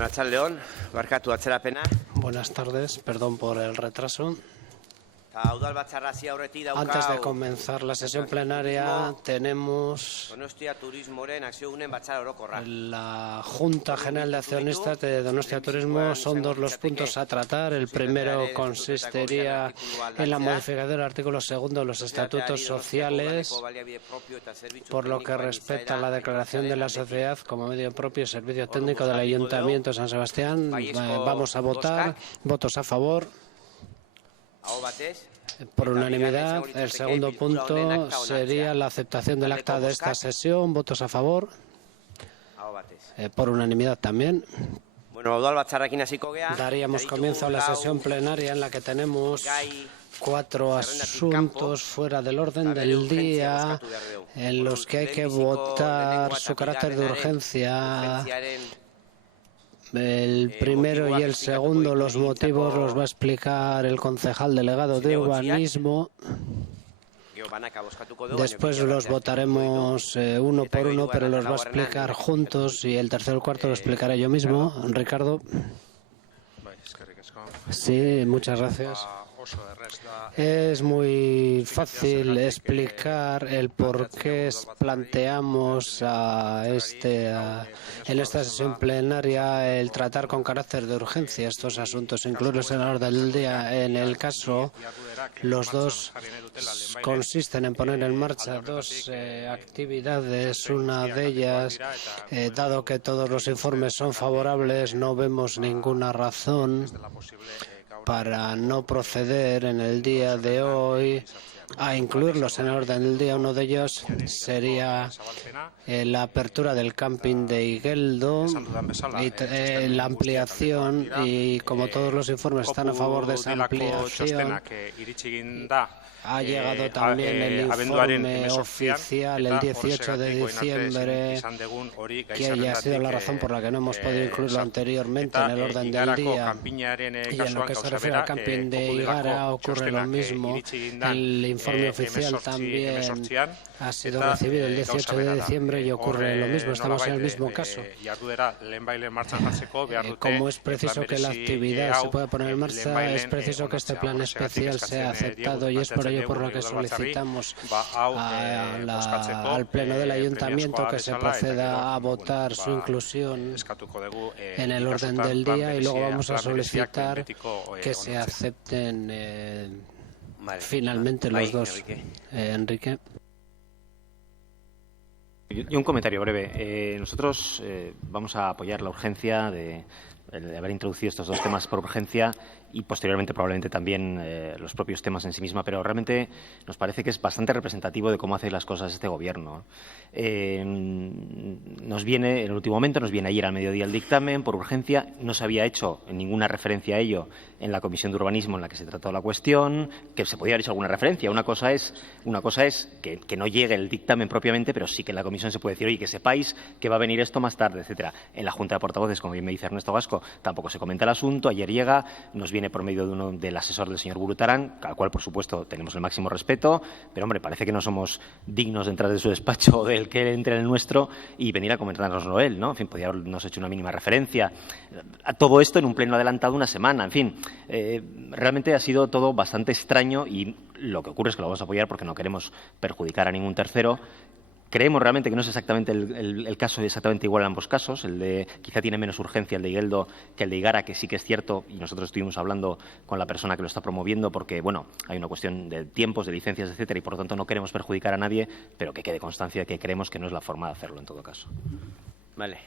Buenas tardes, León. Barkatu atzerapena. Buenas tardes, perdón por el retraso. Antes de comenzar la sesión plenaria tenemos la Junta General de Accionistas de Donostia Turismo. Son dos los puntos a tratar. El primero consistiría en la modificación del artículo 2 de los estatutos sociales por lo que respecta a la declaración de la sociedad como medio propio y servicio técnico del Ayuntamiento de San Sebastián. Vamos a votar. Votos a favor. Por unanimidad. El segundo punto sería la aceptación del acta de esta sesión. Votos a favor. Por unanimidad también. Daríamos comienzo a la sesión plenaria en la que tenemos 4 asuntos fuera del orden del día en los que hay que votar su carácter de urgencia. El primero y el segundo, los motivos los va a explicar el concejal delegado de urbanismo. Después los votaremos uno por uno, pero los va a explicar juntos, y el tercero y el cuarto lo explicaré yo mismo. Ricardo. Sí, muchas gracias. Es muy fácil explicar el por qué planteamos en esta sesión plenaria el tratar con carácter de urgencia estos asuntos incluidos en el orden del día. En el caso, los dos consisten en poner en marcha dos actividades. Una de ellas, dado que todos los informes son favorables, no vemos ninguna razón para no proceder en el día de hoy a incluirlos en el orden del día. Uno de ellos sería la apertura del camping de Igeldo y la ampliación, y como todos los informes están a favor de esa ampliación, ha llegado también el informe oficial el 18 de diciembre, que haya sido la razón por la que no hemos podido incluirlo anteriormente en el orden del día. Y en lo que se refiere al camping de Igara ocurre lo mismo. El informe oficial también ha sido recibido el 18 de diciembre y ocurre lo mismo. Estamos en el mismo caso. Como es preciso que la actividad se pueda poner en marcha, es preciso que este plan especial sea aceptado, y es por ello por lo que solicitamos al Pleno del Ayuntamiento que se proceda a votar su inclusión en el orden del día, y luego vamos a solicitar que se acepten finalmente los dos. Enrique. Y un comentario breve. Nosotros vamos a apoyar la urgencia de haber introducido estos dos temas por urgencia, y posteriormente probablemente también los propios temas en sí misma, pero realmente nos parece que es bastante representativo de cómo hace las cosas este Gobierno. Nos viene, en el último momento, nos viene ayer al mediodía el dictamen por urgencia. No se había hecho ninguna referencia a ello en la Comisión de Urbanismo en la que se trató la cuestión, que se podía haber hecho alguna referencia. Una cosa es que no llegue el dictamen propiamente, pero sí que en la Comisión se puede decir, oye, que sepáis que va a venir esto más tarde, etcétera. En la Junta de Portavoces, como bien me dice Ernesto Gasco, tampoco se comenta el asunto. Ayer llega, nos viene por medio del asesor del señor Burutarán, al cual, por supuesto, tenemos el máximo respeto, pero, hombre, parece que no somos dignos de entrar de su despacho o del que entre en el nuestro y venir a comentárnoslo él, ¿no? En fin, podría habernos hecho una mínima referencia. A todo esto en un pleno adelantado una semana. En fin, realmente ha sido todo bastante extraño, y lo que ocurre es que lo vamos a apoyar porque no queremos perjudicar a ningún tercero. Creemos realmente que no es exactamente el caso exactamente igual en ambos casos. Quizá tiene menos urgencia el de Igeldo que el de Igara, que sí que es cierto, y nosotros estuvimos hablando con la persona que lo está promoviendo, porque, bueno, hay una cuestión de tiempos, de licencias, etcétera, y por lo tanto no queremos perjudicar a nadie, pero que quede constancia de que creemos que no es la forma de hacerlo en todo caso. Vale.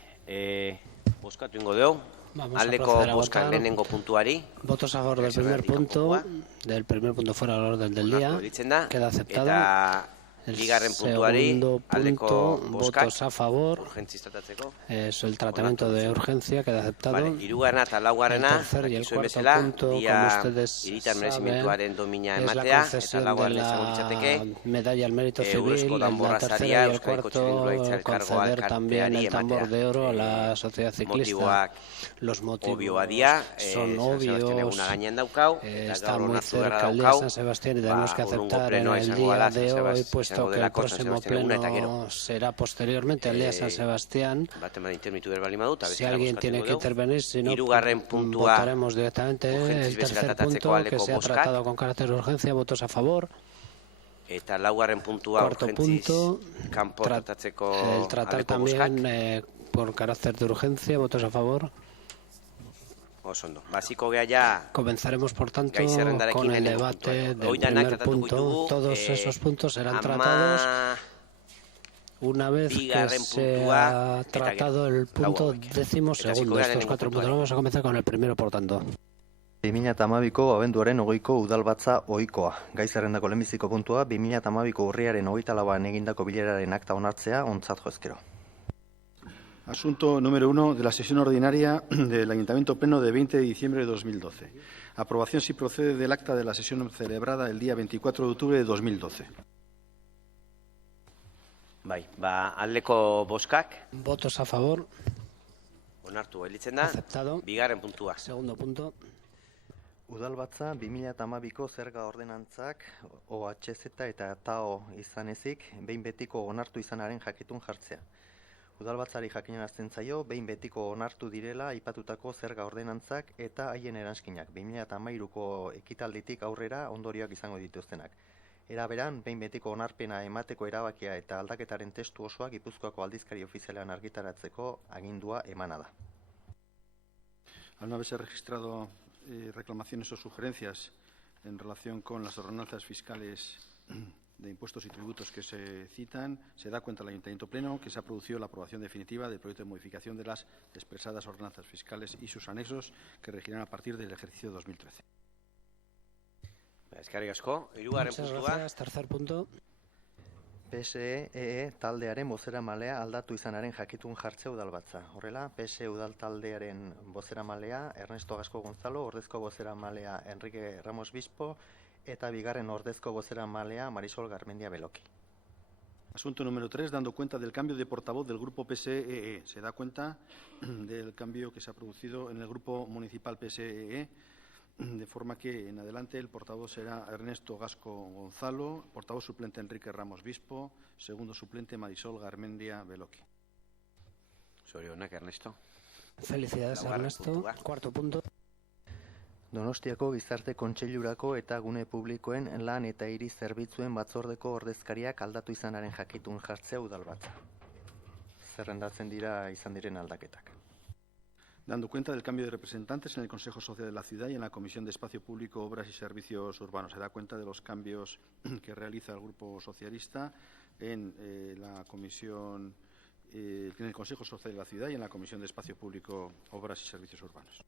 Bozkatu ingo dugu. Aldeko bozkak lehenengo puntuari. Votos a favor del primer punto fuera del orden del día. Queda aceptado. El segundo punto, votos a favor, es el tratamiento de urgencia, queda aceptado. El tercer y el cuarto punto, como ustedes saben, es la concesión de la medalla al mérito civil. El tercero y el cuarto, conceder también el tambor de oro a la sociedad ciclista. Los motivos son obvios. Está muy cerca el día de San Sebastián y tenemos que aceptar en el día de hoy, pues Puesto que el próximo pleno será posteriormente al día de San Sebastián, si alguien tiene que intervenir, si no, votaremos directamente el tercer punto que se ha tratado con carácter de urgencia. Votos a favor. Cuarto punto, el tratar también por carácter de urgencia. Votos a favor. Comenzaremos, por tanto, con el debate del primer punto. Todos esos puntos serán tratados una vez que se ha tratado el punto 12º. Estos 4 puntos. Vamos a comenzar con el primero, por tanto. 2012ko abenduaren 20ko udalbatza ohikoa. Gai zerrendako lehenbiziko puntua 2012ko urriaren 24an egindako bileraren akta onartzea ontzat jo ezkero. Asunto número 1 de la sesión ordinaria del Ayuntamiento Pleno de 20 de diciembre de 2012. Aprobación si procede del acta de la sesión celebrada el día 24 de octubre de 2012. Aldeko boskak. Votos a favor. Onartu gelditzen da. Aceptado. Bigarren puntua. Segundo punto. Udalbatza 2012ko zerga ordenantzak OHZ eta TAO izan ezik, behin betiko onartu izanaren jakitun jartzea. Udalbatzari jakinarazten zaio, behin betiko onartu direla aipatutako zerga ordenantzak eta haien eranskinak, 2013ko ekitalditik aurrera ondorioak izango dituztenak. Era beran, behin betiko onarpena emateko erabakia eta aldaketaren testu osoa Gipuzkoako aldizkari ofizialean argitaratzeko agindua emana da. Al no haberse registrado reclamaciones o sugerencias en relación con las ordenanzas fiscales de impuestos y tributos que se citan, se da cuenta al Ayuntamiento Pleno que se ha producido la aprobación definitiva del proyecto de modificación de las expresadas ordenanzas fiscales y sus anexos que regirán a partir del ejercicio 2013. Muchas gracias. Tercer punto. PSE taldearen bozeramalea aldatu izanaren jakitun jartzea udalbatza. Horrela, PSE udal taldearen bozeramalea Ernesto Gasco Gonzalo, ordezko bozeramalea Enrique Ramos Bispo eta bigarren ordezko bozeramalea Marisol Garmendia Beloki. Asunto número 3, dando cuenta del cambio de portavoz del grupo PSE. Se da cuenta del cambio que se ha producido en el grupo municipal PSE, de forma que en adelante el portavoz será Ernesto Gasco Gonzalo, portavoz suplente Enrique Ramos Bispo, segundo suplente Marisol Garmendia Beloki. Ernesto. Felicidades, Ernesto. Cuarto punto. Donostiako Gizarte Kontseilurako eta gune publikoen lan eta hiri zerbitzuen batzordeko ordezkariak aldatu izanaren jakitun jartzea udalbatza. Zerrendatzen dira izan diren aldaketak. Dando cuenta del cambio de representantes en el Consejo Social de la Ciudad y en la Comisión de Espacio Público, Obras y Servicios Urbanos. Se da cuenta de los cambios que realiza el Grupo Socialista en la Comisión, en el Consejo Social de la Ciudad y en la Comisión de Espacio Público, Obras y Servicios Urbanos.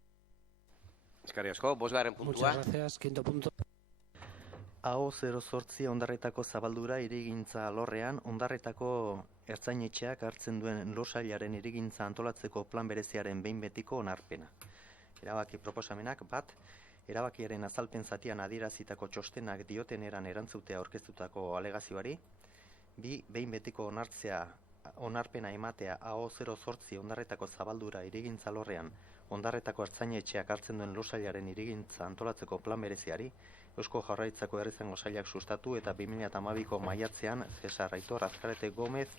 Muchas gracias. Quinto punto. AO 08 ondarretako zabaldura hirigintza alorrean, ondarretako ertzainetxeak hartzen duen lursailaren hirigintza antolatzeko plan bereziaren behin betiko onarpena. Erabaki proposamenak bat, erabakiaren azalpen zatian adierazitako txostenak dioten eran erantzutea aurkeztutako alegazioari, bi, behin betiko onarpena ematea AO 08 ondarretako zabaldura hirigintza alorrean, ondarretako ertzainetxeak hartzen duen lursailaren hirigintza antolatzeko plan bereziari, Eusko Jaurlaritzako Herrizango Sailak sustatu eta 2012ko maiatzean Cesar Aitor Azkarete Gomez,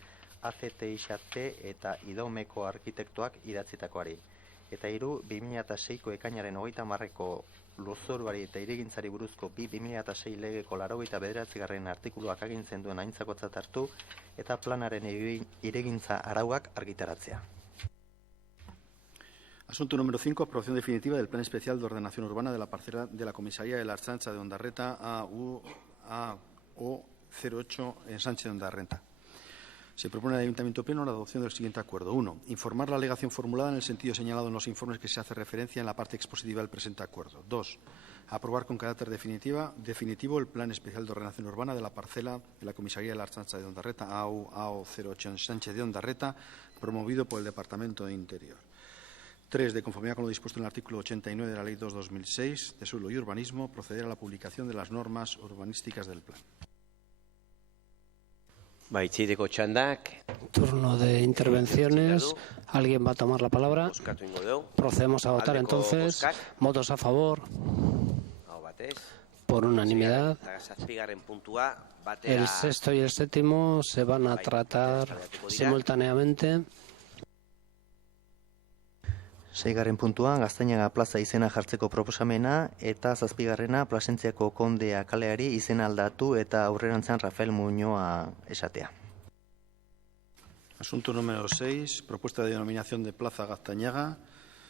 ACTIXT eta Idaumeko arkitektoak idatzitakoari. Eta 2006ko ekainaren 30ko lurzoruari eta hirigintzari buruzko 2006 legeko 89. artikuluak agintzen duen aintzakotzat hartu eta planaren hirigintza arauak argitaratzea. Asunto número 5, aprobación definitiva del Plan Especial de Ordenación Urbana de la parcela de la Comisaría de la Ertzaintza de Ondarreta AO08 en Sánchez de Ondarreta. Se propone al Ayuntamiento Pleno la adopción del siguiente acuerdo. 1. Informar la alegación formulada en el sentido señalado en los informes que se hace referencia en la parte expositiva del presente acuerdo. 2. Aprobar con carácter definitivo el Plan Especial de Ordenación Urbana de la parcela de la Comisaría de la Ertzaintza de Ondarreta AO08 en Sánchez de Ondarreta, promovido por el Departamento de Interior. 3. De conformidad con lo dispuesto en el artículo 89 de la Ley 2/2006 de Suelo y Urbanismo, proceder a la publicación de las normas urbanísticas del plan. Turno de intervenciones. ¿Alguien va a tomar la palabra? Procedemos a votar entonces. Votos a favor. por unanimidad. Eta zazpigarren puntua batera. El sexto y el séptimo se van a tratar simultáneamente. Seigarren puntuan Gaztañaga plaza izena jartzeko proposamena eta zazpigarrena Plasentziako kondea kaleari izena aldatu eta aurrerantzan Rafael Muñoa esatea. Asunto número 6, propuesta de denominación de Plaza Gaztañaga.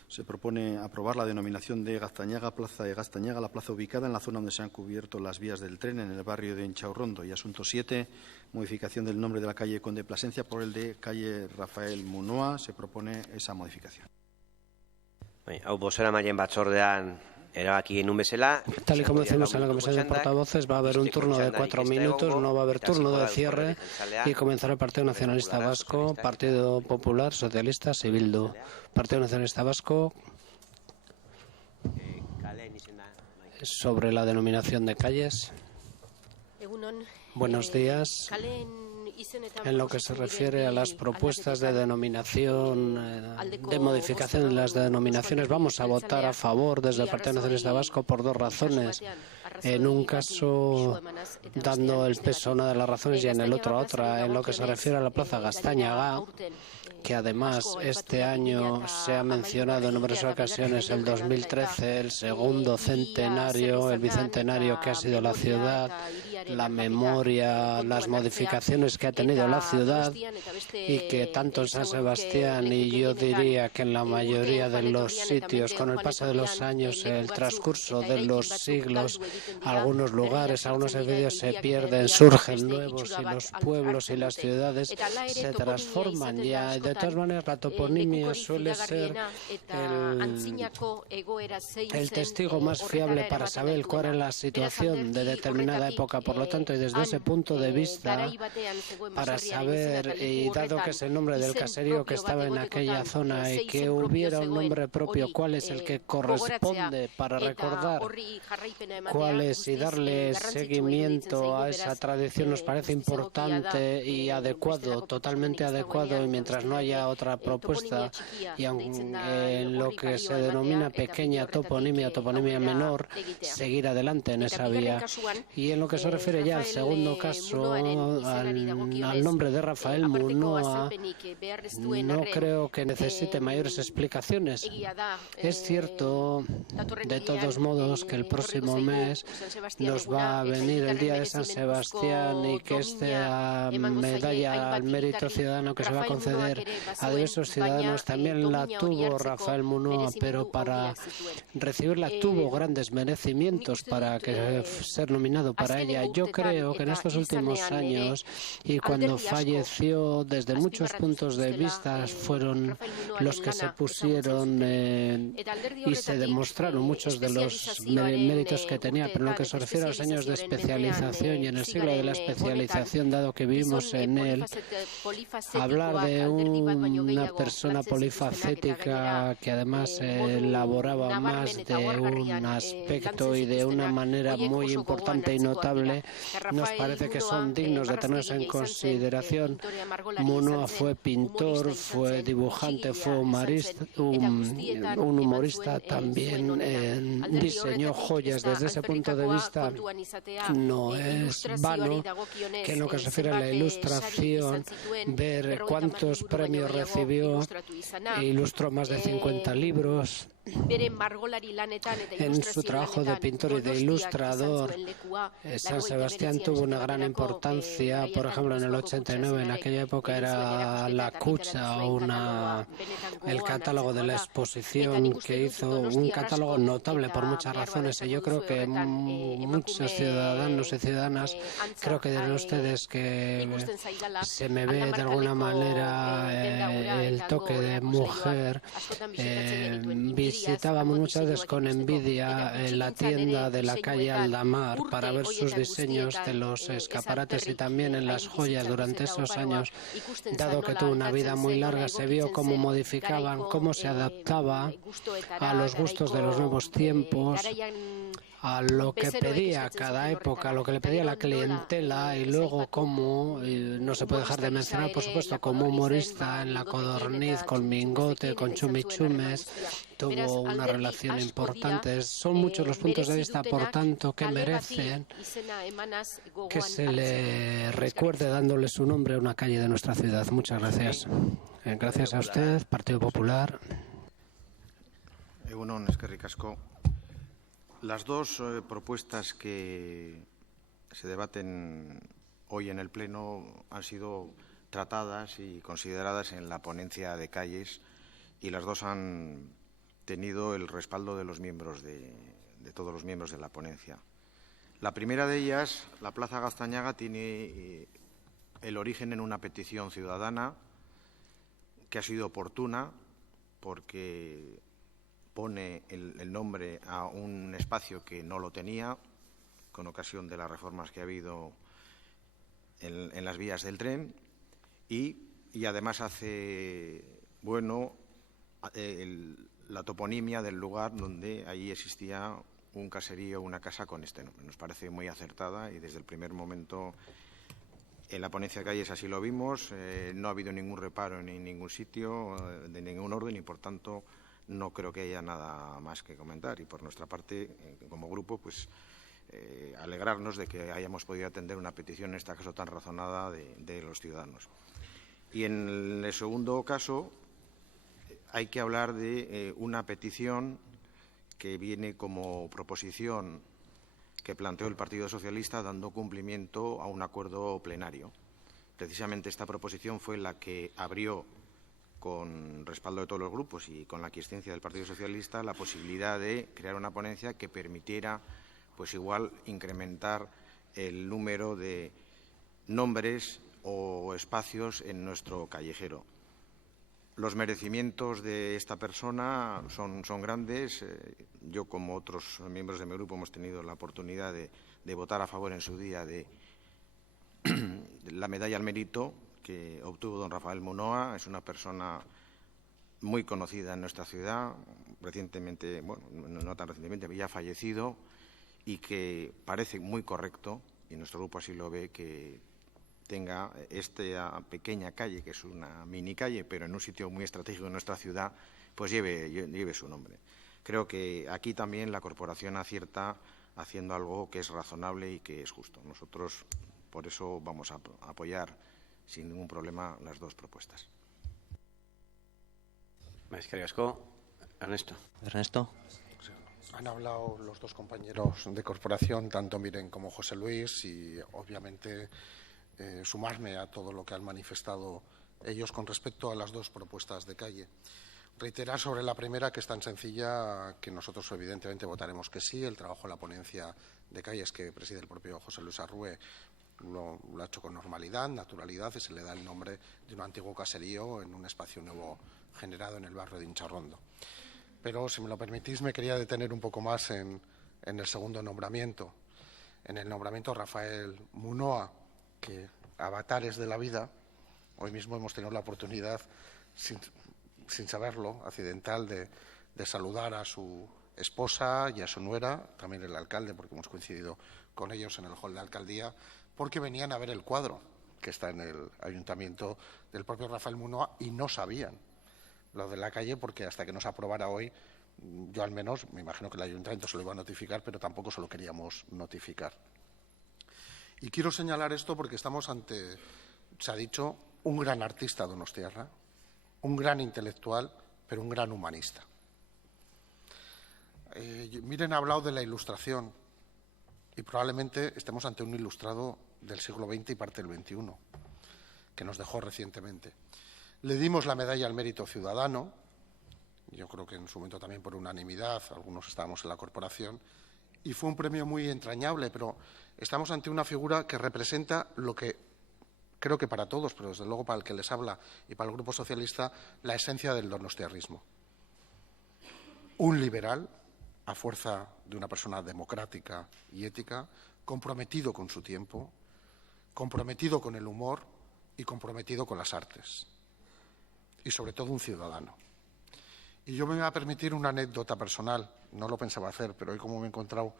Se propone aprobar la denominación de Gaztañaga, Plaza de Gaztañaga, la plaza ubicada en la zona donde se han cubierto las vías del tren en el barrio de Inchaurrondo. Y asunto 7, modificación del nombre de la calle Conde Plasencia por el de calle Rafael Muñoa. Se propone esa modificación. Hau bozeramaileen batzordean erabaki genuen bezala. Tal y como decimos en la comisión de portavoces, va a haber un turno de 4 minutos, no va a haber turno de cierre y comenzará el Partido Nacionalista Vasco, Partido Popular, Socialistas y Bildu. Partido Nacionalista Vasco, sobre la denominación de calles. Buenos días. En lo que se refiere a las propuestas de denominación, de modificación de las denominaciones, vamos a votar a favor desde el Partido Nacionalista Vasco por dos razones. En un caso, dando el peso a una de las razones y en el otro a otra. En lo que se refiere a la Plaza Gaztañaga, que además este año se ha mencionado en numerosas ocasiones el 2013, el segundo centenario, el bicentenario que ha sido la ciudad, la memoria, las modificaciones que ha tenido la ciudad y que tanto en San Sebastián y yo diría que en la mayoría de los sitios, con el paso de los años, el transcurso de los siglos, algunos lugares, algunos edificios se pierden, surgen nuevos y los pueblos y las ciudades se transforman ya. De todas maneras, la toponimia suele ser el testigo más fiable para saber cuál es la situación de determinada época. Por lo tanto, y desde ese punto de vista, para saber, y dado que es el nombre del caserío que estaba en aquella zona y que hubiera un nombre propio, cuál es el que corresponde para recordar cuál es y darle seguimiento a esa tradición, nos parece importante y adecuado, totalmente adecuado, y mientras no haya otra propuesta, y en lo que se denomina pequeña toponimia, toponimia menor, seguir adelante en esa vía. Y en lo que se refiere ya al segundo caso, al nombre de Rafael Muñoa, no creo que necesite mayores explicaciones. Es cierto, de todos modos, que el próximo mes nos va a venir el Día de San Sebastián y que esta medalla al mérito ciudadano que se va a conceder a diversos ciudadanos también la tuvo Rafael Muñoa, pero para recibirla tuvo grandes merecimientos para ser nominado para ella. Yo creo que en estos últimos años y cuando falleció, desde muchos puntos de vista fueron los que se pusieron y se demostraron muchos de los méritos que tenía, pero en lo que se refiere a los años de especialización y en el siglo de la especialización, dado que vivimos en él, hablar de una persona polifacética que además elaboraba más de un aspecto y de una manera muy importante y notable, nos parece que son dignos de tenerse en consideración. Muñoa fue pintor, fue dibujante, fue un humorista, también diseñó joyas. Desde ese punto de vista no es vano que en lo que se refiere a la ilustración, ver cuántos premios recibió, ilustró más de 50 libros. En su trabajo de pintor y de ilustrador, San Sebastián tuvo una gran importancia. Por ejemplo, en el 89, en aquella época era la Cucha, el catálogo de la exposición que hizo, un catálogo notable por muchas razones. Y yo creo que muchos ciudadanos y ciudadanas, creo que dirán ustedes que se me ve de alguna manera el toque de mujer. Visitábamos muchas veces con envidia la tienda de la calle Aldamar para ver sus diseños de los escaparates y también en las joyas durante esos años. Dado que tuvo una vida muy larga, se vio cómo modificaban, cómo se adaptaba a los gustos de los nuevos tiempos. a lo que pedía cada época, a lo que le pedía la clientela, y luego como, no se puede dejar de mencionar, por supuesto, como humorista en La Codorniz, con Mingote, con Chumichumes, tuvo una relación importante. Son muchos los puntos de vista, por tanto, que merecen que se le recuerde dándole su nombre a una calle de nuestra ciudad. Muchas gracias. Gracias a usted, Partido Popular. Egunon, eskerrik asko. Las dos propuestas que se debaten hoy en el Pleno han sido tratadas y consideradas en la ponencia de calles, y las dos han tenido el respaldo de los miembros de todos los miembros de la ponencia. La primera de ellas, la Plaza Gaztañaga, tiene el origen en una petición ciudadana que ha sido oportuna porque pone el nombre a un espacio que no lo tenía con ocasión de las reformas que ha habido en las vías del tren, y además hace bueno la toponimia del lugar donde allí existía un caserío, una casa con este nombre. Nos parece muy acertada y desde el primer momento en la ponencia de calles así lo vimos. No ha habido ningún reparo en ningún sitio, de ningún orden, y por tanto no creo que haya nada más que comentar. Y por nuestra parte, como grupo, pues alegrarnos de que hayamos podido atender una petición, en este caso tan razonada, de los ciudadanos. Y en el segundo caso hay que hablar de una petición que viene como proposición que planteó el Partido Socialista dando cumplimiento a un acuerdo plenario. Precisamente esta proposición fue la que abrió, con respaldo de todos los grupos y con la aquiescencia del Partido Socialista, la posibilidad de crear una ponencia que permitiera, pues igual, incrementar el número de nombres o espacios en nuestro callejero. Los merecimientos de esta persona son grandes. Yo, como otros miembros de mi grupo, hemos tenido la oportunidad de votar a favor en su día de la medalla al mérito que obtuvo don Rafael Munoa. Es una persona muy conocida en nuestra ciudad, recientemente, bueno, no tan recientemente, ya fallecido, y que parece muy correcto, y nuestro grupo así lo ve, que tenga esta pequeña calle, que es una mini calle, pero en un sitio muy estratégico de nuestra ciudad, pues lleve su nombre. Creo que aquí también la corporación acierta haciendo algo que es razonable y que es justo. Nosotros, por eso, vamos a apoyar sin ningún problema las dos propuestas. Eskerrik asko. Ernesto. Han hablado los dos compañeros de corporación, tanto Miren como José Luis, y obviamente sumarme a todo lo que han manifestado ellos con respecto a las dos propuestas de calle. Reiterar sobre la primera, que es tan sencilla, que nosotros evidentemente votaremos que sí. El trabajo en la ponencia de calles que preside el propio José Luis Arrue lo ha hecho con normalidad, naturalidad, y se le da el nombre de un antiguo caserío en un espacio nuevo generado en el barrio de Incharrondo. Pero, si me lo permitís, me quería detener un poco más en el segundo nombramiento. En el nombramiento Rafael Munoa, que avatares de la vida, hoy mismo hemos tenido la oportunidad, sin saberlo, accidental, de saludar a su esposa y a su nuera, también el alcalde, porque hemos coincidido con ellos en el hall de alcaldía, porque venían a ver el cuadro que está en el ayuntamiento del propio Rafael Munoa, y no sabían lo de la calle, porque hasta que no se aprobara hoy, yo al menos, me imagino que el ayuntamiento se lo iba a notificar, pero tampoco se lo queríamos notificar. Y quiero señalar esto porque estamos ante, se ha dicho, un gran artista donostiarra, un gran intelectual, pero un gran humanista. Miren, ha hablado de la Ilustración, y probablemente estemos ante un ilustrado del siglo XX y parte del XXI, que nos dejó recientemente. Le dimos la medalla al mérito ciudadano, yo creo que en su momento también por unanimidad, algunos estábamos en la corporación, y fue un premio muy entrañable, pero estamos ante una figura que representa lo que creo que para todos, pero desde luego para el que les habla y para el Grupo Socialista, la esencia del donostiarrismo. Un liberal, a fuerza de una persona democrática y ética, comprometido con su tiempo, comprometido con el humor y comprometido con las artes. Y sobre todo un ciudadano. Y yo me voy a permitir una anécdota personal, no lo pensaba hacer, pero hoy como me he encontrado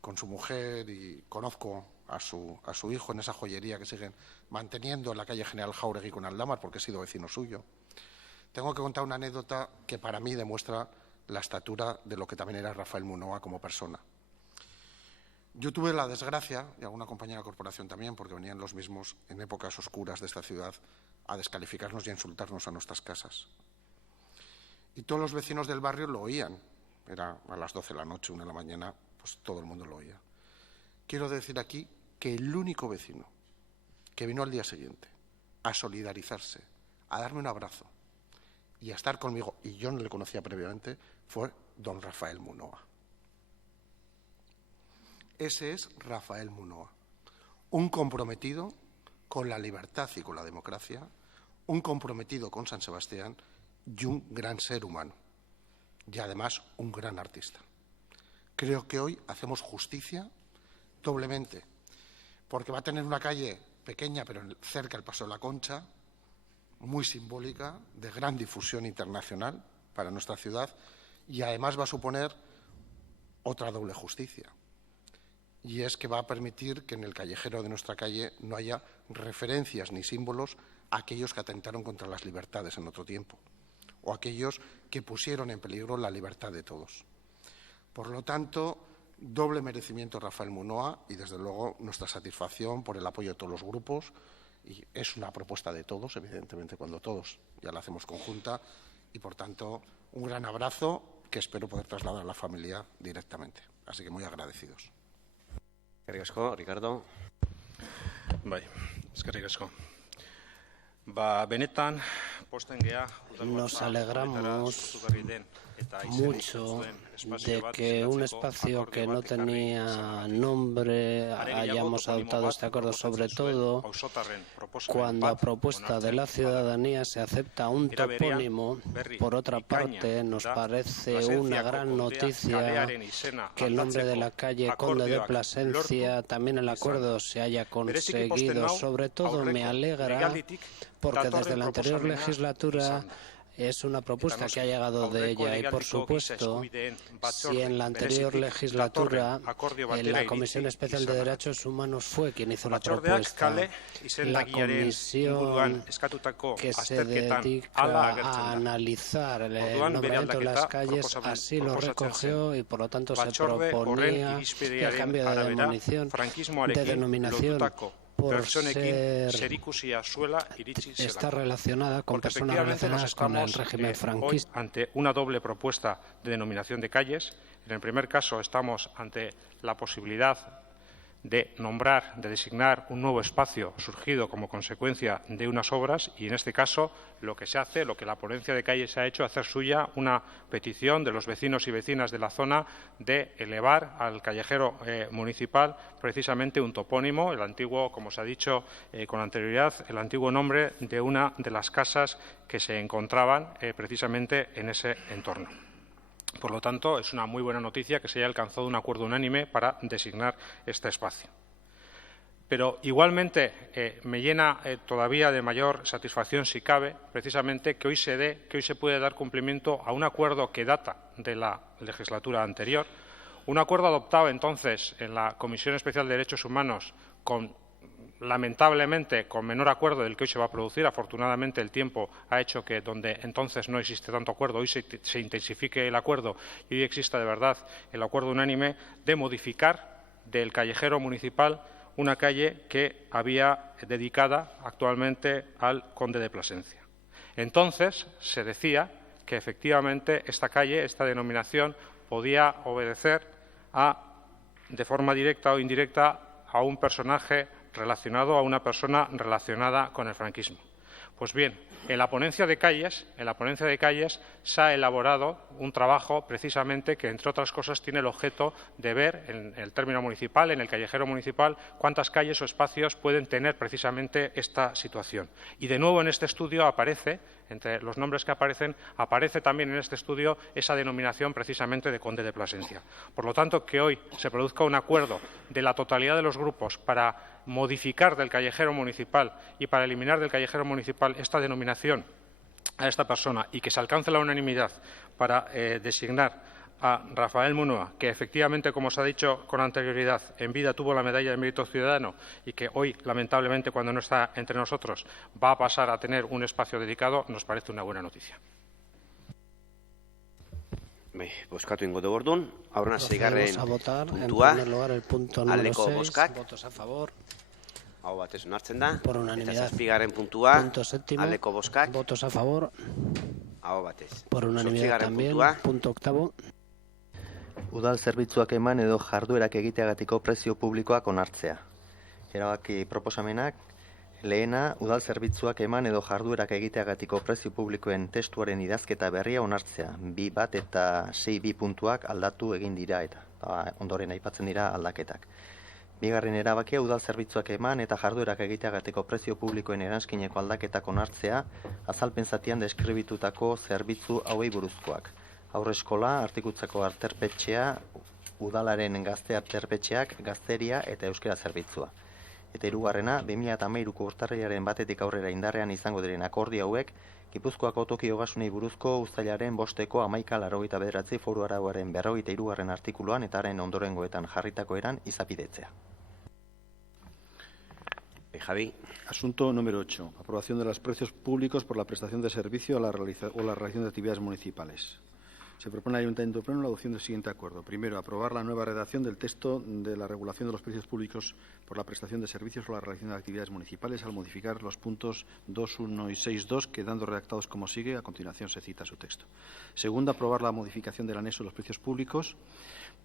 con su mujer y conozco a su hijo en esa joyería que siguen manteniendo en la calle General Jáuregui con Aldamar, porque he sido vecino suyo. Tengo que contar una anécdota que para mí demuestra la estatura de lo que también era Rafael Munoa como persona. Yo tuve la desgracia, y alguna compañera de corporación también, porque venían los mismos en épocas oscuras de esta ciudad a descalificarnos y a insultarnos a nuestras casas. Y todos los vecinos del barrio lo oían. Era a las 12 de la noche, 1 de la mañana, pues todo el mundo lo oía. Quiero decir aquí que el único vecino que vino al día siguiente a solidarizarse, a darme un abrazo y a estar conmigo, y yo no le conocía previamente, fue don Rafael Munoa. Ese es Rafael Munoa, un comprometido con la libertad y con la democracia, un comprometido con San Sebastián y un gran ser humano, y además un gran artista. Creo que hoy hacemos justicia doblemente, porque va a tener una calle pequeña, pero cerca del Paso de la Concha, muy simbólica, de gran difusión internacional para nuestra ciudad, y además va a suponer otra doble justicia. Y es que va a permitir que en el callejero de nuestra calle no haya referencias ni símbolos a aquellos que atentaron contra las libertades en otro tiempo, o aquellos que pusieron en peligro la libertad de todos. Por lo tanto, doble merecimiento Rafael Munoa y, desde luego, nuestra satisfacción por el apoyo de todos los grupos. Y es una propuesta de todos, evidentemente, cuando todos ya la hacemos conjunta. Y, por tanto, un gran abrazo que espero poder trasladar a la familia directamente. Así que muy agradecidos. Eskerrik asko, Ricardo. Bai, eskerrik asko. Benetan, posten gea, nos alegramos mucho de que un espacio que no tenía nombre hayamos adoptado este acuerdo, sobre todo cuando a propuesta de la ciudadanía se acepta un topónimo. Por otra parte, nos parece una gran noticia que el nombre de la calle Conde de Plasencia, también el acuerdo se haya conseguido. Sobre todo me alegra porque desde la anterior legislatura es una propuesta que ha llegado de ella y, por supuesto, si en la anterior legislatura la Comisión Especial de Derechos Humanos fue quien hizo la propuesta, la comisión que se dedica a analizar el nombramiento de las calles así lo recogió y, por lo tanto, se proponía el cambio de denominación por ser está relacionada con personas relacionadas con el régimen franquista. Ante una doble propuesta de denominación de calles. En el primer caso estamos ante la posibilidad de nombrar, de designar un nuevo espacio surgido como consecuencia de unas obras y, en este caso, lo que se hace, lo que la ponencia de calles ha hecho, hacer suya una petición de los vecinos y vecinas de la zona de elevar al callejero municipal precisamente un topónimo, el antiguo, como se ha dicho con anterioridad, el antiguo nombre de una de las casas que se encontraban precisamente en ese entorno. Por lo tanto, es una muy buena noticia que se haya alcanzado un acuerdo unánime para designar este espacio. Pero igualmente me llena todavía de mayor satisfacción, si cabe, precisamente que hoy se puede dar cumplimiento a un acuerdo que data de la legislatura anterior, un acuerdo adoptado entonces en la Comisión Especial de Derechos Humanos lamentablemente con menor acuerdo del que hoy se va a producir. Afortunadamente el tiempo ha hecho que donde entonces no existe tanto acuerdo, hoy se intensifique el acuerdo y hoy exista de verdad el acuerdo unánime de modificar del callejero municipal una calle que había dedicada actualmente al Conde de Plasencia. Entonces se decía que efectivamente esta calle, esta denominación, podía obedecer de forma directa o indirecta a un personaje relacionado, a una persona relacionada con el franquismo. Pues bien, en la ponencia de calles se ha elaborado un trabajo precisamente que, entre otras cosas, tiene el objeto de ver en el término municipal, en el callejero municipal, cuántas calles o espacios pueden tener precisamente esta situación. Y de nuevo en este estudio aparece, entre los nombres que aparecen, aparece también en este estudio esa denominación precisamente de Conde de Plasencia. Por lo tanto, que hoy se produzca un acuerdo de la totalidad de los grupos para modificar del callejero municipal y para eliminar del callejero municipal esta denominación a esta persona y que se alcance la unanimidad para designar a Rafael Munua, que efectivamente, como se ha dicho con anterioridad, en vida tuvo la medalla de mérito ciudadano y que hoy, lamentablemente, cuando no está entre nosotros, va a pasar a tener un espacio dedicado, nos parece una buena noticia. Bozkatu ingo dugu orduan, aurrena zeigarren puntua, aldeko bozkak, votos a favor, hau batez onartzen da, por eta unanimidad. zazpigarren puntua, Punto séptimo, aldeko bozkak, votos a favor, hau batez. por unanimidad Zortzigarren también. puntua, Punto octavo, Udal zerbitzuak eman edo jarduerak egiteagatiko prezio publikoak onartzea. Erabaki proposamenak, lehena, udal zerbitzuak eman edo jarduerak egiteagatiko prezio publikoen testuaren idazketa berria onartzea. 2.1 eta 6.2 puntuak aldatu egin dira eta ondoren aipatzen dira aldaketak. Bigarren erabakia, udal zerbitzuak eman eta jarduerak egiteagatiko prezio publikoen eranskineko aldaketak onartzea, azalpen zatian deskribitutako zerbitzu hauei buruzkoak. Haurreskola, artikutzako arterpetxea, udalaren gazte arterpetxeak, gazteria eta euskera zerbitzua. Eta hirugarrena, 2013ko urtarrilaren batetik aurrera indarrean izango diren akordio hauek, Gipuzkoako toki ogasunei buruzko uztailaren 5ko 1189 foru arauaren 43. artikuluan eta haren ondorengoetan jarritako eran izapidetzea. Javi. Asunto número 8. Aprobación de los precios públicos por la prestación de servicio o la realización de actividades municipales. Se propone al Ayuntamiento Pleno la adopción del siguiente acuerdo. Primero, aprobar la nueva redacción del texto de la regulación de los precios públicos por la prestación de servicios o la realización de actividades municipales al modificar los puntos 2.1 y 6.2, quedando redactados como sigue. A continuación se cita su texto. Segundo, aprobar la modificación del anexo de los precios públicos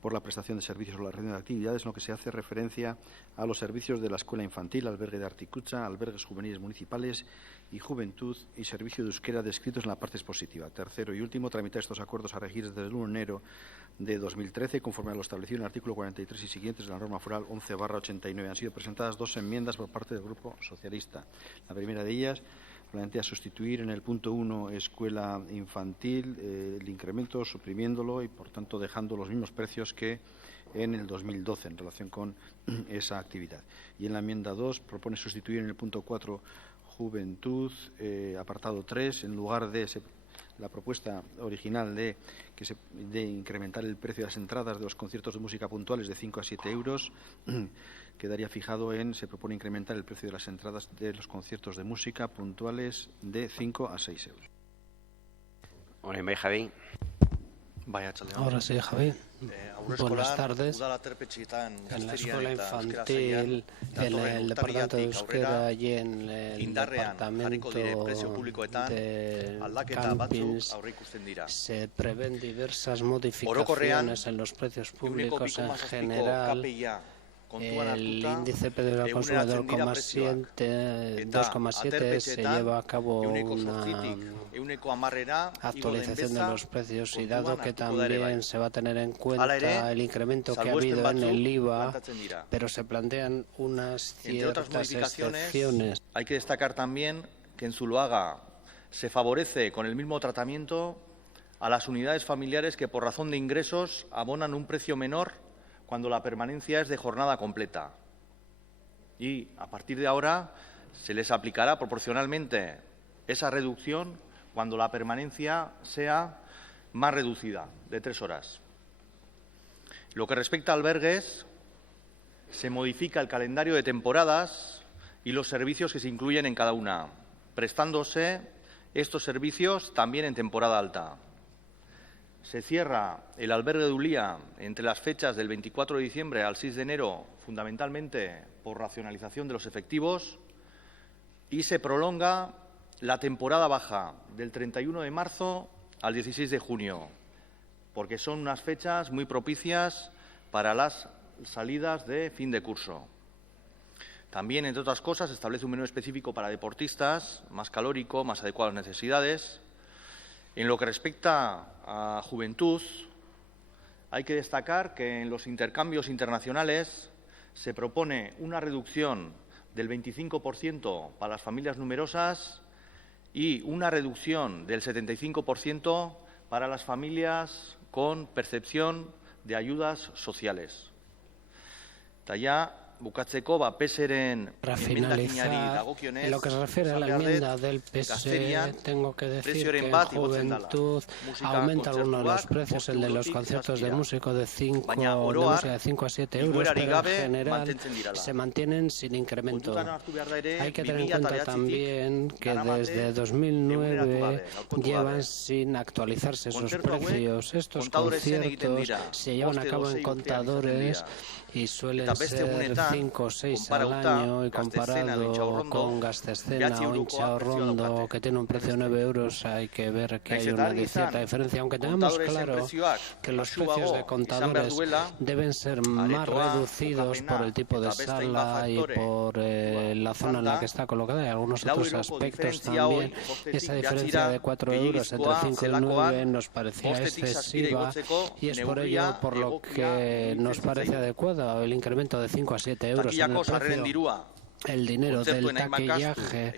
por la prestación de servicios o la realización de actividades, en lo que se hace referencia a los servicios de la escuela infantil, albergue de Articucha, albergues juveniles municipales y juventud y servicio de euskera descritos en la parte expositiva. Tercero y último, tramitar estos acuerdos a regir desde el 1 de enero de 2013, conforme a lo establecido en el artículo 43 y siguientes de la norma foral 11/89. Han sido presentadas 2 enmiendas por parte del Grupo Socialista. La primera de ellas plantea sustituir en el punto 1 escuela infantil el incremento, suprimiéndolo y, por tanto, dejando los mismos precios que en el 2012 en relación con esa actividad. Y en la enmienda 2 propone sustituir en el punto 4 juventud, apartado 3, en lugar de la propuesta original de incrementar el precio de las entradas de los conciertos de música puntuales de 5 a 7 euros, quedaría fijado se propone incrementar el precio de las entradas de los conciertos de música puntuales de 5 a 6 euros. Javi. Ahora sí, Javi. Buenas tardes. En la escuela infantil, en el departamento de euskera y en el departamento de campings se prevén diversas modificaciones en los precios públicos en general. El índice del consumidor 2,7 se lleva a cabo una actualización de los precios y dado que también se va a tener en cuenta el incremento que ha habido en el IVA, pero se plantean unas ciertas excepciones. Hay que destacar también que en Zuloaga se favorece con el mismo tratamiento a las unidades familiares que por razón de ingresos abonan un precio menor cuando la permanencia es de jornada completa. Y a partir de ahora se les aplicará proporcionalmente esa reducción cuando la permanencia sea más reducida, de 3 horas. Lo que respecta a albergues, se modifica el calendario de temporadas y los servicios que se incluyen en cada una, prestándose estos servicios también en temporada alta. Se cierra el albergue de Ulía entre las fechas del 24 de diciembre al 6 de enero, fundamentalmente por racionalización de los efectivos, y se prolonga la temporada baja del 31 de marzo al 16 de junio, porque son unas fechas muy propicias para las salidas de fin de curso. También, entre otras cosas, se establece un menú específico para deportistas, más calórico, más adecuado a las necesidades. En lo que respecta a juventud, hay que destacar que en los intercambios internacionales se propone una reducción del 25% para las familias numerosas y una reducción del 75% para las familias con percepción de ayudas sociales. Eta ya bukatzeko, PSeren Para emendakinari finalizar, dagokionez, en lo que se refiere a la enmienda del PS, tengo que decir que en Juventud aumenta algunos de los precios, el de los conciertos de música de 5 a 7 euros, pero en general se mantienen sin incremento. Hay que tener en cuenta también que desde 2009 llevan sin actualizarse sus precios. Estos conciertos se llevan a cabo en contadores y suelen ser 5 o 6 al año, y comparado con Gastescena o Inchaurrondo, que tiene un precio de 9 euros, hay que ver que hay una cierta diferencia, aunque tenemos claro que los precios de contadores deben ser más reducidos por el tipo de sala y por la zona en la que está colocada, y algunos otros aspectos también. Esa diferencia de 4 euros entre 5 y 9 nos parecía excesiva, y es por ello por lo que nos parece adecuado el incremento de 5 a 7 euros en el precio. El dinero del taquillaje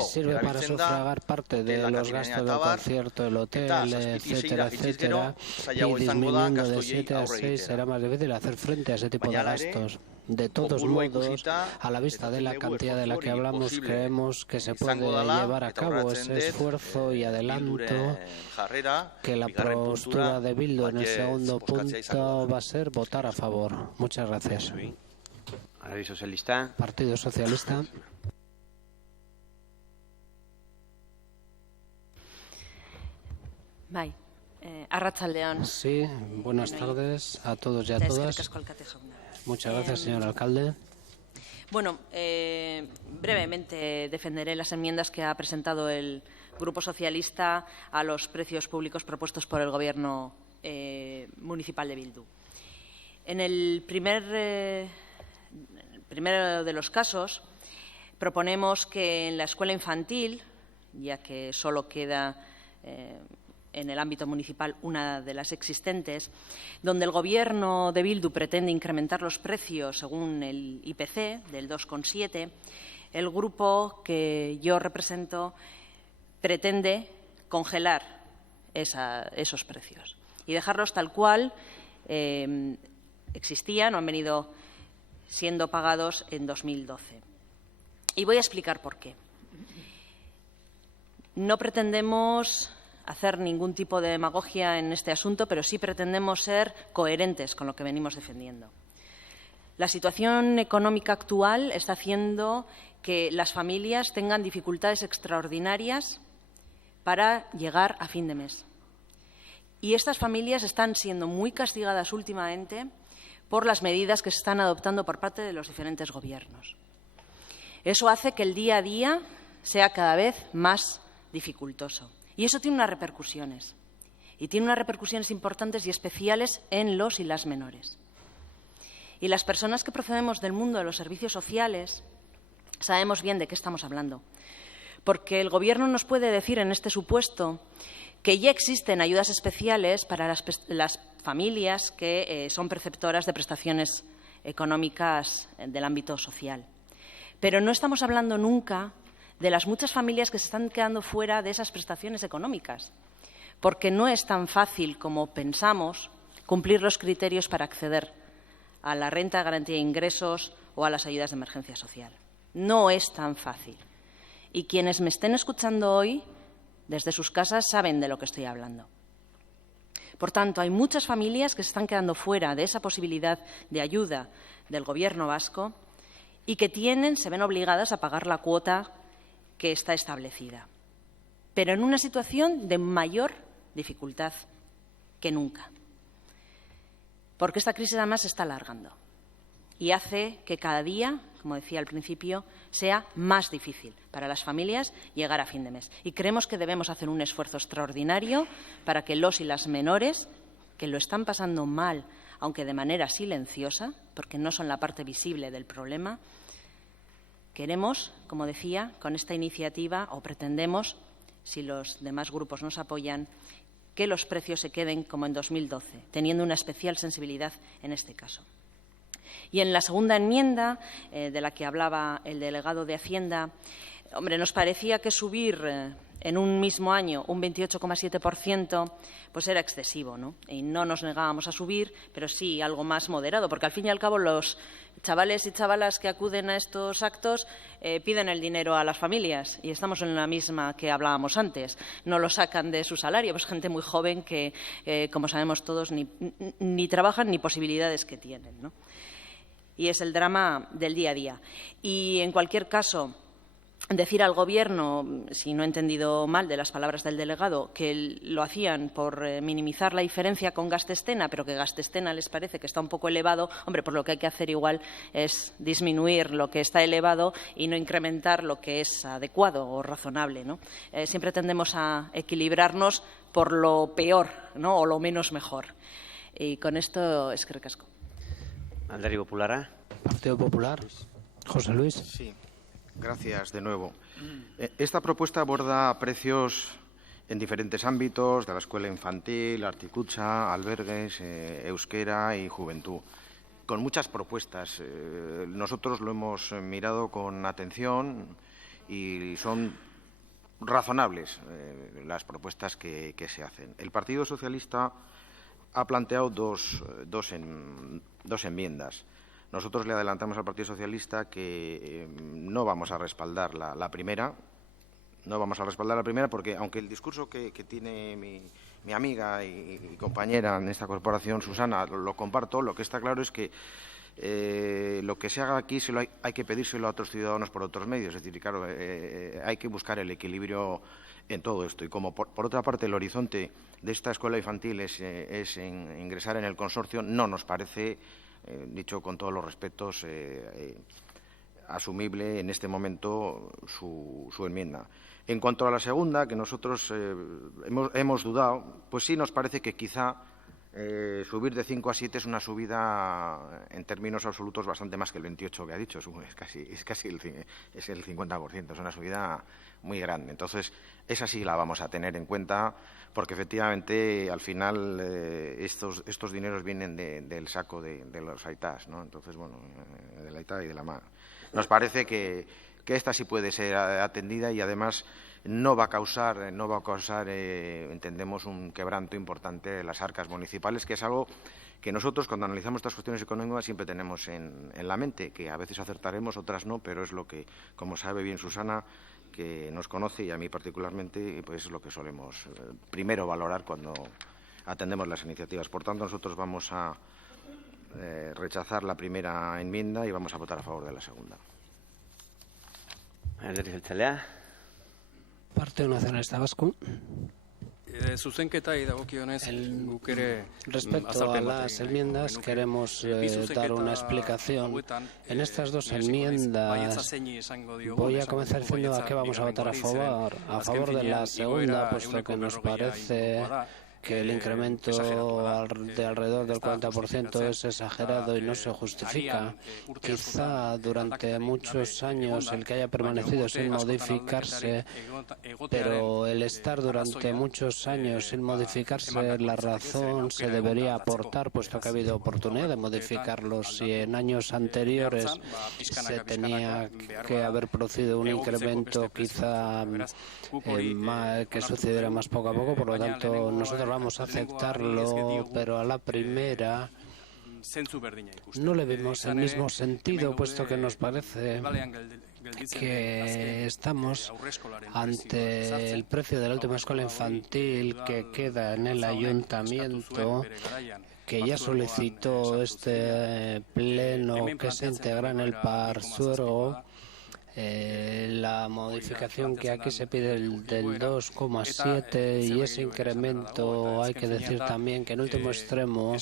sirve para sufragar parte de los gastos del concierto, el hotel, etcétera, etcétera, y disminuyendo de 7 a 6 será más difícil hacer frente a ese tipo de gastos. De todos modos, a la vista de la cantidad de la que hablamos, creemos que se puede llevar a cabo ese esfuerzo, y adelanto que la postura de Bildu en el segundo punto va a ser votar a favor. Muchas gracias. Partido Socialista. Arratsaldeon. Sí, buenas tardes a todos y a todas. Muchas gracias, señor alcalde. Bueno, brevemente defenderé las enmiendas que ha presentado el Grupo Socialista a los precios públicos propuestos por el Gobierno municipal de Bildu. En el primero de los casos, proponemos que en la escuela infantil, ya que solo queda en el ámbito municipal una de las existentes, donde el Gobierno de Bildu pretende incrementar los precios según el IPC del 2,7, el grupo que yo represento pretende congelar esos precios y dejarlos tal cual existían o han venido siendo pagados en 2012. Y voy a explicar por qué. No pretendemos hacer ningún tipo de demagogia en este asunto, pero sí pretendemos ser coherentes con lo que venimos defendiendo. La situación económica actual está haciendo que las familias tengan dificultades extraordinarias para llegar a fin de mes. Y estas familias están siendo muy castigadas últimamente por las medidas que se están adoptando por parte de los diferentes gobiernos. Eso hace que el día a día sea cada vez más dificultoso. Y eso tiene unas repercusiones. Y tiene unas repercusiones importantes y especiales en los y las menores. Y las personas que procedemos del mundo de los servicios sociales sabemos bien de qué estamos hablando. Porque el Gobierno nos puede decir en este supuesto que ya existen ayudas especiales para las familias que son preceptoras de prestaciones económicas del ámbito social. Pero no estamos hablando nunca de las muchas familias que se están quedando fuera de esas prestaciones económicas, porque no es tan fácil como pensamos cumplir los criterios para acceder a la renta de garantía de ingresos o a las ayudas de emergencia social. No es tan fácil. Y quienes me estén escuchando hoy, desde sus casas, saben de lo que estoy hablando. Por tanto, hay muchas familias que se están quedando fuera de esa posibilidad de ayuda del Gobierno vasco y que se ven obligadas a pagar la cuota que está establecida, pero en una situación de mayor dificultad que nunca, porque esta crisis además se está alargando y hace que cada día, como decía al principio, sea más difícil para las familias llegar a fin de mes. Y creemos que debemos hacer un esfuerzo extraordinario para que los y las menores, que lo están pasando mal, aunque de manera silenciosa, porque no son la parte visible del problema, queremos, como decía, con esta iniciativa, o pretendemos, si los demás grupos nos apoyan, que los precios se queden como en 2012, teniendo una especial sensibilidad en este caso. Y en la segunda enmienda, de la que hablaba el delegado de Hacienda, nos parecía que subir en un mismo año un 28,7%, pues era excesivo, ¿no? Y no nos negábamos a subir, pero sí algo más moderado, porque al fin y al cabo los chavales y chavalas que acuden a estos actos piden el dinero a las familias y estamos en la misma que hablábamos antes. No lo sacan de su salario, pues gente muy joven que, como sabemos todos, ni trabajan ni posibilidades que tienen, ¿no? Y es el drama del día a día. Y, en cualquier caso, decir al Gobierno, si no he entendido mal de las palabras del delegado, que lo hacían por minimizar la diferencia con Gastestena, pero que Gastestena les parece que está un poco elevado, hombre, pues lo que hay que hacer igual es disminuir lo que está elevado y no incrementar lo que es adecuado o razonable, ¿no? Siempre tendemos a equilibrarnos por lo peor, ¿no? O lo menos mejor. Y con esto eskerrik asko. Alderdi Popularra. Partido Popular. José Luis. Sí, gracias de nuevo. Esta propuesta aborda precios en diferentes ámbitos, de la escuela infantil, articucha, albergues, euskera y juventud, con muchas propuestas. Nosotros lo hemos mirado con atención y son razonables las propuestas que se hacen. El Partido Socialista ha planteado dos enmiendas. Nosotros le adelantamos al Partido Socialista que no vamos a respaldar la primera. No vamos a respaldar la primera porque, aunque el discurso que tiene mi amiga y compañera en esta corporación, Susana, lo comparto, lo que está claro es que lo que se haga aquí hay que pedírselo a otros ciudadanos por otros medios. Es decir, claro, hay que buscar el equilibrio en todo esto. Y como, por otra parte, el horizonte de esta escuela infantil es ingresar en el consorcio, no nos parece, dicho con todos los respetos, asumible en este momento su enmienda. En cuanto a la segunda, que nosotros hemos dudado, pues sí nos parece que quizá subir de 5 a 7 es una subida en términos absolutos bastante más que el 28 que ha dicho, es casi el 50%, es una subida muy grande. Entonces, esa sí la vamos a tener en cuenta porque efectivamente al final estos dineros vienen del saco de los aitás, ¿no? Entonces, bueno, de la aitá y de la ma. Nos parece que esta sí puede ser atendida y además no va a causar, entendemos, un quebranto importante en las arcas municipales, que es algo que nosotros, cuando analizamos estas cuestiones económicas, siempre tenemos en la mente, que a veces acertaremos, otras no, pero es lo que, como sabe bien Susana, que nos conoce y a mí particularmente, pues es lo que solemos primero valorar cuando atendemos las iniciativas. Por tanto, nosotros vamos a rechazar la primera enmienda y vamos a votar a favor de la segunda. Alderdi Jeltzalea. Partido Nacionalista Vasco. Respecto a las enmiendas, queremos dar una explicación. En estas dos enmiendas voy a comenzar diciendo a qué vamos a votar a favor de la segunda, puesto que nos parece que el incremento de alrededor del 40% es exagerado y no se justifica. Quizá durante muchos años el que haya permanecido sin modificarse, pero el estar durante muchos años sin modificarse, la razón se debería aportar, puesto que ha habido oportunidad de modificarlos. Si en años anteriores se tenía que haber producido un incremento quizá que sucediera más poco a poco, por lo tanto nosotros vamos a aceptarlo, pero a la primera no le vemos el mismo sentido, puesto que nos parece que estamos ante el precio de la última escuela infantil que queda en el ayuntamiento, que ya solicitó este pleno que se integra en el Partzuergo. La modificación que aquí se pide del 2,7 y ese incremento, hay que decir también que en último extremo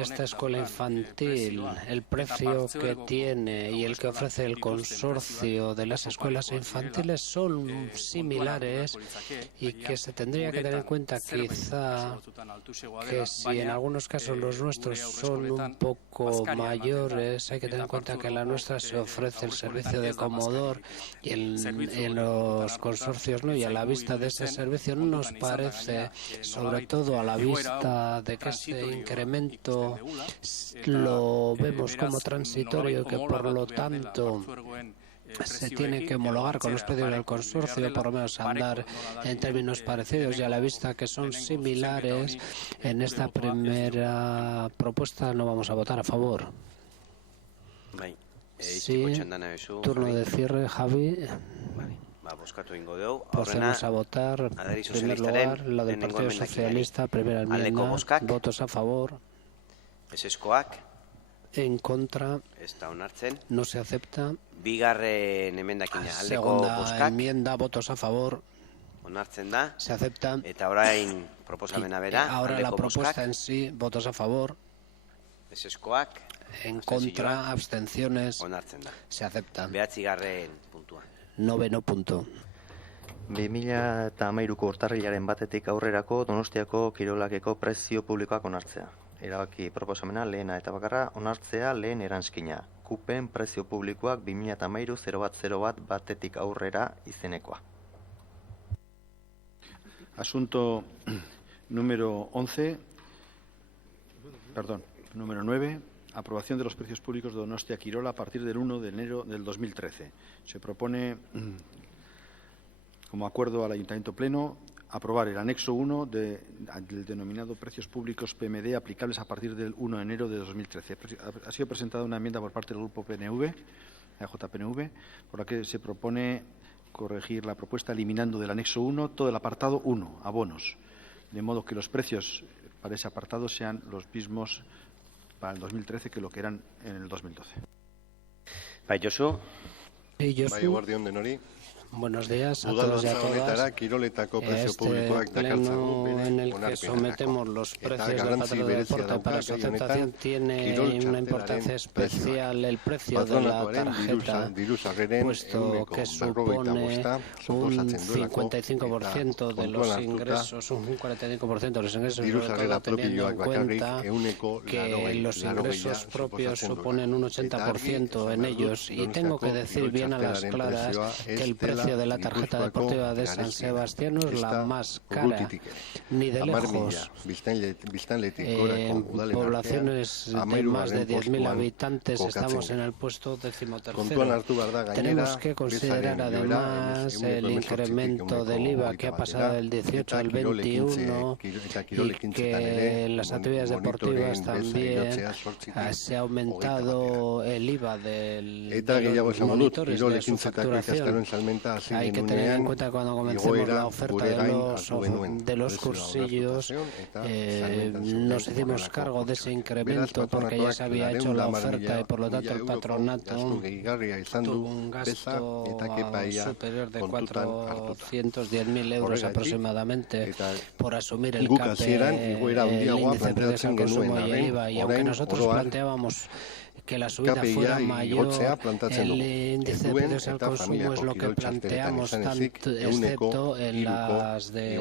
esta escuela infantil, el precio que tiene y el que ofrece el consorcio de las escuelas infantiles son similares y que se tendría que tener en cuenta quizá que si en algunos casos los nuestros son un poco mayores, hay que tener en cuenta que en la nuestra se ofrece el servicio de comodor y en los consorcios no, y a la vista de ese servicio no nos parece, sobre todo a la vista de que ese incremento lo vemos como transitorio, que por lo tanto se tiene que homologar con los precios del consorcio, por lo menos andar en términos parecidos, y a la vista que son similares, en esta primera propuesta no vamos a votar a favor. Sí, turno de cierre, Javi. Procedemos a votar. En primer lugar, la del Partido Socialista, primera enmienda. Votos a favor. En contra. No se acepta. Segunda enmienda, votos a favor. Se acepta. Ahora la propuesta en sí, votos a favor. En contra, abstenciones. Se acepta. Noveno punto. 2013ko urtarrilaren batetik aurrerako Donostiako kirolakeko prezio publikoak onartzea. Erabaki proposamena lehena eta bakarra onartzea lehen eranskina. Kupen prezio publikoak 2013-0101 batetik aurrera izenekoa. Asunto número 9. Aprobación de los precios públicos de Donostia Kirola a partir del 1 de enero del 2013. Se propone, como acuerdo al Ayuntamiento Pleno, aprobar el anexo 1 del denominado precios públicos PMD aplicables a partir del 1 de enero de 2013. Ha sido presentada una enmienda por parte del Grupo PNV, AJPNV, por la que se propone corregir la propuesta eliminando del anexo 1 todo el apartado 1, abonos, de modo que los precios para ese apartado sean los mismos para el 2013 que lo que eran en el 2012. Buenos días a todos y a todas. Pleno en el que sometemos los precios del patrón de deporte para su aceptación tiene una importancia especial el precio de la tarjeta, puesto que supone un 55% de los ingresos, un 45% de los ingresos, sobre todo teniendo en cuenta que los ingresos propios suponen un 80% en ellos. Y tengo que decir bien a las claras que el precio de la tarjeta deportiva de San Sebastián no es la más cara, ni de lejos. En poblaciones de más de 10.000 habitantes estamos en el puesto 13º. Tenemos que considerar además el incremento del IVA que ha pasado del 18 al 21 y que en las actividades deportivas también se ha aumentado el IVA de los monitores de su facturación. Hay que tener en cuenta cuando comencemos la oferta de los cursillos, nos hicimos cargo de ese incremento porque ya se había hecho la oferta y por lo tanto el patronato tuvo un gasto superior de 410.000 euros aproximadamente por asumir el CAPE, el índice de precios al consumo y el IVA. Y aunque nosotros planteábamos que la subida fuera mayor, el índice de precios al consumo es lo que planteamos, excepto en las de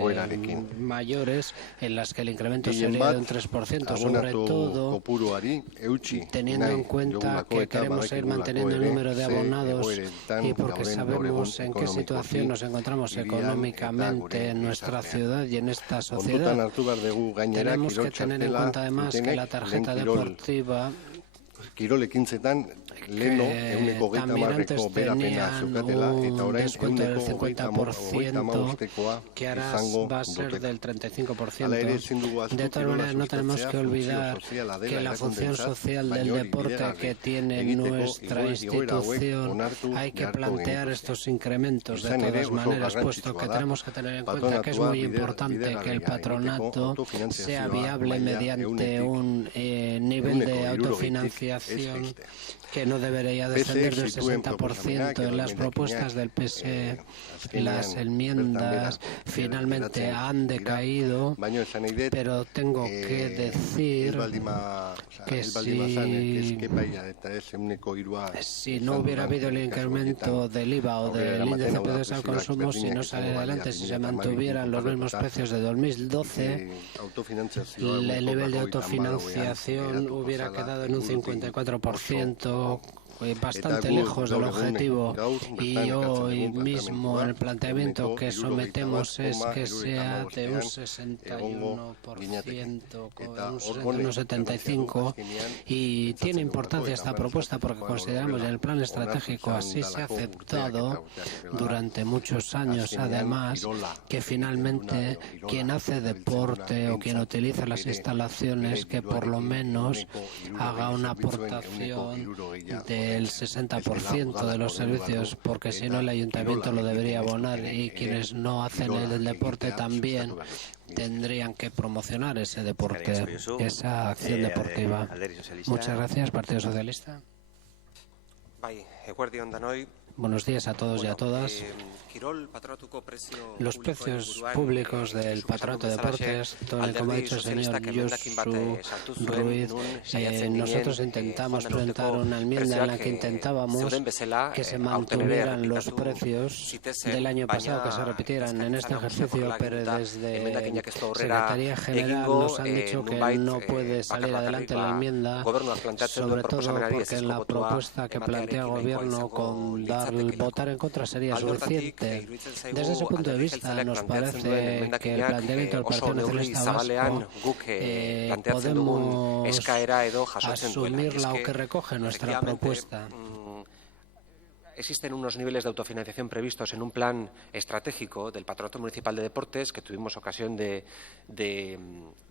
mayores, en las que el incremento sería de un 3%, sobre todo teniendo en cuenta que queremos seguir manteniendo el número de abonados y porque sabemos en qué situación nos encontramos económicamente en nuestra ciudad y en esta sociedad. Tenemos que tener en cuenta además que la tarjeta deportiva también antes tenían un descuento del 50%, que ahora va a ser del 35%. De todas maneras, no tenemos que olvidar que la función social del deporte que tiene nuestra institución, hay que plantear estos incrementos de todas maneras, puesto que tenemos que tener en cuenta que es muy importante que el patronato sea viable mediante un nivel de autofinanciación que no debería descender del 60%. En las propuestas del PSE, las enmiendas finalmente han decaído, pero tengo que decir que si no hubiera habido el incremento del IVA o del índice de precios al consumo, si no saliera adelante, si se mantuvieran los mismos precios de 2012, el nivel de autofinanciación hubiera quedado en un 54%, bastante lejos del objetivo, y hoy mismo el planteamiento que sometemos es que sea de un 61%, un 75%, y tiene importancia esta propuesta porque consideramos en el plan estratégico, así se ha aceptado durante muchos años, además, que finalmente quien hace deporte o quien utiliza las instalaciones, que por lo menos haga una aportación del 60% de los servicios, porque si no el ayuntamiento lo debería abonar, y quienes no hacen el deporte también tendrían que promocionar ese deporte, esa acción deportiva. Muchas gracias, Partido Socialista. Buenos días a todos y a todas. Los precios públicos del Patronato de Deportes, como ha dicho el señor Josu Ruiz, nosotros intentamos presentar una enmienda en la que intentábamos que se mantuvieran los precios del año pasado, que se repitieran en este ejercicio, pero desde Secretaría General nos han dicho que no puede salir adelante la enmienda, sobre todo porque en la propuesta que plantea el Gobierno con votar en contra sería suficiente. Desde ese punto de vista, nos parece que el planteamiento del Partido Nacionalista Vasco podemos asumir lo que recoge nuestra propuesta. Existen unos niveles de autofinanciación previstos en un plan estratégico del Patronato Municipal de Deportes que tuvimos ocasión de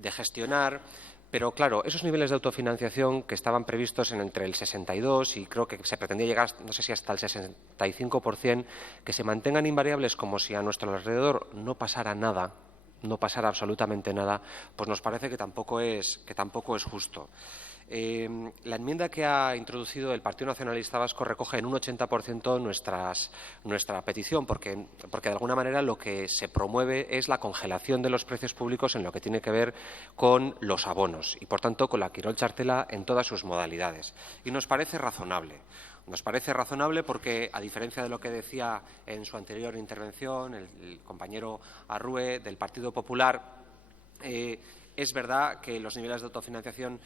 gestionar. Pero, claro, esos niveles de autofinanciación que estaban previstos entre el 62 y creo que se pretendía llegar, no sé si hasta el 65%, que se mantengan invariables como si a nuestro alrededor no pasara nada, no pasara absolutamente nada, pues nos parece que tampoco es justo. La enmienda que ha introducido el Partido Nacionalista Vasco recoge en un 80% nuestra petición, porque de alguna manera lo que se promueve es la congelación de los precios públicos en lo que tiene que ver con los abonos y, por tanto, con la Quirol Txartela en todas sus modalidades. Y nos parece razonable. Nos parece razonable porque, a diferencia de lo que decía en su anterior intervención el compañero Arrue del Partido Popular, es verdad que los niveles de autofinanciación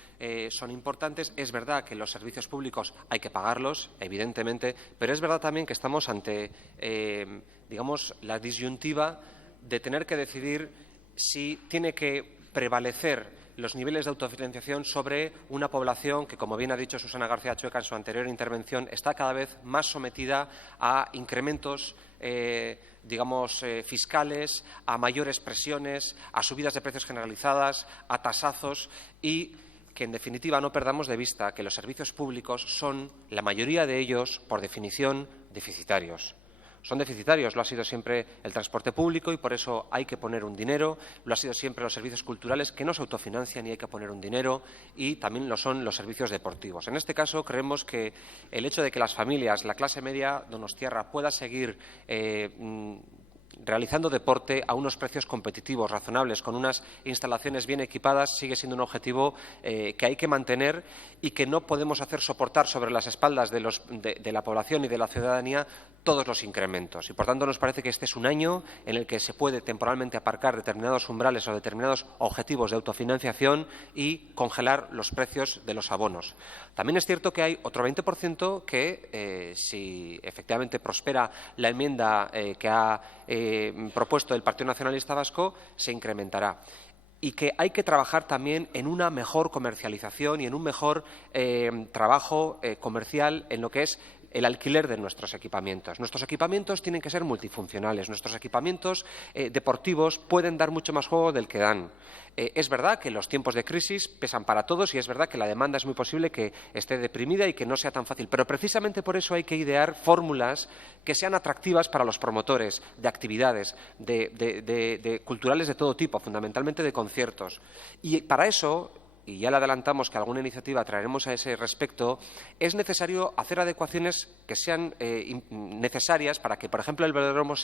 son importantes, es verdad que los servicios públicos hay que pagarlos, evidentemente, pero es verdad también que estamos ante, digamos, la disyuntiva de tener que decidir si tiene que prevalecer los niveles de autofinanciación sobre una población que, como bien ha dicho Susana García Chueca en su anterior intervención, está cada vez más sometida a incrementos fiscales, a mayores presiones, a subidas de precios generalizadas, a tasazos y que, en definitiva, no perdamos de vista que los servicios públicos son, la mayoría de ellos, por definición, deficitarios. Son deficitarios, lo ha sido siempre el transporte público y por eso hay que poner un dinero, lo ha sido siempre los servicios culturales que no se autofinancian y hay que poner un dinero y también lo son los servicios deportivos. En este caso creemos que el hecho de que las familias, la clase media donostiarra pueda seguir realizando deporte a unos precios competitivos, razonables, con unas instalaciones bien equipadas, sigue siendo un objetivo que hay que mantener y que no podemos hacer soportar sobre las espaldas de la población y de la ciudadanía todos los incrementos. Y, por tanto, nos parece que este es un año en el que se puede temporalmente aparcar determinados umbrales o determinados objetivos de autofinanciación y congelar los precios de los abonos. También es cierto que hay otro 20% que, si efectivamente prospera la enmienda que ha propuesto el Partido Nacionalista Vasco, se incrementará. Y que hay que trabajar también en una mejor comercialización y en un mejor trabajo comercial en lo que es el alquiler de nuestros equipamientos. Nuestros equipamientos tienen que ser multifuncionales. Nuestros equipamientos deportivos pueden dar mucho más juego del que dan. Es verdad que los tiempos de crisis pesan para todos y es verdad que la demanda es muy posible que esté deprimida y que no sea tan fácil. Pero precisamente por eso hay que idear fórmulas que sean atractivas para los promotores de actividades de culturales de todo tipo, fundamentalmente de conciertos. Y para eso, y ya le adelantamos que alguna iniciativa traeremos a ese respecto, es necesario hacer adecuaciones que sean necesarias para que, por ejemplo, el velódromo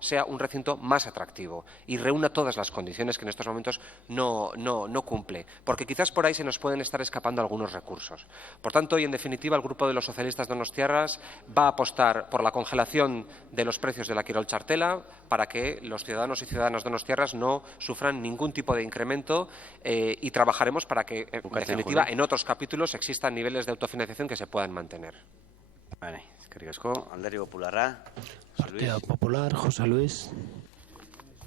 sea un recinto más atractivo y reúna todas las condiciones que en estos momentos no cumple, porque quizás por ahí se nos pueden estar escapando algunos recursos. Por tanto, y en definitiva, el Grupo de los Socialistas donostiarras va a apostar por la congelación de los precios de la Quirol Txartela para que los ciudadanos y ciudadanas donostiarras no sufran ningún tipo de incremento y trabajaremos para que, en definitiva, en otros capítulos existan niveles de autofinanciación que se puedan mantener. Vale, eskerrik asko. Alderdi Popularra, Partido Popular, José Luis.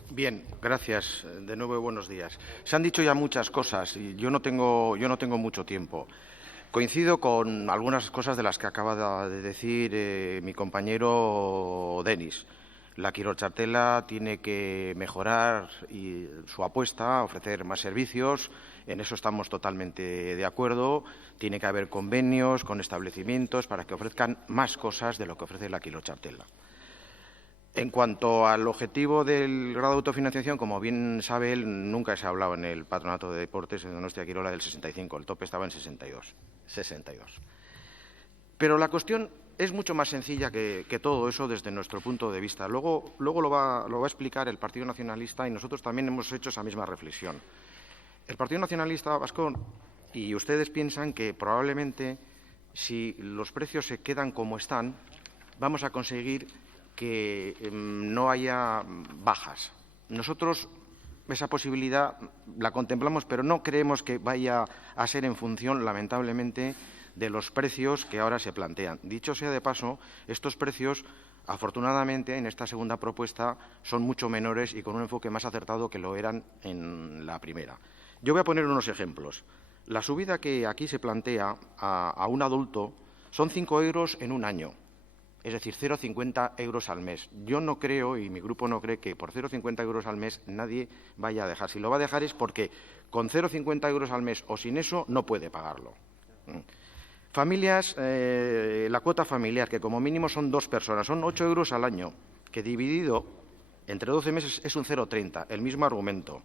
Bien, gracias. De nuevo, buenos días. Se han dicho ya muchas cosas y yo no tengo mucho tiempo. Coincido con algunas cosas de las que acaba de decir mi compañero Denis. La Quiroga-Txartela tiene que mejorar su apuesta, ofrecer más servicios. En eso estamos totalmente de acuerdo. Tiene que haber convenios con establecimientos para que ofrezcan más cosas de lo que ofrece la Quiroga-Txartela. En cuanto al objetivo del grado de autofinanciación, como bien sabe él, nunca se ha hablado en el Patronato de Deportes en Donostia Quirola del 65. El tope estaba en 62. Pero la cuestión es mucho más sencilla que todo eso desde nuestro punto de vista. Luego lo va a explicar el Partido Nacionalista y nosotros también hemos hecho esa misma reflexión. El Partido Nacionalista Vasco y ustedes piensan que probablemente si los precios se quedan como están, vamos a conseguir que no haya bajas. Nosotros esa posibilidad la contemplamos, pero no creemos que vaya a ser en función, lamentablemente, de los precios que ahora se plantean. Dicho sea de paso, estos precios, afortunadamente, en esta segunda propuesta son mucho menores y con un enfoque más acertado que lo eran en la primera. Yo voy a poner unos ejemplos. La subida que aquí se plantea a un adulto son 5 euros en un año. Es decir, 0,50 euros al mes. Yo no creo, y mi grupo no cree, que por 0,50 euros al mes nadie vaya a dejar. Si lo va a dejar es porque con 0,50 euros al mes o sin eso no puede pagarlo. Familias, la cuota familiar, que como mínimo son 2 personas, son 8 euros al año, que dividido entre 12 meses es un 0,30, el mismo argumento.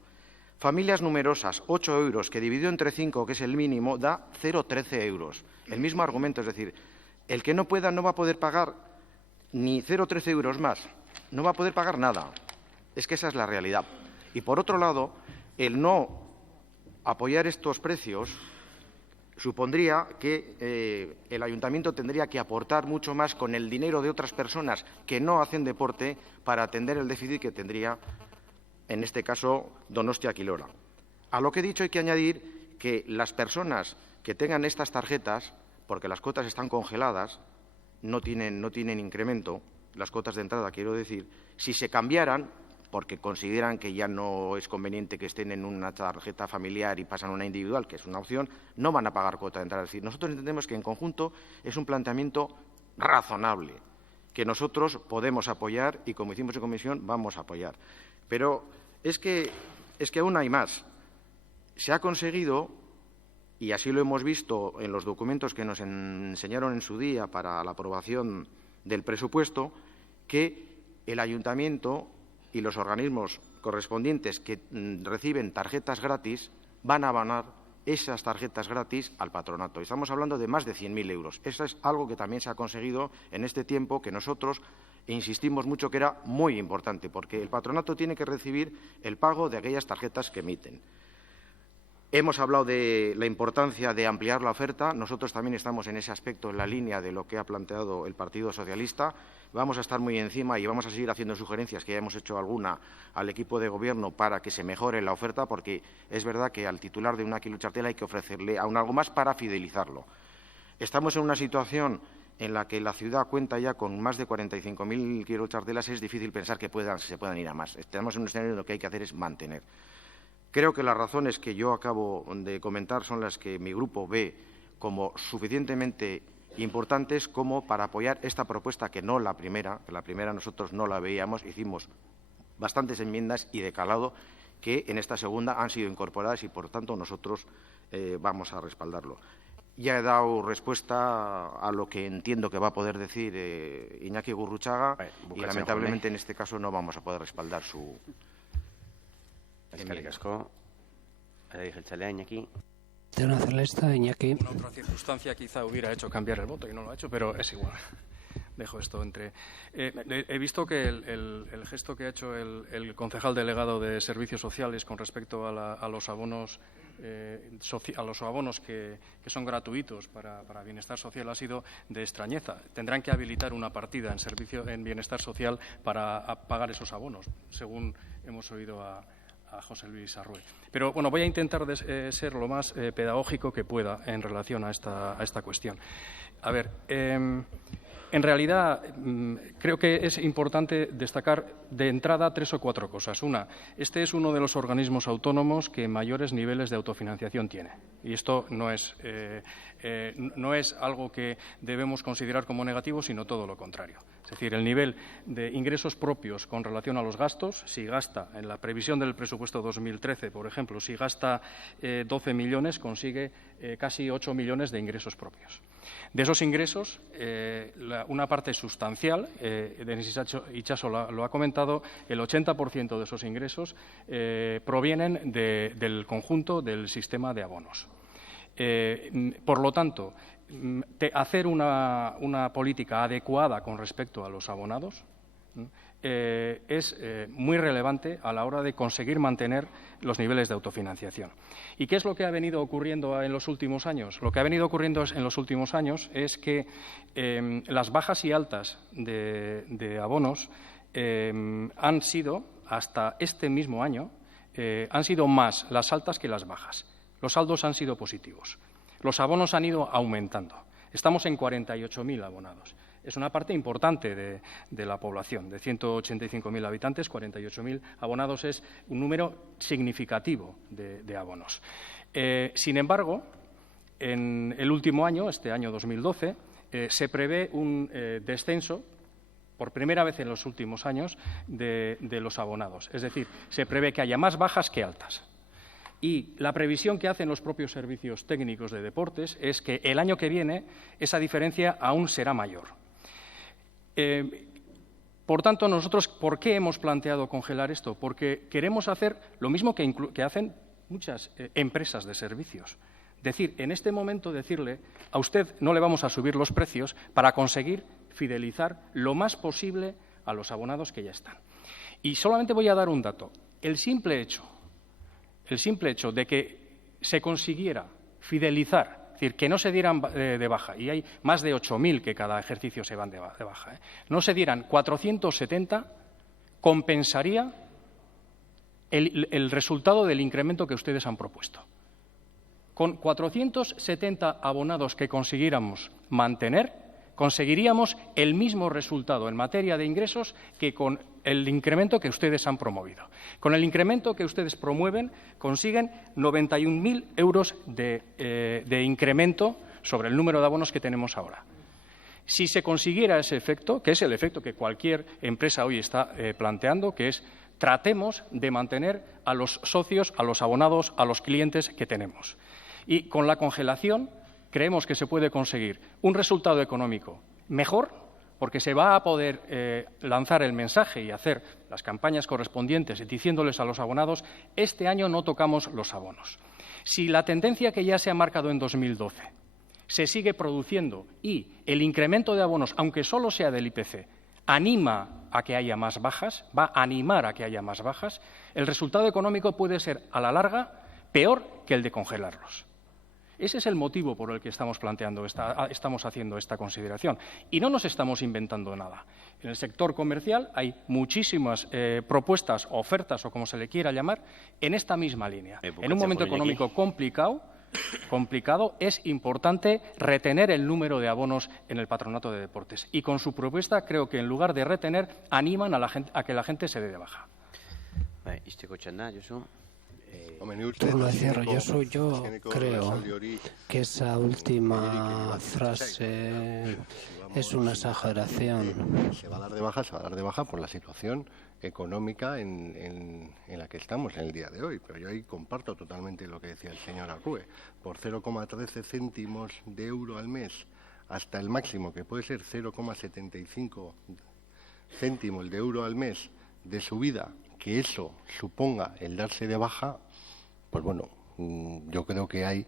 Familias numerosas, 8 euros, que dividido entre 5, que es el mínimo, da 0,13 euros. El mismo argumento, es decir, el que no pueda no va a poder pagar ni 0,13 euros más, no va a poder pagar nada. Es que esa es la realidad. Y por otro lado, el no apoyar estos precios supondría que el ayuntamiento tendría que aportar mucho más con el dinero de otras personas que no hacen deporte para atender el déficit que tendría, en este caso, Donostia Quiroga. A lo que he dicho hay que añadir que las personas que tengan estas tarjetas, porque las cuotas están congeladas, no tienen incremento, las cuotas de entrada, quiero decir, si se cambiaran, porque consideran que ya no es conveniente que estén en una tarjeta familiar y pasan a una individual, que es una opción, no van a pagar cuota de entrada. Es decir, nosotros entendemos que en conjunto es un planteamiento razonable, que nosotros podemos apoyar y, como hicimos en comisión, vamos a apoyar. Pero es que aún hay más. Se ha conseguido, y así lo hemos visto en los documentos que nos enseñaron en su día para la aprobación del presupuesto, que el ayuntamiento y los organismos correspondientes que reciben tarjetas gratis van a abonar esas tarjetas gratis al patronato. Estamos hablando de más de 100.000 euros. Eso es algo que también se ha conseguido en este tiempo, que nosotros insistimos mucho que era muy importante, porque el patronato tiene que recibir el pago de aquellas tarjetas que emiten. Hemos hablado de la importancia de ampliar la oferta. Nosotros también estamos en ese aspecto en la línea de lo que ha planteado el Partido Socialista. Vamos a estar muy encima y vamos a seguir haciendo sugerencias, que ya hemos hecho alguna al equipo de Gobierno, para que se mejore la oferta, porque es verdad que al titular de una Quiroga-Txartela hay que ofrecerle aún algo más para fidelizarlo. Estamos en una situación en la que la ciudad cuenta ya con más de 45.000 Quiroga-Txartelas. Es difícil pensar que se puedan ir a más. Estamos en un escenario en lo que hay que hacer es mantener. Creo que las razones que yo acabo de comentar son las que mi grupo ve como suficientemente importantes como para apoyar esta propuesta, que no la primera, que la primera nosotros no la veíamos, hicimos bastantes enmiendas y de calado que en esta segunda han sido incorporadas y, por tanto, nosotros vamos a respaldarlo. Ya he dado respuesta a lo que entiendo que va a poder decir Iñaki Gurruchaga y, lamentablemente, en este caso no vamos a poder respaldar su... Eskerrik asko. Jeltzalea, Iñaki. Iñaki. En otra circunstancia quizá hubiera hecho cambiar el voto y no lo ha hecho, pero es igual. Dejo esto entre... he visto que el gesto que ha hecho el concejal delegado de Servicios Sociales con respecto a los abonos que son gratuitos para bienestar social ha sido de extrañeza. Tendrán que habilitar una partida en bienestar social para pagar esos abonos, según hemos oído a a José Luis Arrué. Pero bueno, voy a intentar ser lo más pedagógico que pueda en relación a esta cuestión. A ver, en realidad creo que es importante destacar de entrada 3 o 4 cosas. Una, este es uno de los organismos autónomos que mayores niveles de autofinanciación tiene. Y esto no es algo que debemos considerar como negativo, sino todo lo contrario. Es decir, el nivel de ingresos propios con relación a los gastos, si gasta en la previsión del presupuesto 2013, por ejemplo, si gasta 12 millones, consigue casi 8 millones de ingresos propios. De esos ingresos, una parte sustancial, Denis Itxaso lo ha comentado, el 80% de esos ingresos provienen del conjunto del sistema de abonos. Por lo tanto, hacer una política adecuada con respecto a los abonados es muy relevante a la hora de conseguir mantener los niveles de autofinanciación. ¿Y qué es lo que ha venido ocurriendo en los últimos años? Lo que ha venido ocurriendo en los últimos años es que las bajas y altas de abonos han sido, hasta este mismo año, han sido más las altas que las bajas. Los saldos han sido positivos. Los abonos han ido aumentando. Estamos en 48.000 abonados. Es una parte importante de la población. De 185.000 habitantes, 48.000 abonados es un número significativo de abonos. Sin embargo, en el último año, este año 2012, se prevé un descenso, por primera vez en los últimos años, de los abonados. Es decir, se prevé que haya más bajas que altas. Y la previsión que hacen los propios servicios técnicos de deportes es que el año que viene esa diferencia aún será mayor. Por tanto, nosotros, ¿por qué hemos planteado congelar esto? Porque queremos hacer lo mismo que hacen muchas empresas de servicios. En este momento decirle a usted no le vamos a subir los precios para conseguir fidelizar lo más posible a los abonados que ya están. Y solamente voy a dar un dato. El simple hecho de que se consiguiera fidelizar, es decir, que no se dieran de baja, y hay más de 8.000 que cada ejercicio se van de baja, no se dieran 470, compensaría el resultado del incremento que ustedes han propuesto. Con 470 abonados que consiguiéramos mantener, conseguiríamos el mismo resultado en materia de ingresos que con el incremento que ustedes han promovido. Con el incremento que ustedes promueven, consiguen 91.000 euros de incremento sobre el número de abonos que tenemos ahora. Si se consiguiera ese efecto, que es el efecto que cualquier empresa hoy está planteando, que es tratemos de mantener a los socios, a los abonados, a los clientes que tenemos. Y con la congelación creemos que se puede conseguir un resultado económico mejor, porque se va a poder lanzar el mensaje y hacer las campañas correspondientes diciéndoles a los abonados, este año no tocamos los abonos. Si la tendencia que ya se ha marcado en 2012 se sigue produciendo y el incremento de abonos, aunque solo sea del IPC, anima a que haya más bajas, va a animar a que haya más bajas, el resultado económico puede ser, a la larga, peor que el de congelarlos. Ese es el motivo por el que estamos haciendo esta consideración. Y no nos estamos inventando nada. En el sector comercial hay muchísimas propuestas, ofertas o como se le quiera llamar, en esta misma línea. En un momento económico complicado, es importante retener el número de abonos en el patronato de deportes. Y con su propuesta creo que en lugar de retener, animan a que la gente se dé de baja. Yo creo que esa última frase es una exageración. Se va a dar de baja por la situación económica en la que estamos en el día de hoy. Pero yo ahí comparto totalmente lo que decía el señor Arrué. Por 0,13 céntimos de euro al mes hasta el máximo, que puede ser 0,75 céntimos de euro al mes de subida, que eso suponga el darse de baja, pues bueno, yo creo que hay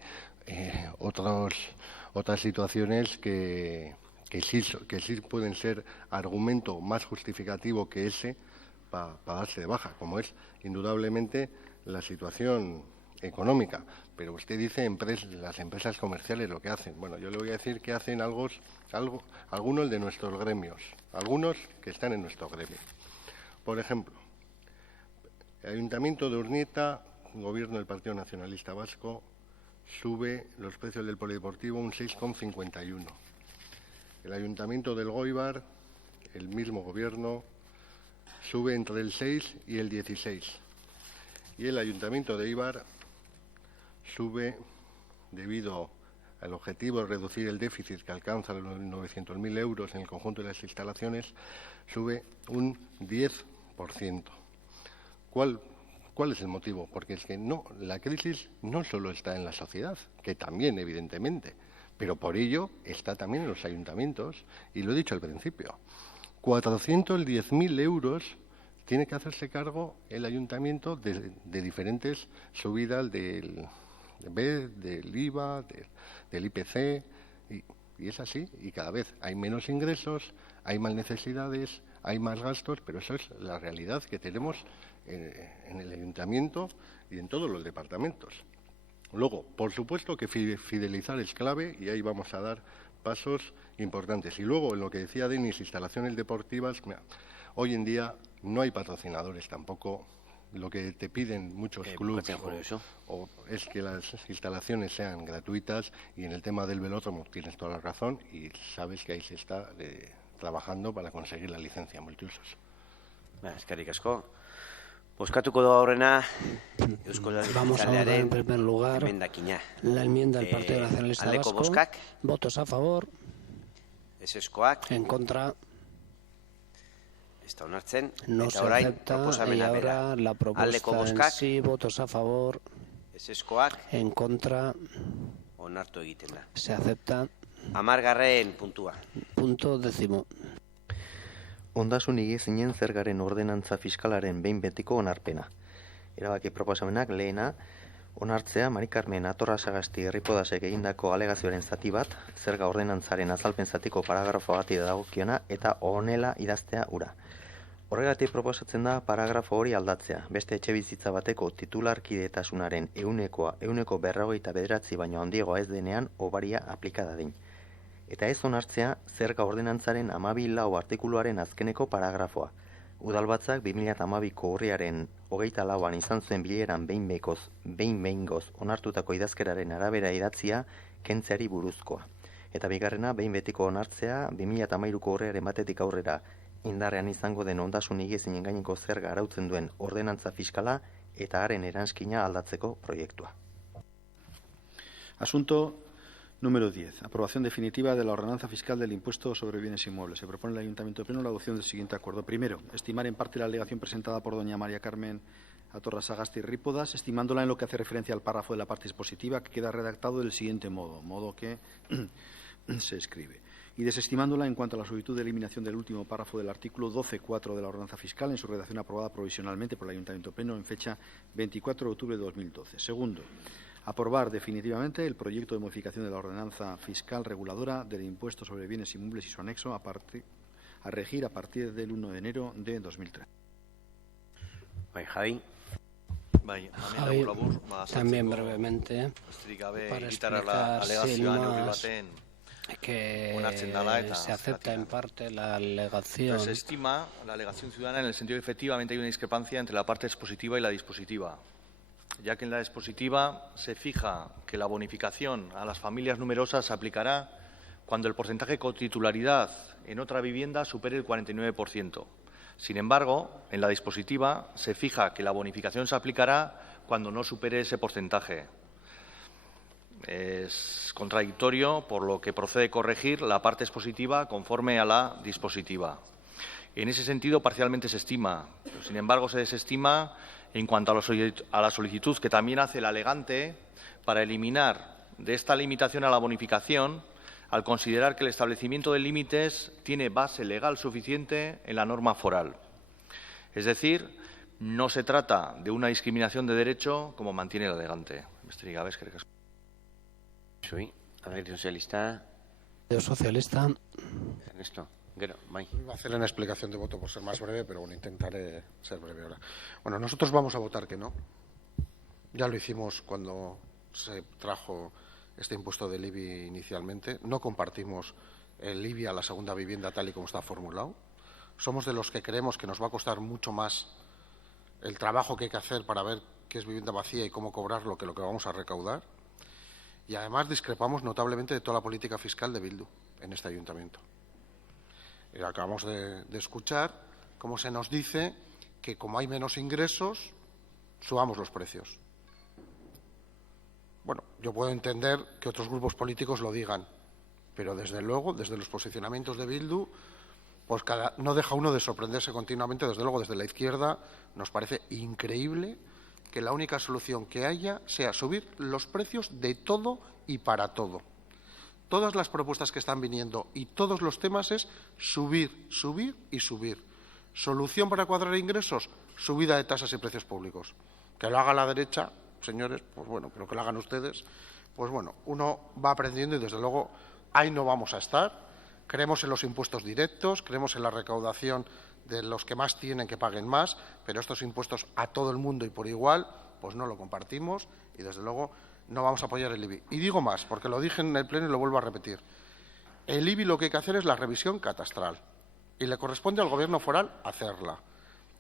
otras situaciones que sí pueden ser argumento más justificativo que ese para darse de baja, como es indudablemente la situación económica. Pero usted dice las empresas comerciales lo que hacen. Bueno, yo le voy a decir que hacen algunos de nuestros gremios, algunos que están en nuestro gremio. Por ejemplo, El Ayuntamiento de Urnieta, Gobierno del Partido Nacionalista Vasco, sube los precios del polideportivo un 6,51. El Ayuntamiento del Goibar, el mismo Gobierno, sube entre el 6 y el 16. Y el Ayuntamiento de Eibar sube, debido al objetivo de reducir el déficit que alcanza los 900.000 euros en el conjunto de las instalaciones, sube un 10%. ¿Cuál es el motivo? Porque es que la crisis no solo está en la sociedad, que también, evidentemente, pero por ello está también en los ayuntamientos, y lo he dicho al principio. 410.000 euros tiene que hacerse cargo el ayuntamiento de diferentes subidas del IVA, del IPC, y es así, y cada vez hay menos ingresos, hay más necesidades, hay más gastos, pero eso es la realidad que tenemos en el ayuntamiento y en todos los departamentos. Luego, por supuesto que fidelizar es clave, y ahí vamos a dar pasos importantes. Y luego, en lo que decía Denis, instalaciones deportivas, hoy en día no hay patrocinadores tampoco. Lo que te piden muchos clubes es que las instalaciones sean gratuitas, y en el tema del velódromo tienes toda la razón, y sabes que ahí se está trabajando para conseguir la licencia multiusos. Eskerrik asko. Bozkatuko du aurrena Vamos a votar en primer lugar la enmienda del Partido Nacionalista Vasco. Votos a favor. En contra. No se acepta. Y ahora la propuesta en sí. Votos a favor. En contra. Se acepta. Punto 10. Ondasun higezinen zergaren ordenantza fiskalaren behin betiko onarpena. Erabaki proposamenak lehena, onartzea Mari Carmen Atorra-Sagasti Ripodasek egindako alegazioaren zati bat, zerga ordenantzaren azalpen zatiko paragrafo bati dagokiona, eta honela idaztea ura. Horregatik proposatzen da paragrafo hori aldatzea, beste etxebizitza bateko titularkidetasunaren ehuneko 49 baino handiagoa ez denean obaria aplikada den. Eta ez onartzea zerga ordenantzaren 12 artikuluaren azkeneko paragrafoa. Udalbatzak 2012ko urriaren 24an izan zuen bileran behin behingoz onartutako idazkeraren arabera idatzia kentzeari buruzkoa. Eta bigarrena, behin betiko onartzea 2013ko urriaren batetik aurrera indarrean izango den ondasun higezinen gaineko zerga arautzen duen ordenantza fiskala eta haren eranskina aldatzeko proiektua. Asunto número 10. Aprobación definitiva de la ordenanza fiscal del impuesto sobre bienes inmuebles. Se propone al Ayuntamiento de Pleno la adopción del siguiente acuerdo. Primero, estimar en parte la alegación presentada por doña María Carmen Atorra-Sagasti Rípodas, estimándola en lo que hace referencia al párrafo de la parte dispositiva, que queda redactado del siguiente modo que se escribe. Y desestimándola en cuanto a la solicitud de eliminación del último párrafo del artículo 12.4 de la ordenanza fiscal en su redacción aprobada provisionalmente por el Ayuntamiento de Pleno en fecha 24 de octubre de 2012. Segundo, aprobar definitivamente el proyecto de modificación de la ordenanza fiscal reguladora del impuesto sobre bienes inmuebles y su anexo a regir a partir del 1 de enero de 2013. Javi. Javi, también brevemente, para explicar sin más que se acepta en parte la alegación. Se estima la alegación ciudadana en el sentido de que efectivamente hay una discrepancia entre la parte expositiva y la dispositiva, ya que en la expositiva se fija que la bonificación a las familias numerosas se aplicará cuando el porcentaje de cotitularidad en otra vivienda supere el 49%. Sin embargo, en la dispositiva se fija que la bonificación se aplicará cuando no supere ese porcentaje. Es contradictorio, por lo que procede corregir la parte expositiva conforme a la dispositiva. En ese sentido, parcialmente se estima, pero sin embargo se desestima en cuanto a la solicitud que también hace el alegante para eliminar de esta limitación a la bonificación al considerar que el establecimiento de límites tiene base legal suficiente en la norma foral. Es decir, no se trata de una discriminación de derecho como mantiene el alegante. Soy Alderdi Socialista. Socialista. Ernesto. Iba a hacer una explicación de voto por ser más breve, pero bueno, intentaré ser breve ahora. Bueno, nosotros vamos a votar que no. Ya lo hicimos cuando se trajo este impuesto del IBI inicialmente. No compartimos el IBI a la segunda vivienda tal y como está formulado. Somos de los que creemos que nos va a costar mucho más el trabajo que hay que hacer para ver qué es vivienda vacía y cómo cobrarlo que lo que vamos a recaudar. Y además discrepamos notablemente de toda la política fiscal de Bildu en este ayuntamiento. Y acabamos de escuchar cómo se nos dice que como hay menos ingresos, subamos los precios. Bueno, yo puedo entender que otros grupos políticos lo digan, pero desde luego, desde los posicionamientos de Bildu, pues no deja uno de sorprenderse continuamente. Desde luego, desde la izquierda nos parece increíble que la única solución que haya sea subir los precios de todo y para todo. Todas las propuestas que están viniendo y todos los temas es subir, subir y subir. ¿Solución para cuadrar ingresos? Subida de tasas y precios públicos. Que lo haga la derecha, señores, pues bueno, pero que lo hagan ustedes, pues bueno, uno va aprendiendo y desde luego ahí no vamos a estar. Creemos en los impuestos directos, creemos en la recaudación de los que más tienen que paguen más, pero estos impuestos a todo el mundo y por igual, pues no lo compartimos y desde luego no vamos a apoyar el IBI. Y digo más, porque lo dije en el pleno y lo vuelvo a repetir. El IBI lo que hay que hacer es la revisión catastral y le corresponde al Gobierno foral hacerla.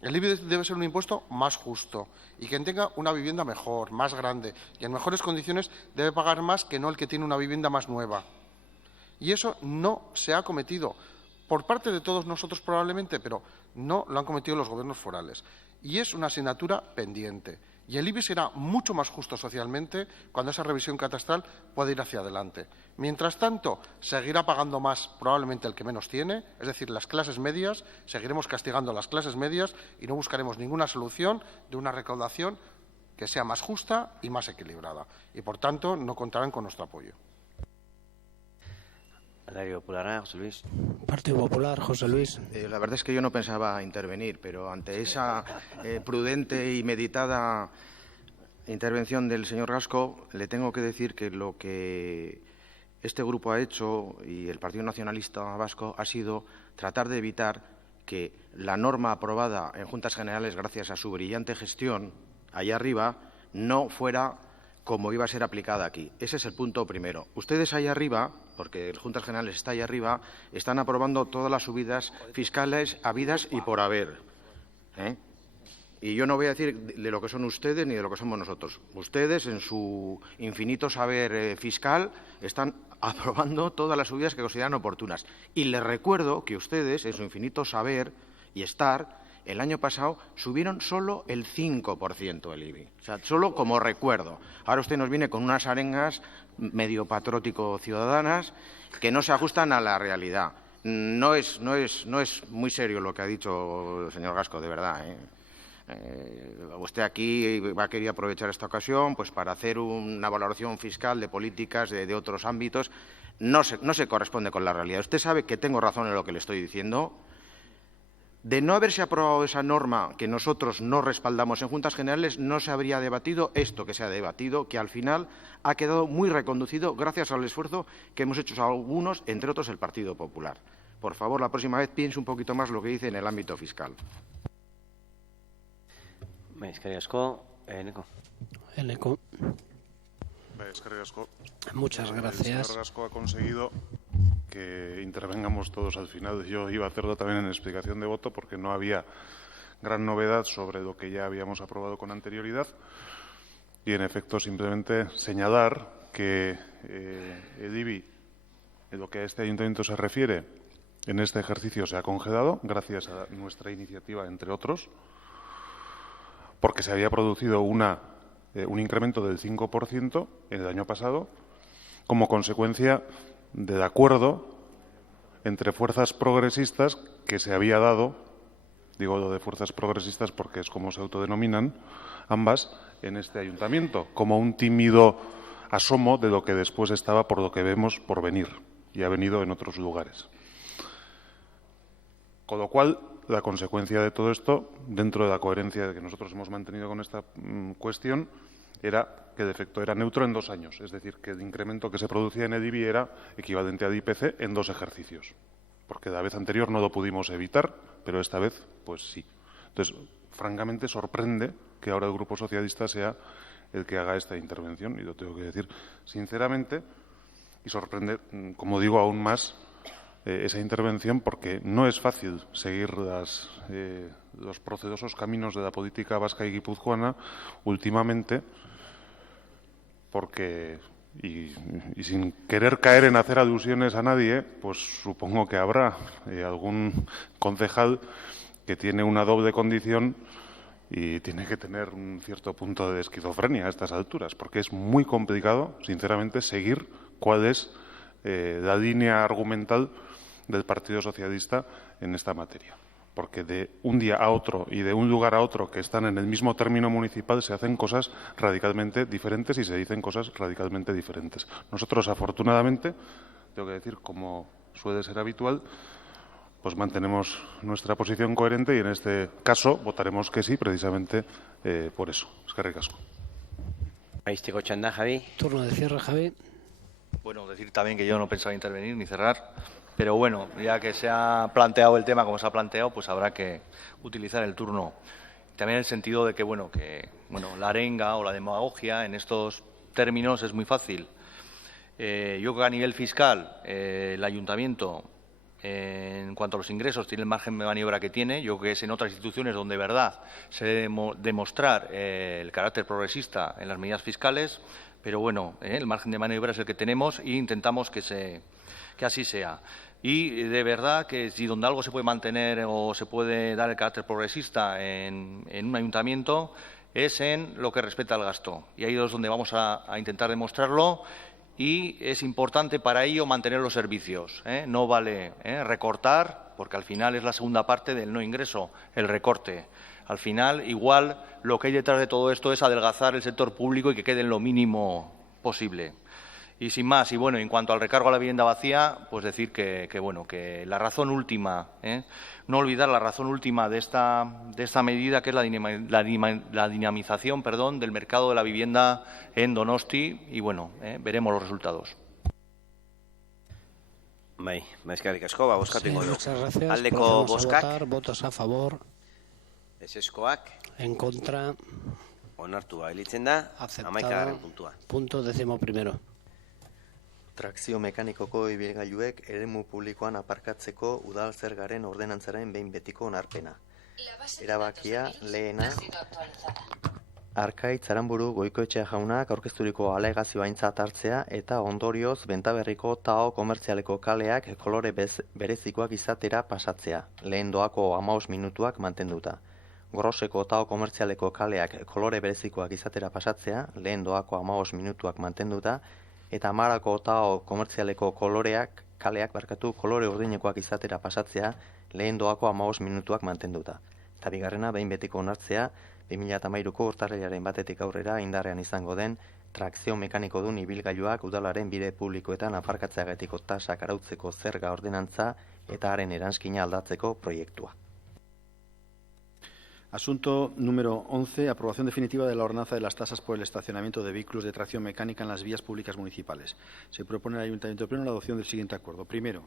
El IBI debe ser un impuesto más justo y quien tenga una vivienda mejor, más grande y en mejores condiciones debe pagar más que no el que tiene una vivienda más nueva. Y eso no se ha cometido por parte de todos nosotros probablemente, pero no lo han cometido los gobiernos forales. Y es una asignatura pendiente. Y el IBI será mucho más justo socialmente cuando esa revisión catastral pueda ir hacia adelante. Mientras tanto, seguirá pagando más probablemente el que menos tiene, es decir, las clases medias, seguiremos castigando a las clases medias y no buscaremos ninguna solución de una recaudación que sea más justa y más equilibrada. Y, por tanto, no contarán con nuestro apoyo. Partido Popular, José Luis. Partido Popular, José Luis. La verdad es que yo no pensaba intervenir, pero ante esa prudente y meditada intervención del señor Gasco, le tengo que decir que lo que este grupo ha hecho y el Partido Nacionalista Vasco ha sido tratar de evitar que la norma aprobada en Juntas Generales, gracias a su brillante gestión allá arriba, no fuera como iba a ser aplicada aquí. Ese es el punto primero. Ustedes ahí arriba, porque el Juntas Generales está ahí arriba, están aprobando todas las subidas fiscales habidas y por haber. Y yo no voy a decir de lo que son ustedes ni de lo que somos nosotros. Ustedes, en su infinito saber fiscal, están aprobando todas las subidas que consideran oportunas. Y les recuerdo que ustedes, en su infinito saber y estar, el año pasado subieron solo el 5% el IBI. O sea, solo como recuerdo. Ahora usted nos viene con unas arengas medio patriótico ciudadanas que no se ajustan a la realidad. No es muy serio lo que ha dicho el señor Gasco, de verdad. Usted aquí va a querer aprovechar esta ocasión pues para hacer una valoración fiscal de políticas de otros ámbitos. No se corresponde con la realidad. Usted sabe que tengo razón en lo que le estoy diciendo. De no haberse aprobado esa norma que nosotros no respaldamos en Juntas Generales, no se habría debatido esto que se ha debatido, que al final ha quedado muy reconducido gracias al esfuerzo que hemos hecho algunos, entre otros el Partido Popular. Por favor, la próxima vez piense un poquito más lo que dice en el ámbito fiscal. Muchas gracias. El señor Gasco ha conseguido que intervengamos todos al final. Yo iba a hacerlo también en explicación de voto porque no había gran novedad sobre lo que ya habíamos aprobado con anterioridad y, en efecto, simplemente señalar que el IBI, en lo que a este ayuntamiento se refiere, en este ejercicio se ha congelado gracias a nuestra iniciativa, entre otros, porque se había producido un incremento del 5% el año pasado como consecuencia del acuerdo entre fuerzas progresistas que se había dado, digo lo de fuerzas progresistas porque es como se autodenominan, ambas en este ayuntamiento, como un tímido asomo de lo que después estaba, por lo que vemos, por venir, y ha venido en otros lugares. Con lo cual, la consecuencia de todo esto, dentro de la coherencia que nosotros hemos mantenido con esta cuestión, era que el efecto era neutro en 2 años, es decir, que el incremento que se producía en el IBI era equivalente al IPC en 2 ejercicios, porque la vez anterior no lo pudimos evitar, pero esta vez, pues sí. Entonces, francamente, sorprende que ahora el Grupo Socialista sea el que haga esta intervención, y lo tengo que decir sinceramente, y sorprende, como digo, aún más esa intervención porque no es fácil seguir los procedosos caminos de la política vasca y guipuzcoana últimamente, porque, y sin querer caer en hacer alusiones a nadie, pues supongo que habrá algún concejal que tiene una doble condición y tiene que tener un cierto punto de esquizofrenia a estas alturas, porque es muy complicado, sinceramente, seguir cuál es la línea argumental del Partido Socialista en esta materia. Porque de un día a otro y de un lugar a otro que están en el mismo término municipal se hacen cosas radicalmente diferentes y se dicen cosas radicalmente diferentes. Nosotros, afortunadamente, tengo que decir, como suele ser habitual, pues mantenemos nuestra posición coherente y en este caso votaremos que sí, precisamente por eso. Eskerrik asko. Turno de cierre, Javi. Bueno, decir también que yo no pensaba intervenir ni cerrar, pero bueno, ya que se ha planteado el tema como se ha planteado, pues habrá que utilizar el turno. También en el sentido de que, la arenga o la demagogia en estos términos es muy fácil. Yo creo que a nivel fiscal el ayuntamiento, en cuanto a los ingresos, tiene el margen de maniobra que tiene. Yo creo que es en otras instituciones donde, de verdad, se debe demostrar el carácter progresista en las medidas fiscales, pero bueno, el margen de maniobra es el que tenemos e intentamos que así sea. Y de verdad que si donde algo se puede mantener o se puede dar el carácter progresista en un ayuntamiento es en lo que respecta al gasto. Y ahí es donde vamos a intentar demostrarlo. Y es importante para ello mantener los servicios. No vale recortar, porque al final es la segunda parte del no ingreso, el recorte. Al final, igual, lo que hay detrás de todo esto es adelgazar el sector público y que quede en lo mínimo posible. Y sin más, y bueno, en cuanto al recargo a la vivienda vacía, pues decir que la razón última, no olvidar la razón última de esta medida, que es la dinamización, del mercado de la vivienda en Donosti, y bueno, veremos los resultados. Eskerrik asko, bozkatuko dugu. Muchas gracias. Aldeko bozkak. Votos a favor. Ezezkoak. En contra. Onartua gelditzen da. 11. puntua. Punto 11. Trakzio mekanikoko ibilgailuek eremu publikoan aparkatzeko udal zergaren ordenantzaren behin betiko onarpena. Erabakia lehena Arkaitz Aramburu Goikoetxea jaunak aurkezturiko alegazioa aintzat hartzea eta ondorioz Bentaberriko Tao komertzialeko kaleak kolore berezikoak izatera pasatzea, lehen doako 15 minutuak mantenduta. Groseko Tao komertzialeko kaleak kolore berezikoak izatera pasatzea, lehen doako 15 minutuak mantenduta, eta Amarako Tao komertzialeko kaleak kolore urdinekoak izatera pasatzea, lehen doako 15 minutuak mantenduta. Eta bigarrena, behin betiko onartzea, 2013ko urtarrilaren batetik aurrera indarrean izango den trakzio mekaniko dun ibilgailuak udalaren bide publikoetan aparkatzeagatiko tasak arautzeko zerga ordenantza eta haren eranskina aldatzeko proiektua. Asunto número 11. Aprobación definitiva de la ordenanza de las tasas por el estacionamiento de vehículos de tracción mecánica en las vías públicas municipales. Se propone al Ayuntamiento de Pleno la adopción del siguiente acuerdo. Primero,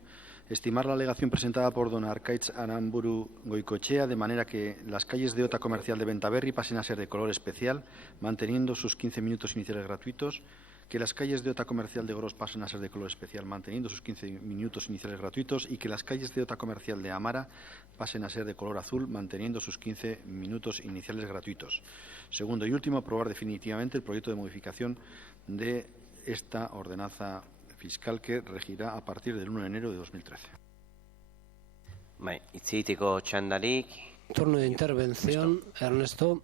estimar la alegación presentada por don Arkaitz Aramburu Goikoetxea de manera que las calles de OTA comercial de Bentaberri pasen a ser de color especial, manteniendo sus 15 minutos iniciales gratuitos, que las calles de OTA comercial de Gros pasen a ser de color especial, manteniendo sus 15 minutos iniciales gratuitos, y que las calles de OTA comercial de Amara pasen a ser de color azul, manteniendo sus 15 minutos iniciales gratuitos. Segundo y último, aprobar definitivamente el proyecto de modificación de esta ordenanza fiscal que regirá a partir del 1 de enero de 2013. Turno de intervención, Ernesto.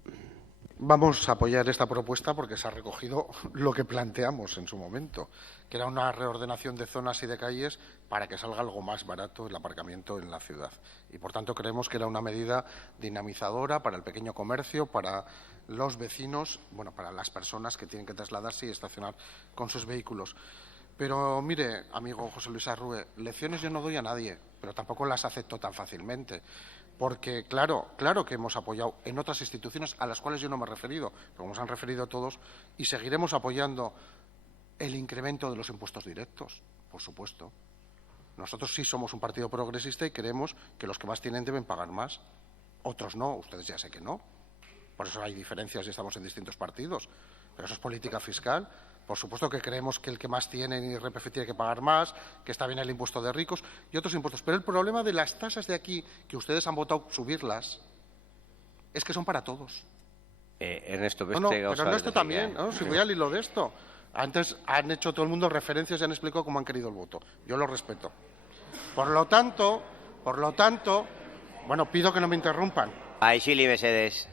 Vamos a apoyar esta propuesta porque se ha recogido lo que planteamos en su momento, que era una reordenación de zonas y de calles para que salga algo más barato el aparcamiento en la ciudad. Y, por tanto, creemos que era una medida dinamizadora para el pequeño comercio, para los vecinos, para las personas que tienen que trasladarse y estacionar con sus vehículos. Pero, mire, amigo José Luis Arrue, lecciones yo no doy a nadie, pero tampoco las acepto tan fácilmente. Porque, claro que hemos apoyado en otras instituciones a las cuales yo no me he referido, pero nos han referido todos, y seguiremos apoyando el incremento de los impuestos directos, por supuesto. Nosotros sí somos un partido progresista y creemos que los que más tienen deben pagar más. Otros no, ustedes ya sé que no. Por eso hay diferencias y estamos en distintos partidos. Pero eso es política fiscal. Por supuesto que creemos que el que más tiene en IRPF tiene que pagar más, que está bien el impuesto de ricos y otros impuestos. Pero el problema de las tasas de aquí, que ustedes han votado subirlas, es que son para todos. Ernesto, pero Ernesto también, ¿no? Si voy al hilo de esto. Antes han hecho todo el mundo referencias y han explicado cómo han querido el voto. Yo lo respeto. Por lo tanto, bueno, pido que no me interrumpan. Ahí sí, Mercedes.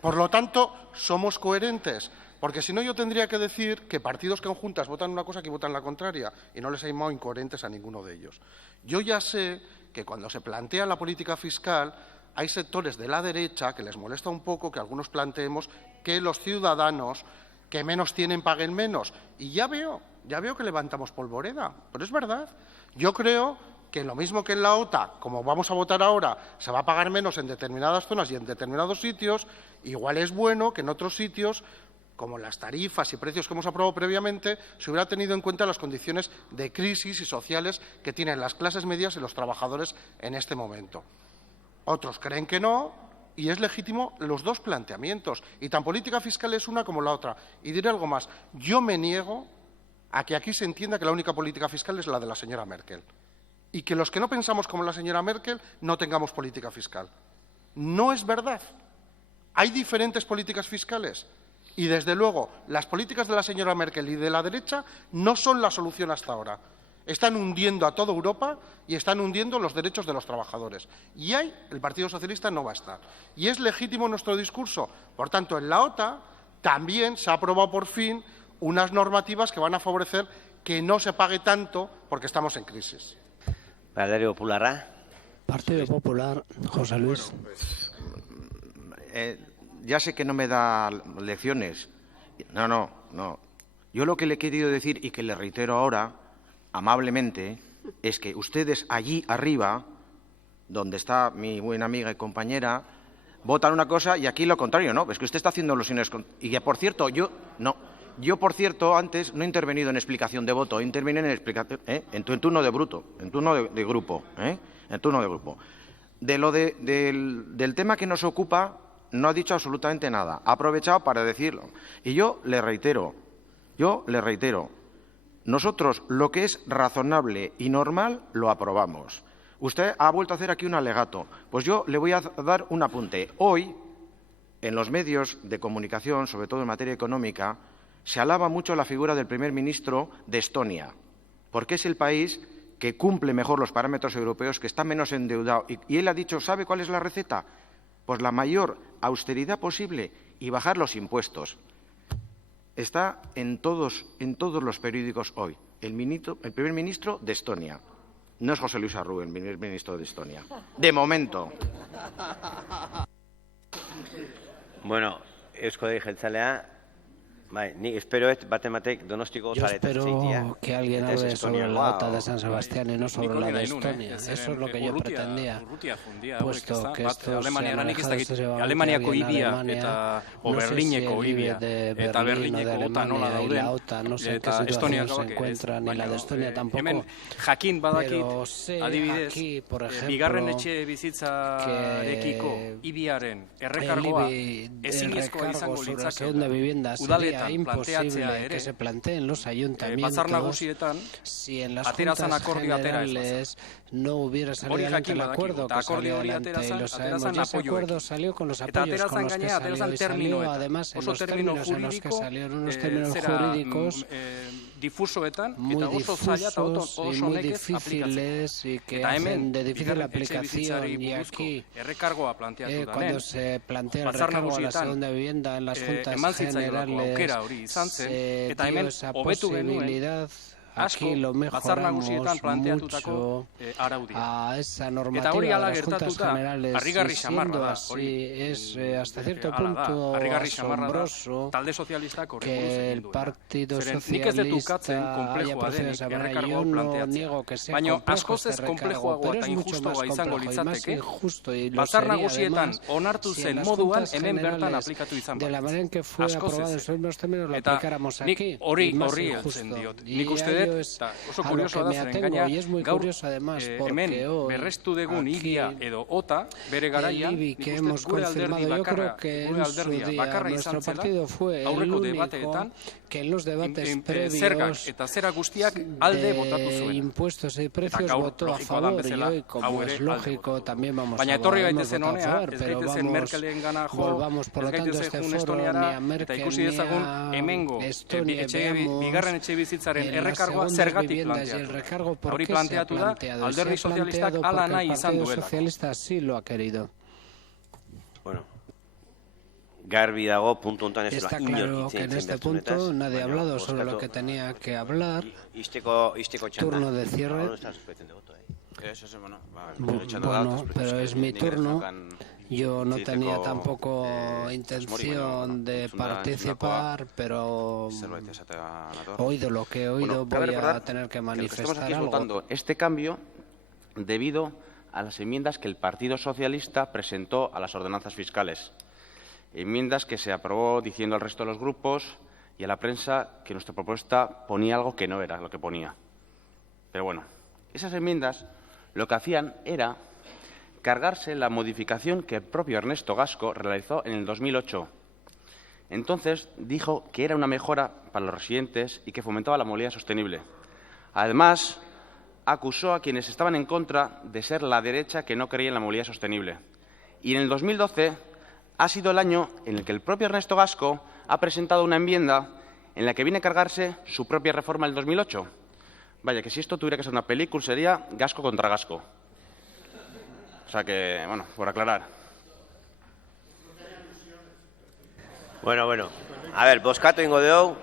Por lo tanto, somos coherentes. Porque si no, yo tendría que decir que partidos que en juntas votan una cosa que votan la contraria, y no les he llamado incoherentes a ninguno de ellos. Yo ya sé que cuando se plantea la política fiscal, hay sectores de la derecha que les molesta un poco que algunos planteemos que los ciudadanos que menos tienen paguen menos. Y ya veo que levantamos polvoreda, pero es verdad. Yo creo que lo mismo que en la OTA, como vamos a votar ahora, se va a pagar menos en determinadas zonas y en determinados sitios, igual es bueno que en otros sitios, como las tarifas y precios que hemos aprobado previamente, se hubiera tenido en cuenta las condiciones de crisis y sociales que tienen las clases medias y los trabajadores en este momento. Otros creen que no, y es legítimo los dos planteamientos. Y tan política fiscal es una como la otra. Y diré algo más. Yo me niego a que aquí se entienda que la única política fiscal es la de la señora Merkel. Y que los que no pensamos como la señora Merkel no tengamos política fiscal. No es verdad. Hay diferentes políticas fiscales. Y, desde luego, las políticas de la señora Merkel y de la derecha no son la solución hasta ahora. Están hundiendo a toda Europa y están hundiendo los derechos de los trabajadores. Y ahí el Partido Socialista no va a estar. Y es legítimo nuestro discurso. Por tanto, en la OTA también se ha aprobado por fin unas normativas que van a favorecer que no se pague tanto porque estamos en crisis. Partido Popular. Partido Popular, José Luis. Ya sé que no me da lecciones. No. Yo lo que le he querido decir y que le reitero ahora, amablemente, es que ustedes allí arriba, donde está mi buena amiga y compañera, votan una cosa y aquí lo contrario, ¿no? Es que usted está haciendo alusiones. Y ya, por cierto, yo, antes no he intervenido en explicación de voto, he intervenido en explicación, en turno de grupo. Del tema que nos ocupa, no ha dicho absolutamente nada. Ha aprovechado para decirlo. Y yo le reitero, nosotros lo que es razonable y normal lo aprobamos. Usted ha vuelto a hacer aquí un alegato. Pues yo le voy a dar un apunte. Hoy, en los medios de comunicación, sobre todo en materia económica, se alaba mucho la figura del primer ministro de Estonia, porque es el país que cumple mejor los parámetros europeos, que está menos endeudado. Y él ha dicho, ¿sabe cuál es la receta? Pues la mayor austeridad posible y bajar los impuestos. Está en todos los periódicos hoy. El primer ministro de Estonia. No es José Luis Arrue, el primer ministro de Estonia. De momento. Bueno, Eusko Jeltzalea, ni espero batematek Donostiko Yo espero que alguien hable sobre la OTA de San Sebastián y no sobre la de Estonia. Eso es lo que yo pretendía, puesto que esto se han alejado desde Alemaniako ibia eta Berlineko ibia eta Berlineko OTA nola dauden, la OTA no sé en qué situación se encuentra, ni la de Estonia tampoco. Hemen jakin badakit, adibidez, bigarren etxe bizitzarekiko ibiaren errekargoa ezinezkoa izango litzake udaletan imposible que se planteen los ayuntamientos si en las juntas generales no hubiera salido adelante el acuerdo que salió adelante, y lo sabemos, y ese acuerdo salió con los apoyos con los que salió, y salió además en los términos en los que salieron, unos términos jurídicos muy difusos y muy difíciles y que hacen de difícil aplicación. Y aquí, cuando se plantea el recargo a la segunda vivienda en las juntas generales, se dio esa posibilidad. Aquí lo mejoramos mucho a esa normativa de las juntas generales, y siendo así es hasta cierto punto asombroso que el Partido Socialista haya procedido de esa manera. Yo no niego que sea complejo este recargo, pero es mucho más complejo y más injusto, y lo sería además si en las juntas generales, de la manera en que fue aprobado en los mismos términos, lo aplicáramos aquí, y más injusto. Y ello es a lo que me atengo, y es muy curioso además porque hoy aquí el IBI que hemos confirmado, yo creo que en su día nuestro partido fue el único que en los debates previos de impuestos y precios votó a favor, y hoy, como es lógico, también vamos a votar, pero volvamos por lo tanto a este foro, ni a Merkel ni a Estonia, veamos las segundas viviendas y el recargo, ¿por qué se ha planteado? Se ha planteado porque el Partido Socialista sí lo ha querido. Bueno, garbi dago, punto hontan ez está claro que en este punto nadie ha hablado sobre lo que tenía que hablar. Turno de cierre. Bueno, pero es mi turno. Yo no tenía tampoco intención de participar, pero oído lo que he oído, voy a tener que manifestar estamos aquí algo. votando este cambio debido a las enmiendas que el Partido Socialista presentó a las ordenanzas fiscales. Enmiendas que se aprobó diciendo al resto de los grupos y a la prensa que nuestra propuesta ponía algo que no era lo que ponía. Pero bueno, esas enmiendas lo que hacían era cargarse la modificación que el propio Ernesto Gasco realizó en el 2008. Entonces dijo que era una mejora para los residentes y que fomentaba la movilidad sostenible. Además, acusó a quienes estaban en contra de ser la derecha que no creía en la movilidad sostenible. Y en el 2012 ha sido el año en el que el propio Ernesto Gasco ha presentado una enmienda en la que viene a cargarse su propia reforma del 2008. Vaya, que si esto tuviera que ser una película sería Gasco contra Gasco. O sea que, bueno, por aclarar. Bueno. A ver, bozkatu ingo dugu.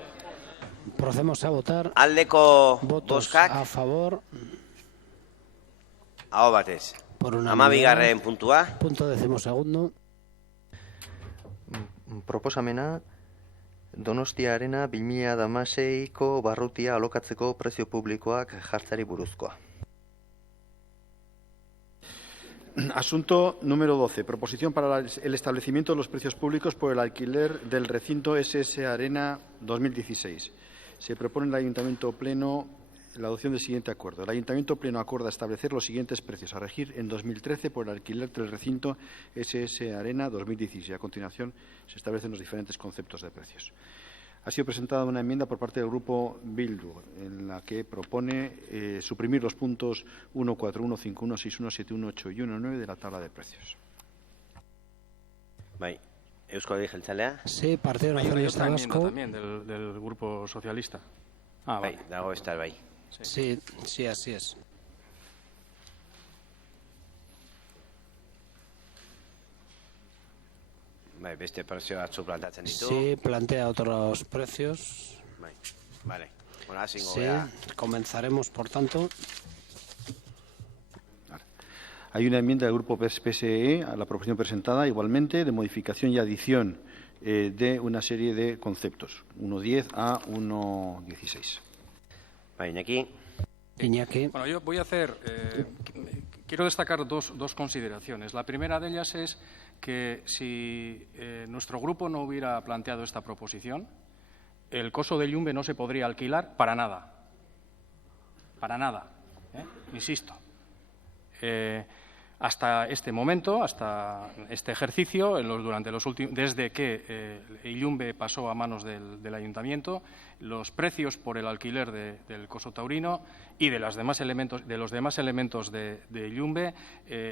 Procedemos a votar. Aldeko votos bozkak. a favor. Aho batez. Por una Hamabigarren puntua. Punto 12º. Proposamena Donostia Arena 2016ko barrutia alokatzeko prezio publikoak jartzeari buruzkoa. Asunto número 12. Proposición para el establecimiento de los precios públicos por el alquiler del recinto SS Arena 2016. Se propone en el Ayuntamiento Pleno la adopción del siguiente acuerdo. El Ayuntamiento Pleno acuerda establecer los siguientes precios a regir en 2013 por el alquiler del recinto SS Arena 2016. A continuación se establecen los diferentes conceptos de precios. Ha sido presentada una enmienda por parte del Grupo Bildu, en la que propone suprimir los puntos 1, 4, 1, 5, 1, 6, 1, 7, 1, 8 y 1, 9 de la tabla de precios. Eusko Jeltzalea. Sí, Partido Nacionalista Vasco. También del Grupo Socialista. Vale. Dago estar bai. Sí, así es. Beste prezio batzu planteatzen ditu. Sí, plantea otros precios. Vale. Bueno, sí, comenzaremos, por tanto. Hay una enmienda del Grupo PSE a la proposición presentada, igualmente, de modificación y adición de una serie de conceptos, 1.10 a 1.16. Iñaki. Bueno, yo voy a hacer... quiero destacar dos consideraciones. La primera de ellas es que si nuestro grupo no hubiera planteado esta proposición, el coso de Llumbe no se podría alquilar para nada. Para nada. Insisto. Hasta este momento, hasta este ejercicio, desde que Llumbe pasó a manos del Ayuntamiento, los precios por el alquiler del coso taurino y de los demás elementos de Llumbe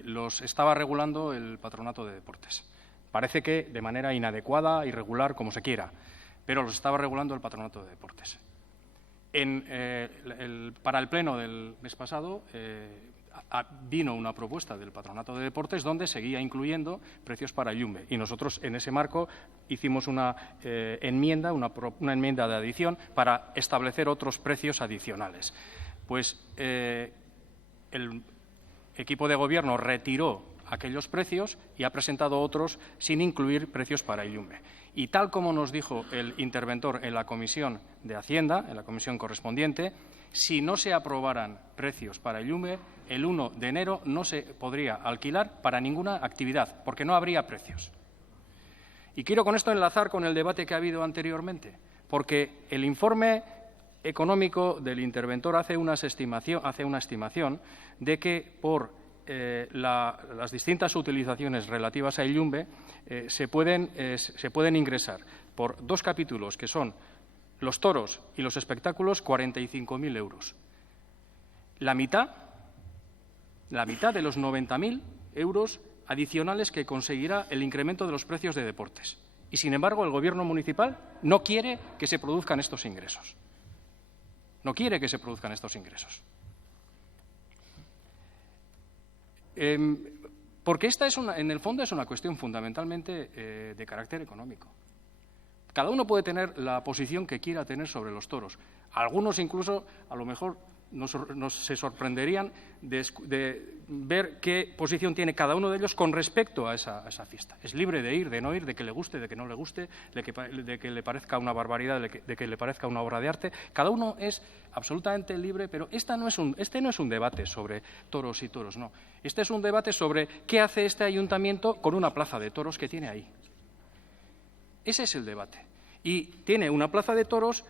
los estaba regulando el Patronato de Deportes. Parece que de manera inadecuada, irregular, como se quiera, pero los estaba regulando el Patronato de Deportes. Para el pleno del mes pasado vino una propuesta del Patronato de Deportes donde seguía incluyendo precios para Llumbe y nosotros en ese marco hicimos una enmienda de adición para establecer otros precios adicionales. Pues el equipo de gobierno retiró aquellos precios y ha presentado otros sin incluir precios para Llumbe. Y tal como nos dijo el interventor en la Comisión de Hacienda, en la comisión correspondiente, si no se aprobaran precios para Llumbe, el 1 de enero no se podría alquilar para ninguna actividad, porque no habría precios. Y quiero con esto enlazar con el debate que ha habido anteriormente, porque el informe económico del interventor hace una estimación de que por las distintas utilizaciones relativas a Illumbe se pueden ingresar por dos capítulos, que son los toros y los espectáculos, 45.000 euros. La mitad de los 90.000 euros adicionales que conseguirá el incremento de los precios de deportes. Y, sin embargo, el Gobierno municipal no quiere que se produzcan estos ingresos. No quiere que se produzcan estos ingresos. Porque esta en el fondo es una cuestión fundamentalmente de carácter económico. Cada uno puede tener la posición que quiera tener sobre los toros. Algunos incluso, a lo mejor, se sorprenderían de ver qué posición tiene cada uno de ellos con respecto a esa fiesta. Es libre de ir, de no ir, de que le guste, de que no le guste, de que le parezca una barbaridad, de que le parezca una obra de arte. Cada uno es absolutamente libre, pero este no es un debate sobre toros y toros, no. Este es un debate sobre qué hace este ayuntamiento con una plaza de toros que tiene ahí. Ese es el debate. Y tiene una plaza de toros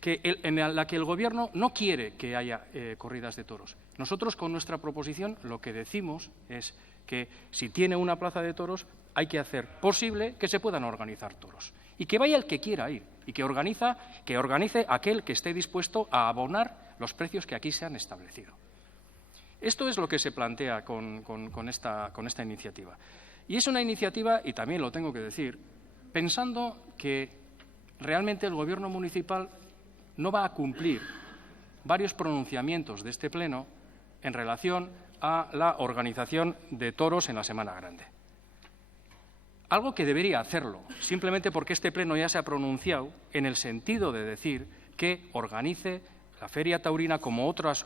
en la que el Gobierno no quiere que haya corridas de toros. Nosotros, con nuestra proposición, lo que decimos es que si tiene una plaza de toros hay que hacer posible que se puedan organizar toros y que vaya el que quiera ir y que organice aquel que esté dispuesto a abonar los precios que aquí se han establecido. Esto es lo que se plantea con esta iniciativa. Y es una iniciativa, y también lo tengo que decir, pensando que realmente el Gobierno municipal no va a cumplir varios pronunciamientos de este Pleno en relación a la organización de toros en la Semana Grande. Algo que debería hacerlo, simplemente porque este Pleno ya se ha pronunciado en el sentido de decir que organice la Feria Taurina como otros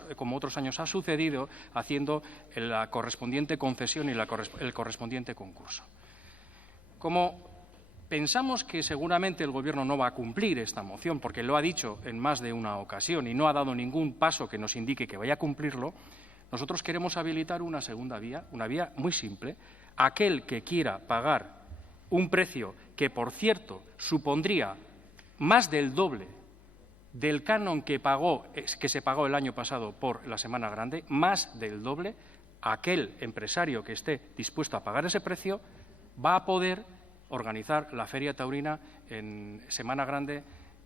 años ha sucedido, haciendo la correspondiente concesión y el correspondiente concurso. Como pensamos que seguramente el Gobierno no va a cumplir esta moción, porque lo ha dicho en más de una ocasión y no ha dado ningún paso que nos indique que vaya a cumplirlo, nosotros queremos habilitar una segunda vía, una vía muy simple. Aquel que quiera pagar un precio que, por cierto, supondría más del doble del canon que se pagó el año pasado por la Semana Grande, más del doble, aquel empresario que esté dispuesto a pagar ese precio va a poder organizar la Feria Taurina en Semana Grande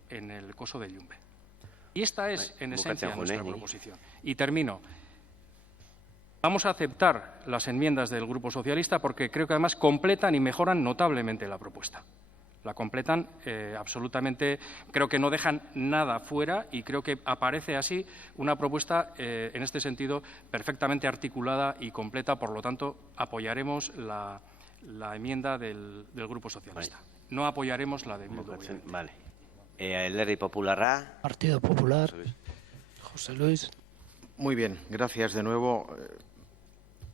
en el Coso de Illumbe. Y esta es, en esencia, nuestra proposición. Y termino. Vamos a aceptar las enmiendas del Grupo Socialista porque creo que además completan y mejoran notablemente la propuesta. La completan absolutamente, creo que no dejan nada fuera y creo que aparece así una propuesta, en este sentido, perfectamente articulada y completa. Por lo tanto, apoyaremos la enmienda del Grupo Socialista. No apoyaremos la de Bildu. Vale. Alderdi Popularra. Partido Popular. José Luis. Muy bien, gracias de nuevo.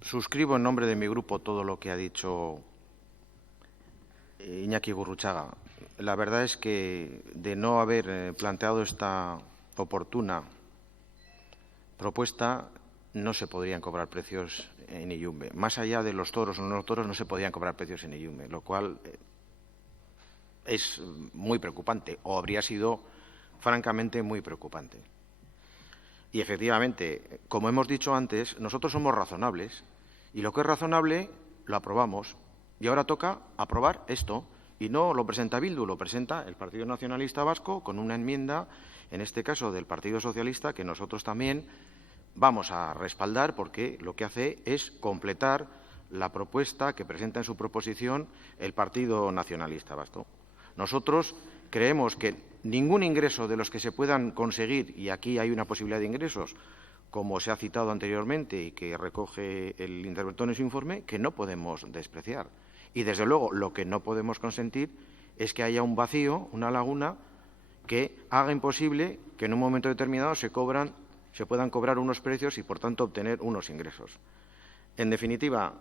Suscribo en nombre de mi grupo todo lo que ha dicho Iñaki Gurruchaga. La verdad es que de no haber planteado esta oportuna propuesta, no se podrían cobrar precios en Illumbe. Más allá de los toros o no los toros, no se podían cobrar precios en Illumbe, lo cual es muy preocupante, o habría sido francamente muy preocupante. Y efectivamente, como hemos dicho antes, nosotros somos razonables y lo que es razonable lo aprobamos. Y ahora toca aprobar esto. Y no lo presenta Bildu, lo presenta el Partido Nacionalista Vasco con una enmienda, en este caso del Partido Socialista, que nosotros también vamos a respaldar porque lo que hace es completar la propuesta que presenta en su proposición el Partido Nacionalista Vasco. Nosotros creemos que ningún ingreso de los que se puedan conseguir, y aquí hay una posibilidad de ingresos, como se ha citado anteriormente y que recoge el interventor en su informe, que no podemos despreciar. Y, desde luego, lo que no podemos consentir es que haya un vacío, una laguna, que haga imposible que en un momento determinado se puedan cobrar unos precios y, por tanto, obtener unos ingresos. En definitiva,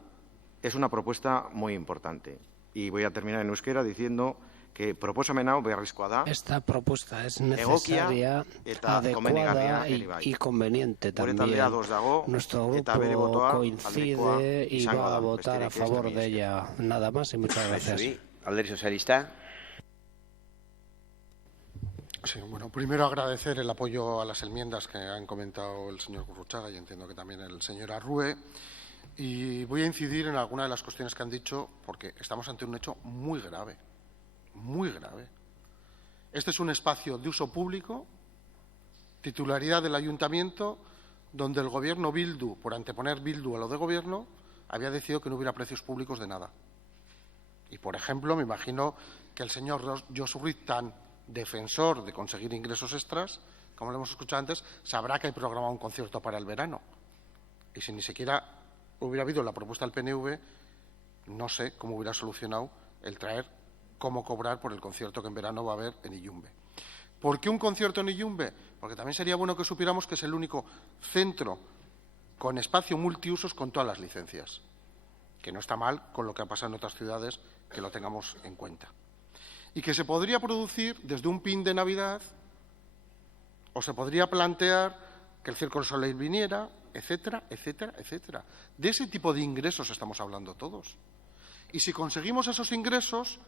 es una propuesta muy importante. Y voy a terminar en euskera diciendo que proposamen hau beharrezkoa da. Esta propuesta es necesaria, adecuada y conveniente también. Nuestro grupo coincide y va a votar a favor de ella. Nada más y muchas gracias. Alderdi Sozialista. Sí, bueno, primero agradecer el apoyo a las enmiendas que han comentado el señor Gurruchaga y entiendo que también el señor Arrue. Y voy a incidir en alguna de las cuestiones que han dicho porque estamos ante un hecho muy grave, muy grave. Este es un espacio de uso público, titularidad del Ayuntamiento, donde el Gobierno Bildu, por anteponer Bildu a lo de Gobierno, había decidido que no hubiera precios públicos de nada. Y, por ejemplo, me imagino que el señor Josu Ruiz, tan defensor de conseguir ingresos extras, como lo hemos escuchado antes, sabrá que hay programado un concierto para el verano. Y si ni siquiera hubiera habido la propuesta del PNV, no sé cómo hubiera solucionado el traer cómo cobrar por el concierto que en verano va a haber en Illumbe. ¿Por qué un concierto en Illumbe? Porque también sería bueno que supiéramos que es el único centro con espacio multiusos con todas las licencias, que no está mal con lo que ha pasado en otras ciudades, que lo tengamos en cuenta. Y que se podría producir desde un pin de Navidad, o se podría plantear que el Circo del Soleil viniera, etcétera, etcétera, etcétera. De ese tipo de ingresos estamos hablando todos. Y si conseguimos esos ingresos,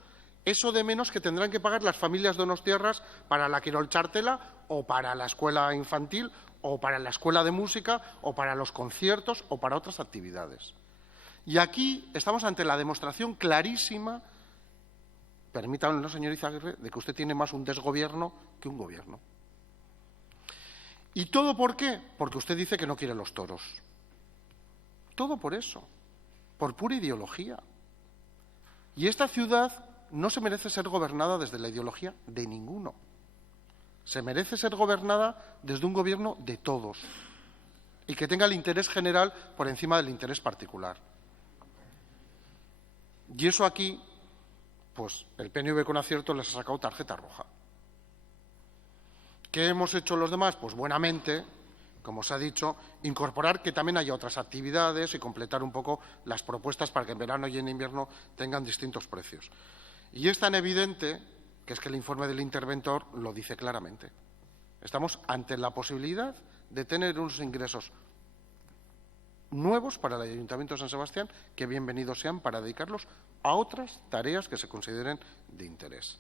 eso de menos que tendrán que pagar las familias donostiarras para la Quirol Txartela o para la escuela infantil o para la escuela de música o para los conciertos o para otras actividades. Y aquí estamos ante la demostración clarísima, permítanlo, señor Izaguirre, de que usted tiene más un desgobierno que un gobierno. ¿Y todo por qué? Porque usted dice que no quiere los toros. Todo por eso, por pura ideología. Y esta ciudad no se merece ser gobernada desde la ideología de ninguno. Se merece ser gobernada desde un gobierno de todos y que tenga el interés general por encima del interés particular. Y eso aquí, pues el PNV con acierto les ha sacado tarjeta roja. ¿Qué hemos hecho los demás? Pues buenamente, como se ha dicho, incorporar que también haya otras actividades y completar un poco las propuestas para que en verano y en invierno tengan distintos precios. Y es tan evidente que es que el informe del interventor lo dice claramente. Estamos ante la posibilidad de tener unos ingresos nuevos para el Ayuntamiento de San Sebastián que bienvenidos sean para dedicarlos a otras tareas que se consideren de interés.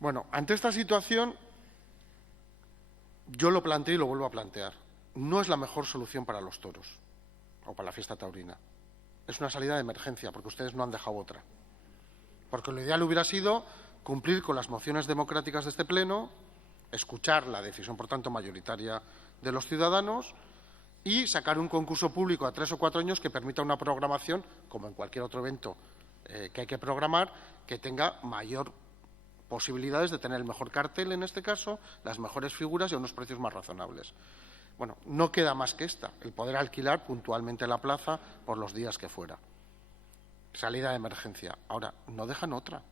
Bueno, ante esta situación, yo lo planteo y lo vuelvo a plantear. No es la mejor solución para los toros o para la fiesta taurina. Es una salida de emergencia, porque ustedes no han dejado otra. Porque lo ideal hubiera sido cumplir con las mociones democráticas de este Pleno, escuchar la decisión, por tanto, mayoritaria de los ciudadanos y sacar un concurso público a 3 o 4 años que permita una programación, como en cualquier otro evento que hay que programar, que tenga mayor posibilidades de tener el mejor cartel, en este caso, las mejores figuras y a unos precios más razonables. Bueno, no queda más que esta, el poder alquilar puntualmente la plaza por los días que fuera. Salida de emergencia. Ahora, no dejan otra.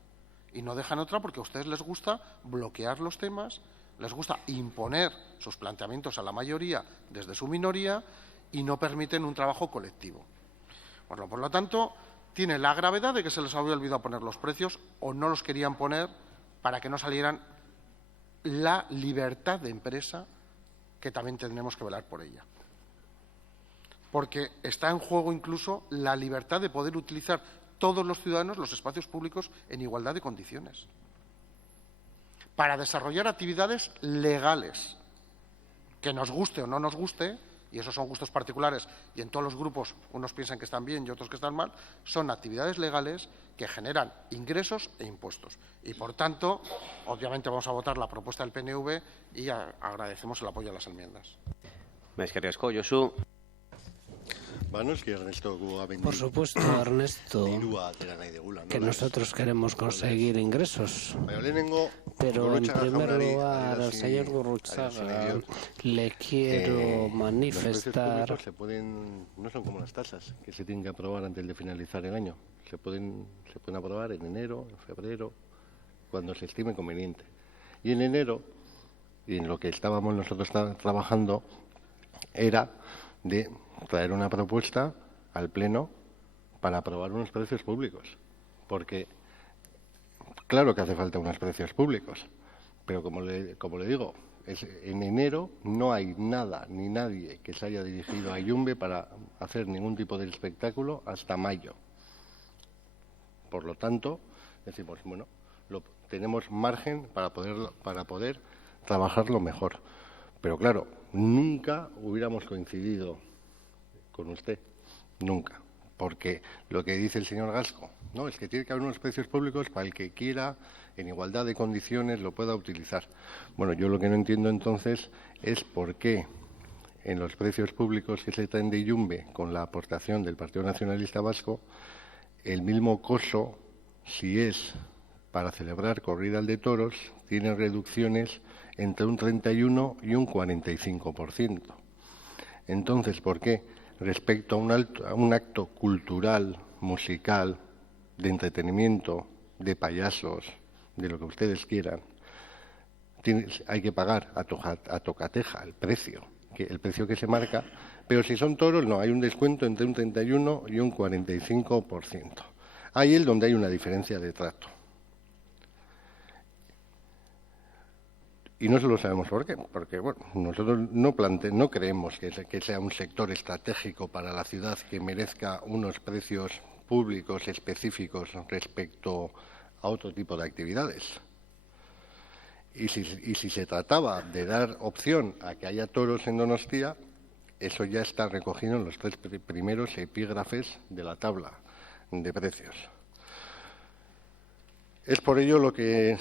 Y no dejan otra porque a ustedes les gusta bloquear los temas, les gusta imponer sus planteamientos a la mayoría desde su minoría y no permiten un trabajo colectivo. Bueno, por lo tanto, tiene la gravedad de que se les había olvidado poner los precios o no los querían poner para que no salieran la libertad de empresa, que también tendremos que velar por ella. Porque está en juego incluso la libertad de poder utilizar todos los ciudadanos los espacios públicos en igualdad de condiciones, para desarrollar actividades legales, que nos guste o no nos guste, y esos son gustos particulares, y en todos los grupos unos piensan que están bien y otros que están mal, son actividades legales que generan ingresos e impuestos. Y, por tanto, obviamente vamos a votar la propuesta del PNV y agradecemos el apoyo a las enmiendas. Por supuesto, Ernesto, que nosotros queremos conseguir ingresos. Pero, en primer lugar, al señor Gurruchaga le quiero manifestar... Los precios no son como las tasas, que se tienen que aprobar antes de finalizar el año. Se pueden aprobar en enero, en febrero, cuando se estime conveniente. Y en enero, y en lo que estábamos nosotros trabajando, era de traer una propuesta al Pleno para aprobar unos precios públicos. Porque, claro que hace falta unos precios públicos, pero como le digo, en enero no hay nada ni nadie que se haya dirigido a Illumbe para hacer ningún tipo de espectáculo hasta mayo. Por lo tanto, decimos, bueno, tenemos margen para poder trabajarlo mejor. Pero claro, nunca hubiéramos coincidido con usted, nunca, porque lo que dice el señor Gasco, no, es que tiene que haber unos precios públicos para el que quiera, en igualdad de condiciones, lo pueda utilizar. Bueno, yo lo que no entiendo entonces es por qué en los precios públicos que se traen de Yumbe con la aportación del Partido Nacionalista Vasco, el mismo coso, si es para celebrar corridas de toros, tiene reducciones entre un 31 y un 45%. Entonces, ¿por qué? Respecto a un acto cultural, musical, de entretenimiento, de payasos, de lo que ustedes quieran, hay que pagar a tocateja el precio que se marca, pero si son toros, no, hay un descuento entre un 31 y un 45%. Ahí es donde hay una diferencia de trato. Y no solo sabemos por qué, porque bueno, nosotros no creemos que sea un sector estratégico para la ciudad que merezca unos precios públicos específicos respecto a otro tipo de actividades. Y si se trataba de dar opción a que haya toros en Donostia, eso ya está recogido en los 3 primeros epígrafes de la tabla de precios. Es por ello lo que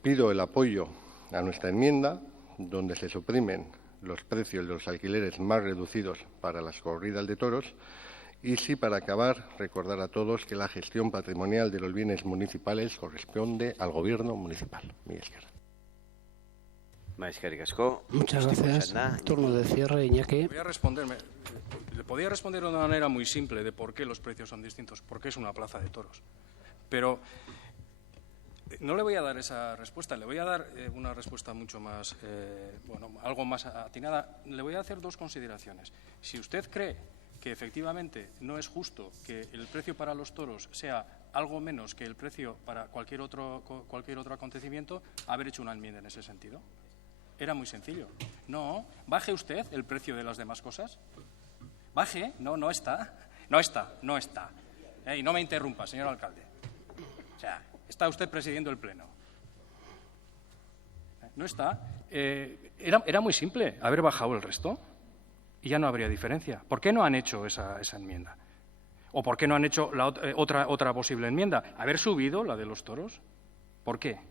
pido el apoyo a nuestra enmienda, donde se suprimen los precios de los alquileres más reducidos para las corridas de toros, y sí, para acabar, recordar a todos que la gestión patrimonial de los bienes municipales corresponde al Gobierno municipal. Muchas gracias. Turno de cierre, Iñaki. Le podía responder de una manera muy simple de por qué los precios son distintos, porque es una plaza de toros. Pero no le voy a dar esa respuesta, le voy a dar una respuesta mucho más, algo más atinada. Le voy a hacer 2 consideraciones. Si usted cree que efectivamente no es justo que el precio para los toros sea algo menos que el precio para cualquier otro acontecimiento, haber hecho una enmienda en ese sentido. Era muy sencillo. No, baje usted el precio de las demás cosas. Baje, no está. Y no me interrumpa, señor alcalde. O sea, está usted presidiendo el pleno. No está. Era muy simple haber bajado el resto y ya no habría diferencia. ¿Por qué no han hecho esa enmienda? ¿O por qué no han hecho la otra posible enmienda? ¿Haber subido la de los toros? ¿Por qué?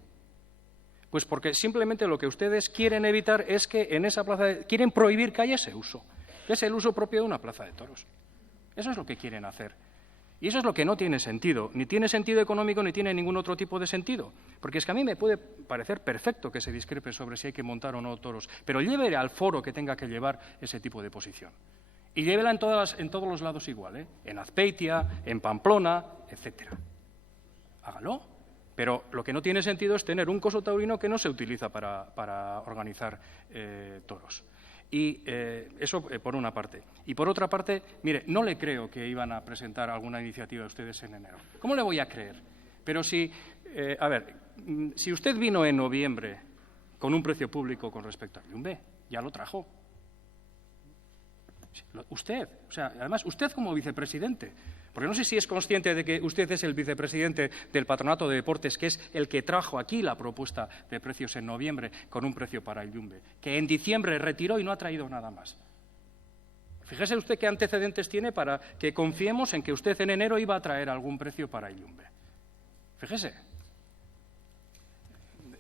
Pues porque simplemente lo que ustedes quieren evitar es que en esa plaza quieren prohibir que haya ese uso, que es el uso propio de una plaza de toros. Eso es lo que quieren hacer. Y eso es lo que no tiene sentido. Ni tiene sentido económico ni tiene ningún otro tipo de sentido. Porque es que a mí me puede parecer perfecto que se discrepe sobre si hay que montar o no toros, pero llévele al foro que tenga que llevar ese tipo de posición. Y llévela en todos los lados igual, ¿eh? En Azpeitia, en Pamplona, etcétera. Hágalo. Pero lo que no tiene sentido es tener un coso taurino que no se utiliza para organizar toros. Y eso por una parte. Y por otra parte, mire, no le creo que iban a presentar alguna iniciativa ustedes en enero. ¿Cómo le voy a creer? Pero si usted vino en noviembre con un precio público con respecto al Yumbe, ya lo trajo. Usted, o sea, además, usted como vicepresidente, porque no sé si es consciente de que usted es el vicepresidente del Patronato de Deportes, que es el que trajo aquí la propuesta de precios en noviembre con un precio para el Yumbe, que en diciembre retiró y no ha traído nada más. Fíjese usted qué antecedentes tiene para que confiemos en que usted en enero iba a traer algún precio para el Yumbe. Fíjese.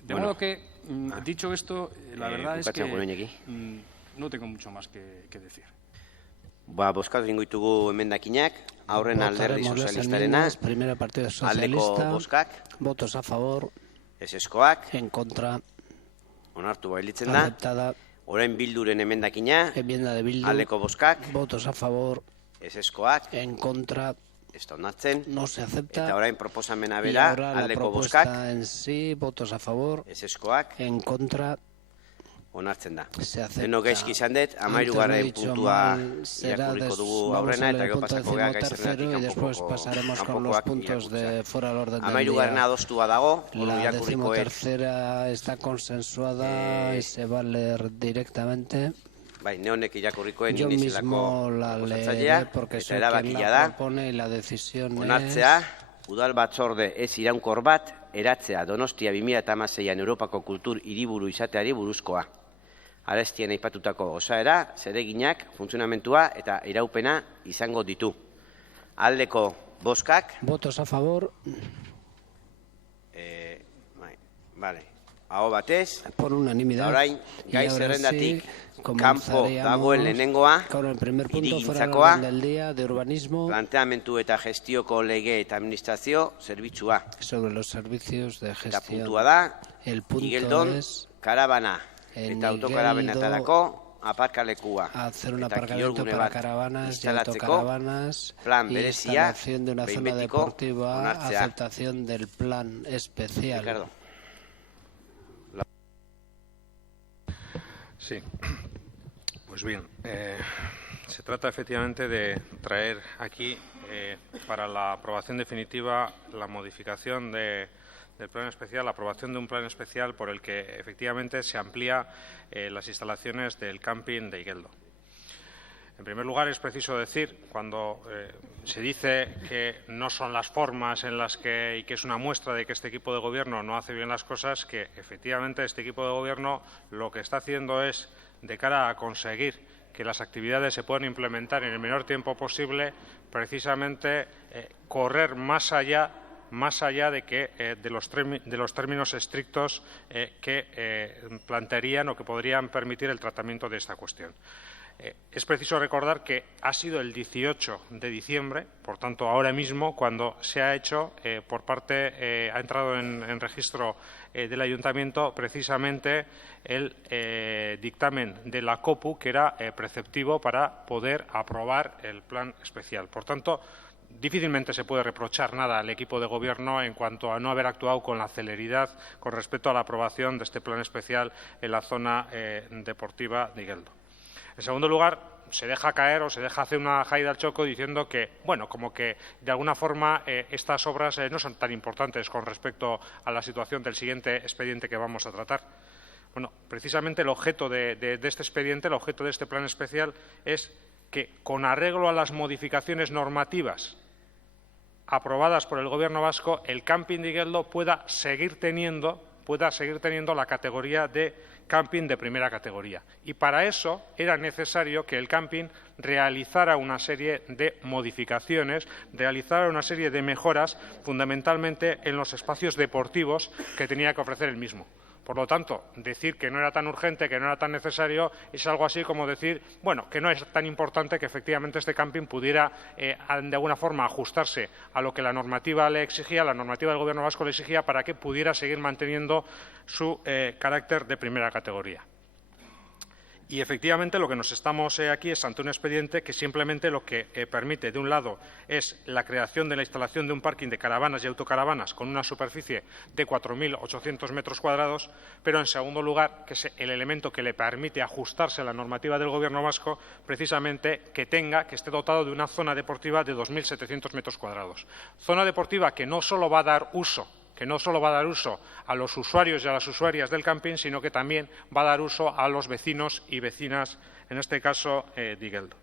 De modo que, dicho esto, la verdad es que no tengo mucho más que decir. Bozkatu egingo ditugu emendakinak, aurren Alderdi Sozialistarena, aldeko bozkak, votos a favor, ezezkoak, en contra, onartu bailitzen da, orain Bilduren emendakina, aldeko bozkak, votos a favor, ezezkoak, en contra, ez da onartzen, no se acepta, eta orain proposamena bera, aldeko bozkak, en sí, votos a favor, ezezkoak, en contra, onartzen da. Deno gaizki izan dut, 13. puntua irakurriko dugu aurrena, eta gero pasako geha gaizerretik kanpokoak. 13. adostua dago, la 13ª está consensuada y se va a leer directamente. Bai, neonek irakurrikoen Yo mismo la leeré porque soy quien la propone y la decisión onartzea, udal batzorde ez iraunkor bat, eratzea Donostia 2016an Europako kultur hiriburu izateari buruzkoa. Arestian aipatutako osaera, zereginak, funtzionamentua eta iraupena izango ditu. Aldeko bozkak. Votos a favor. Vale. Aho batez. Por unanimidad. Orain, gai zerrendatik kanpo dagoen lehenengoa, hirigintzakoa, planteamentu eta gestioko lege eta administrazio zerbitzua. Sobre los servicios de gestión. Eta puntua da, Igeldon, karabana eta autokarabenetarako aparkalekua. Hacer un aparcamiento para caravanas y autocaravanas y instalación de una zona deportiva, aceptación del plan especial. Ricardo. Sí, pues bien, se trata efectivamente de traer aquí para la aprobación definitiva la modificación del plan especial, la aprobación de un plan especial por el que efectivamente se amplía las instalaciones del camping de Igeldo. En primer lugar, es preciso decir, cuando se dice que no son las formas en las que, y que es una muestra de que este equipo de gobierno no hace bien las cosas, que efectivamente este equipo de gobierno lo que está haciendo es, de cara a conseguir que las actividades se puedan implementar en el menor tiempo posible, precisamente correr más allá de que de los términos estrictos que plantearían o que podrían permitir el tratamiento de esta cuestión. Es preciso recordar que ha sido el 18 de diciembre, por tanto ahora mismo, cuando se ha hecho ha entrado en registro del Ayuntamiento precisamente el dictamen de la COPU, que era preceptivo para poder aprobar el plan especial. Por tanto, difícilmente se puede reprochar nada al equipo de gobierno en cuanto a no haber actuado con la celeridad con respecto a la aprobación de este plan especial en la zona deportiva de Igeldo. En segundo lugar, se deja caer o se deja hacer una caída al choco diciendo que, bueno, como que de alguna forma estas obras no son tan importantes con respecto a la situación del siguiente expediente que vamos a tratar. Bueno, precisamente el objeto de este expediente, el objeto de este plan especial es que, con arreglo a las modificaciones normativas aprobadas por el Gobierno vasco, el camping de Igeldo pueda seguir teniendo la categoría de camping de primera categoría. Y para eso era necesario que el camping realizara una serie de modificaciones, realizara una serie de mejoras, fundamentalmente en los espacios deportivos que tenía que ofrecer el mismo. Por lo tanto, decir que no era tan urgente, que no era tan necesario, es algo así como decir, bueno, que no es tan importante que efectivamente este camping pudiera de alguna forma ajustarse a lo que la normativa le exigía, la normativa del Gobierno vasco le exigía, para que pudiera seguir manteniendo su carácter de primera categoría. Y efectivamente lo que nos estamos aquí es ante un expediente que simplemente lo que permite, de un lado, es la creación de la instalación de un parking de caravanas y autocaravanas con una superficie de 4.800 metros cuadrados, pero en segundo lugar, que es el elemento que le permite ajustarse a la normativa del Gobierno vasco, precisamente que esté dotado de una zona deportiva de 2.700 metros cuadrados. Zona deportiva que no solo va a dar uso a los usuarios y a las usuarias del camping, sino que también va a dar uso a los vecinos y vecinas, en este caso de Igeldo.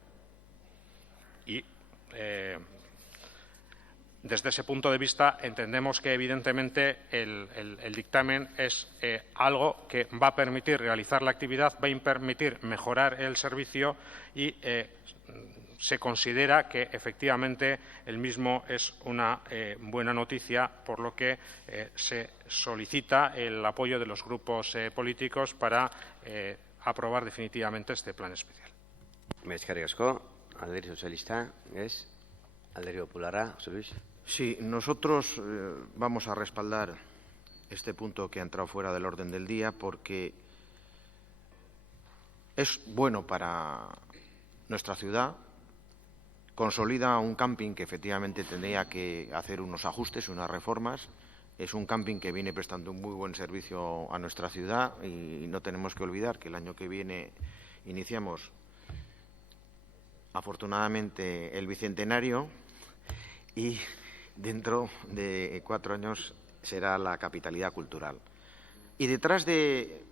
Y desde ese punto de vista entendemos que evidentemente el dictamen es algo que va a permitir realizar la actividad, va a permitir mejorar el servicio y se considera que efectivamente el mismo es una buena noticia, por lo que se solicita el apoyo de los grupos políticos para aprobar definitivamente este plan especial. Eskerrik asko. Alderdi Sozialista, ¿es? Alderdi Popularra, José Luis. Sí, nosotros vamos a respaldar este punto que ha entrado fuera del orden del día porque es bueno para nuestra ciudad. Consolida un camping que efectivamente tendría que hacer unos ajustes, unas reformas. Es un camping que viene prestando un muy buen servicio a nuestra ciudad y no tenemos que olvidar que el año que viene iniciamos, afortunadamente, el bicentenario y dentro de 4 años será la capitalidad cultural. Y detrás de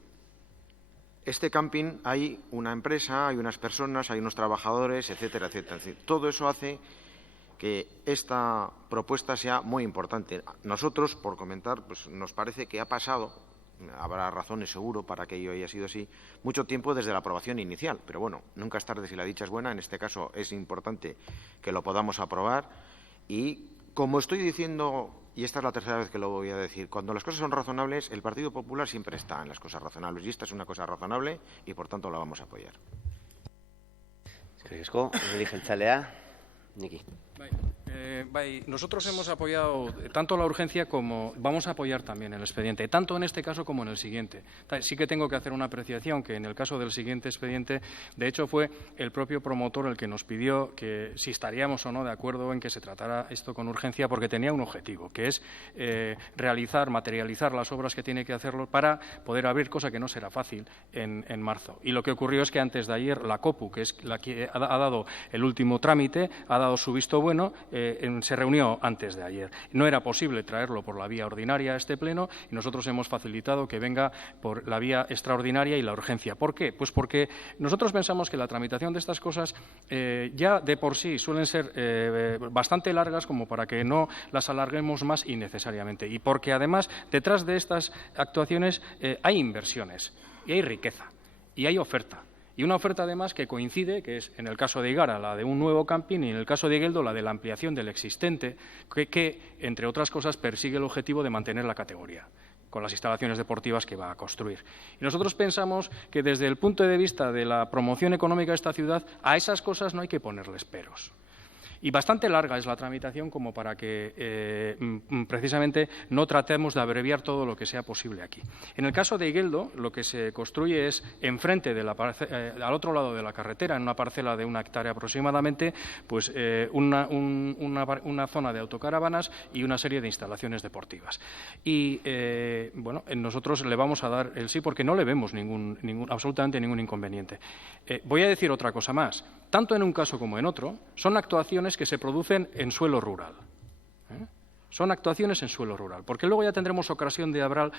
este camping hay una empresa, hay unas personas, hay unos trabajadores, etcétera, etcétera. Todo eso hace que esta propuesta sea muy importante. Nosotros, por comentar, pues nos parece que ha pasado, habrá razones seguro para que ello haya sido así, mucho tiempo desde la aprobación inicial. Pero bueno, nunca es tarde si la dicha es buena. En este caso es importante que lo podamos aprobar y, como estoy diciendo, y esta es la tercera vez que lo voy a decir, cuando las cosas son razonables, el Partido Popular siempre está en las cosas razonables y esta es una cosa razonable y, por tanto, la vamos a apoyar. Niki. Nosotros hemos apoyado tanto la urgencia como vamos a apoyar también el expediente, tanto en este caso como en el siguiente. Sí que tengo que hacer una apreciación que en el caso del siguiente expediente, de hecho, fue el propio promotor el que nos pidió que si estaríamos o no de acuerdo en que se tratara esto con urgencia, porque tenía un objetivo, que es materializar las obras que tiene que hacerlo para poder abrir, cosa que no será fácil en marzo. Y lo que ocurrió es que antes de ayer la COPU, que es la que ha dado el último trámite, ha dado su visto bueno, se reunió antes de ayer. No era posible traerlo por la vía ordinaria a este pleno y nosotros hemos facilitado que venga por la vía extraordinaria y la urgencia. ¿Por qué? Pues porque nosotros pensamos que la tramitación de estas cosas ya de por sí suelen ser bastante largas como para que no las alarguemos más innecesariamente. Y porque además detrás de estas actuaciones hay inversiones y hay riqueza y hay oferta. Y una oferta, además, que coincide, que es en el caso de Igara la de un nuevo camping y en el caso de Igeldo la de la ampliación del existente, que entre otras cosas, persigue el objetivo de mantener la categoría con las instalaciones deportivas que va a construir. Y nosotros pensamos que desde el punto de vista de la promoción económica de esta ciudad, a esas cosas no hay que ponerles peros. Y bastante larga es la tramitación como para que precisamente no tratemos de abreviar todo lo que sea posible aquí. En el caso de Igeldo, lo que se construye es enfrente de al otro lado de la carretera, en una parcela de 1 hectárea aproximadamente, pues una zona de autocaravanas y una serie de instalaciones deportivas. Y bueno, nosotros le vamos a dar el sí porque no le vemos absolutamente ningún inconveniente. Voy a decir otra cosa más. Tanto en un caso como en otro, son actuaciones que se producen en suelo rural. Son actuaciones en suelo rural, porque luego ya tendremos ocasión de hablar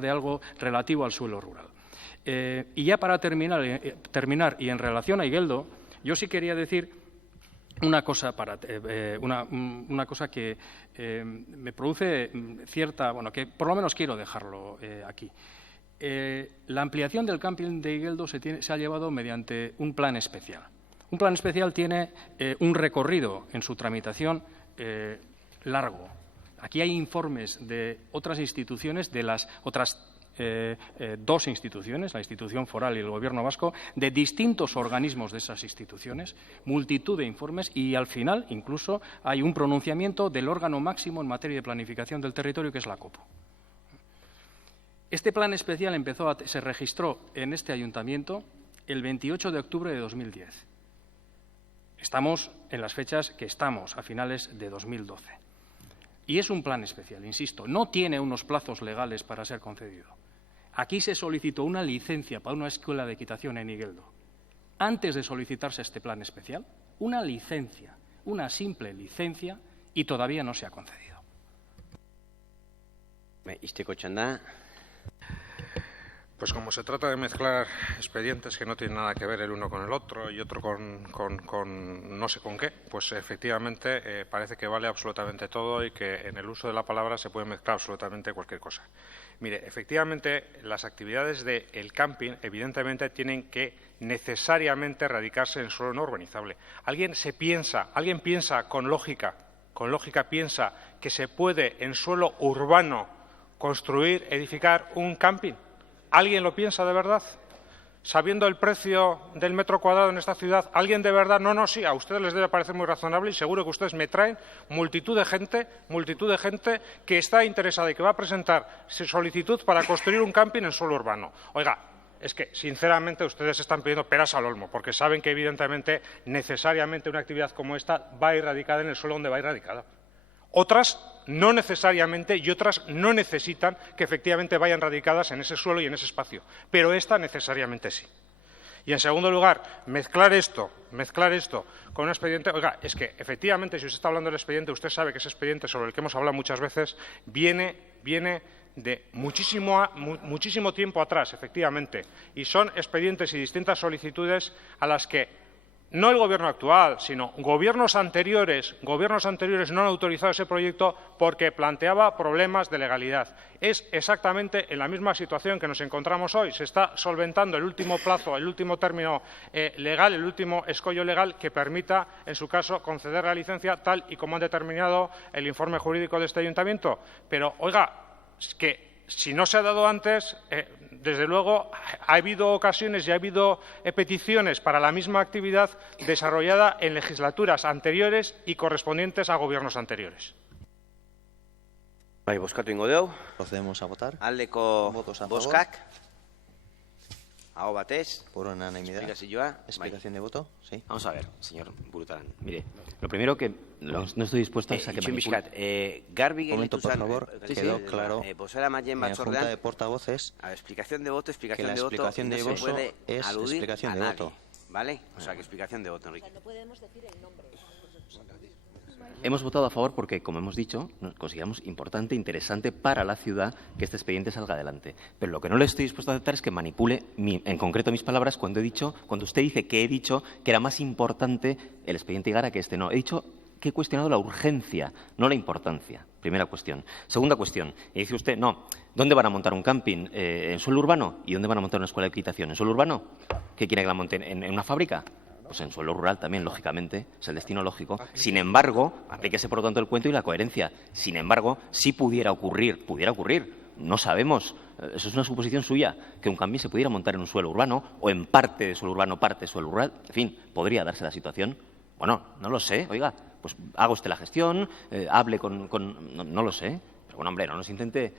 de algo relativo al suelo rural. Y ya para terminar, y en relación a Igeldo, yo sí quería decir una cosa, una cosa que me produce cierta, bueno, que por lo menos quiero dejarlo aquí. La ampliación del camping de Igeldo se ha llevado mediante un plan especial. Un plan especial tiene un recorrido en su tramitación largo. Aquí hay informes de otras instituciones, de las otras 2 instituciones, la institución foral y el Gobierno vasco, de distintos organismos de esas instituciones, multitud de informes y al final incluso hay un pronunciamiento del órgano máximo en materia de planificación del territorio, que es la COPU. Este plan especial se registró en este ayuntamiento el 28 de octubre de 2010. Estamos en las fechas que estamos, a finales de 2012. Y es un plan especial, insisto, no tiene unos plazos legales para ser concedido. Aquí se solicitó una licencia para una escuela de equitación en Igeldo. Antes de solicitarse este plan especial, una licencia, una simple licencia, y todavía no se ha concedido. Pues como se trata de mezclar expedientes que no tienen nada que ver el uno con el otro y otro con no sé con qué, pues efectivamente parece que vale absolutamente todo y que en el uso de la palabra se puede mezclar absolutamente cualquier cosa. Mire, efectivamente las actividades del camping evidentemente tienen que necesariamente radicarse en suelo no urbanizable. Alguien piensa con lógica piensa que se puede en suelo urbano construir, edificar un camping. ¿Alguien lo piensa de verdad? Sabiendo el precio del metro cuadrado en esta ciudad, ¿alguien de verdad? No, sí, a ustedes les debe parecer muy razonable y seguro que ustedes me traen multitud de gente que está interesada y que va a presentar solicitud para construir un camping en suelo urbano. Oiga, es que, sinceramente, ustedes están pidiendo peras al olmo, porque saben que, evidentemente, necesariamente una actividad como esta va a ir radicada en el suelo donde va a ir radicada. Otras no necesariamente y otras no necesitan que efectivamente vayan radicadas en ese suelo y en ese espacio, pero esta necesariamente sí. Y en segundo lugar, mezclar esto con un expediente. Oiga, es que efectivamente si usted está hablando del expediente, usted sabe que ese expediente sobre el que hemos hablado muchas veces viene de muchísimo tiempo atrás, efectivamente, y son expedientes y distintas solicitudes a las que no el Gobierno actual, sino gobiernos anteriores no han autorizado ese proyecto porque planteaba problemas de legalidad. Es exactamente en la misma situación que nos encontramos hoy. Se está solventando el último plazo, el último término legal, el último escollo legal que permita, en su caso, conceder la licencia tal y como ha determinado el informe jurídico de este ayuntamiento. Pero, oiga, es que si no se ha dado antes, desde luego ha habido ocasiones y ha habido peticiones para la misma actividad desarrollada en legislaturas anteriores y correspondientes a gobiernos anteriores. Bozkatu ingo dugu. Procedemos a votar. Aldeko bozkak. Aho batez. Por unanimidad. Explicación de voto. Sí. Vamos a ver, señor Burutarán. Mire, lo primero que no estoy dispuesto es a que manipule. Garbi momento, por favor, quedó claro en la Junta de Portavoces explicación de voto, que la explicación de voto es explicación de voto. ¿Vale? O sea, que explicación de voto, Enrique. No podemos decir el nombre. Hemos votado a favor porque, como hemos dicho, nos consideramos importante e interesante para la ciudad que este expediente salga adelante. Pero lo que no le estoy dispuesto a aceptar es que manipule, en concreto, mis palabras cuando usted dice que he dicho que era más importante el expediente Higara que este. No, he dicho que he cuestionado la urgencia, no la importancia. Primera cuestión. Segunda cuestión. Y dice usted, no, ¿dónde van a montar un camping? ¿En suelo urbano? ¿Y dónde van a montar una escuela de equitación? ¿En suelo urbano? ¿Qué quiere que la monten? ¿En una fábrica? Pues en suelo rural también, lógicamente, es el destino lógico. Sin embargo, aplíquese por lo tanto el cuento y la coherencia. Sin embargo, sí pudiera ocurrir, no sabemos, eso es una suposición suya, que un camping se pudiera montar en un suelo urbano o en parte de suelo urbano, parte de suelo rural. En fin, podría darse la situación. Bueno, no lo sé, oiga, pues haga usted la gestión, hable no lo sé. Pero bueno, hombre, no nos intente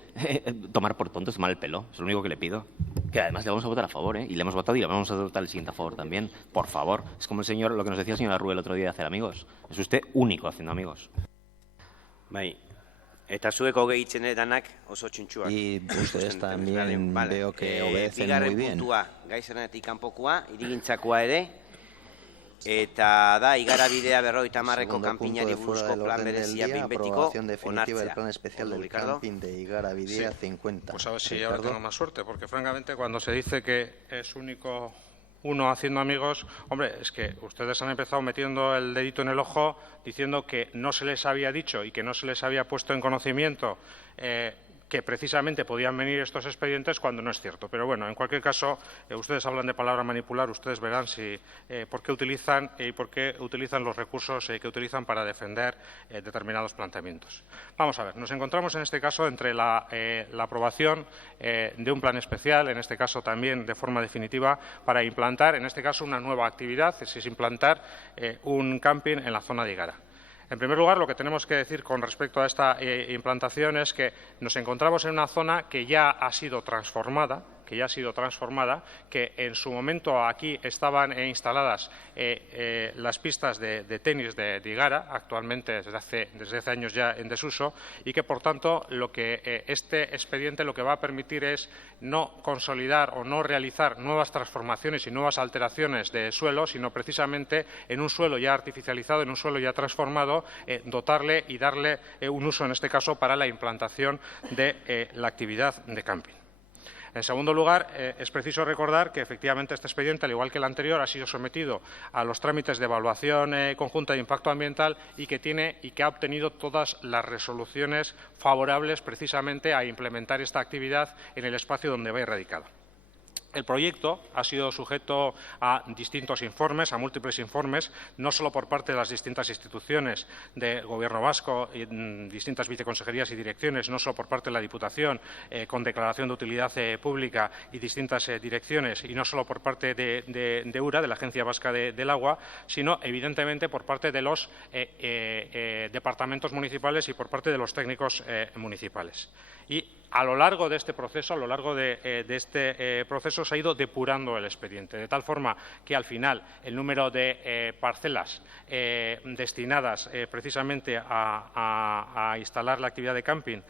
tomar por tontos, tomar el pelo. Es lo único que le pido. Que además le vamos a votar a favor, ¿eh? Y le hemos votado y le vamos a votar el siguiente a favor también. Por favor. Es como lo que nos decía el señor Arrue el otro día de hacer amigos. Es usted único haciendo amigos. Bai. Eta zueko gehitzen danak oso txuntxuak. Y ustedes también veo que obedecen muy bien. Puntua, gai zerrenetik kanpokoa, hirigintzakoa ere. Eta da, igarabidea 50ko kanpinari buruzko plan berezia behin betiko onartzea. El plan especial del camping de Igarabidea 50. Pues a ver si ahora tengo más suerte, porque francamente cuando se dice que es único uno haciendo amigos, hombre, es que ustedes han empezado metiendo el dedito en el ojo diciendo que no se les había dicho y que no se les había puesto en conocimiento que precisamente podían venir estos expedientes cuando no es cierto. Pero bueno, en cualquier caso, ustedes hablan de palabra manipular, ustedes verán por qué utilizan los recursos que utilizan para defender determinados planteamientos. Vamos a ver, nos encontramos en este caso entre la aprobación de un plan especial, en este caso también de forma definitiva, para implantar, en este caso, una nueva actividad, es implantar un camping en la zona de Higara. En primer lugar, lo que tenemos que decir con respecto a esta implantación es que nos encontramos en una zona que ya ha sido transformada, que en su momento aquí estaban instaladas las pistas de tenis de Higara, actualmente desde hace años ya en desuso, y que, por tanto, este expediente lo que va a permitir es no consolidar o no realizar nuevas transformaciones y nuevas alteraciones de suelo, sino precisamente en un suelo ya artificializado, en un suelo ya transformado, dotarle y darle un uso, en este caso, para la implantación de la actividad de camping. En segundo lugar, es preciso recordar que efectivamente este expediente, al igual que el anterior, ha sido sometido a los trámites de evaluación conjunta de impacto ambiental y que ha obtenido todas las resoluciones favorables precisamente a implementar esta actividad en el espacio donde va radicado. El proyecto ha sido sujeto a distintos informes, a múltiples informes, no solo por parte de las distintas instituciones del Gobierno vasco, y distintas viceconsejerías y direcciones, no solo por parte de la Diputación, con declaración de utilidad pública y distintas direcciones, y no solo por parte de URA, de la Agencia Vasca del Agua, sino evidentemente por parte de los departamentos municipales y por parte de los técnicos municipales. Y a lo largo de este proceso, se ha ido depurando el expediente, de tal forma que al final el número de parcelas destinadas precisamente a instalar la actividad de camping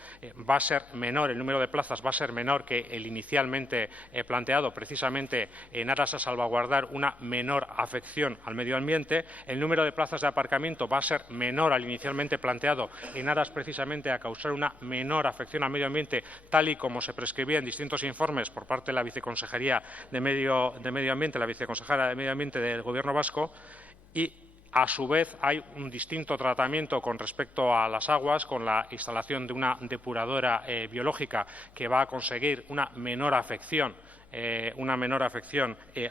va a ser menor, el número de plazas va a ser menor que el inicialmente planteado, precisamente en aras a salvaguardar una menor afección al medio ambiente. El número de plazas de aparcamiento va a ser menor al inicialmente planteado, en aras precisamente a causar una menor afección al medio ambiente, tal y como se prescribía en distintos informes por parte de la Viceconsejería de Medio Ambiente, la viceconsejera de Medio Ambiente del Gobierno vasco. y a su vez, hay un distinto tratamiento con respecto a las aguas, con la instalación de una depuradora biológica que va a conseguir una menor afección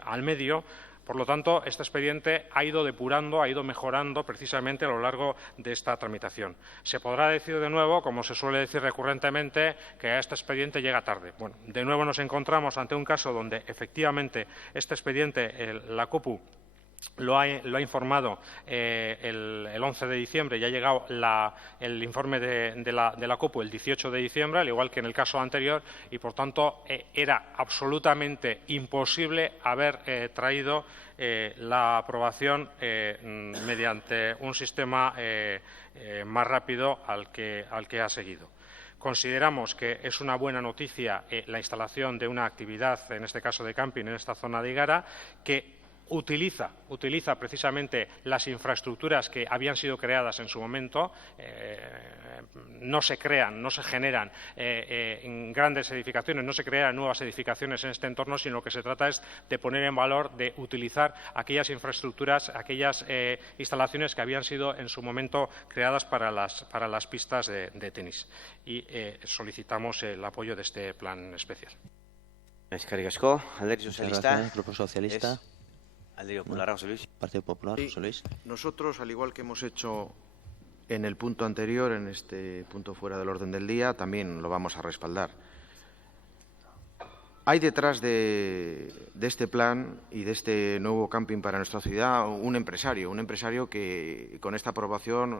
al medio. Por lo tanto, este expediente ha ido depurando, ha ido mejorando precisamente a lo largo de esta tramitación. Se podrá decir de nuevo, como se suele decir recurrentemente, que este expediente llega tarde. Bueno, de nuevo nos encontramos ante un caso donde efectivamente este expediente, la COPU, lo ha informado el 11 de diciembre y ha llegado el informe de la COPU el 18 de diciembre, al igual que en el caso anterior, y por tanto era absolutamente imposible haber traído la aprobación mediante un sistema más rápido al que ha seguido. Consideramos que es una buena noticia la instalación de una actividad, en este caso de camping, en esta zona de Igara, que utiliza precisamente las infraestructuras que habían sido creadas en su momento. No se crean, no se generan en grandes edificaciones, no se crean nuevas edificaciones en este entorno, sino lo que se trata es de poner en valor, de utilizar aquellas infraestructuras, aquellas instalaciones que habían sido en su momento creadas para las pistas de tenis. Y solicitamos el apoyo de este plan especial. Eskerrik asko, Alderdi Socialista. Grupo Socialista. Partido Popular, José Luis. Nosotros, al igual que hemos hecho en el punto anterior, en este punto fuera del orden del día, también lo vamos a respaldar. Hay detrás de este plan y de este nuevo camping para nuestra ciudad un empresario que con esta aprobación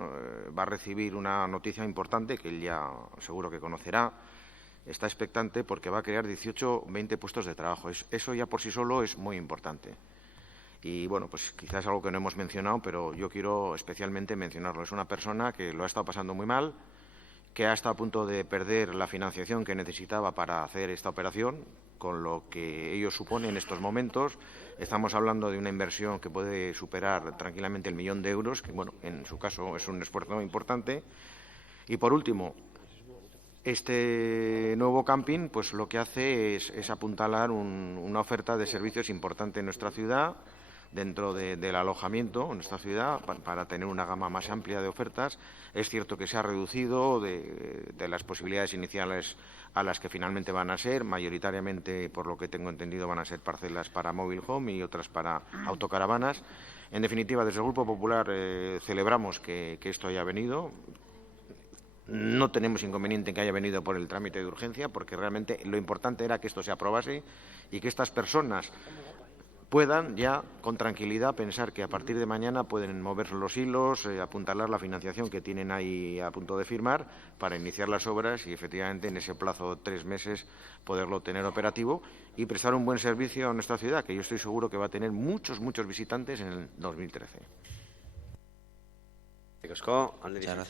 va a recibir una noticia importante que él ya seguro que conocerá. Está expectante porque va a crear 18 o 20 puestos de trabajo. Eso ya por sí solo es muy importante. Y, bueno, pues quizás es algo que no hemos mencionado, pero yo quiero especialmente mencionarlo. Es una persona que lo ha estado pasando muy mal, que ha estado a punto de perder la financiación que necesitaba para hacer esta operación, con lo que ello supone en estos momentos. Estamos hablando de una inversión que puede superar tranquilamente el 1.000.000 de euros, que, bueno, en su caso es un esfuerzo importante. Y, por último, este nuevo camping pues lo que hace es apuntalar una oferta de servicios importante en nuestra ciudad, dentro del alojamiento en nuestra ciudad, para tener una gama más amplia de ofertas. Es cierto que se ha reducido de las posibilidades iniciales a las que finalmente van a ser, mayoritariamente, por lo que tengo entendido, van a ser parcelas para mobile home y otras para autocaravanas. En definitiva, desde el Grupo Popular celebramos que esto haya venido. No tenemos inconveniente en que haya venido por el trámite de urgencia, porque realmente lo importante era que esto se aprobase y que estas personas puedan ya con tranquilidad pensar que a partir de mañana pueden mover los hilos, apuntalar la financiación que tienen ahí a punto de firmar para iniciar las obras y efectivamente en ese plazo de 3 meses poderlo tener operativo y prestar un buen servicio a nuestra ciudad, que yo estoy seguro que va a tener muchos visitantes en el 2013. Muchas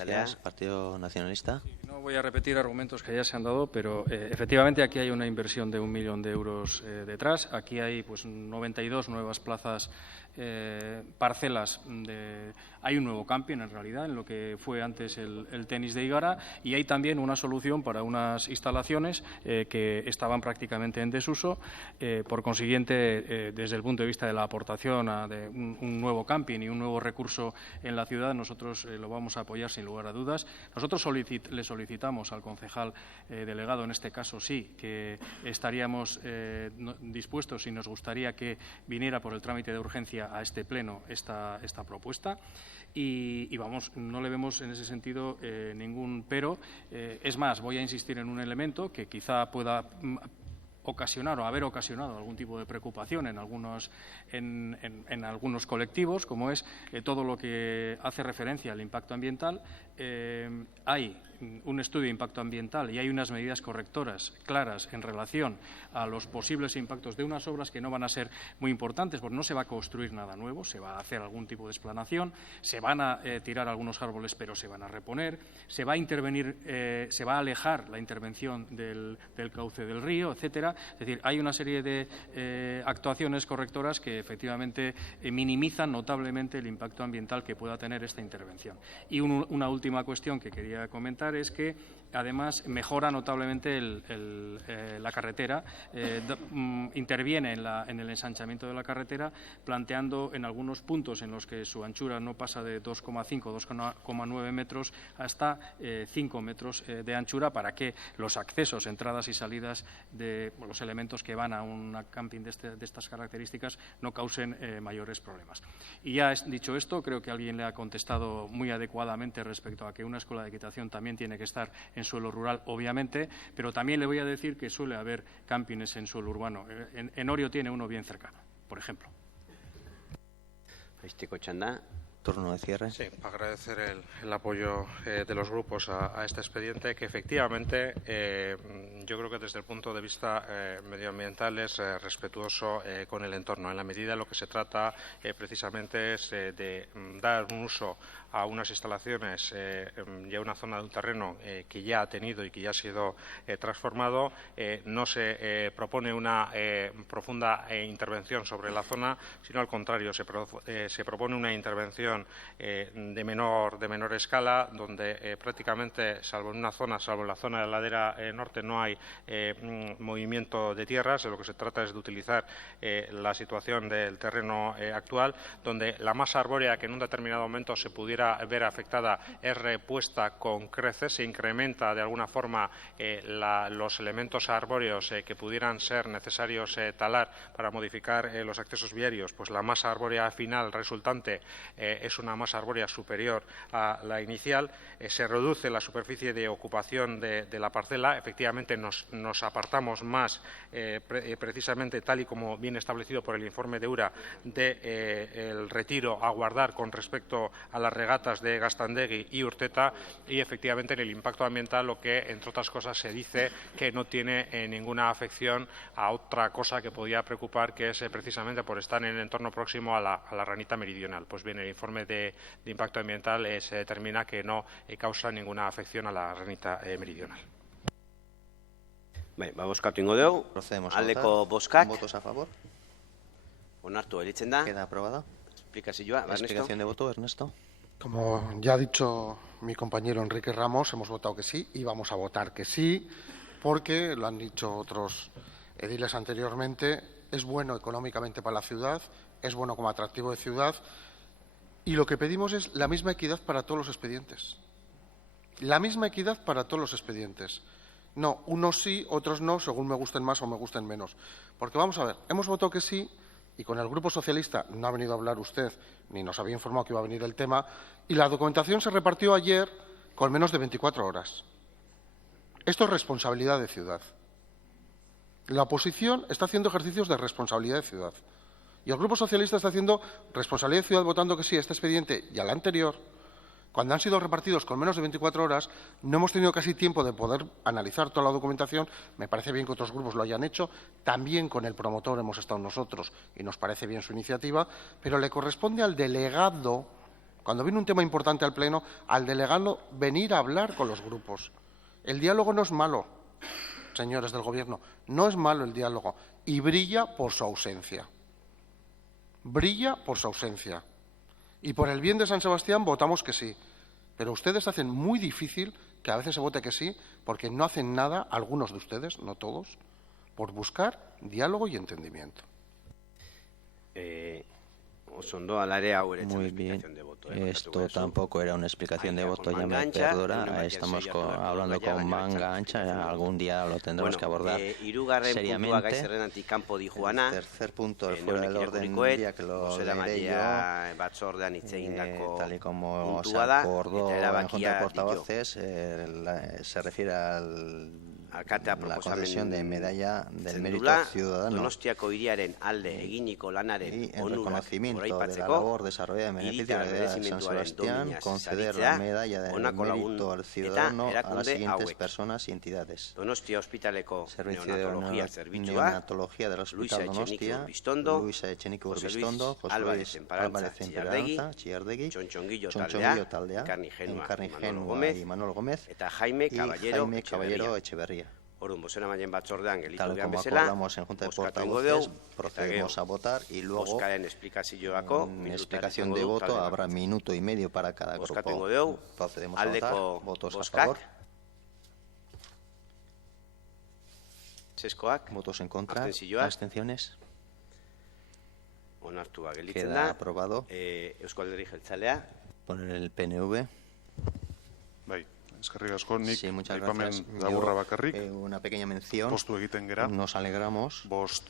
gracias. Partido Nacionalista. No voy a repetir argumentos que ya se han dado, pero efectivamente aquí hay una inversión de 1.000.000 de euros detrás. Aquí hay 92 nuevas plazas, parcelas. Hay un nuevo camping, en realidad, en lo que fue antes el tenis de Igara, y hay también una solución para unas instalaciones que estaban prácticamente en desuso. Por consiguiente, desde el punto de vista de la aportación de un nuevo camping y un nuevo recurso en la ciudad, nosotros lo vamos a apoyar sin lugar a dudas. Nosotros le solicitamos al concejal delegado, en este caso sí, que estaríamos dispuestos y nos gustaría que viniera por el trámite de urgencia a este pleno esta propuesta. Y vamos, no le vemos en ese sentido ningún pero. Es más, voy a insistir en un elemento que quizá pueda ocasionar o haber ocasionado algún tipo de preocupación en algunos colectivos, como es todo lo que hace referencia al impacto ambiental. Hay un estudio de impacto ambiental y hay unas medidas correctoras claras en relación a los posibles impactos de unas obras que no van a ser muy importantes, porque no se va a construir nada nuevo, se va a hacer algún tipo de explanación, se van a tirar algunos árboles, pero se van a reponer, se va a intervenir, se va a alejar la intervención del cauce del río, etcétera. Es decir, hay una serie de actuaciones correctoras que efectivamente minimizan notablemente el impacto ambiental que pueda tener esta intervención. Y una última cuestión que quería comentar es que además mejora notablemente la carretera, interviene en el ensanchamiento de la carretera, planteando en algunos puntos en los que su anchura no pasa de 2,5 o 2,9 metros hasta 5 metros de anchura, para que los accesos, entradas y salidas de los elementos que van a un camping de estas características no causen mayores problemas. Y ya dicho esto, creo que alguien le ha contestado muy adecuadamente respecto a que una escuela de equitación también tiene que estar en suelo rural, obviamente, pero también le voy a decir que suele haber campings en suelo urbano. En Orio tiene uno bien cercano, por ejemplo. Turno de cierre. Sí, agradecer el apoyo de los grupos a este expediente, que efectivamente yo creo que desde el punto de vista medioambiental es respetuoso con el entorno. En la medida lo que se trata precisamente es de dar un uso a unas instalaciones y a una zona de un terreno que ya ha tenido y que ya ha sido transformado. No se propone una profunda intervención sobre la zona, sino al contrario, se propone una intervención de menor escala, donde prácticamente, salvo en una zona, salvo en la zona de la ladera norte, no hay movimiento de tierras. Lo que se trata es de utilizar la situación del terreno actual, donde la masa arbórea que en un determinado momento se pudiera ver afectada es repuesta con creces, se incrementa de alguna forma los elementos arbóreos que pudieran ser necesarios talar para modificar los accesos viarios. Pues la masa arbórea final resultante es una masa arbórea superior a la inicial, se reduce la superficie de ocupación de la parcela. Efectivamente nos apartamos más precisamente, tal y como viene establecido por el informe de URA, el retiro a guardar con respecto a las regatas de Gaztandegi y Urteta, y efectivamente en el impacto ambiental lo que, entre otras cosas, se dice que no tiene ninguna afección a otra cosa que podía preocupar, que es precisamente por estar en el entorno próximo a la ranita meridional. Pues bien, el informe de impacto ambiental se determina que no causa ninguna afección a la ranita meridional. Bozkatu ingo dugu. Aldeko bozkak. Votos a favor. Onartu elitzen da. Queda aprobada. Explicación de voto, Ernesto. Como ya ha dicho mi compañero Enrique Ramos, hemos votado que sí y vamos a votar que sí, porque, lo han dicho otros ediles anteriormente, es bueno económicamente para la ciudad, es bueno como atractivo de ciudad, y lo que pedimos es la misma equidad para todos los expedientes. La misma equidad para todos los expedientes. No, unos sí, otros no, según me gusten más o me gusten menos. Porque vamos a ver, hemos votado que sí, y con el Grupo Socialista no ha venido a hablar usted, ni nos había informado que iba a venir el tema, y la documentación se repartió ayer con menos de 24 horas. Esto es responsabilidad de ciudad. La oposición está haciendo ejercicios de responsabilidad de ciudad. Y el Grupo Socialista está haciendo responsabilidad de ciudad votando que sí a este expediente y al anterior. Cuando han sido repartidos con menos de 24 horas, no hemos tenido casi tiempo de poder analizar toda la documentación. Me parece bien que otros grupos lo hayan hecho. También con el promotor hemos estado nosotros y nos parece bien su iniciativa. Pero le corresponde al delegado, cuando viene un tema importante al Pleno, al delegado venir a hablar con los grupos. El diálogo no es malo, señores del Gobierno. No es malo el diálogo y brilla por su ausencia. Brilla por su ausencia. Y por el bien de San Sebastián votamos que sí. Pero ustedes hacen muy difícil que a veces se vote que sí, porque no hacen nada, algunos de ustedes, no todos, por buscar diálogo y entendimiento. Muy bien, esto tampoco era una explicación de voto, ya me perdona, estamos hablando con manga ancha, algún día lo tendremos que abordar seriamente. El tercer punto fuera del orden del día, que lo leeré yo, tal y como se acordó en la Junta de Portavoces, se refiere a la concesión de medalla del mérito ciudadano y en reconocimiento de la labor desarrollada en beneficio de la ciudad de San Sebastián, conceder la medalla del mérito al ciudadano a las siguientes personas y entidades: Servicio de Neonatología del Hospital Donostia, Luisa Echenique Urbistondo, José Luis Álvarez Esperanza, Chillardegui, Chonchonguillo Taldea, Encarni Genua y Manuel Gómez, y Jaime Caballero Echeverría. Tal como acordamos en Junta de Portavoces, procedemos a votar y luego en explicación de voto habrá minuto y medio para cada grupo. Procedemos a votar. ¿Votos a favor? Txeskoak. Votos en contra. Abstentzioak. Abstenciones. Onartua gelditzen Queda da. aprobado. Eusko Alderdi Jeltzalea. Poner el PNV. Bai, eskerrik asko, nik Sí, muchas aipamen gracias. laburra bakarrik. Una pequeña mención. Postu egiten gera. Nos alegramos Bost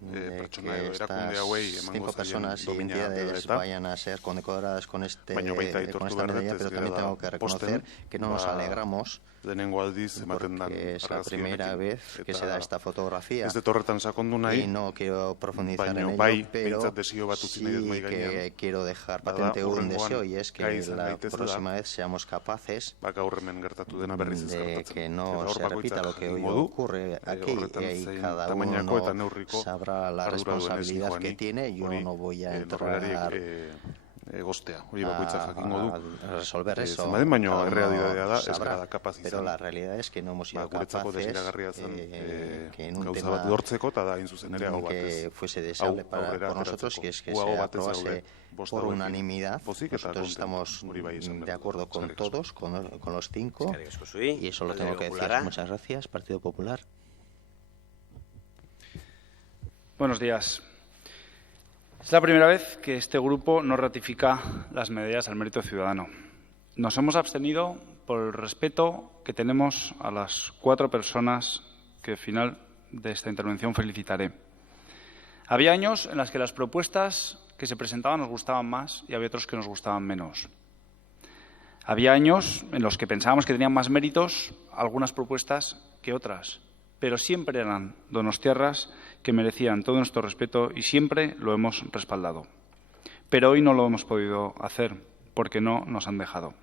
de pertsona que edo erakunde estas hauei emango 5 zaien personas y domina entidades eta, vayan a ser condecoradas con baina baita con aitortu esta behar medalla, dut, pero ez también gara tengo que reconocer posten, que no nos alegramos lehenengo aldiz ematen dan porque es la argazki primera honekin. vez que se da esta fotografía. Ez dut horretan sakondu nahi, Y no quiero profundizar baina en ello, bai, pero behintzat desio bat utzi nahi dut sí mahai gainean. que quiero dejar Bada, patente un hurrengoan deseo, y es que gai izan la gaitezela, próxima vez seamos capaces gaur hemen gertatu dena berriz ez de gertatzen. que Eta no hor se bakoitzak repita lo que hoy jakingo du, ocurre aquí, horretan y zein cada tamainako eta uno neurriko sabrá la ardura duenez responsabilidad que joanik, tiene. Yo hori, no voy a norberariek, entrar egostea, hori bakoitzak jakingo du. a resolver eso. Zenbaden baino Cada uno errealitatea da, ez sabrá, gara kapaz izan. pero la realidad es que no hemos sido guretzako capaces desiragarria zen que en un gauza tema bat lortzeko, eta da hain zuzen ere hau batez. que fuese deseable por nosotros, que es que se aprobase por unanimidad. Nosotros estamos de acuerdo con todos, con los 5, y eso lo tengo que decir. Muchas gracias, Partido Popular. Buenos días. Es la primera vez que este grupo no ratifica las medallas al mérito ciudadano. Nos hemos abstenido por el respeto que tenemos a las 4 personas que al final de esta intervención felicitaré. Había años en los que las propuestas que se presentaban nos gustaban más y había otros que nos gustaban menos. Había años en los que pensábamos que tenían más méritos algunas propuestas que otras, pero siempre eran donostiarras que merecían todo nuestro respeto y siempre lo hemos respaldado. Pero hoy no lo hemos podido hacer porque no nos han dejado.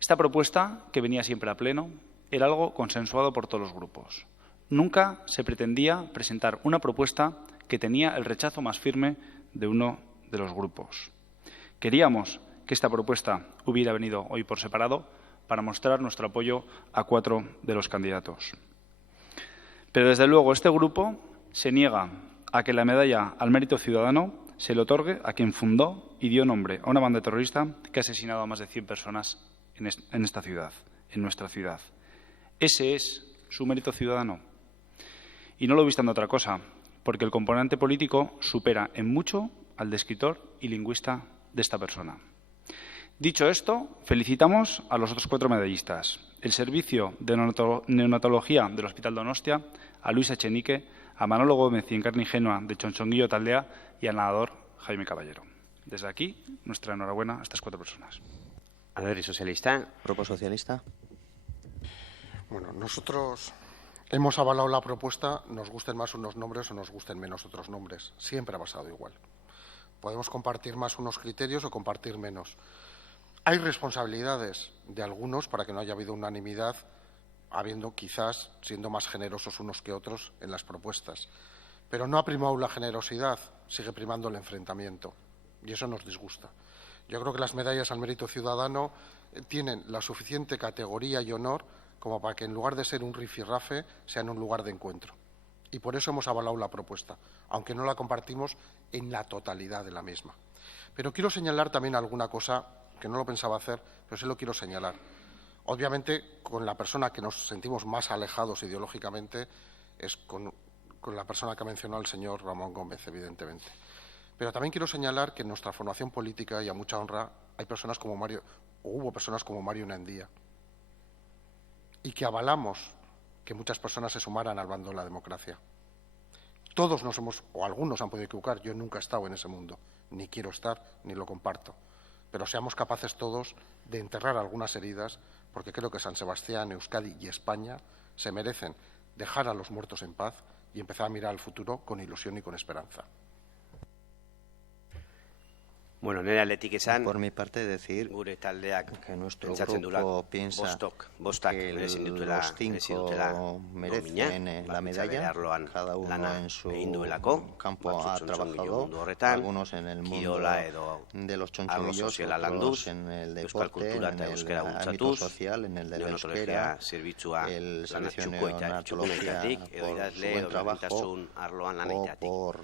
Esta propuesta, que venía siempre a pleno, era algo consensuado por todos los grupos. Nunca se pretendía presentar una propuesta que tenía el rechazo más firme de uno de los grupos. Queríamos que esta propuesta hubiera venido hoy por separado para mostrar nuestro apoyo a 4 de los candidatos. Pero, desde luego, este grupo se niega a que la medalla al mérito ciudadano se le otorgue a quien fundó y dio nombre a una banda terrorista que ha asesinado a más de 100 personas en esta ciudad, en nuestra ciudad. Ese es su mérito ciudadano. Y no lo vistan de otra cosa, porque el componente político supera en mucho al de escritor y lingüista de esta persona. Dicho esto, felicitamos a los otros 4 medallistas: el Servicio de Neonatología del Hospital Donostia, a Luis Echenique, a Manolo Gómez y Encarni Ingenua de Chonchonguillo Taldea y al nadador Jaime Caballero. Desde aquí, nuestra enhorabuena a estas 4 personas. Alderdi Socialista. Grupo Socialista. Bueno, nosotros hemos avalado la propuesta, nos gusten más unos nombres o nos gusten menos otros nombres. Siempre ha pasado igual. Podemos compartir más unos criterios o compartir menos. Hay responsabilidades de algunos para que no haya habido unanimidad, habiendo quizás siendo más generosos unos que otros en las propuestas. Pero no ha primado la generosidad, sigue primando el enfrentamiento. Y eso nos disgusta. Yo creo que las medallas al mérito ciudadano tienen la suficiente categoría y honor como para que, en lugar de ser un rifirrafe, sean un lugar de encuentro. Y por eso hemos avalado la propuesta, aunque no la compartimos en la totalidad de la misma. Pero quiero señalar también alguna cosa que no lo pensaba hacer, pero sí lo quiero señalar. Obviamente, con la persona que nos sentimos más alejados ideológicamente es con la persona que ha mencionado el señor Ramón Gómez, evidentemente. Pero también quiero señalar que en nuestra formación política, y a mucha honra, hay personas como Mario, o hubo personas como Mario Nandía, y que avalamos que muchas personas se sumaran al bando de la democracia. Todos nos hemos, o algunos han podido equivocar, yo nunca he estado en ese mundo, ni quiero estar, ni lo comparto. Pero seamos capaces todos de enterrar algunas heridas, porque creo que San Sebastián, Euskadi y España se merecen dejar a los muertos en paz y empezar a mirar al futuro con ilusión y con esperanza. Bueno, nire aldetik esan, por mi parte decir gure taldeak que nuestro pentsatzen grupo piensa bostak que merezin los 5 merecen la medalla, cada uno en su campo ha trabajado, algunos en el mundo de los chonchullos, otros en el deporte, en el ámbito social, en el de la euskera, el servicio de neonatología por su buen trabajo o por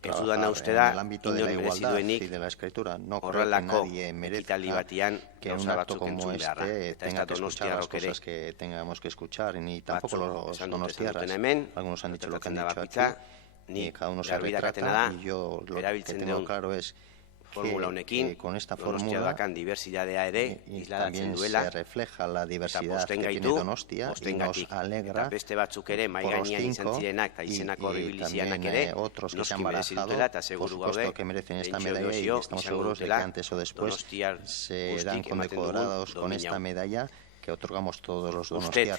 trabajar en el ámbito de la igualdad. Azkenik, horrelako ekitaldi batian gauza batzuk entzun beharra. Eta ez da donostiarrok ere. Batzuk esan dut hemen, gertatzen da bapitza, ni erabidakatena da, erabiltzen duen formula honekin, Donostia dakan diversidadea ere isladatzen duela, eta posten gaitu, posten gatik. Eta beste batzuk ere, mai gainean izan zirenak, eta izenak horribilizianak ere, noski merezi dutela, eta seguru gaude, lehentxeo dozio, izango dutela, Donostiar guztik ematen dugun dominau. Usted,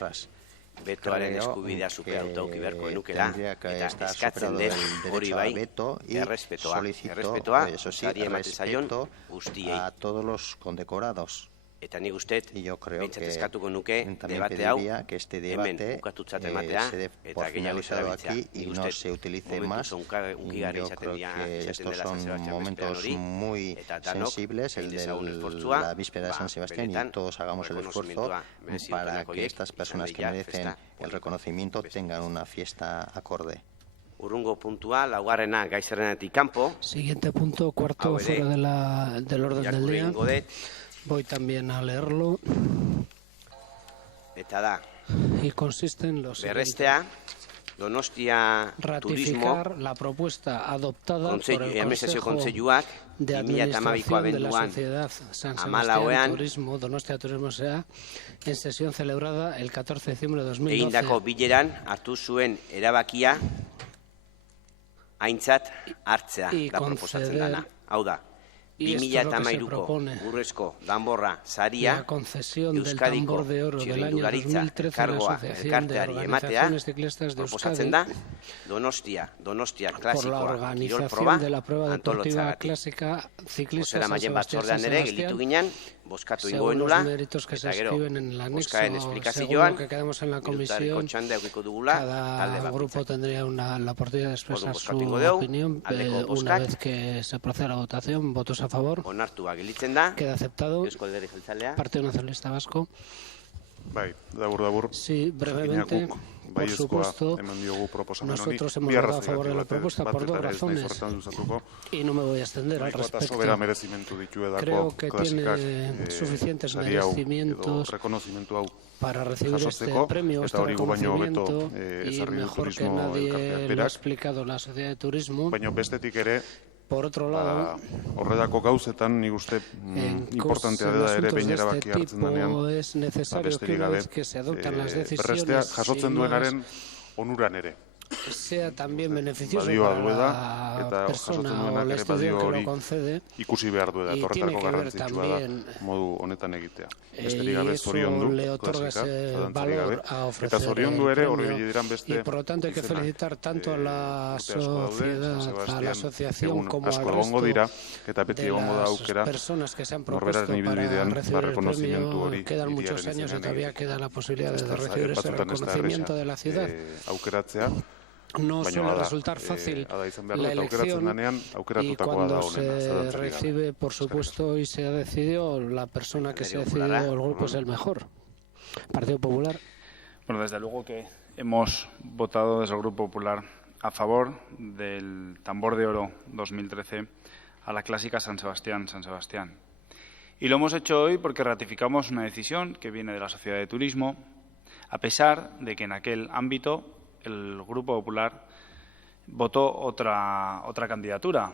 betoaren eskubidea superatuta auki beharko genukela, eta eskatzen den hori bai, errespetoa, sari ematen zaion guztiei. Eta nik uste, bintzat eskatuko nuke, debate hau, hemen bukatutzat ematea, eta gehiago zerabiltzea. Nik uste, momentu unkigarri izaten dela San Sebastián bezperan hori, eta danok, egin dezagun esfortzua, benetan, rekonozimentua merezi dutenak horiek, Urrungo puntua, laugarrena gaizerrenetik kanpo. Siguiente punto, cuarto fuera del orden del día. Voy también a leerlo. Eta da. Y consiste en los berrestea, Donostia ratificar Turismo, la propuesta adoptada por el Consejo Kontseiluak de Administración de la Sociedad San Sebastián Turismo, Donostia Turismo S.A., en sesión celebrada el 14 de diciembre de 2012. Egindako bileran hartu zuen erabakia aintzat hartzea da proposatzen dana. Hau da, 2013ko urrezko danborra saria Euskadiko txirrindularitza kargoa elkarteari ematea proposatzen da Donostia klasikoa kirol proba antolotzagatik. Bozeramaien batzordean ere gelditu ginen, bozkatu ingoenula, eta gero, bozkaen esplikazioan, minutariko txanda eukiko dugula, talde Cada grupo tendría la oportunidad de expresar su opinión una vez que se proceda a la votación. Votos a favor. Onartua gelditzen da. Queda aceptado. Eusko Alderdi Jeltzalea. Partido Nacionalista Vasco. Bai, dabur. Sí, brevemente. Por supuesto, nosotros hemos votado a favor de la propuesta por dos razones y no me voy a extender al respecto. Creo que tiene suficientes merecimientos para recibir este premio, este reconocimiento, y mejor que nadie lo ha explicado la Sociedad de Turismo. Por otro lado, horredako gauzetan nik uste importantea dela ere behin erabaki hartzen denean, besterik gabe, berrestea jasotzen duenaren onuran ere. Sea también beneficioso para la persona o el estudio que lo concede, ikusi behar duela, horretarako garrantzitsua da modu honetan egitea. Besterik gabe zoriondu, klasika, valor a ofrecer eta zoriondu ere horri diran beste. Y por lo tanto hay que felicitar tanto a la sociedad, a la asociación como al resto de las personas que se han propuesto para recibir el premio. Quedan muchos años y todavía queda la posibilidad de recibir ese reconocimiento de la ciudad. No suele resultar fácil la elección y cuando se recibe, por supuesto, y se ha decidido, la persona que se ha decidido, el grupo es el mejor. Partido Popular. Bueno, desde luego que hemos votado desde el Grupo Popular a favor del Tambor de Oro 2013 a la clásica San Sebastián. Y lo hemos hecho hoy porque ratificamos una decisión que viene de la Sociedad de Turismo, a pesar de que en aquel ámbito el Grupo Popular votó otra candidatura.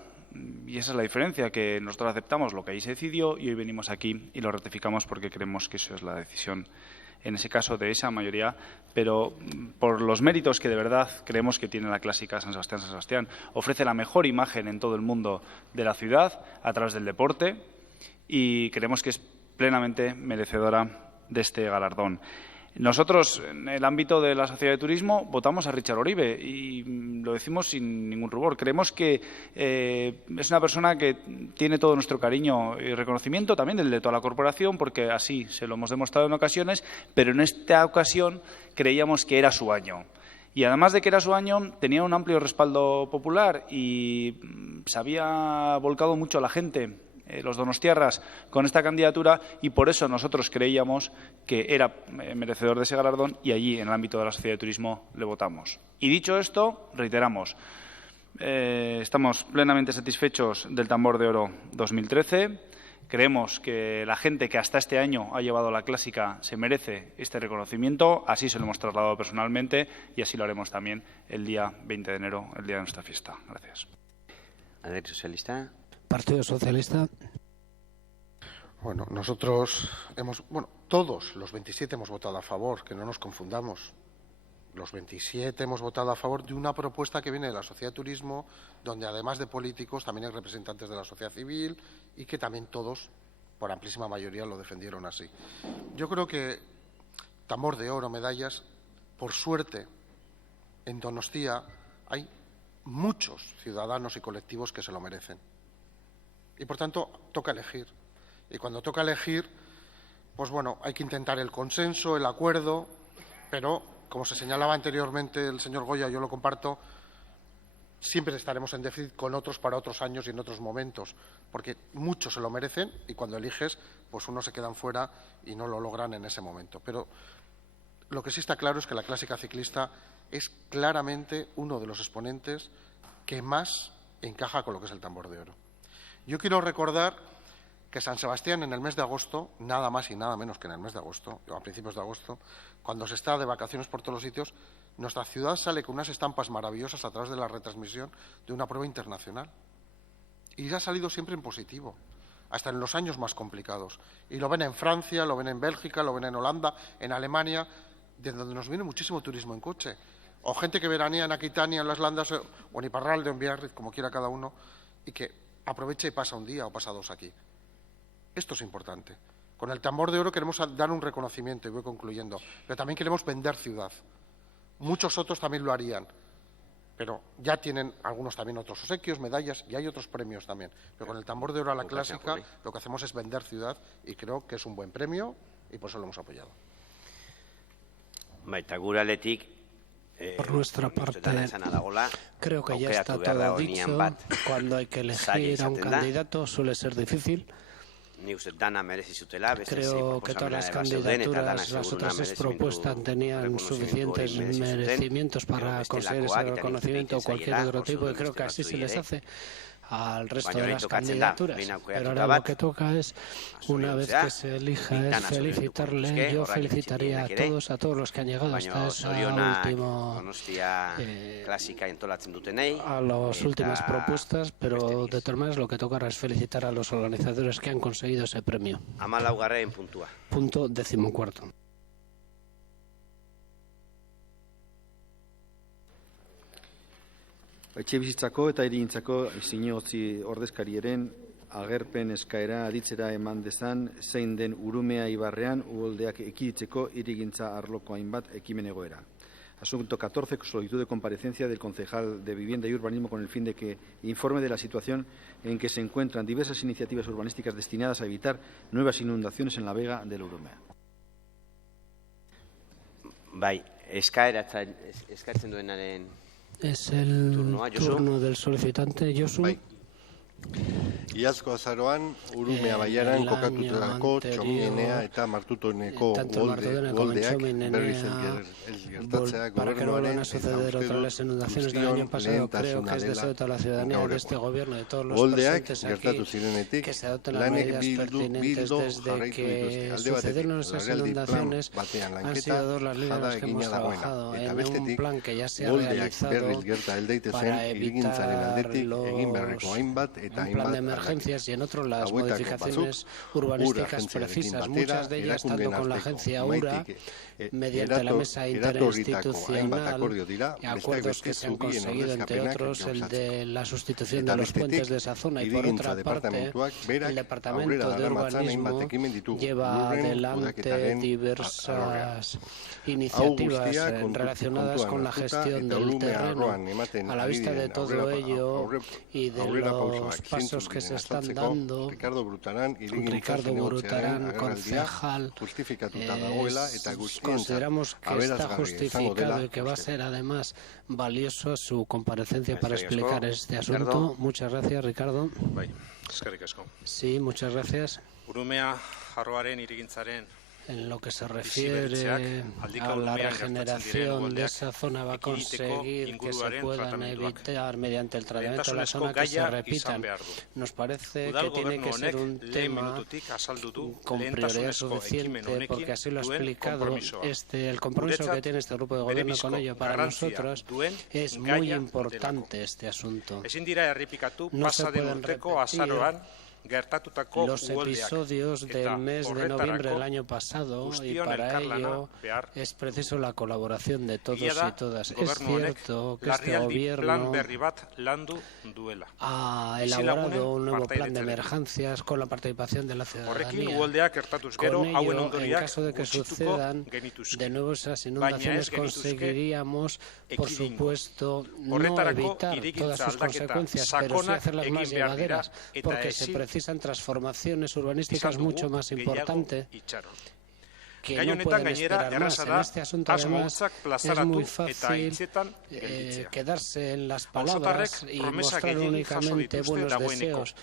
Y esa es la diferencia, que nosotros aceptamos lo que ahí se decidió y hoy venimos aquí y lo ratificamos porque creemos que eso es la decisión, en ese caso, de esa mayoría, pero por los méritos que de verdad creemos que tiene la clásica San Sebastián. Ofrece la mejor imagen en todo el mundo de la ciudad a través del deporte y creemos que es plenamente merecedora de este galardón. Nosotros, en el ámbito de la Sociedad de Turismo, votamos a Richard Oribe y lo decimos sin ningún rubor. Creemos que es una persona que tiene todo nuestro cariño y reconocimiento, también el de toda la corporación, porque así se lo hemos demostrado en ocasiones, pero en esta ocasión creíamos que era su año. Y además de que era su año, tenía un amplio respaldo popular y se había volcado mucho la gente, los donostiarras, con esta candidatura, y por eso nosotros creíamos que era merecedor de ese galardón y allí, en el ámbito de la Sociedad de Turismo, le votamos. Y dicho esto, reiteramos, Estamos plenamente satisfechos del Tambor de Oro 2013. Creemos que la gente que hasta este año ha llevado la clásica se merece este reconocimiento. Así se lo hemos trasladado personalmente y así lo haremos también el día 20 de enero, el día de nuestra fiesta. Gracias. Alderdi Socialista. Partido Socialista. Bueno, nosotros todos los 27 hemos votado a favor, que no nos confundamos. Los 27 hemos votado a favor de una propuesta que viene de la Sociedad de Turismo, donde además de políticos también hay representantes de la sociedad civil y que también todos, por amplísima mayoría, lo defendieron así. Yo creo que Tambor de Oro, medallas, por suerte, en Donostia hay muchos ciudadanos y colectivos que se lo merecen. Y, por tanto, toca elegir. Y cuando toca elegir, pues bueno, hay que intentar el consenso, el acuerdo, pero como se señalaba anteriormente el señor Goya, yo lo comparto, siempre estaremos en déficit con otros para otros años y en otros momentos, porque muchos se lo merecen y cuando eliges, pues unos se quedan fuera y no lo logran en ese momento. Pero lo que sí está claro es que la clásica ciclista es claramente uno de los exponentes que más encaja con lo que es el Tambor de Oro. Yo quiero recordar que San Sebastián en el mes de agosto, nada más y nada menos que en el mes de agosto, o a principios de agosto, cuando se está de vacaciones por todos los sitios, nuestra ciudad sale con unas estampas maravillosas a través de la retransmisión de una prueba internacional. Y ha salido siempre en positivo, hasta en los años más complicados. Y lo ven en Francia, lo ven en Bélgica, lo ven en Holanda, en Alemania, de donde nos viene muchísimo turismo en coche. O gente que veranea en Aquitania, en las Landas, o en Iparralde, o en Biarritz, como quiera cada uno, y que aprovecha y pasa un día o pasa dos aquí. Esto es importante. Con el Tambor de Oro queremos dar un reconocimiento, y voy concluyendo, pero también queremos vender ciudad. Muchos otros también lo harían, pero ya tienen algunos también otros obsequios, medallas, y hay otros premios también. Pero con el Tambor de Oro a la clásica lo que hacemos es vender ciudad y creo que es un buen premio y por eso lo hemos apoyado. Por nuestra parte, creo que ya está todo dicho. Cuando hay que elegir a un candidato suele ser difícil. Creo que todas las candidaturas, las otras 6 propuestas tenían suficientes merecimientos para conseguir ese reconocimiento o cualquier otro tipo, y creo que así se les hace al resto de las candidaturas. Pero ahora lo que toca es, una vez que se elija, es felicitarle. Yo felicitaría a todos los que han llegado hasta esa última, a las últimas propuestas, pero de todas maneras lo que toca ahora es felicitar a los organizadores que han conseguido ese premio. Punto 14. Etxebizitzako eta hirigintzako zinegotzi ordezkariaren agerpen eskaera aditzera eman dezan zein den Urumea ibarrean uholdeak ekiditzeko hirigintza arloko hainbat ekimen egoera. Asunto 14, solicitud de comparecencia del concejal de Vivienda y Urbanismo con el fin de que informe de la situación en que se encuentran diversas iniciativas urbanísticas destinadas a evitar nuevas inundaciones en la vega del Urumea. Bai, eskatzen duenaren es el turno del solicitante, Josu. Iazko azaroan, Urumea baiaran kokatutako txominenea eta martutoneko goldeak berriz gertatzea gobernuaren las inundaciones del año pasado. Creo que es deseo de toda la ciudadanía, de este gobierno, de todos los presentes aquí, que se adopten las medidas pertinentes. Desde que sucedieron esas inundaciones han sido 2 las líneas las que hemos trabajado en un plan que ya se ha realizado para evitar un plan de emergencias y en otros las modificaciones urbanísticas precisas, muchas de ellas tanto con la agencia URA, mediante la mesa interinstitucional, acuerdos que se han conseguido, entre otros el de la sustitución de los puentes de esa zona, y por otra parte el Departamento de Urbanismo lleva adelante diversas iniciativas relacionadas con la gestión del terreno. A la vista de todo ello y de los pasos que se están dando, Ricardo Brutarán, concejal, consideramos que está justificado y que va a ser además valioso su comparecencia para explicar este asunto. Muchas gracias, Ricardo. Eskerrik asko. Sí, muchas gracias. Urumea arroaren hirigintzaren En lo que se refiere a la regeneración de esa zona, va a conseguir que se puedan evitar mediante el tratamiento de la zona que se repitan. Nos parece que tiene que ser un tema con prioridad suficiente, porque así lo ha explicado el compromiso que tiene este grupo de gobierno con ello. Para nosotros es muy importante este asunto. No se pueden repetir los episodios del mes de noviembre del año pasado, y para ello es preciso la colaboración de todos y todas. Es cierto que este gobierno ha elaborado un nuevo plan de emergencias con la participación de la ciudadanía. Con ello, en caso de que sucedan de nuevo esas inundaciones, conseguiríamos, por supuesto, no evitar todas sus consecuencias, pero sí hacerlas más llevaderas, porque se precisan transformaciones urbanísticas mucho más importantes que no pueden esperar más. En este asunto, además, es muy fácil quedarse en las palabras y mostrar únicamente buenos deseos.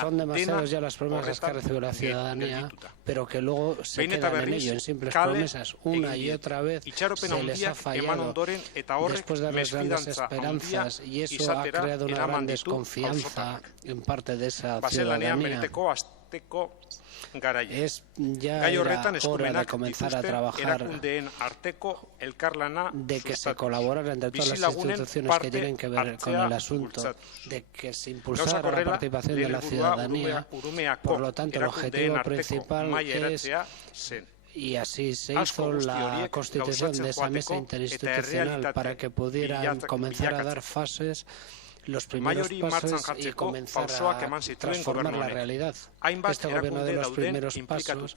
Son demasiados ya las promesas que ha recibido la ciudadanía, pero que luego se quedan en ello, en simples promesas. Una y otra vez se les ha fallado después de darles grandes esperanzas, y eso ha creado una gran desconfianza en parte de esa ciudadanía. Es ya hora de comenzar a trabajar de que se colaborara entre todas las instituciones que tienen que ver con el asunto, de que se impulsara la participación de la ciudadanía. Por lo tanto, el objetivo principal es, y así se hizo la constitución de esa mesa interinstitucional, para que pudieran comenzar a dar fases, los primeros pasos, y comenzar a transformar la realidad. Este gobierno de los primeros pasos,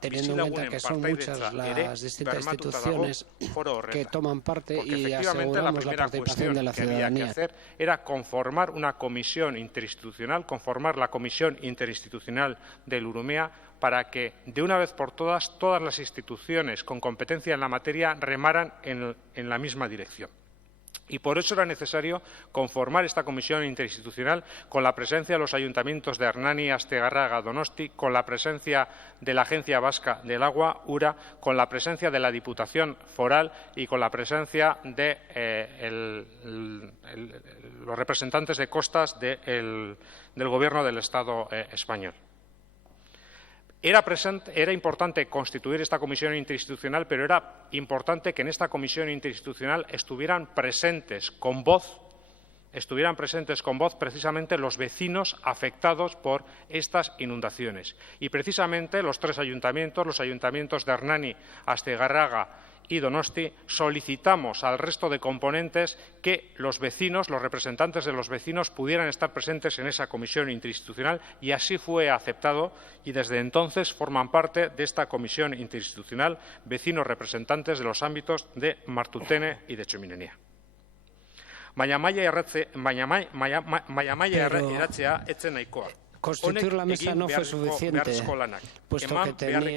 teniendo en cuenta que son muchas las distintas instituciones que toman parte, y aseguramos la participación de la ciudadanía. Lo que había que hacer era conformar una comisión interinstitucional, conformar la comisión interinstitucional del Urumea, para que, de una vez por todas las instituciones con competencia en la materia remaran en la misma dirección. Y por eso era necesario conformar esta comisión interinstitucional con la presencia de los ayuntamientos de Hernani, Astigarraga, Donosti, con la presencia de la Agencia Vasca del Agua, URA, con la presencia de la Diputación Foral y con la presencia de los representantes de costas del Gobierno del Estado español. Era importante constituir esta comisión interinstitucional, pero era importante que en esta comisión interinstitucional estuvieran presentes con voz precisamente los vecinos afectados por estas inundaciones. Y precisamente los tres ayuntamientos, los ayuntamientos de Hernani, Astigarraga y Donosti, solicitamos al resto de componentes que los vecinos, los representantes de los vecinos, pudieran estar presentes en esa comisión interinstitucional, y así fue aceptado, y desde entonces forman parte de esta comisión interinstitucional vecinos representantes de los ámbitos de Martutene y de Txominenea. Baina maila eratzea ez zen nahikoa. Constituir la mesa no fue suficiente, puesto que tenía que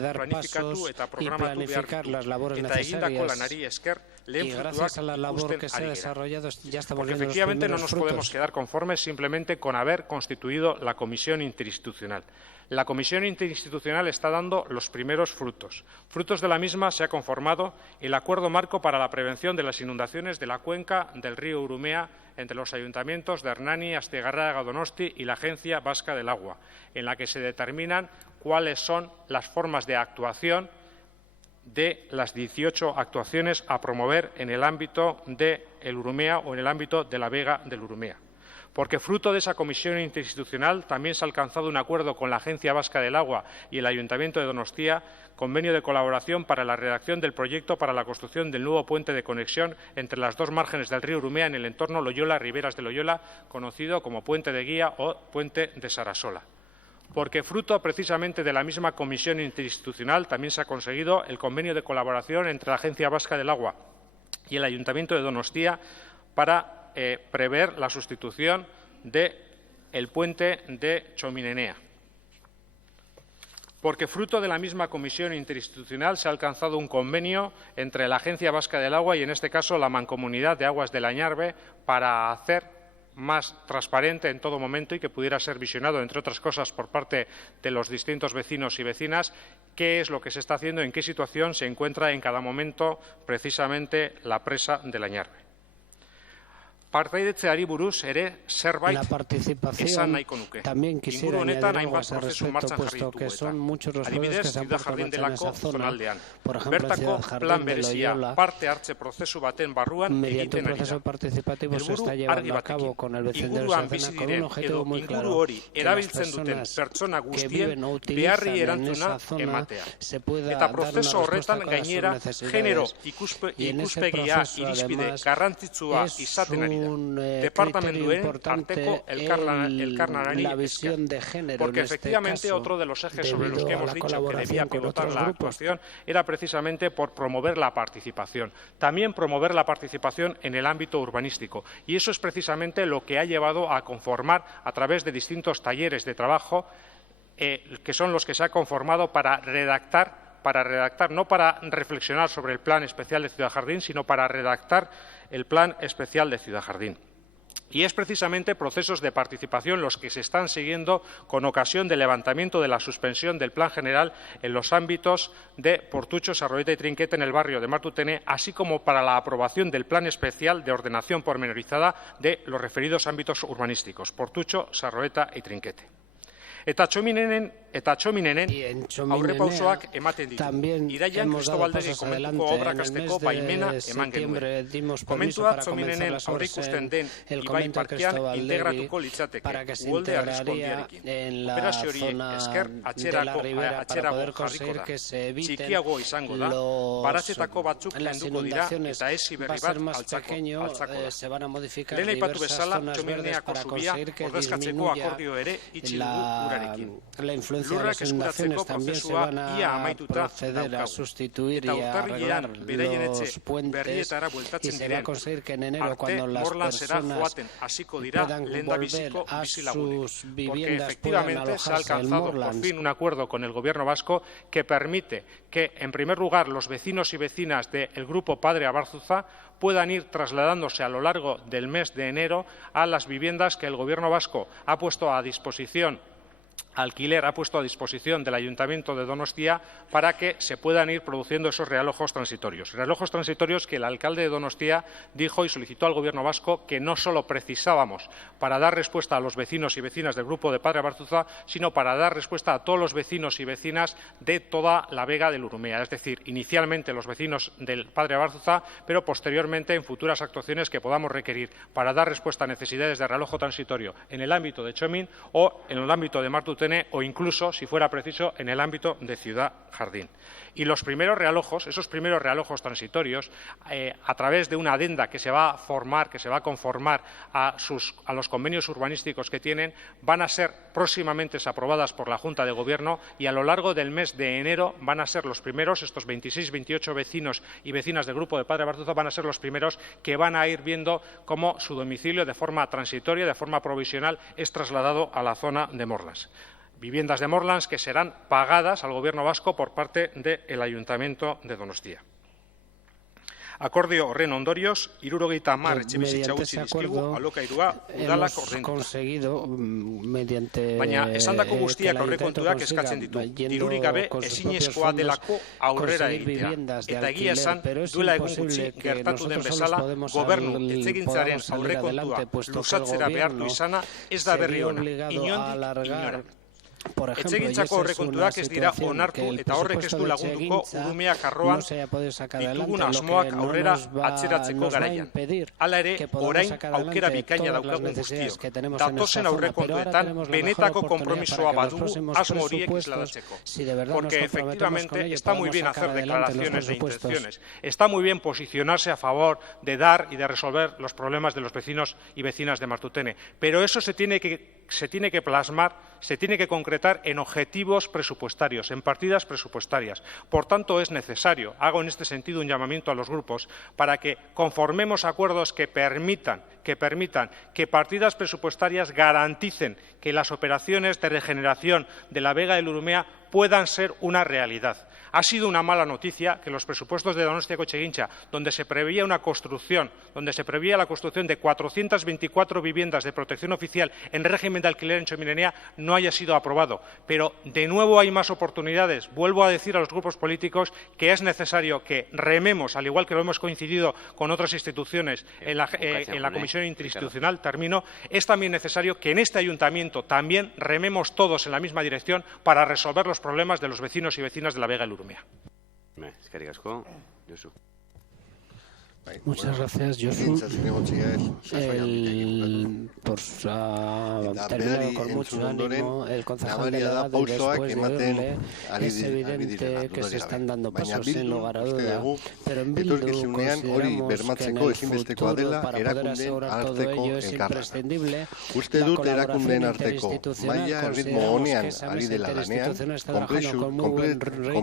dar pasos y planificar las labores necesarias, y gracias a la labor que se ha desarrollado ya estamos viendo los primeros frutos. Efectivamente, no nos podemos quedar conformes simplemente con haber constituido la comisión interinstitucional. La comisión interinstitucional está dando los primeros frutos. Frutos de la misma se ha conformado el acuerdo marco para la prevención de las inundaciones de la cuenca del río Urumea entre los ayuntamientos de Hernani, Astigarraga, Donosti y la Agencia Vasca del Agua, en la que se determinan cuáles son las formas de actuación de las 18 actuaciones a promover en el ámbito del Urumea o en el ámbito de la vega del Urumea. Porque fruto de esa comisión interinstitucional también se ha alcanzado un acuerdo con la Agencia Vasca del Agua y el Ayuntamiento de Donostia, convenio de colaboración para la redacción del proyecto para la construcción del nuevo puente de conexión entre las dos márgenes del río Urumea en el entorno Loyola-Riberas de Loyola, conocido como Puente de Guía o Puente de Sarasola. Porque fruto precisamente de la misma comisión interinstitucional también se ha conseguido el convenio de colaboración entre la Agencia Vasca del Agua y el Ayuntamiento de Donostia para prever la sustitución del puente de Txominenea. Porque fruto de la misma comisión interinstitucional se ha alcanzado un convenio entre la Agencia Vasca del Agua y, en este caso, la Mancomunidad de Aguas del Añarbe para hacer más transparente en todo momento y que pudiera ser visionado, entre otras cosas, por parte de los distintos vecinos y vecinas, qué es lo que se está haciendo, en qué situación se encuentra en cada momento precisamente la presa de la Ñarbe. Partaidetzeari buruz ere zerbait esan nahiko nuke. Inguru honetan hainbat prozesu martxan jarri ditugu eta adibidez, Ciudad Jardín delako zonaldean. Bertako plan berezia parte hartze prozesu baten barruan egiten ari da. Helburu argi batekin, inguruan bizi diren edo inguru hori erabiltzen duten pertsona guztien beharri erantzuna ematea. Eta prozesu horretan gainera genero ikuspegia irizpide garrantzitsua izaten ari departamentuen arteko elkarlanari esker. Porque efectivamente otro de los ejes sobre los que hemos dicho que debía pivotar la actuación era precisamente por promover la participación. También promover la participación en el ámbito urbanístico. Y eso es precisamente lo que ha llevado a conformar a través de distintos talleres de trabajo que son los que se ha conformado para redactar, no para reflexionar sobre el Plan Especial de Ciudad Jardín, sino para redactar el Plan Especial de Ciudad Jardín. Y es precisamente procesos de participación los que se están siguiendo con ocasión del levantamiento de la suspensión del Plan General en los ámbitos de Portucho, Sarroeta y Trinquete en el barrio de Martutene, así como para la aprobación del Plan Especial de Ordenación Pormenorizada de los referidos ámbitos urbanísticos, Portucho, Sarroeta y Trinquete. Eta Txominenen aurrepausoak ematen ditu. Iraian Cristobaldegi komentuko obrak hasteko baimena eman genuen. Komentua Txominenen aurreikusten den Ibai parkean integratuko litzateke, uholde arrizko handiarekin. Operazio horiek esker atzerago jarriko da. Txikiago izango da, baratzetako batzuk kenduko dira eta esi berri bat altzako da. Lehen aipatu bezala, Txomineneako zubia ordezkatzeko akordio ere itxi dugu. La influencia de las inundaciones también se van a proceder a sustituir y a arreglar los puentes y se va a conseguir que en enero, cuando las personas puedan volver a sus viviendas, puedan alojarse. Se ha alcanzado por fin un acuerdo con el Gobierno vasco que permite que, en primer lugar, los vecinos y vecinas del Grupo Padre Abarzuza puedan ir trasladándose a lo largo del mes de enero a las viviendas que el Gobierno vasco ha puesto a disposición del Ayuntamiento de Donostia para que se puedan ir produciendo esos realojos transitorios. Realojos transitorios que el alcalde de Donostia dijo y solicitó al Gobierno vasco que no solo precisábamos para dar respuesta a los vecinos y vecinas del Grupo de Padre Abarzuza, sino para dar respuesta a todos los vecinos y vecinas de toda la Vega del Urumea. Es decir, inicialmente los vecinos del Padre Abarzuza, pero posteriormente en futuras actuaciones que podamos requerir para dar respuesta a necesidades de realojo transitorio en el ámbito de Txomin o en el ámbito de Martutene o incluso, si fuera preciso, en el ámbito de Ciudad Jardín. Y los primeros realojos, esos primeros realojos transitorios, a través de una adenda que se va a formar, que se va a conformar a los convenios urbanísticos que tienen, van a ser próximamente aprobadas por la Junta de Gobierno y a lo largo del mes de enero van a ser los primeros, estos 26-28 vecinos y vecinas del Grupo de Padre Abarzuza van a ser los primeros que van a ir viendo cómo su domicilio de forma transitoria, de forma provisional, es trasladado a la zona de Morlas. Viviendas de Morlands que serán pagadas al Gobierno vasco por parte del Ayuntamiento de Donostia. Akordio horren ondorioz, 70 etxebizitza utzi dizkigu alokairua udalak ordainduta. Baina esandako guztiak aurrekontuak eskatzen ditu. Dirurik gabe ezinezkoa delako aurrera egitea. Eta egia esan, duela egun gutxi gertatu den bezala, gobernu etxegintzaren aurrekontua luzatzera behartu izana ez da berri ona. Inondik inora. Etxegintzako aurrekontuak ez dira onartu eta horrek ez du lagunduko Urumea karroan ditugun asmoak aurrera atzeratzeko garaian. Hala ere, orain aukera bikaina daukagun guztiok. Datozen aurrekontuetan benetako konpromisoa badugu asmo horiek isladatzeko. Porque efectivamente está muy bien hacer declaraciones de intenciones. Está muy bien posicionarse a favor de dar y de resolver los problemas de los vecinos y vecinas de Martutene. Pero eso se tiene que plasmar, se tiene que concretar en objetivos presupuestarios, en partidas presupuestarias. Por tanto, es necesario, hago en este sentido un llamamiento a los grupos, para que conformemos acuerdos que permitan que permitan que partidas presupuestarias garanticen que las operaciones de regeneración de la Vega del Urumea puedan ser una realidad. Ha sido una mala noticia que los presupuestos de Donostia-Cocheguincha, donde se preveía la construcción de 424 viviendas de protección oficial en régimen de alquiler en Txominenea, no haya sido aprobado. Pero, de nuevo, hay más oportunidades. Vuelvo a decir a los grupos políticos que es necesario que rememos, al igual que lo hemos coincidido con otras instituciones en la Comisión Interinstitucional, es también necesario que en este ayuntamiento también rememos todos en la misma dirección para resolver los problemas de los vecinos y vecinas de la Vega del Urumea. Muchas gracias, Josu. Por terminado con mucho ánimo, el concejal delegado, después de oírle, es evidente que se están dando pasos sin lugar a duda, pero en Bildu consideramos que en el futuro, para poder asegurar todo ello, es imprescindible la colaboración interinstitucional. Consideramos que esa mesa interinstitucional está trabajando con muy buen ritmo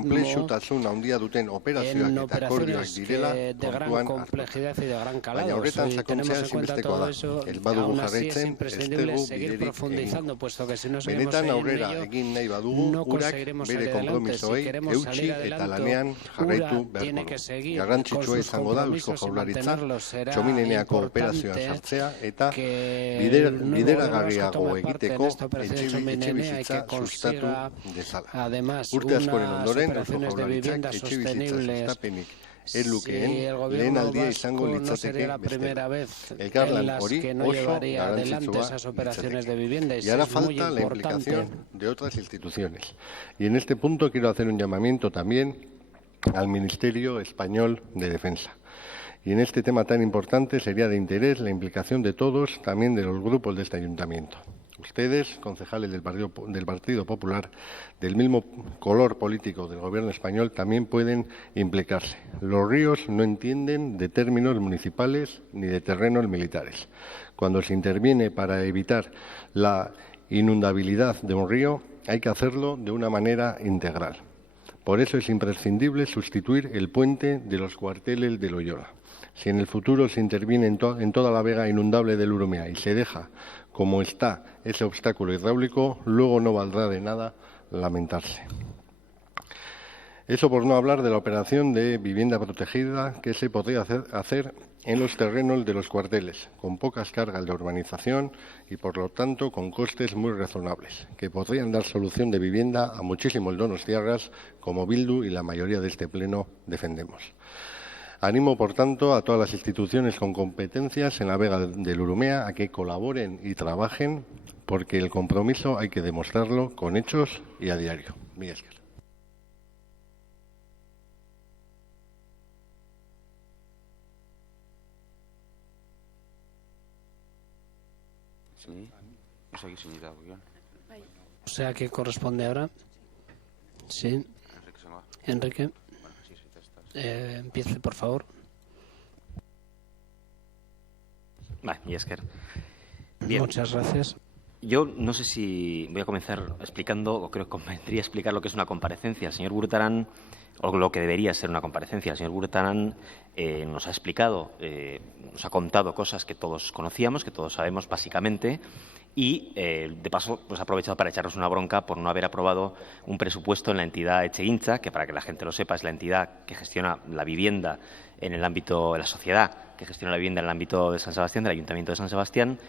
en operaciones de gran complejidad y de gran calado. Si tenemos en cuenta todo eso, aún así es imprescindible seguir profundizando, puesto que si no seguimos en ello, no conseguiremos salir adelante. Si queremos salir adelante, URA tiene que seguir con sus compromisos y mantenerlos. Será importante que Nuevo Donostia tome parte en esta operación Txominenea y que consiga, además, unas operaciones de vivienda sostenibles. Si el Gobierno vasco no sería la primera vez en las que no llevaría adelante esas operaciones de vivienda. Y hará falta la implicación de otras instituciones. Y en este punto quiero hacer un llamamiento también al Ministerio Español de Defensa. Y en este tema tan importante sería de interés la implicación de todos, también de los grupos de este ayuntamiento. Ustedes, concejales del Partido Popular, del mismo color político del Gobierno español, también pueden implicarse. Los ríos no entienden de términos municipales ni de terrenos militares. Cuando se interviene para evitar la inundabilidad de un río, hay que hacerlo de una manera integral. Por eso es imprescindible sustituir el puente de los cuarteles de Loyola. Si en el futuro se interviene en toda la vega inundable del Urumea y se deja como está ese obstáculo hidráulico, luego no valdrá de nada lamentarse. Eso por no hablar de la operación de vivienda protegida que se podría hacer en los terrenos de los cuarteles, con pocas cargas de urbanización y, por lo tanto, con costes muy razonables, que podrían dar solución de vivienda a muchísimos donostiarras, como Bildu y la mayoría de este Pleno defendemos. Animo, por tanto, a todas las instituciones con competencias en la Vega del Urumea a que colaboren y trabajen, porque el compromiso hay que demostrarlo con hechos y a diario. Mila esker. O sea, ¿qué corresponde ahora? Sí. Enrique. Empiece, por favor. Vale, Esker. Bien. Muchas gracias. Yo no sé si voy a comenzar explicando, o creo que convendría explicar lo que es una comparecencia. El señor Gurrutarán, o lo que debería ser una comparecencia. El señor Gurrutarán nos ha explicado, nos ha contado cosas que todos conocíamos, que todos sabemos básicamente, y de paso pues ha aprovechado para echarnos una bronca por no haber aprobado un presupuesto en la entidad Etxegintza, que para que la gente lo sepa es la entidad que gestiona la vivienda en el ámbito de la sociedad, que gestiona la vivienda en el ámbito de San Sebastián, del Ayuntamiento de San Sebastián.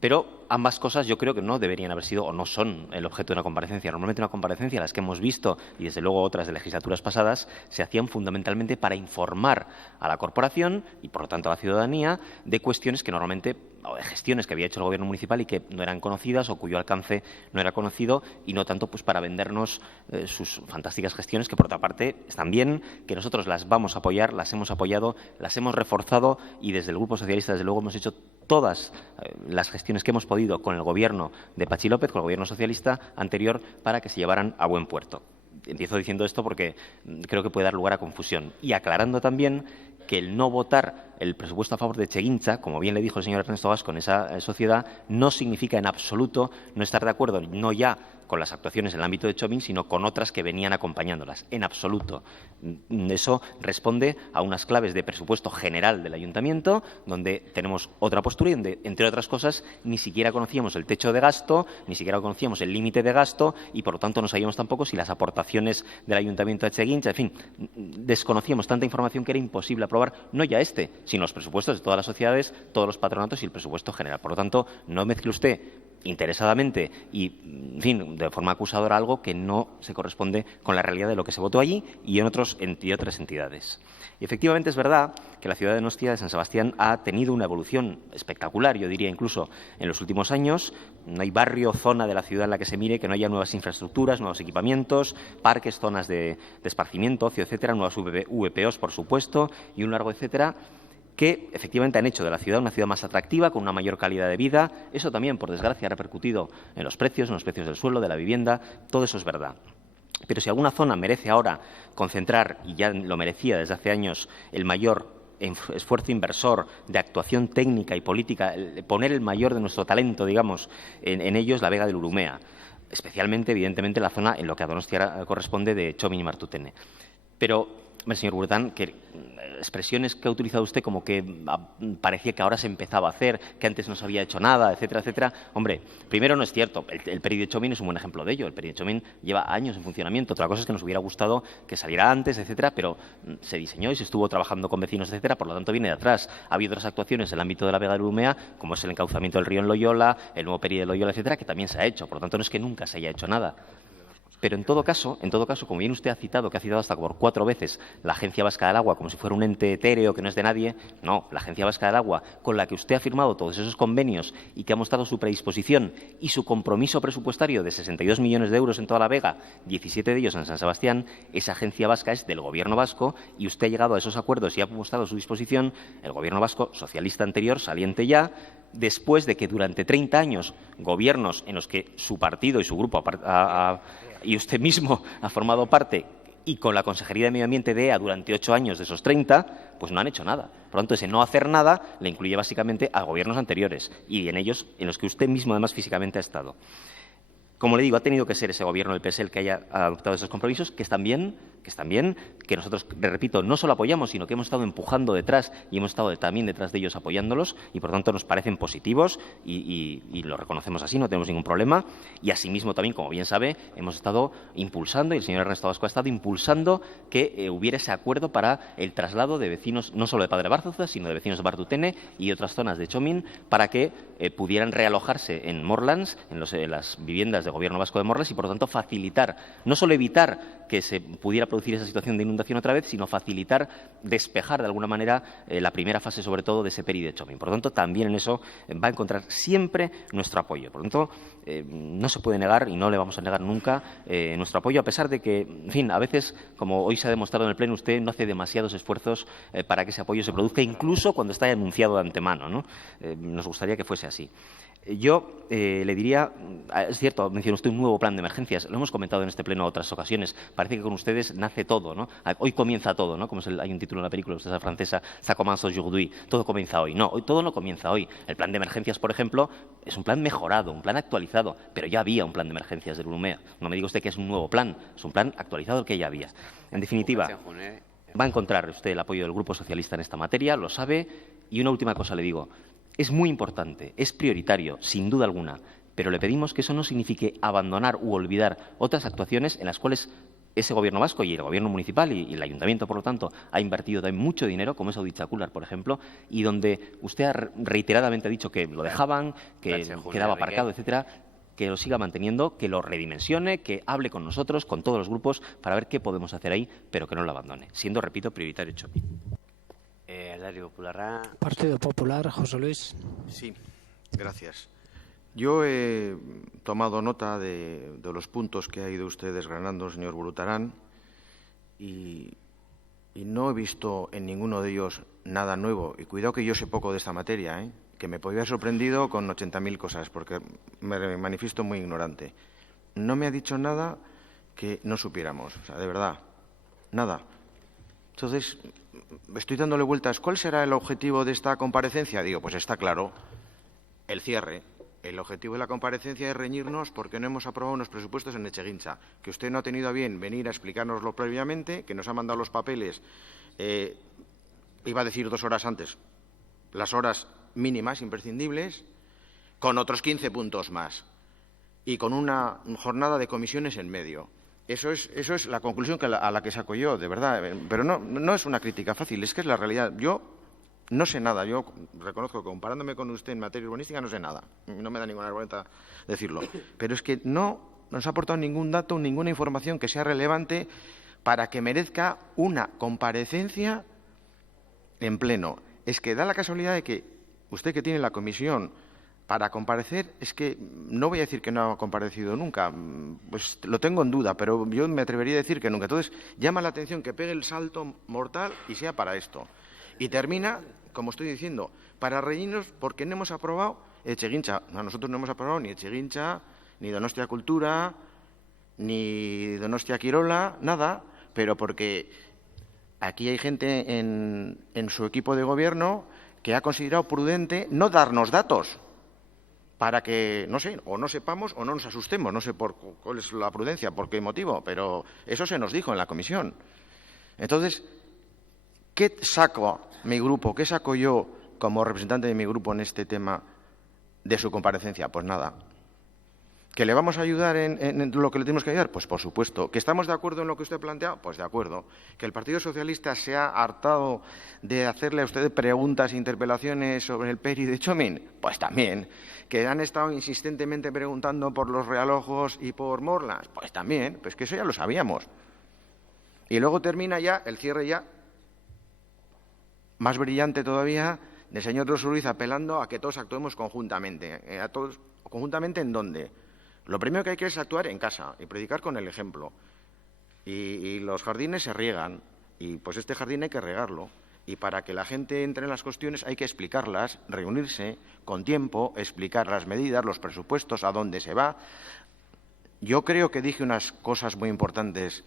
Pero ambas cosas yo creo que no deberían haber sido o no son el objeto de una comparecencia. Normalmente una comparecencia, las que hemos visto y desde luego otras de legislaturas pasadas, se hacían fundamentalmente para informar a la corporación y por lo tanto a la ciudadanía de cuestiones que normalmente, o de gestiones que había hecho el Gobierno municipal y que no eran conocidas o cuyo alcance no era conocido, y no tanto pues para vendernos sus fantásticas gestiones, que por otra parte están bien, que nosotros las vamos a apoyar, las hemos apoyado, las hemos reforzado y desde el Grupo Socialista desde luego hemos hecho todas las gestiones que hemos podido con el Gobierno de Patxi López, con el Gobierno socialista anterior, para que se llevaran a buen puerto. Empiezo diciendo esto porque creo que puede dar lugar a confusión. Y aclarando también que el no votar el presupuesto a favor de Etxegintza, como bien le dijo el señor Ernesto Gasco en esa sociedad, no significa en absoluto no estar de acuerdo, no ya con las actuaciones en el ámbito de Txomin, sino con otras que venían acompañándolas. En absoluto. Eso responde a unas claves de presupuesto general del Ayuntamiento, donde tenemos otra postura y donde, entre otras cosas, ni siquiera conocíamos el techo de gasto, ni siquiera conocíamos el límite de gasto y, por lo tanto, no sabíamos tampoco si las aportaciones del Ayuntamiento a Etxegintza, en fin, desconocíamos tanta información que era imposible aprobar, no ya sino los presupuestos de todas las sociedades, todos los patronatos y el presupuesto general. Por lo tanto, no mezcle usted interesadamente y, en fin, de forma acusadora algo que no se corresponde con la realidad de lo que se votó allí y en otras entidades. Y efectivamente es verdad que la ciudad de Donostia de San Sebastián ha tenido una evolución espectacular, yo diría incluso en los últimos años. No hay barrio o zona de la ciudad en la que se mire que no haya nuevas infraestructuras, nuevos equipamientos, parques, zonas de esparcimiento, ocio, etcétera, nuevas VPOs, por supuesto, y un largo etcétera, que efectivamente han hecho de la ciudad una ciudad más atractiva, con una mayor calidad de vida. Eso también, por desgracia, ha repercutido en los precios del suelo, de la vivienda. Todo eso es verdad. Pero si alguna zona merece ahora concentrar, y ya lo merecía desde hace años, el mayor esfuerzo inversor de actuación técnica y política, poner el mayor de nuestro talento, digamos, en ello, es la Vega del Urumea. Especialmente, evidentemente, la zona en lo que a Donostia corresponde de Txomin y Martutene. Pero, señor Gurután, que expresiones que ha utilizado usted como que parecía que ahora se empezaba a hacer, que antes no se había hecho nada, etcétera, etcétera. Hombre, primero no es cierto. El PERI de Txomin es un buen ejemplo de ello. El PERI de Txomin lleva años en funcionamiento. Otra cosa es que nos hubiera gustado que saliera antes, etcétera, pero se diseñó y se estuvo trabajando con vecinos, etcétera. Por lo tanto, viene de atrás. Ha habido otras actuaciones en el ámbito de la Vega del Urumea, como es el encauzamiento del río en Loyola, el nuevo PERI de Loyola, etcétera, que también se ha hecho. Por lo tanto, no es que nunca se haya hecho nada. Pero en todo caso, como bien usted ha citado, que ha citado hasta por 4 veces la Agencia Vasca del Agua como si fuera un ente etéreo que no es de nadie, no, la Agencia Vasca del Agua, con la que usted ha firmado todos esos convenios y que ha mostrado su predisposición y su compromiso presupuestario de 62 millones de euros en toda la Vega, 17 de ellos en San Sebastián, esa agencia vasca es del Gobierno vasco y usted ha llegado a esos acuerdos y ha mostrado su disposición, el Gobierno vasco socialista anterior, saliente ya, después de que durante 30 años gobiernos en los que su partido y su grupo y usted mismo ha formado parte y con la Consejería de Medio Ambiente de EA durante 8 años de esos 30, pues no han hecho nada. Por lo tanto, ese no hacer nada le incluye básicamente a gobiernos anteriores y en ellos en los que usted mismo además físicamente ha estado. Como le digo, ha tenido que ser ese gobierno del PS el que haya adoptado esos compromisos, que están bien, que nosotros, le repito, no solo apoyamos, sino que hemos estado empujando detrás y hemos estado también detrás de ellos apoyándolos y, por tanto, nos parecen positivos y lo reconocemos así, no tenemos ningún problema. Y, asimismo, también, como bien sabe, hemos estado impulsando, y el señor Ernesto Vasco ha estado impulsando que hubiera ese acuerdo para el traslado de vecinos, no solo de Padre Bárzoza, sino de vecinos de Martutene y otras zonas de Txomin, para que pudieran realojarse en Morlands, en las viviendas de Gobierno Vasco de Morlands y, por lo tanto, facilitar, no solo evitar que se pudiera producir esa situación de inundación otra vez, sino facilitar, despejar de alguna manera la primera fase, sobre todo, de ese PERI de Txomin. Por lo tanto, también en eso va a encontrar siempre nuestro apoyo. Por lo tanto, no se puede negar y no le vamos a negar nunca nuestro apoyo, a pesar de que, en fin, a veces, como hoy se ha demostrado en el Pleno, usted no hace demasiados esfuerzos para que ese apoyo se produzca, incluso cuando está anunciado de antemano, ¿no? Nos gustaría que fuese así. Yo le diría, es cierto, mencionó usted un nuevo plan de emergencias, lo hemos comentado en este Pleno en otras ocasiones, parece que con ustedes nace todo, ¿no? Hoy comienza todo, ¿no? Como hay un título en la película, usted es francesa, ça commence aujourd'hui, todo comienza hoy. No, hoy todo no comienza hoy. El plan de emergencias, por ejemplo, es un plan mejorado, un plan actualizado, pero ya había un plan de emergencias del Urumea. No me diga usted que es un nuevo plan, es un plan actualizado el que ya había. En definitiva, va a encontrar usted el apoyo del Grupo Socialista en esta materia, lo sabe, y una última cosa le digo. Es muy importante, es prioritario, sin duda alguna, pero le pedimos que eso no signifique abandonar u olvidar otras actuaciones en las cuales ese Gobierno vasco y el Gobierno municipal y el Ayuntamiento, por lo tanto, ha invertido también mucho dinero, como es Auditxacular, por ejemplo, y donde usted ha reiteradamente dicho que lo dejaban, que quedaba aparcado, etcétera, que lo siga manteniendo, que lo redimensione, que hable con nosotros, con todos los grupos, para ver qué podemos hacer ahí, pero que no lo abandone, siendo, repito, prioritario Txomin. Partido Popular, José Luis. Sí, gracias. Yo he tomado nota de los puntos que ha ido usted desgranando, señor Burutarán, y no he visto en ninguno de ellos nada nuevo. Y cuidado que yo sé poco de esta materia, que me podría haber sorprendido con 80.000 cosas, porque me manifiesto muy ignorante. No me ha dicho nada que no supiéramos, o sea, de verdad, nada. Entonces, estoy dándole vueltas. ¿Cuál será el objetivo de esta comparecencia? Digo, pues está claro, el cierre el objetivo de la comparecencia es reñirnos porque no hemos aprobado unos presupuestos en Echegintza, que usted no ha tenido a bien venir a explicárnoslo previamente, que nos ha mandado los papeles, iba a decir 2 horas antes, las horas mínimas imprescindibles, con otros 15 puntos más y con una jornada de comisiones en medio. Eso es la conclusión a la que saco yo, de verdad. Pero no es una crítica fácil, es que es la realidad. Yo no sé nada, yo reconozco que comparándome con usted en materia urbanística no sé nada. No me da ninguna vergüenza decirlo. Pero es que no nos ha aportado ningún dato, ninguna información que sea relevante para que merezca una comparecencia en pleno. Es que da la casualidad de que usted, que tiene la comisión para comparecer, es que no voy a decir que no ha comparecido nunca, pues lo tengo en duda, pero yo me atrevería a decir que nunca. Entonces, llama la atención que pegue el salto mortal y sea para esto. Y termina, como estoy diciendo, para reírnos porque no hemos aprobado Echegintza. No, nosotros no hemos aprobado ni Echegintza, ni Donostia Cultura, ni Donostia Kirola, nada, pero porque aquí hay gente en su equipo de gobierno que ha considerado prudente no darnos datos para que, no sé, o no sepamos o no nos asustemos. No sé cuál es la prudencia, por qué motivo, pero eso se nos dijo en la comisión. Entonces, ¿qué saco mi grupo, qué saco yo como representante de mi grupo en este tema de su comparecencia? Pues nada. ¿Que le vamos a ayudar en lo que le tenemos que ayudar? Pues por supuesto. ¿Que estamos de acuerdo en lo que usted plantea? Pues de acuerdo. ¿Que el Partido Socialista se ha hartado de hacerle a usted preguntas e interpelaciones sobre el PERI de Chomin? Pues también. ¿Que han estado insistentemente preguntando por los realojos y por Morlas? Pues también. Pues que eso ya lo sabíamos. Y luego termina ya el cierre ya más brillante todavía del señor Rosso Ruiz apelando a que todos actuemos conjuntamente. ¿A todos conjuntamente en dónde? Lo primero que hay que es actuar en casa y predicar con el ejemplo. Y los jardines se riegan, y pues este jardín hay que regarlo. Y para que la gente entre en las cuestiones hay que explicarlas, reunirse con tiempo, explicar las medidas, los presupuestos, a dónde se va. Yo creo que dije unas cosas muy importantes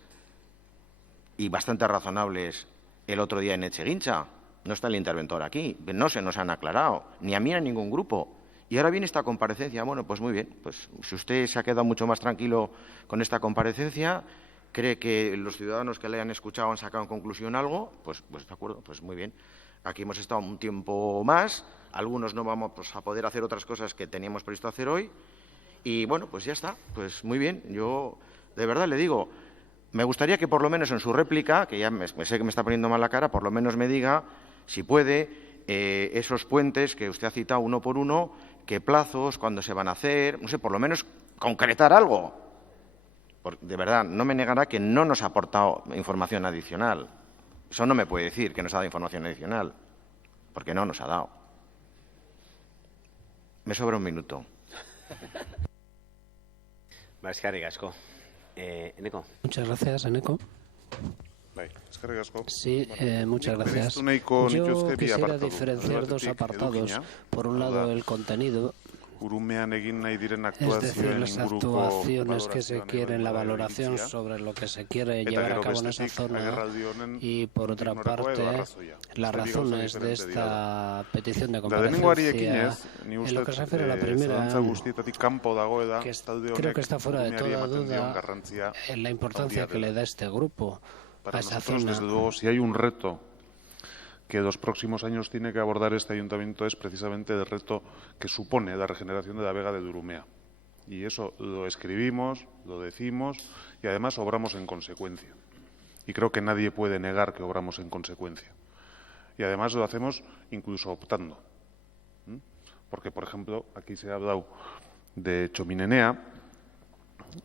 y bastante razonables el otro día en Echegintza. No está el interventor aquí, no se nos han aclarado, ni a mí ni a ningún grupo. Y ahora viene esta comparecencia. Bueno, pues muy bien. Pues si usted se ha quedado mucho más tranquilo con esta comparecencia, cree que los ciudadanos que le hayan escuchado han sacado en conclusión algo, pues de acuerdo, pues muy bien. Aquí hemos estado un tiempo más, algunos no vamos a poder hacer otras cosas que teníamos previsto hacer hoy, y bueno, pues ya está, pues muy bien. Yo, de verdad, le digo, me gustaría que por lo menos en su réplica, que ya me sé que me está poniendo mal la cara, por lo menos me diga, si puede, esos puentes que usted ha citado uno por uno, qué plazos, cuándo se van a hacer, no sé, por lo menos concretar algo. Porque, de verdad, no me negará que no nos ha aportado información adicional. Eso no me puede decir que nos ha dado información adicional, porque no nos ha dado. Me sobra un minuto. Eskerrik asko. Eneko. Muchas gracias, Eneko. Sí, muchas gracias. Yo quisiera diferenciar dos apartados. Por un lado, el contenido, es decir, las actuaciones que se quieren, la valoración sobre lo que se quiere llevar a cabo en esa zona, y por otra parte, las razones de esta petición de comparecencia. En lo que se refiere a la primera, creo que está fuera de toda duda la importancia que le da este grupo a esa zona. Desde luego, si hay un reto que los próximos años tiene que abordar este ayuntamiento, es precisamente el reto que supone la regeneración de la vega de Durumea. Y eso lo escribimos, lo decimos y además obramos en consecuencia. Y creo que nadie puede negar que obramos en consecuencia. Y además lo hacemos incluso optando. Porque, por ejemplo, aquí se ha hablado de Chominenea,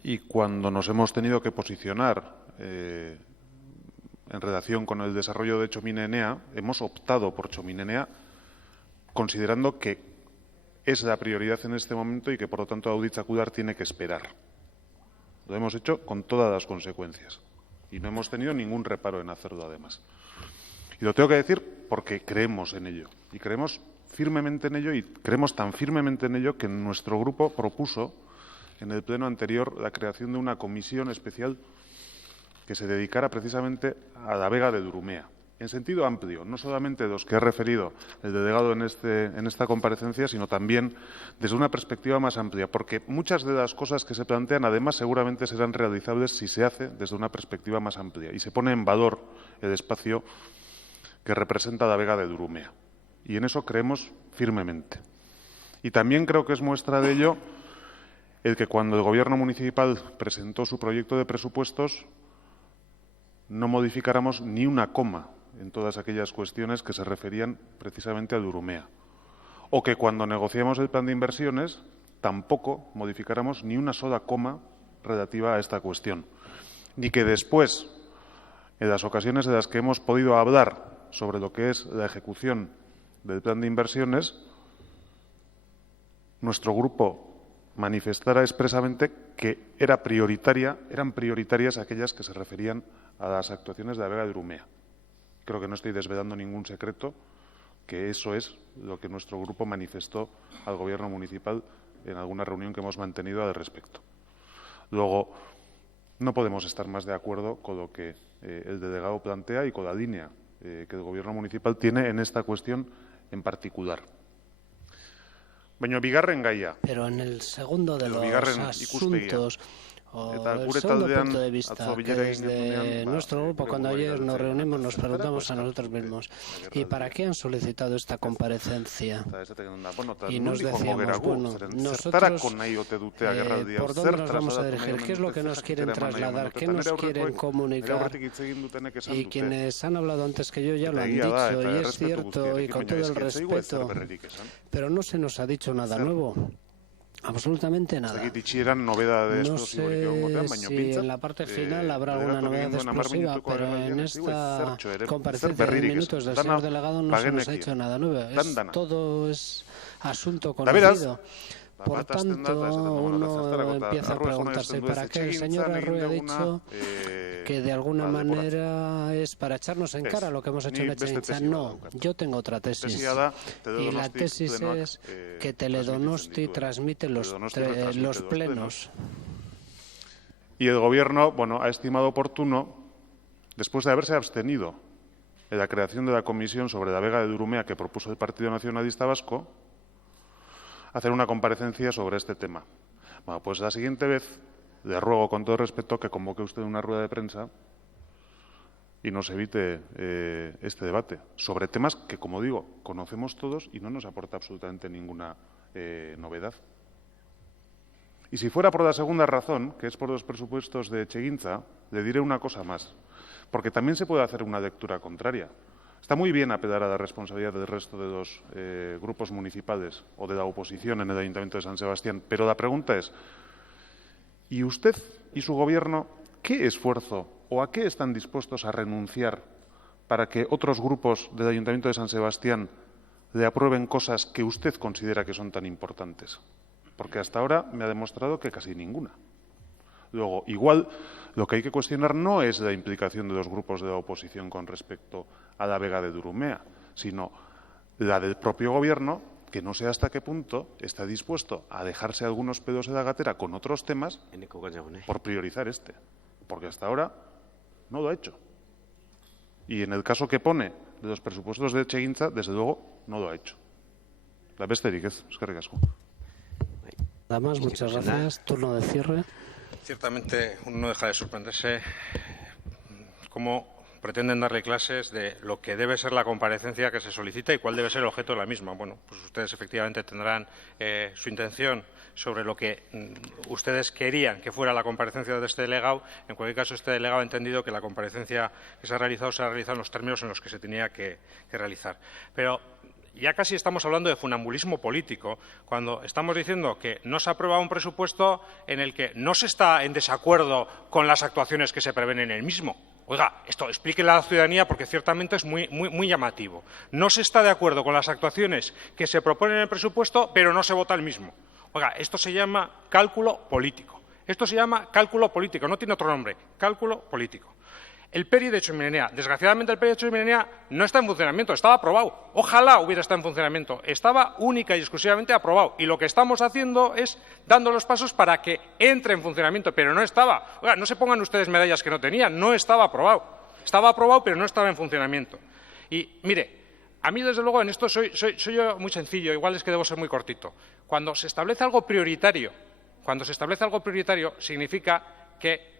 y cuando nos hemos tenido que posicionar en relación con el desarrollo de Chominenea, hemos optado por Chominenea considerando que es la prioridad en este momento y que, por lo tanto, Auditza-Cudar tiene que esperar. Lo hemos hecho con todas las consecuencias y no hemos tenido ningún reparo en hacerlo, además. Y lo tengo que decir porque creemos en ello, y creemos firmemente en ello, y creemos tan firmemente en ello que nuestro grupo propuso en el pleno anterior la creación de una comisión especial que se dedicara precisamente a la vega de Durumea. en sentido amplio, no solamente de los que ha referido el delegado en esta comparecencia, sino también desde una perspectiva más amplia, porque muchas de las cosas que se plantean, además, seguramente serán realizables si se hace desde una perspectiva más amplia y se pone en valor el espacio que representa la Vega de Durumea. Y en eso creemos firmemente. Y también creo que es muestra de ello el que cuando el Gobierno municipal presentó su proyecto de presupuestos no modificáramos ni una coma en todas aquellas cuestiones que se referían precisamente a Durumea. O que cuando negociamos el plan de inversiones tampoco modificáramos ni una sola coma relativa a esta cuestión. Ni que después, en las ocasiones en las que hemos podido hablar sobre lo que es la ejecución del plan de inversiones, nuestro grupo manifestara expresamente que eran prioritarias aquellas que se referían a las actuaciones de la Vega de Durumea. Creo que no estoy desvelando ningún secreto, que eso es lo que nuestro grupo manifestó al Gobierno municipal en alguna reunión que hemos mantenido al respecto. Luego, no podemos estar más de acuerdo con lo que el delegado plantea y con la línea que el Gobierno municipal tiene en esta cuestión en particular. Baina bigarren gaia. Pero en el segundo de los asuntos, o el segundo punto de vista, que desde nuestro grupo, cuando ayer nos reunimos, nos preguntamos a nosotros mismos, ¿y para qué han solicitado esta comparecencia? Y nos decíamos, bueno, nosotros, ¿por dónde nos vamos a dirigir? ¿Qué es lo que nos quieren trasladar? ¿Qué nos quieren comunicar? Y quienes han hablado antes que yo ya lo han dicho, y es cierto, y con todo el respeto, pero no se nos ha dicho nada nuevo. Absolutamente nada. No sé si en la parte final habrá alguna novedad explosiva, pero en esta comparecencia de minutos del señor delegado no se nos ha hecho nada nuevo. Todo es asunto conocido. Por tanto, uno empieza a preguntarse para qué. El señor Arrue ha dicho que de alguna manera es para echarnos en cara lo que hemos hecho en Etxegintza. No, yo tengo otra tesis. Y la tesis es que Teledonosti transmite los plenos. Y el Gobierno, ha estimado oportuno, después de haberse abstenido en la creación de la comisión sobre la Vega de Durumea que propuso el Partido Nacionalista Vasco, hacer una comparecencia sobre este tema. Bueno, pues la siguiente vez le ruego con todo respeto que convoque usted una rueda de prensa y nos evite este debate sobre temas que, como digo, conocemos todos y no nos aporta absolutamente ninguna novedad. Y si fuera por la segunda razón, que es por los presupuestos de Etxegintza, le diré una cosa más, porque también se puede hacer una lectura contraria. Está muy bien apelar a la responsabilidad del resto de los grupos municipales o de la oposición en el Ayuntamiento de San Sebastián, pero la pregunta es, ¿y usted y su Gobierno qué esfuerzo o a qué están dispuestos a renunciar para que otros grupos del Ayuntamiento de San Sebastián le aprueben cosas que usted considera que son tan importantes? Porque hasta ahora me ha demostrado que casi ninguna. Luego, igual, lo que hay que cuestionar no es la implicación de los grupos de la oposición con respecto a la Vega de Durumea, sino la del propio Gobierno, que no sé hasta qué punto está dispuesto a dejarse algunos pelos en la gatera con otros temas por priorizar este, porque hasta ahora no lo ha hecho. Y en el caso que pone de los presupuestos de Etxegintza, desde luego, no lo ha hecho. La besterik ez, eskerrik asko. Nada más, muchas gracias. Turno de cierre. Ciertamente uno no deja de sorprenderse cómo pretenden darle clases de lo que debe ser la comparecencia que se solicita y cuál debe ser el objeto de la misma. Bueno, pues ustedes efectivamente tendrán su intención sobre lo que ustedes querían que fuera la comparecencia de este delegado. En cualquier caso, este delegado ha entendido que la comparecencia que se ha realizado en los términos en los que se tenía que realizar. Pero ya casi estamos hablando de funambulismo político, cuando estamos diciendo que no se aprueba un presupuesto en el que no se está en desacuerdo con las actuaciones que se prevén en el mismo. Oiga, esto explíquele a la ciudadanía porque ciertamente es muy llamativo. No se está de acuerdo con las actuaciones que se proponen en el presupuesto, pero no se vota el mismo. Oiga, esto se llama cálculo político. Esto se llama cálculo político, no tiene otro nombre, cálculo político. El PERI de Txomin-Enea, desgraciadamente el PERI de Txomin-Enea no está en funcionamiento, estaba aprobado. Ojalá hubiera estado en funcionamiento, estaba única y exclusivamente aprobado. Y lo que estamos haciendo es dando los pasos para que entre en funcionamiento, pero no estaba. Oiga, no se pongan ustedes medallas que no tenían, no estaba aprobado. Estaba aprobado, pero no estaba en funcionamiento. Y, mire, a mí, desde luego, en esto soy yo muy sencillo, igual es que debo ser muy cortito. Cuando se establece algo prioritario, significa que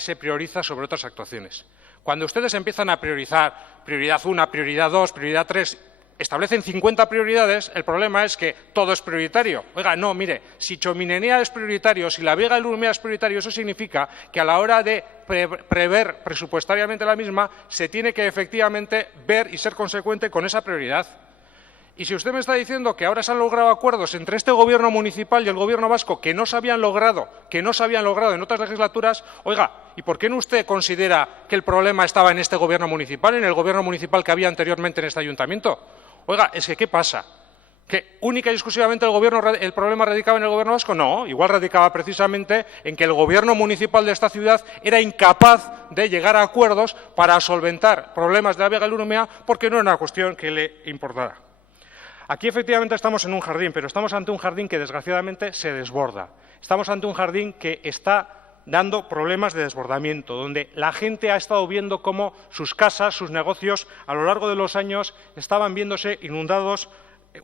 se prioriza sobre otras actuaciones. Cuando ustedes empiezan a priorizar prioridad 1, prioridad 2, prioridad 3, establecen 50 prioridades, el problema es que todo es prioritario. Oiga, no, mire, si Txominenia es prioritario, si la Vega del Urumea es prioritario, eso significa que a la hora de prever presupuestariamente la misma, se tiene que efectivamente ver y ser consecuente con esa prioridad. Y si usted me está diciendo que ahora se han logrado acuerdos entre este Gobierno municipal y el Gobierno vasco que no se habían logrado en otras legislaturas, oiga, ¿y por qué no usted considera que el problema estaba en este Gobierno municipal, en el Gobierno municipal que había anteriormente en este ayuntamiento? Oiga, es que ¿qué pasa? ¿Que única y exclusivamente el problema radicaba en el Gobierno vasco? No, igual radicaba precisamente en que el Gobierno municipal de esta ciudad era incapaz de llegar a acuerdos para solventar problemas de la Vega del Urumea porque no era una cuestión que le importara. Aquí, efectivamente, estamos en un jardín, pero estamos ante un jardín que, desgraciadamente, se desborda. Estamos ante un jardín que está dando problemas de desbordamiento, donde la gente ha estado viendo cómo sus casas, sus negocios, a lo largo de los años, estaban viéndose inundados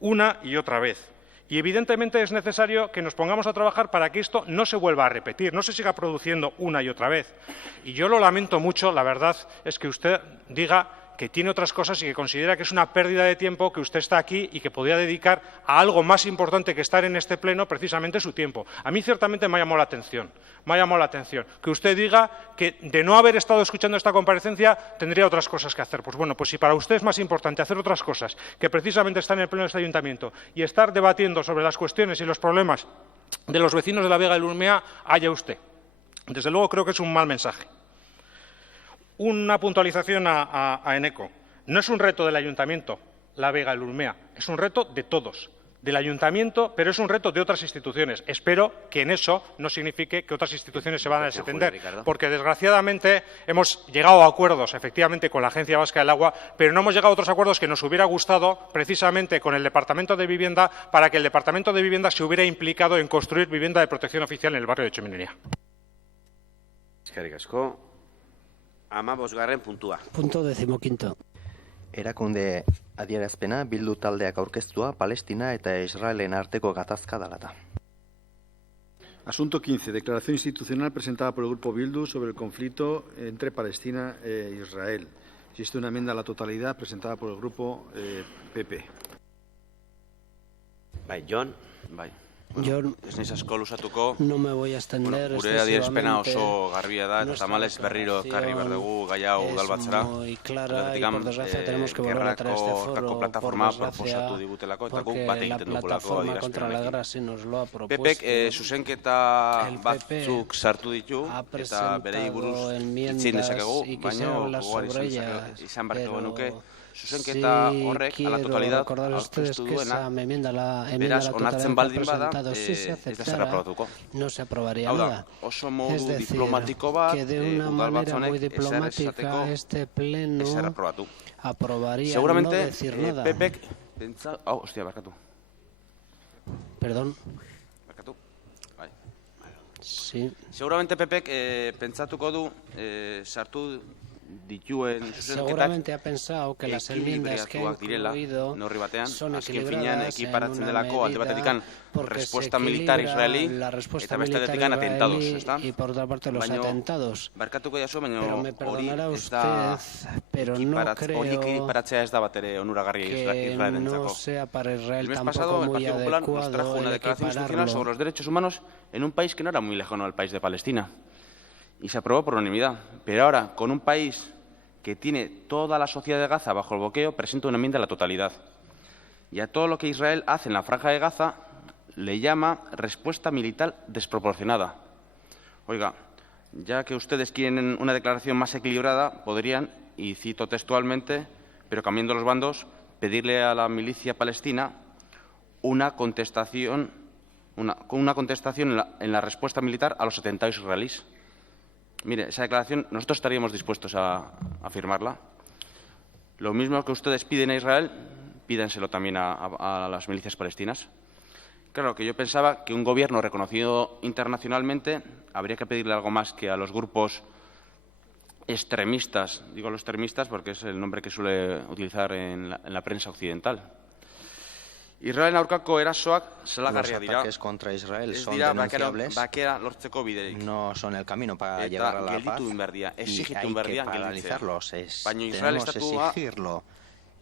una y otra vez. Y, evidentemente, es necesario que nos pongamos a trabajar para que esto no se vuelva a repetir, no se siga produciendo una y otra vez. Y yo lo lamento mucho, la verdad es que usted diga que tiene otras cosas y que considera que es una pérdida de tiempo que usted está aquí y que podría dedicar a algo más importante que estar en este pleno precisamente su tiempo. A mí ciertamente me ha llamado la atención que usted diga que de no haber estado escuchando esta comparecencia tendría otras cosas que hacer. Pues bueno, pues si para usted es más importante hacer otras cosas que precisamente estar en el pleno de este ayuntamiento y estar debatiendo sobre las cuestiones y los problemas de los vecinos de la Vega del Urumea, haya usted. Desde luego creo que es un mal mensaje. Una puntualización a Eneco. No es un reto del ayuntamiento, la Vega del Urumea, es un reto de todos, del ayuntamiento, pero es un reto de otras instituciones. Espero que en eso no signifique que otras instituciones se van a desatender, porque desgraciadamente hemos llegado a acuerdos, efectivamente, con la Agencia Vasca del Agua, pero no hemos llegado a otros acuerdos que nos hubiera gustado, precisamente con el Departamento de Vivienda, para que el Departamento de Vivienda se hubiera implicado en construir vivienda de protección oficial en el barrio de Txominenia. Eskerrik asko. 15. puntua. Punto 15. Erakunde adierazpena Bildu taldeak aurkeztua Palestina eta Israelen arteko gatazka dalata. Asunto 15. Declaración institucional presentada por el Grupo Bildu sobre el conflicto entre Palestina e Israel. Existe una enmienda a la totalidad presentada por el Grupo PP. Bai, Jon. Bai. Yo no me voy a extender gure adierazpena oso garbia da, eta tamalez berriro ekarri behar dugu gai hau udalbatzara. Gerrako plataforma proposatu digutelako, eta guk bat egiten dugulako adierazpenarekin. Pepek zuzenketa batzuk sartu ditu, eta berei buruz itzin dezakegu, baina gogoan izan barko genuke, zuzenketa horrek, a la totalidad, aurkeztu duena, beraz, onartzen baldin bada, ez da zer aprobatuko. Hau da, oso modu diplomatiko bat, udalbatzonek ezer esateko ezer aprobatu. Seguramente, Pepek, hostia, barkatu. Perdón. Barkatu, bai. Sí. Seguramente Pepek pentsatuko du, sartu dituen seguramente ha pensado que las enmiendas que ha incluido son equilibradas ekiparatzen delako alde batetik respuesta militar israelí eta bestetik atentados, ezta? Y por otra parte los atentados. Barkatuko jaso, baina hori ez da, pero no creo ekiparatzea ez da batere onuragarria Israelentzako. No sea para Israel tampoco muy adecuado una declaración institucional sobre los derechos humanos en un país que no era muy lejano al país de Palestina. Y se aprobó por unanimidad. Pero ahora, con un país que tiene toda la sociedad de Gaza bajo el bloqueo, presenta una enmienda a la totalidad. Y a todo lo que Israel hace en la franja de Gaza le llama respuesta militar desproporcionada. Oiga, ya que ustedes quieren una declaración más equilibrada, podrían, y cito textualmente, pero cambiando los bandos, pedirle a la milicia palestina una contestación en la respuesta militar a los atentados israelíes. Mire, esa declaración nosotros estaríamos dispuestos a firmarla. Lo mismo que ustedes piden a Israel, pídanselo también a las milicias palestinas. Claro, que yo pensaba que un gobierno reconocido internacionalmente habría que pedirle algo más que a los grupos extremistas. Digo los extremistas porque es el nombre que suele utilizar en la prensa occidental. Israelen aurkako erasoak salagarria dira. Los ataques contra Israel son denunciables. No son el camino para llegar a la paz y hay que paralizarlos. Tenemos que exigirlo.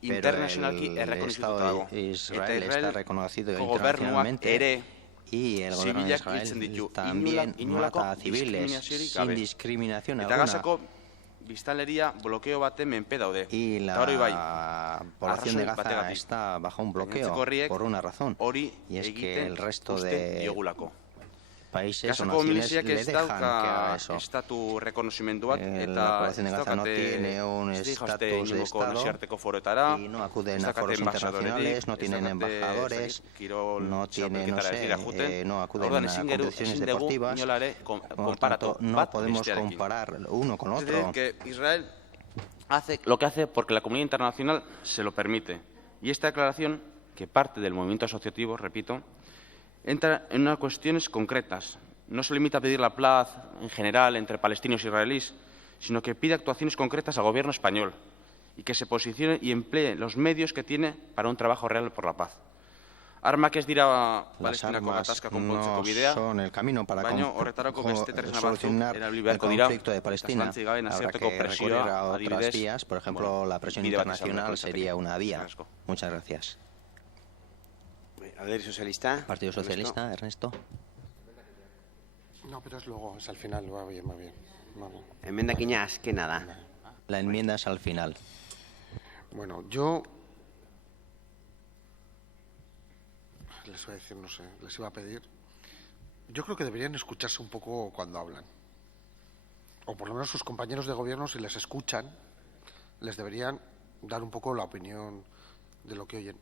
Pero el Estado de Israel está reconocido internacionalmente y el gobierno de Israel también mata a civiles sin discriminación alguna. Y la población de Gaza está bajo un bloqueo por una razón, y es que el resto de países o naciones le dejan que haga eso. La población de Gaza no tiene un estatus de Estado y no acuden a foros internacionales, no tienen embajadores, no tienen, no acuden a competiciones deportivas. Por tanto, no podemos comparar uno con otro. Israel hace lo que hace porque la comunidad internacional se lo permite. Y esta declaración, que parte del movimiento asociativo, repito, entra en unas cuestiones concretas. No se limita a pedir la paz en general entre palestinos e israelíes, sino que pide actuaciones concretas al gobierno español y que se posicione y emplee los medios que tiene para un trabajo real por la paz. Armak ez dira Palestinako gatazka konpontzeko bidea, son el camino para solucionar el conflicto de Palestina. Habrá que recurrir a otras vías, por ejemplo, la presión internacional sería una vía. Muchas gracias. Partido Socialista, Ernesto. No, pero es luego, es al final, va bien, va bien. Emendakina azkena da. La enmienda es al final. Bueno, yo les voy a decir, no sé, les iba a pedir. Yo creo que deberían escucharse un poco cuando hablan. O por lo menos sus compañeros de gobierno, si les escuchan, les deberían dar un poco la opinión de lo que oyen.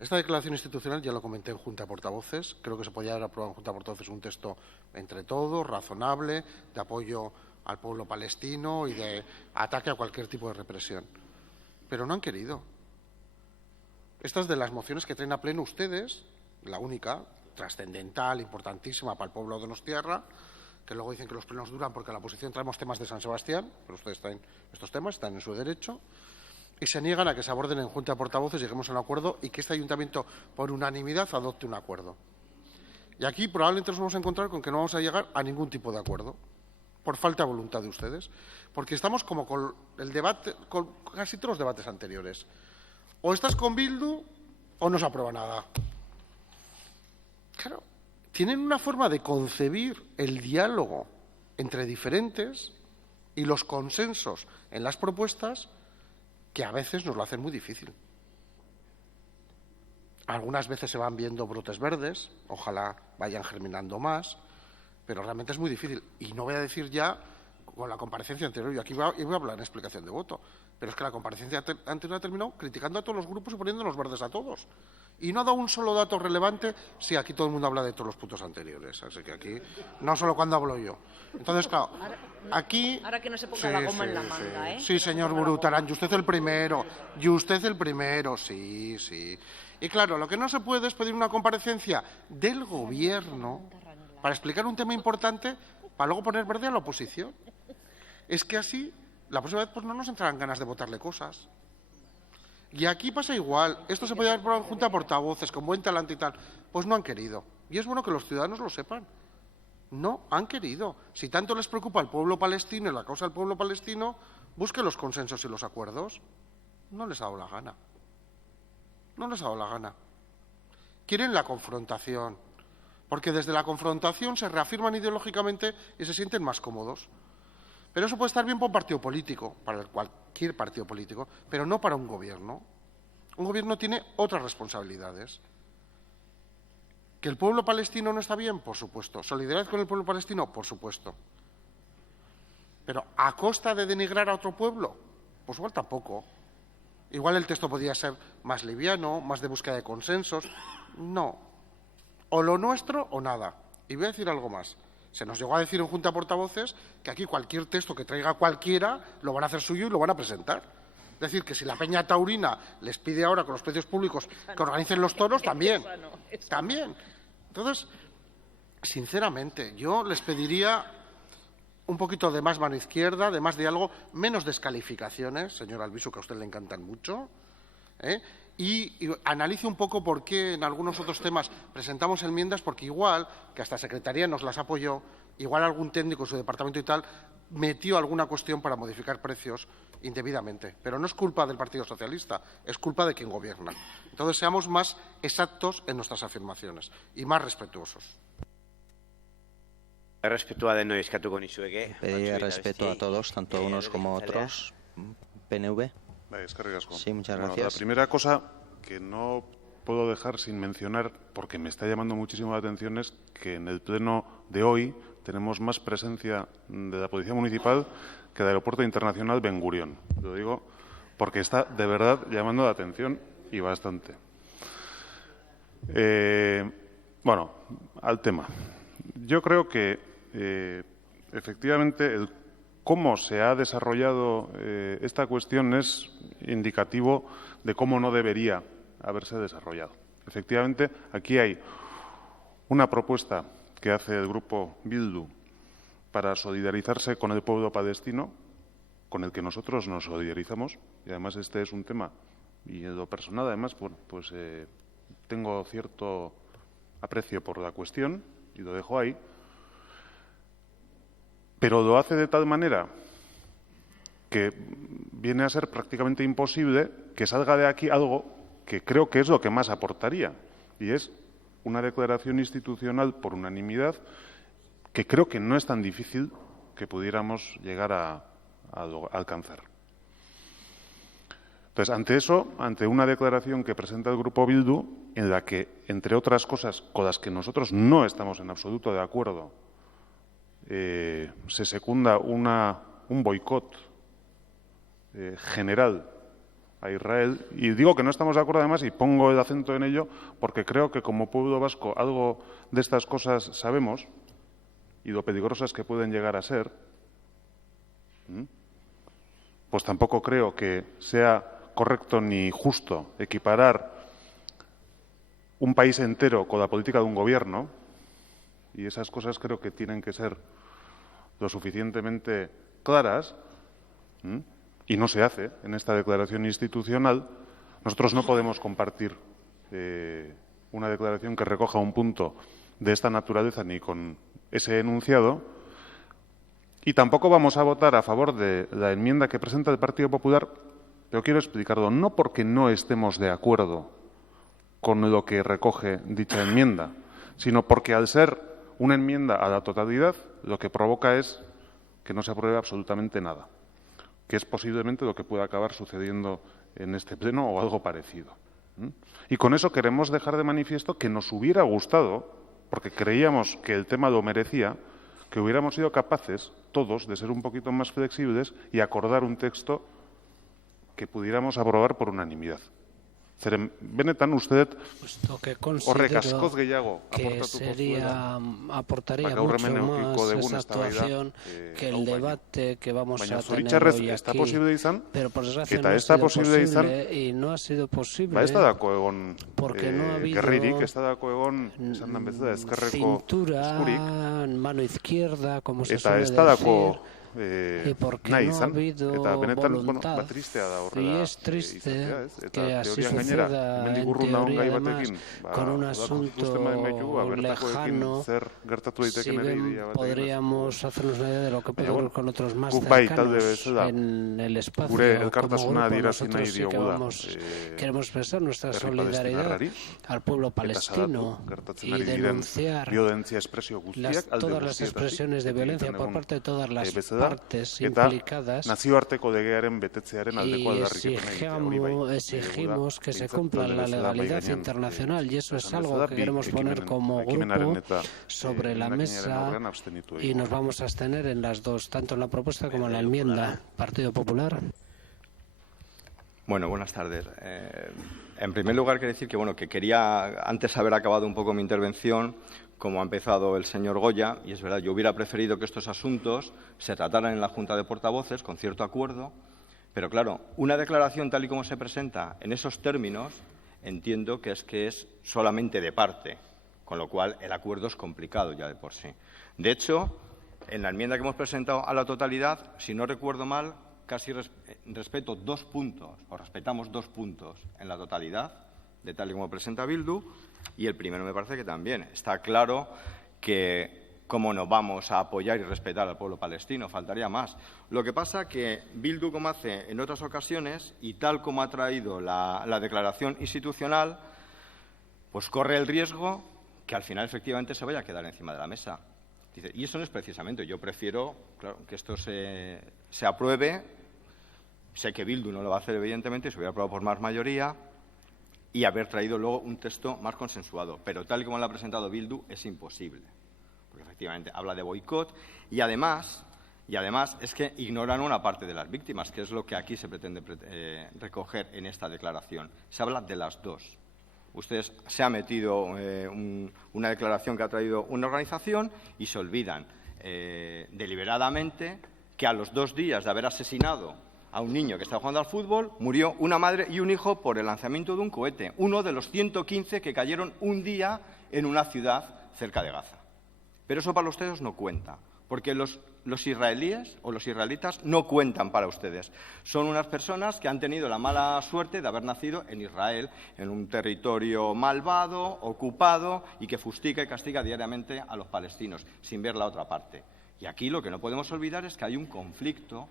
Esta declaración institucional ya lo comenté en Junta de Portavoces. Creo que se podía haber aprobado en Junta de Portavoces un texto entre todos, razonable, de apoyo al pueblo palestino y de ataque a cualquier tipo de represión. Pero no han querido. Estas de las mociones que traen a pleno ustedes, la única, trascendental, importantísima para el pueblo de Donostiarra, que luego dicen que los plenos duran porque a la oposición traemos temas de San Sebastián, pero ustedes traen estos temas, están en su derecho, y se niegan a que se aborden en Junta de Portavoces, lleguemos a un acuerdo y que este ayuntamiento, por unanimidad, adopte un acuerdo. Y aquí probablemente nos vamos a encontrar con que no vamos a llegar a ningún tipo de acuerdo, por falta de voluntad de ustedes, porque estamos como con el debate, con casi todos los debates anteriores. O estás con Bildu o no se aprueba nada. Claro, tienen una forma de concebir el diálogo entre diferentes y los consensos en las propuestas que a veces nos lo hacen muy difícil. Algunas veces se van viendo brotes verdes, ojalá vayan germinando más, pero realmente es muy difícil. Y no voy a decir ya con la comparecencia anterior, yo aquí voy a hablar en explicación de voto, pero es que la comparecencia anterior ha terminado criticando a todos los grupos y poniéndonos verdes a todos. Y no ha dado un solo dato relevante. Sí, aquí todo el mundo habla de todos los puntos anteriores, así que aquí no solo cuando hablo yo. Entonces, claro, aquí... Ahora que no se ponga la goma en la manga, ¿eh? Sí, señor Burutarán, y usted el primero, sí. Y claro, lo que no se puede es pedir una comparecencia del Gobierno para explicar un tema importante para luego poner verde a la oposición. Es que así, la próxima vez pues no nos entrarán ganas de votarle cosas. Y aquí pasa igual. Esto se podía haber aprobado en Junta de Portavoces, con buen talante y tal. Pues no han querido. Y es bueno que los ciudadanos lo sepan. No han querido. Si tanto les preocupa el pueblo palestino y la causa del pueblo palestino, busquen los consensos y los acuerdos. No les ha dado la gana. No les ha dado la gana. Quieren la confrontación. Porque desde la confrontación se reafirman ideológicamente y se sienten más cómodos. Pero eso puede estar bien para un partido político, para cualquier partido político, pero no para un gobierno. Un gobierno tiene otras responsabilidades. ¿Que el pueblo palestino no está bien? Por supuesto. ¿Solidaridad con el pueblo palestino? Por supuesto. Pero ¿a costa de denigrar a otro pueblo? Pues igual tampoco. Igual el texto podría ser más liviano, más de búsqueda de consensos. No. O lo nuestro o nada. Y voy a decir algo más. Se nos llegó a decir en Junta de Portavoces que aquí cualquier texto que traiga cualquiera lo van a hacer suyo y lo van a presentar. Es decir, que si la Peña Taurina les pide ahora con los precios públicos que organicen los toros, también. También. Entonces, sinceramente, yo les pediría un poquito de más mano izquierda, de más diálogo, menos descalificaciones, señor Albizu, que a usted le encantan mucho, y analice un poco por qué en algunos otros temas presentamos enmiendas, porque igual, que hasta Secretaría nos las apoyó, igual algún técnico en su departamento y tal metió alguna cuestión para modificar precios indebidamente. Pero no es culpa del Partido Socialista, es culpa de quien gobierna. Entonces, seamos más exactos en nuestras afirmaciones y más respetuosos. Respeto Pedir respeto a todos, tanto unos como otros. PNV. Sí, muchas gracias. La primera cosa que no puedo dejar sin mencionar, porque me está llamando muchísimo la atención, es que en el pleno de hoy tenemos más presencia de la Policía Municipal que del Aeropuerto Internacional Ben Gurión. Lo digo porque está de verdad llamando la atención y bastante. Bueno, al tema. Yo creo que efectivamente cómo se ha desarrollado esta cuestión es indicativo de cómo no debería haberse desarrollado. Efectivamente, aquí hay una propuesta que hace el Grupo Bildu para solidarizarse con el pueblo palestino, con el que nosotros nos solidarizamos, y además este es un tema, y en lo personal además, bueno, pues tengo cierto aprecio por la cuestión, y lo dejo ahí, pero lo hace de tal manera que viene a ser prácticamente imposible que salga de aquí algo que creo que es lo que más aportaría, y es una declaración institucional por unanimidad que creo que no es tan difícil que pudiéramos llegar a alcanzar. Entonces, ante eso, ante una declaración que presenta el Grupo Bildu, en la que, entre otras cosas con las que nosotros no estamos en absoluto de acuerdo, se secunda un boicot general a Israel, y digo que no estamos de acuerdo además, y pongo el acento en ello, porque creo que como pueblo vasco algo de estas cosas sabemos, y lo peligrosas que pueden llegar a ser, pues tampoco creo que sea correcto ni justo equiparar un país entero con la política de un gobierno, y esas cosas creo que tienen que ser lo suficientemente claras, y no se hace en esta declaración institucional. Nosotros no podemos compartir una declaración que recoja un punto de esta naturaleza ni con ese enunciado, y tampoco vamos a votar a favor de la enmienda que presenta el Partido Popular, pero quiero explicarlo, no porque no estemos de acuerdo con lo que recoge dicha enmienda, sino porque al ser una enmienda a la totalidad, lo que provoca es que no se apruebe absolutamente nada, que es posiblemente lo que pueda acabar sucediendo en este pleno o algo parecido. Y con eso queremos dejar de manifiesto que nos hubiera gustado, porque creíamos que el tema lo merecía, que hubiéramos sido capaces todos de ser un poquito más flexibles y acordar un texto que pudiéramos aprobar por unanimidad. Zeren benetan uste dut horrek askoz gehiago aportaría mucho más esa actuación que el debate que vamos a tener hoy aquí, pero por desgracia no ha sido posible y no ha sido posible porque no ha habido cintura, mano izquierda, como se suele decir, y porque no ha habido voluntad, y es triste que así suceda en teoría, además, con un asunto lejano. Si bien podríamos hacernos una idea de lo que puede ocurrir con otros más cercanos en el espacio, como grupo, nosotros sí que queremos expresar nuestra solidaridad al pueblo palestino y denunciar todas las expresiones de violencia por parte de todas las partes implicadas, y exigimos que se cumpla la legalidad internacional, y eso es algo que queremos poner como grupo sobre la mesa, y nos vamos a abstener en las dos, tanto en la propuesta como en la enmienda. Partido Popular. Bueno, buenas tardes. En primer lugar, quiero decir que quería antes haber acabado un poco mi intervención como ha empezado el señor Goya, y es verdad, yo hubiera preferido que estos asuntos se trataran en la Junta de Portavoces con cierto acuerdo, pero claro, una declaración tal y como se presenta en esos términos, entiendo que es solamente de parte, con lo cual el acuerdo es complicado ya de por sí. De hecho, en la enmienda que hemos presentado a la totalidad, si no recuerdo mal, casi respeto 2 puntos, o respetamos 2 puntos en la totalidad, de tal y como presenta Bildu, y el primero me parece que también. Está claro que cómo no vamos a apoyar y respetar al pueblo palestino, faltaría más. Lo que pasa que Bildu, como hace en otras ocasiones, y tal como ha traído la declaración institucional, pues corre el riesgo que al final efectivamente se vaya a quedar encima de la mesa. Dice, y eso no es precisamente, yo prefiero claro, que esto se apruebe, sé que Bildu no lo va a hacer evidentemente, se hubiera aprobado por más mayoría, y haber traído luego un texto más consensuado. Pero tal y como lo ha presentado Bildu es imposible, porque efectivamente habla de boicot y además es que ignoran una parte de las víctimas, que es lo que aquí se pretende recoger en esta declaración. Se habla de las dos. Ustedes se ha metido una declaración que ha traído una organización y se olvidan deliberadamente que a los 2 días de haber asesinado a un niño que estaba jugando al fútbol, murió una madre y un hijo por el lanzamiento de un cohete, uno de los 115 que cayeron un día en una ciudad cerca de Gaza. Pero eso para ustedes no cuenta, porque los israelíes o los israelitas no cuentan para ustedes. Son unas personas que han tenido la mala suerte de haber nacido en Israel, en un territorio malvado, ocupado y que fustiga y castiga diariamente a los palestinos, sin ver la otra parte. Y aquí lo que no podemos olvidar es que hay un conflicto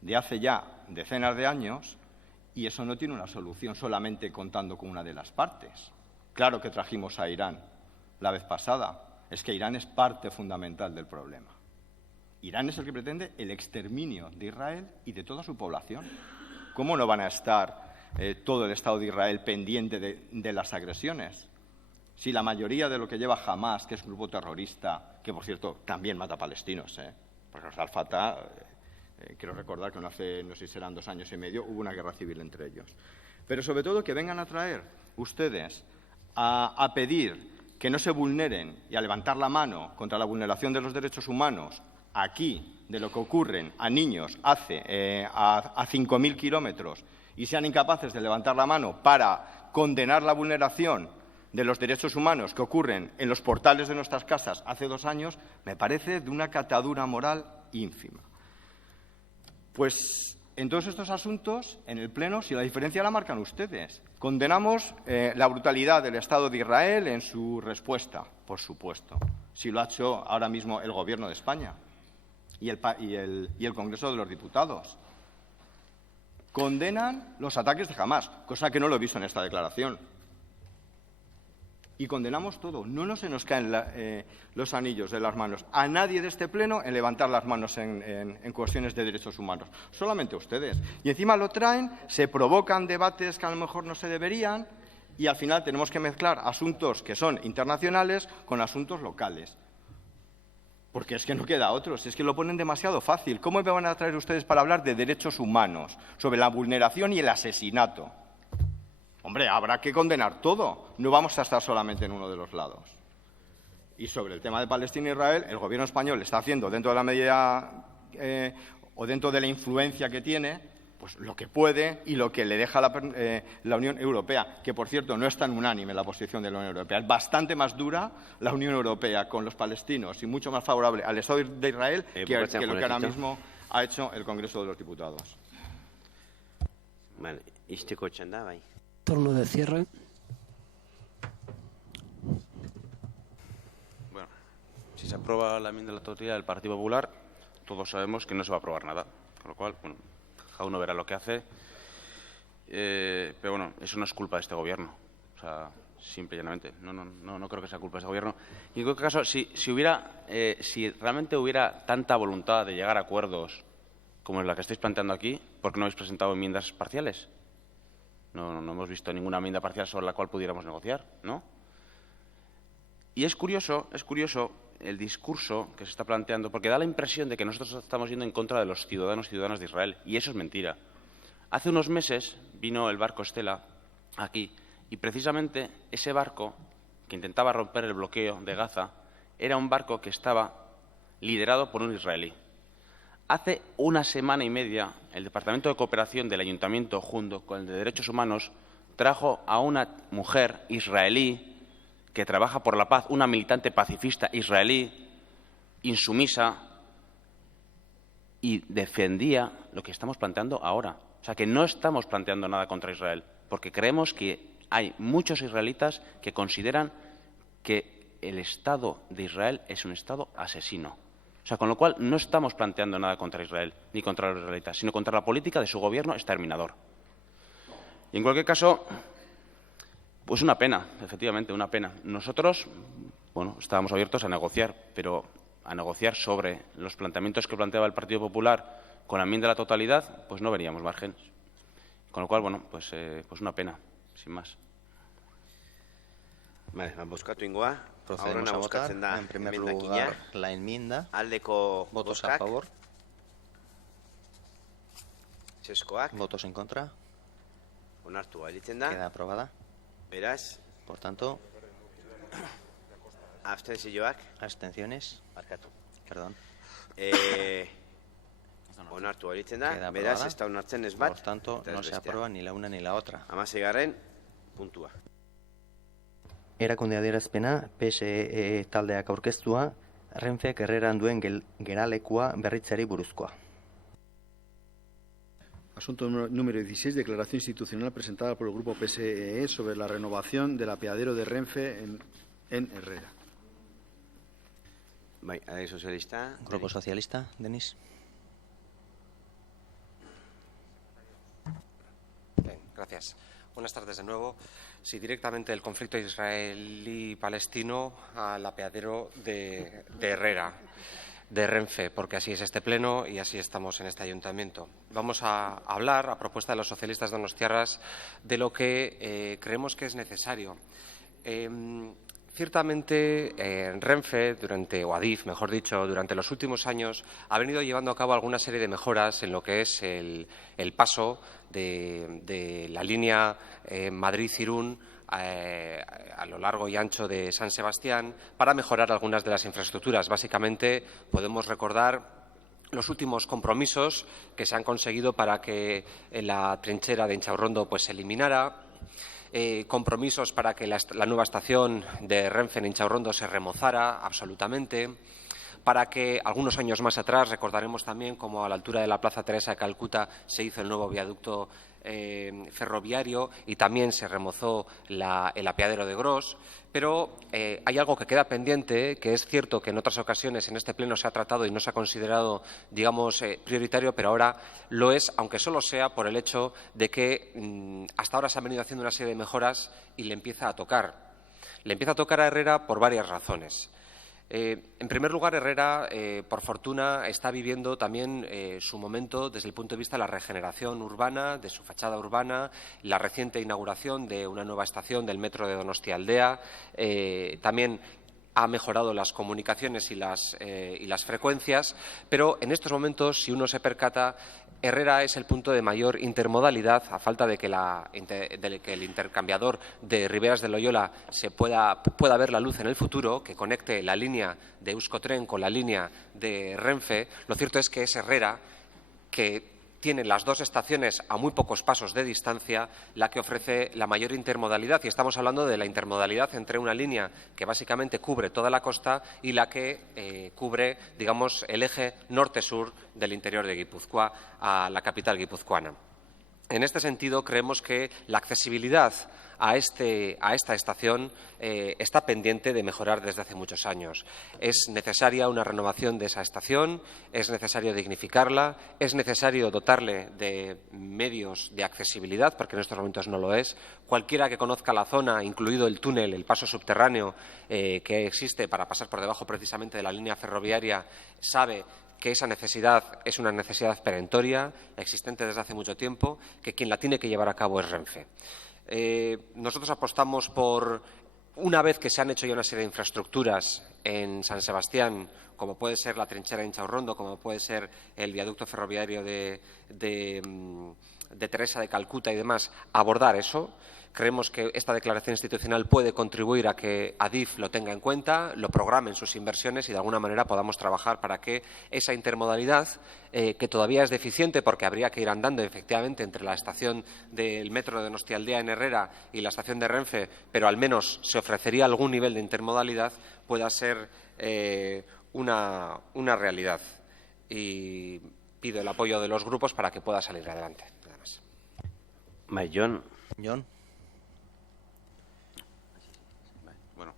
de hace ya decenas de años y eso no tiene una solución solamente contando con una de las partes. Claro que trajimos a Irán la vez pasada. Es que Irán es parte fundamental del problema. Irán es el que pretende el exterminio de Israel y de toda su población. ¿Cómo no van a estar todo el Estado de Israel pendiente de las agresiones? Si la mayoría de lo que lleva Hamás, que es un grupo terrorista, que por cierto también mata palestinos, porque los Al-Fatah, quiero recordar que no sé si serán 2 años y medio, hubo una guerra civil entre ellos. Pero sobre todo que vengan a traer ustedes a pedir que no se vulneren y a levantar la mano contra la vulneración de los derechos humanos aquí, de lo que ocurren a niños a 5.000 kilómetros y sean incapaces de levantar la mano para condenar la vulneración de los derechos humanos que ocurren en los portales de nuestras casas hace 2 años, me parece de una catadura moral ínfima. Pues en todos estos asuntos, en el Pleno, si la diferencia la marcan ustedes. Condenamos la brutalidad del Estado de Israel en su respuesta, por supuesto. Si lo ha hecho ahora mismo el Gobierno de España y el Congreso de los Diputados. Condenan los ataques de Hamás, cosa que no lo he visto en esta declaración. Y condenamos todo. No se nos caen los anillos de las manos a nadie de este Pleno en levantar las manos en cuestiones de derechos humanos. Solamente ustedes. Y encima lo traen, se provocan debates que a lo mejor no se deberían y al final tenemos que mezclar asuntos que son internacionales con asuntos locales. Porque es que no queda otro, es que lo ponen demasiado fácil. ¿Cómo me van a traer ustedes para hablar de derechos humanos, sobre la vulneración y el asesinato? Hombre, habrá que condenar todo. No vamos a estar solamente en uno de los lados. Y sobre el tema de Palestina e Israel, el Gobierno español está haciendo dentro de la medida o dentro de la influencia que tiene, pues lo que puede y lo que le deja la Unión Europea, que por cierto no es tan unánime la posición de la Unión Europea. Es bastante más dura la Unión Europea con los palestinos y mucho más favorable al Estado de Israel que lo que ahora mismo ha hecho el Congreso de los Diputados. Vale, turno de cierre. Bueno, si se aprueba la enmienda de la totalidad del Partido Popular, todos sabemos que no se va a aprobar nada. Con lo cual, bueno, cada uno verá lo que hace. Pero bueno, eso no es culpa de este Gobierno. O sea, simple y llanamente. No creo que sea culpa de este Gobierno. Y en cualquier caso, si realmente hubiera tanta voluntad de llegar a acuerdos como la que estáis planteando aquí, ¿por qué no habéis presentado enmiendas parciales? No hemos visto ninguna enmienda parcial sobre la cual pudiéramos negociar, ¿no? Y es curioso el discurso que se está planteando, porque da la impresión de que nosotros estamos yendo en contra de los ciudadanos y ciudadanas de Israel, y eso es mentira. Hace unos meses vino el barco Stella aquí, y precisamente ese barco, que intentaba romper el bloqueo de Gaza, era un barco que estaba liderado por un israelí. Hace 1 semana y media, el Departamento de Cooperación del Ayuntamiento, junto con el de Derechos Humanos, trajo a una mujer israelí que trabaja por la paz, una militante pacifista israelí, insumisa y defendía lo que estamos planteando ahora. O sea, que no estamos planteando nada contra Israel, porque creemos que hay muchos israelitas que consideran que el Estado de Israel es un Estado asesino. O sea, con lo cual no estamos planteando nada contra Israel ni contra los israelitas, sino contra la política de su gobierno exterminador. Y en cualquier caso, pues una pena, efectivamente, una pena. Nosotros, bueno, estábamos abiertos a negociar, pero a negociar sobre los planteamientos que planteaba el Partido Popular con la enmienda a la totalidad, pues no veríamos margen. Con lo cual, bueno, pues una pena, sin más. Vale, bozkatu ingoa. Procedemos a votar. En primer lugar, la enmienda. Aldeko votos a favor. Txeskoak. Votos en contra. Onartua elitzen da. Queda aprobada. Beraz. Por tanto. Abstentzioak. Abstenciones. Barkatu. Perdón. Onartua elitzen da. Beraz, ez da onartzen ez bat. Por tanto, no se aprueba ni la una ni la otra. 16. puntua. Erakunde adierazpena, PSE taldeak aurkeztua, Renfek Herreran duen geralekua berritzeari buruzkoa. Asunto número 16, declaración institucional presentada por el Grupo PSE sobre la renovación del apeadero de Renfe en Herrera. Socialista. Grupo Socialista, Denis. Bien, gracias. Buenas tardes de nuevo. Sí, directamente el conflicto israelí-palestino al apeadero de Herrera, de Renfe, porque así es este pleno y así estamos en este ayuntamiento. Vamos a hablar, a propuesta de los socialistas donostiarras, de lo que creemos que es necesario. Ciertamente, Renfe, o Adif, mejor dicho, durante los últimos años ha venido llevando a cabo alguna serie de mejoras en lo que es el paso de la línea Madrid-Irún a lo largo y ancho de San Sebastián para mejorar algunas de las infraestructuras. Básicamente, podemos recordar los últimos compromisos que se han conseguido para que la trinchera de Inchaurrondo se eliminara, compromisos para que la nueva estación de Renfe en Inchaurrondo se remozara absolutamente, para que algunos años más atrás recordaremos también como a la altura de la Plaza Teresa de Calcuta se hizo el nuevo viaducto ferroviario y también se remozó el apeadero de Gros. Pero hay algo que queda pendiente, que es cierto que en otras ocasiones en este pleno se ha tratado y no se ha considerado, digamos, prioritario, pero ahora lo es, aunque solo sea por el hecho de que hasta ahora se han venido haciendo una serie de mejoras y le empieza a tocar. Le empieza a tocar a Herrera por varias razones. En primer lugar, Herrera, por fortuna, está viviendo también su momento desde el punto de vista de la regeneración urbana, de su fachada urbana, la reciente inauguración de una nueva estación del metro de Donostialdea, también ha mejorado las comunicaciones y las frecuencias, pero en estos momentos, si uno se percata, Herrera es el punto de mayor intermodalidad, a falta de que el intercambiador de Riberas de Loyola pueda ver la luz en el futuro, que conecte la línea de Euskotren con la línea de Renfe. Lo cierto es que es Herrera, que tiene las dos estaciones a muy pocos pasos de distancia, la que ofrece la mayor intermodalidad. Y estamos hablando de la intermodalidad entre una línea que básicamente cubre toda la costa y la que cubre, digamos, el eje norte-sur del interior de Guipúzcoa a la capital guipuzcoana. En este sentido, creemos que la accesibilidad a esta estación está pendiente de mejorar desde hace muchos años. Es necesaria una renovación de esa estación, es necesario dignificarla, es necesario dotarle de medios de accesibilidad, porque en estos momentos no lo es. Cualquiera que conozca la zona, incluido el túnel, el paso subterráneo que existe para pasar por debajo precisamente de la línea ferroviaria, sabe que esa necesidad es una necesidad perentoria, existente desde hace mucho tiempo, que quien la tiene que llevar a cabo es Renfe. Nosotros apostamos por, una vez que se han hecho ya una serie de infraestructuras en San Sebastián, como puede ser la trinchera de Inchaurrondo, como puede ser el viaducto ferroviario de Teresa de Calcuta y demás, abordar eso. Creemos que esta declaración institucional puede contribuir a que Adif lo tenga en cuenta, lo programe en sus inversiones y de alguna manera podamos trabajar para que esa intermodalidad, que todavía es deficiente porque habría que ir andando efectivamente entre la estación del metro de Donostialdea en Herrera y la estación de Renfe, pero al menos se ofrecería algún nivel de intermodalidad, pueda ser una realidad y pido el apoyo de los grupos para que pueda salir adelante. Nada más. John. Bueno,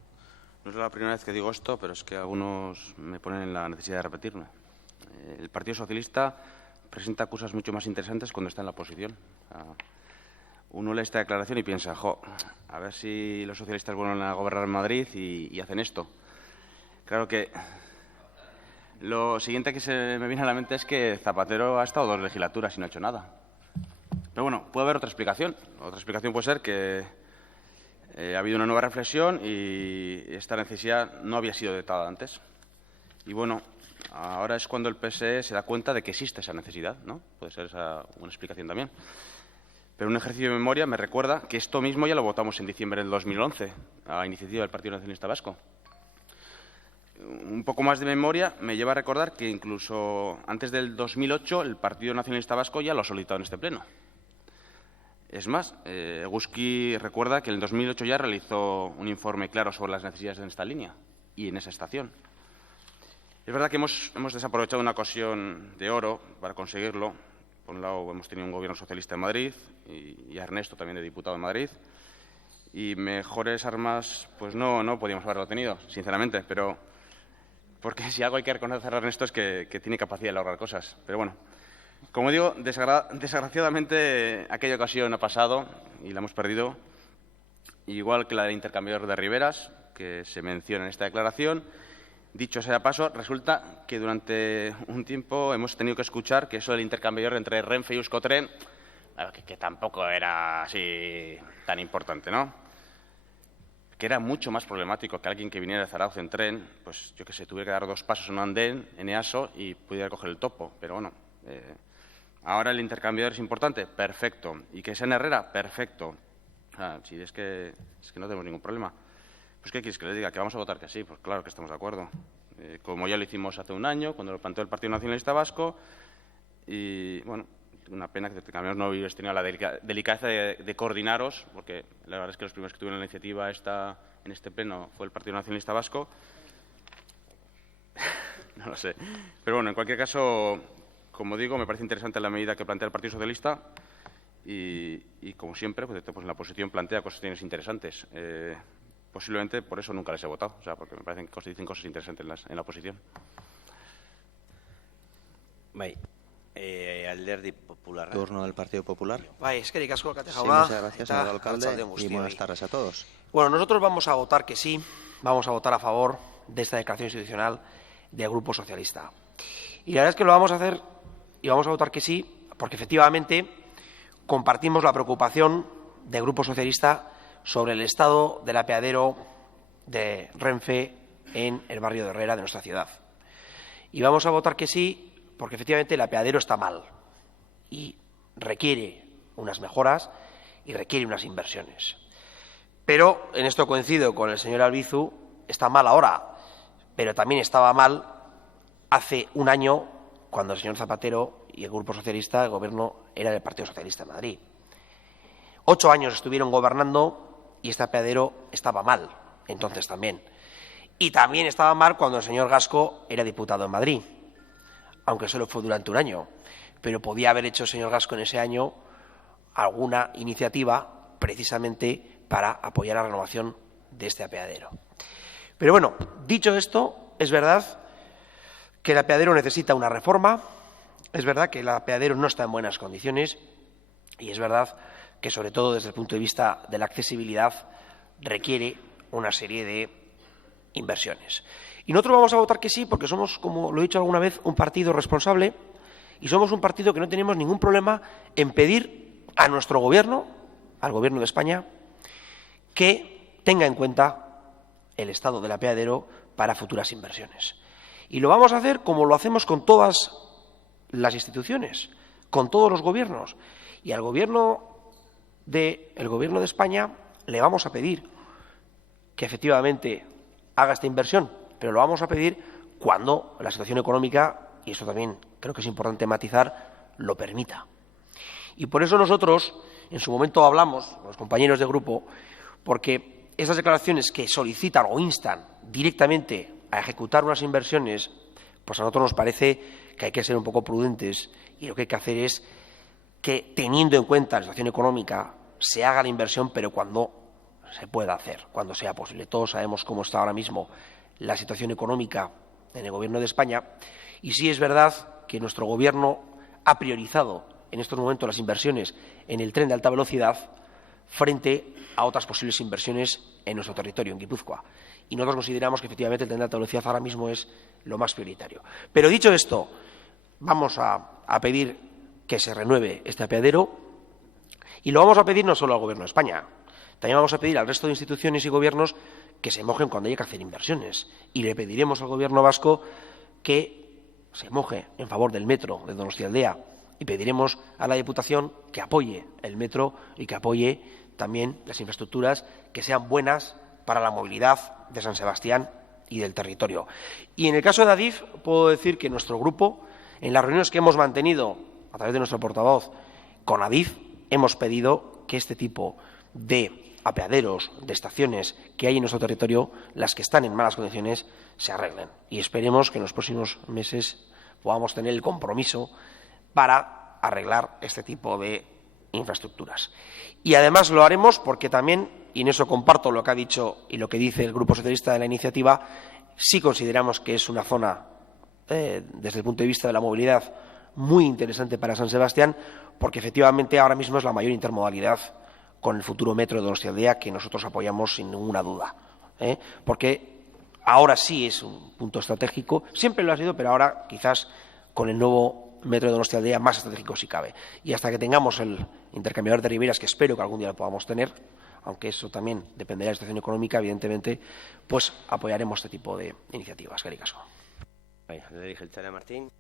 no es la primera vez que digo esto, pero es que algunos me ponen en la necesidad de repetirme. El Partido Socialista presenta cosas mucho más interesantes cuando está en la oposición. Uno lee esta declaración y piensa, a ver si los socialistas vuelven a gobernar en Madrid y hacen esto. Claro que lo siguiente que se me viene a la mente es que Zapatero ha estado 2 legislaturas y no ha hecho nada. Pero bueno, puede haber otra explicación. Otra explicación puede ser que ha habido una nueva reflexión y esta necesidad no había sido detectada antes. Y bueno, ahora es cuando el PSE se da cuenta de que existe esa necesidad, ¿no? Puede ser esa una explicación también. Pero un ejercicio de memoria me recuerda que esto mismo ya lo votamos en diciembre del 2011, a iniciativa del Partido Nacionalista Vasco. Un poco más de memoria me lleva a recordar que incluso antes del 2008 el Partido Nacionalista Vasco ya lo ha solicitado en este pleno. Es más, Eguzki recuerda que en el 2008 ya realizó un informe claro sobre las necesidades en esta línea y en esa estación. Es verdad que hemos desaprovechado una ocasión de oro para conseguirlo. Por un lado, hemos tenido un gobierno socialista en Madrid y a Ernesto también de diputado en Madrid. Y mejores armas, pues no podíamos haberlo tenido, sinceramente. Pero porque si algo hay que reconocer a Ernesto es que tiene capacidad de lograr cosas. Pero bueno, como digo, desgraciadamente aquella ocasión ha pasado y la hemos perdido. Igual que la del intercambiador de Riberas, que se menciona en esta declaración. Dicho sea de paso, resulta que durante un tiempo hemos tenido que escuchar que eso del intercambiador entre Renfe y Euskotren, que tampoco era así tan importante, ¿no? Que era mucho más problemático que alguien que viniera de Zaragoza en tren, pues yo qué sé, tuviera que dar 2 pasos en un andén, en EASO, y pudiera coger el topo. Pero bueno, ahora el intercambiador es importante, perfecto. Y que sea en Herrera, perfecto. Si es que no tenemos ningún problema. Pues, ¿qué quieres que le diga? ¿Que vamos a votar que sí? Pues claro que estamos de acuerdo. Como ya lo hicimos hace un año, cuando lo planteó el Partido Nacionalista Vasco. Y, bueno, una pena que no habéis tenido la delicadeza de coordinaros, porque la verdad es que los primeros que tuvieron la iniciativa en este pleno fue el Partido Nacionalista Vasco. No lo sé. Pero, bueno, en cualquier caso, como digo, me parece interesante la medida que plantea el Partido Socialista y como siempre, pues en la oposición plantea cuestiones interesantes. Posiblemente por eso nunca les he votado, o sea, porque me parecen que dicen cosas interesantes en la oposición. Alderdi Popular. Turno del Partido Popular. Eskerrik asko, Kate Sí, jauna. muchas gracias, señor alcalde, y buenas tardes a todos. Bueno, nosotros vamos a votar que sí, vamos a votar a favor de esta declaración institucional del Grupo Socialista. Y la verdad es que lo vamos a hacer y vamos a votar que sí, porque efectivamente compartimos la preocupación del Grupo Socialista sobre el estado del apeadero de Renfe en el barrio de Herrera de nuestra ciudad. Y vamos a votar que sí porque efectivamente el apeadero está mal y requiere unas mejoras y requiere unas inversiones. Pero en esto coincido con el señor Albizu, está mal ahora, pero también estaba mal hace un año cuando el señor Zapatero y el Grupo Socialista, el Gobierno, era del Partido Socialista de Madrid. 8 años estuvieron gobernando y este apeadero estaba mal, entonces también. Y también estaba mal cuando el señor Gasco era diputado en Madrid, aunque solo fue durante un año. Pero podía haber hecho el señor Gasco en ese año alguna iniciativa precisamente para apoyar la renovación de este apeadero. Pero bueno, dicho esto, es verdad que el apeadero necesita una reforma, es verdad que el apeadero no está en buenas condiciones y es verdad que sobre todo desde el punto de vista de la accesibilidad requiere una serie de inversiones. Y nosotros vamos a votar que sí porque somos, como lo he dicho alguna vez, un partido responsable y somos un partido que no tenemos ningún problema en pedir a nuestro Gobierno, al Gobierno de España, que tenga en cuenta el estado del apeadero para futuras inversiones. Y lo vamos a hacer como lo hacemos con todas las instituciones, con todos los gobiernos. Y al Gobierno de España le vamos a pedir que efectivamente haga esta inversión, pero lo vamos a pedir cuando la situación económica, y eso también creo que es importante matizar, lo permita. Y por eso nosotros, en su momento hablamos, con los compañeros de grupo, porque esas declaraciones que solicitan o instan directamente a ejecutar unas inversiones, pues a nosotros nos parece que hay que ser un poco prudentes y lo que hay que hacer es que, teniendo en cuenta la situación económica, se haga la inversión, pero cuando se pueda hacer, cuando sea posible. Todos sabemos cómo está ahora mismo la situación económica en el Gobierno de España y sí es verdad que nuestro Gobierno ha priorizado en estos momentos las inversiones en el tren de alta velocidad frente a otras posibles inversiones en nuestro territorio, en Guipúzcoa. Y nosotros consideramos que efectivamente el tren de alta velocidad ahora mismo es lo más prioritario. Pero dicho esto, vamos a pedir que se renueve este apeadero y lo vamos a pedir no solo al Gobierno de España, también vamos a pedir al resto de instituciones y gobiernos que se mojen cuando haya que hacer inversiones. Y le pediremos al Gobierno vasco que se moje en favor del metro de Donostialdea y pediremos a la Diputación que apoye el metro y que apoye también las infraestructuras que sean buenas para la movilidad de San Sebastián y del territorio. Y en el caso de Adif, puedo decir que nuestro grupo, en las reuniones que hemos mantenido a través de nuestro portavoz con Adif, hemos pedido que este tipo de apeaderos, de estaciones que hay en nuestro territorio, las que están en malas condiciones, se arreglen. Y esperemos que en los próximos meses podamos tener el compromiso para arreglar este tipo de infraestructuras. Y además lo haremos porque también, y en eso comparto lo que ha dicho y lo que dice el Grupo Socialista de la iniciativa, sí consideramos que es una zona, desde el punto de vista de la movilidad, muy interesante para San Sebastián, porque efectivamente ahora mismo es la mayor intermodalidad con el futuro metro de Donostialdea, que nosotros apoyamos sin ninguna duda, porque ahora sí es un punto estratégico, siempre lo ha sido, pero ahora quizás con el nuevo metro de Donostialdea más estratégico si cabe. Y hasta que tengamos el intercambiador de riberas, que espero que algún día lo podamos tener, aunque eso también dependerá de la situación económica, evidentemente, pues apoyaremos este tipo de iniciativas. Eskerrik asko. Le dije el Martín.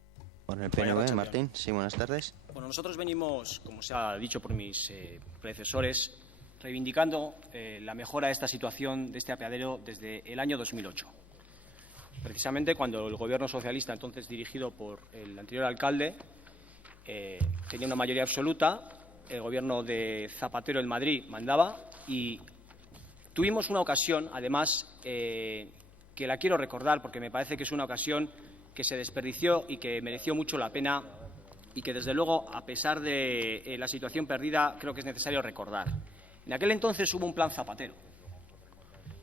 Por el PNV, Martín. Sí, buenas tardes. Bueno, nosotros venimos, como se ha dicho por mis predecesores, reivindicando la mejora de esta situación, de este apeadero, desde el año 2008. Precisamente cuando el Gobierno socialista, entonces dirigido por el anterior alcalde, tenía una mayoría absoluta, el Gobierno de Zapatero en Madrid mandaba y tuvimos una ocasión, además, que la quiero recordar porque me parece que es una ocasión que se desperdició y que mereció mucho la pena y que, desde luego, a pesar de la situación perdida, creo que es necesario recordar. En aquel entonces hubo un plan Zapatero.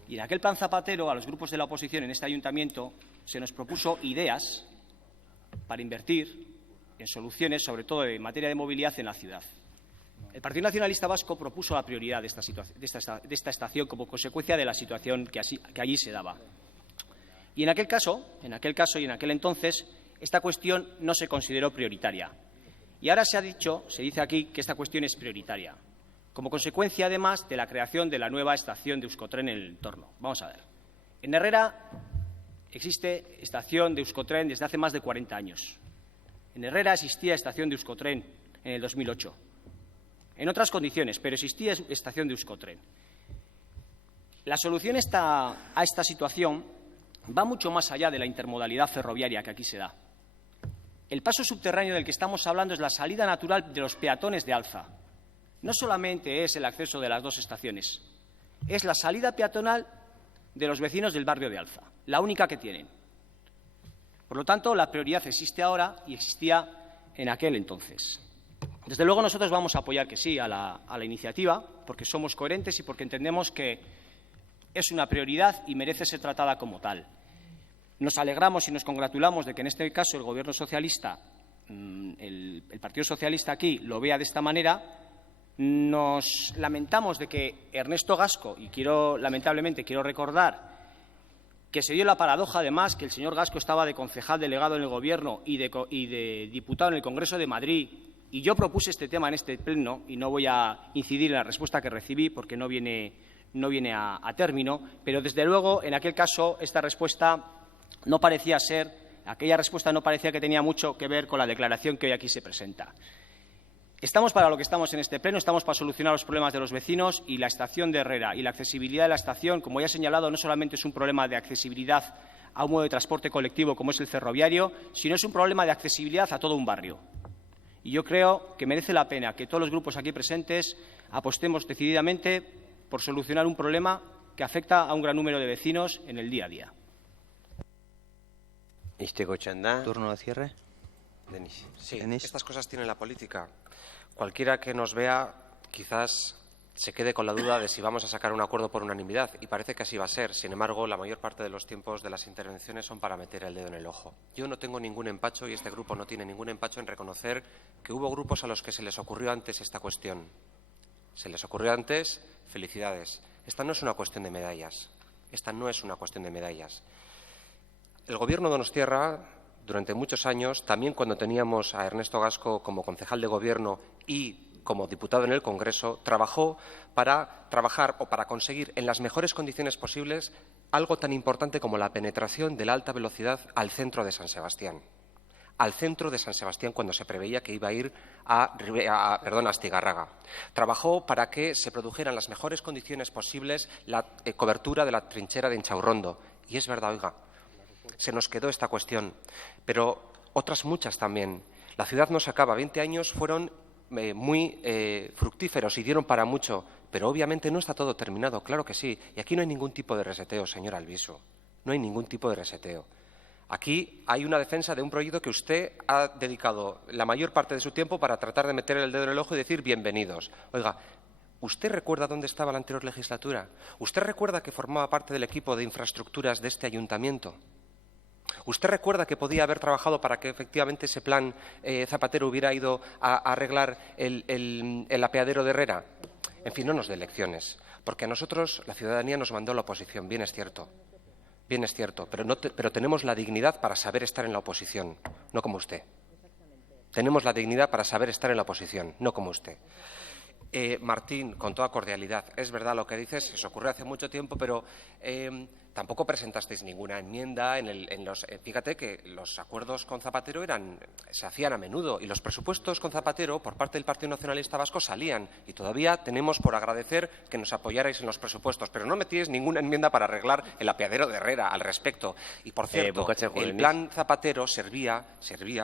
Y en aquel plan Zapatero, a los grupos de la oposición en este ayuntamiento, se nos propuso ideas para invertir en soluciones, sobre todo en materia de movilidad en la ciudad. El Partido Nacionalista Vasco propuso la prioridad de esta estación como consecuencia de la situación que allí se daba. Y en aquel caso y en aquel entonces, esta cuestión no se consideró prioritaria. Y ahora se dice aquí que esta cuestión es prioritaria, como consecuencia, además, de la creación de la nueva estación de Euskotren en el entorno. Vamos a ver. En Herrera existe estación de Euskotren desde hace más de 40 años. En Herrera existía estación de Euskotren en el 2008. En otras condiciones, pero existía estación de Euskotren. La solución a esta situación va mucho más allá de la intermodalidad ferroviaria que aquí se da. El paso subterráneo del que estamos hablando es la salida natural de los peatones de Alza. No solamente es el acceso de las dos estaciones, es la salida peatonal de los vecinos del barrio de Alza, la única que tienen. Por lo tanto, la prioridad existe ahora y existía en aquel entonces. Desde luego, nosotros vamos a apoyar que sí a la iniciativa, porque somos coherentes y porque entendemos que es una prioridad y merece ser tratada como tal. Nos alegramos y nos congratulamos de que en este caso el Gobierno socialista, el Partido Socialista aquí, lo vea de esta manera. Nos lamentamos de que Ernesto Gasco, y lamentablemente quiero recordar que se dio la paradoja, además, que el señor Gasco estaba de concejal delegado en el Gobierno y de diputado en el Congreso de Madrid, y yo propuse este tema en este pleno, y no voy a incidir en la respuesta que recibí porque no viene a término, pero desde luego en aquel caso aquella respuesta no parecía que tenía mucho que ver con la declaración que hoy aquí se presenta. Estamos para lo que estamos en este pleno, estamos para solucionar los problemas de los vecinos, y la estación de Herrera y la accesibilidad de la estación, como ya he señalado, no solamente es un problema de accesibilidad a un modo de transporte colectivo como es el ferroviario, sino es un problema de accesibilidad a todo un barrio. Y yo creo que merece la pena que todos los grupos aquí presentes apostemos decididamente por solucionar un problema que afecta a un gran número de vecinos en el día a día. Turno de cierre. Denis. Sí, estas cosas tiene la política. Cualquiera que nos vea quizás se quede con la duda de si vamos a sacar un acuerdo por unanimidad, y parece que así va a ser. Sin embargo, la mayor parte de los tiempos de las intervenciones son para meter el dedo en el ojo. Yo no tengo ningún empacho, y este grupo no tiene ningún empacho en reconocer que hubo grupos a los que se les ocurrió antes esta cuestión. Se les ocurrió antes, felicidades. Esta no es una cuestión de medallas. Esta no es una cuestión de medallas. El Gobierno donostiarra, durante muchos años, también cuando teníamos a Ernesto Gasco como concejal de Gobierno y como diputado en el Congreso, trabajó para conseguir en las mejores condiciones posibles algo tan importante como la penetración de la alta velocidad al centro de San Sebastián. Al centro de San Sebastián, cuando se preveía que iba a ir a Astigarraga. Trabajó para que se produjeran las mejores condiciones posibles la cobertura de la trinchera de Inchaurrondo. Y es verdad, oiga, se nos quedó esta cuestión, pero otras muchas también. La ciudad no se acaba. 20 años fueron muy fructíferos y dieron para mucho, pero obviamente no está todo terminado, claro que sí. Y aquí no hay ningún tipo de reseteo, señor Albisu. No hay ningún tipo de reseteo. Aquí hay una defensa de un proyecto que usted ha dedicado la mayor parte de su tiempo para tratar de meter el dedo en el ojo y decir bienvenidos. Oiga, ¿usted recuerda dónde estaba la anterior legislatura? ¿Usted recuerda que formaba parte del equipo de infraestructuras de este ayuntamiento? ¿Usted recuerda que podía haber trabajado para que efectivamente ese plan Zapatero hubiera ido a arreglar el apeadero de Herrera? En fin, no nos dé lecciones, porque a nosotros la ciudadanía nos mandó a la oposición, bien es cierto, pero tenemos la dignidad para saber estar en la oposición, no como usted. Tenemos la dignidad para saber estar en la oposición, no como usted. Martín, con toda cordialidad, es verdad lo que dices, se os ocurrió hace mucho tiempo, pero tampoco presentasteis ninguna enmienda fíjate que los acuerdos con Zapatero se hacían a menudo y los presupuestos con Zapatero por parte del Partido Nacionalista Vasco salían y todavía tenemos por agradecer que nos apoyarais en los presupuestos, pero no metíais ninguna enmienda para arreglar el apeadero de Herrera al respecto. Y por cierto, el plan Zapatero servía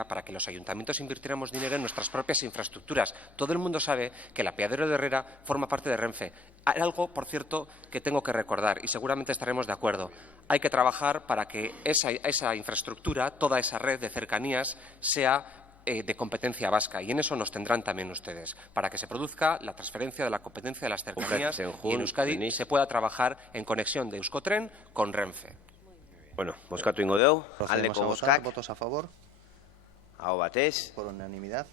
para que los ayuntamientos invirtiéramos dinero en nuestras propias infraestructuras. Todo el mundo sabe que el apeadero de Herrera forma parte de Renfe. Hay algo, por cierto, que tengo que recordar y seguramente estaremos de acuerdo. Hay que trabajar para que esa infraestructura, toda esa red de cercanías, sea de competencia vasca y en eso nos tendrán también ustedes, para que se produzca la transferencia de la competencia de las cercanías y en Euskadi se pueda trabajar en conexión de Euskotren con Renfe. Bueno, bozkatu ingo dugu, aldeko bozkak. Votos a favor. Aho batez. Por unanimidad.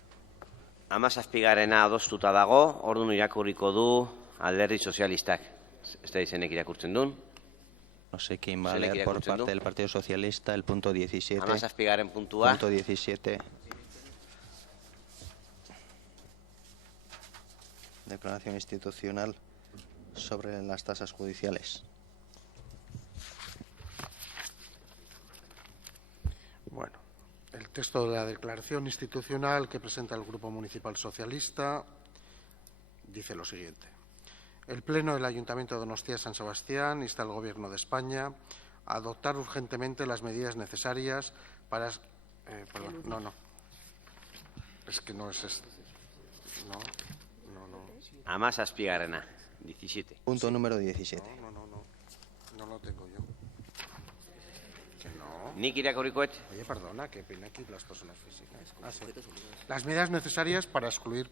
17. adostuta dago, orduan irakurriko du Alderdi Sozialistak. Ez da izenek irakurtzen duen. No sé quién va a leer por parte del Partido Socialista el punto 17. 17. puntua. Punto 17. Declaración institucional sobre las tasas judiciales. Bueno, el texto de la declaración institucional que presenta el Grupo Municipal Socialista dice lo siguiente. El Pleno del Ayuntamiento de Donostia-San Sebastián insta al Gobierno de España a adoptar urgentemente las medidas necesarias para... No. Es que no es esto. No. 17. 17. Punto número 17. No lo tengo yo. Que no. Nik irakurrikoet. Oye, perdona, que pone aquí las personas físicas. Sí. Las medidas necesarias para excluir,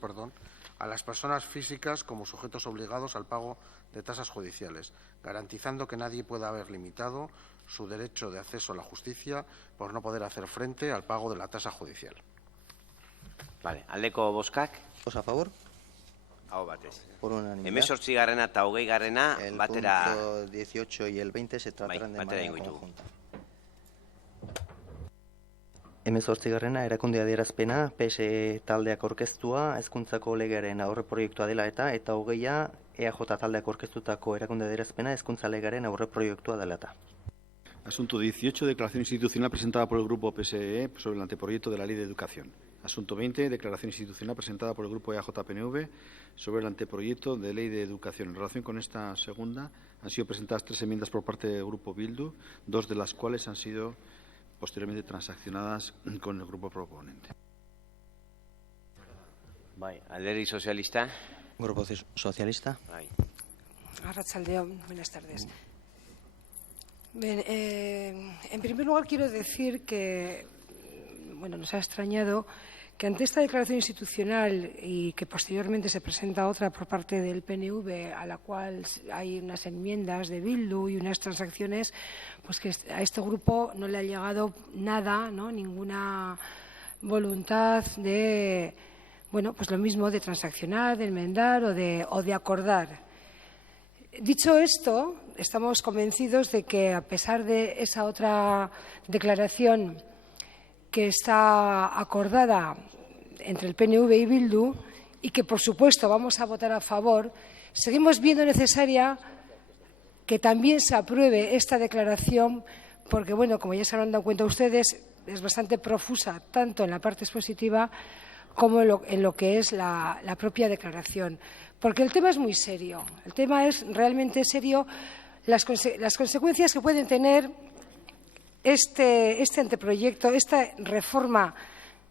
a las personas físicas como sujetos obligados al pago de tasas judiciales, garantizando que nadie pueda haber limitado su derecho de acceso a la justicia por no poder hacer frente al pago de la tasa judicial. Vale, aldeko bozkak. ¿Os a favor? Aho batez. Por unanimidad. 18. eta 20. batera... El punto 18 y el 20 se tratarán de manera conjunta. 18. erakunde adierazpena, PS taldeak aurkeztua, hezkuntzako legearen aurreproiektua dela eta 20. EAJ taldeak aurkeztutako erakunde adierazpena, hezkuntza legearen aurreproiektua dela eta. Asunto 18, declaración institucional presentada por el Grupo PSE sobre el anteproyecto de la Ley de Educación. Asunto 20, declaración institucional presentada por el Grupo EAJ-PNV sobre el anteproyecto de Ley de Educación. En relación con esta segunda, han sido presentadas 3 enmiendas por parte del Grupo Bildu, 2 de las cuales han sido posteriormente transaccionadas con el grupo proponente. Alderdi Sozialista. Grupo Socialista. Arratsaldeon, buenas tardes. Bien, en primer lugar quiero decir que nos ha extrañado que ante esta declaración institucional y que posteriormente se presenta otra por parte del PNV, a la cual hay unas enmiendas de Bildu y unas transacciones, pues que a este grupo no le ha llegado nada, ¿no? Ninguna voluntad de, pues lo mismo, de transaccionar, de enmendar o de acordar. Dicho esto, estamos convencidos de que, a pesar de esa otra declaración que está acordada entre el PNV y Bildu y que, por supuesto, vamos a votar a favor, seguimos viendo necesaria que también se apruebe esta declaración porque, como ya se habrán dado cuenta ustedes, es bastante profusa tanto en la parte expositiva como en lo que es la propia declaración. Porque el tema es muy serio, el tema es realmente serio, las consecuencias que pueden tener este anteproyecto, esta reforma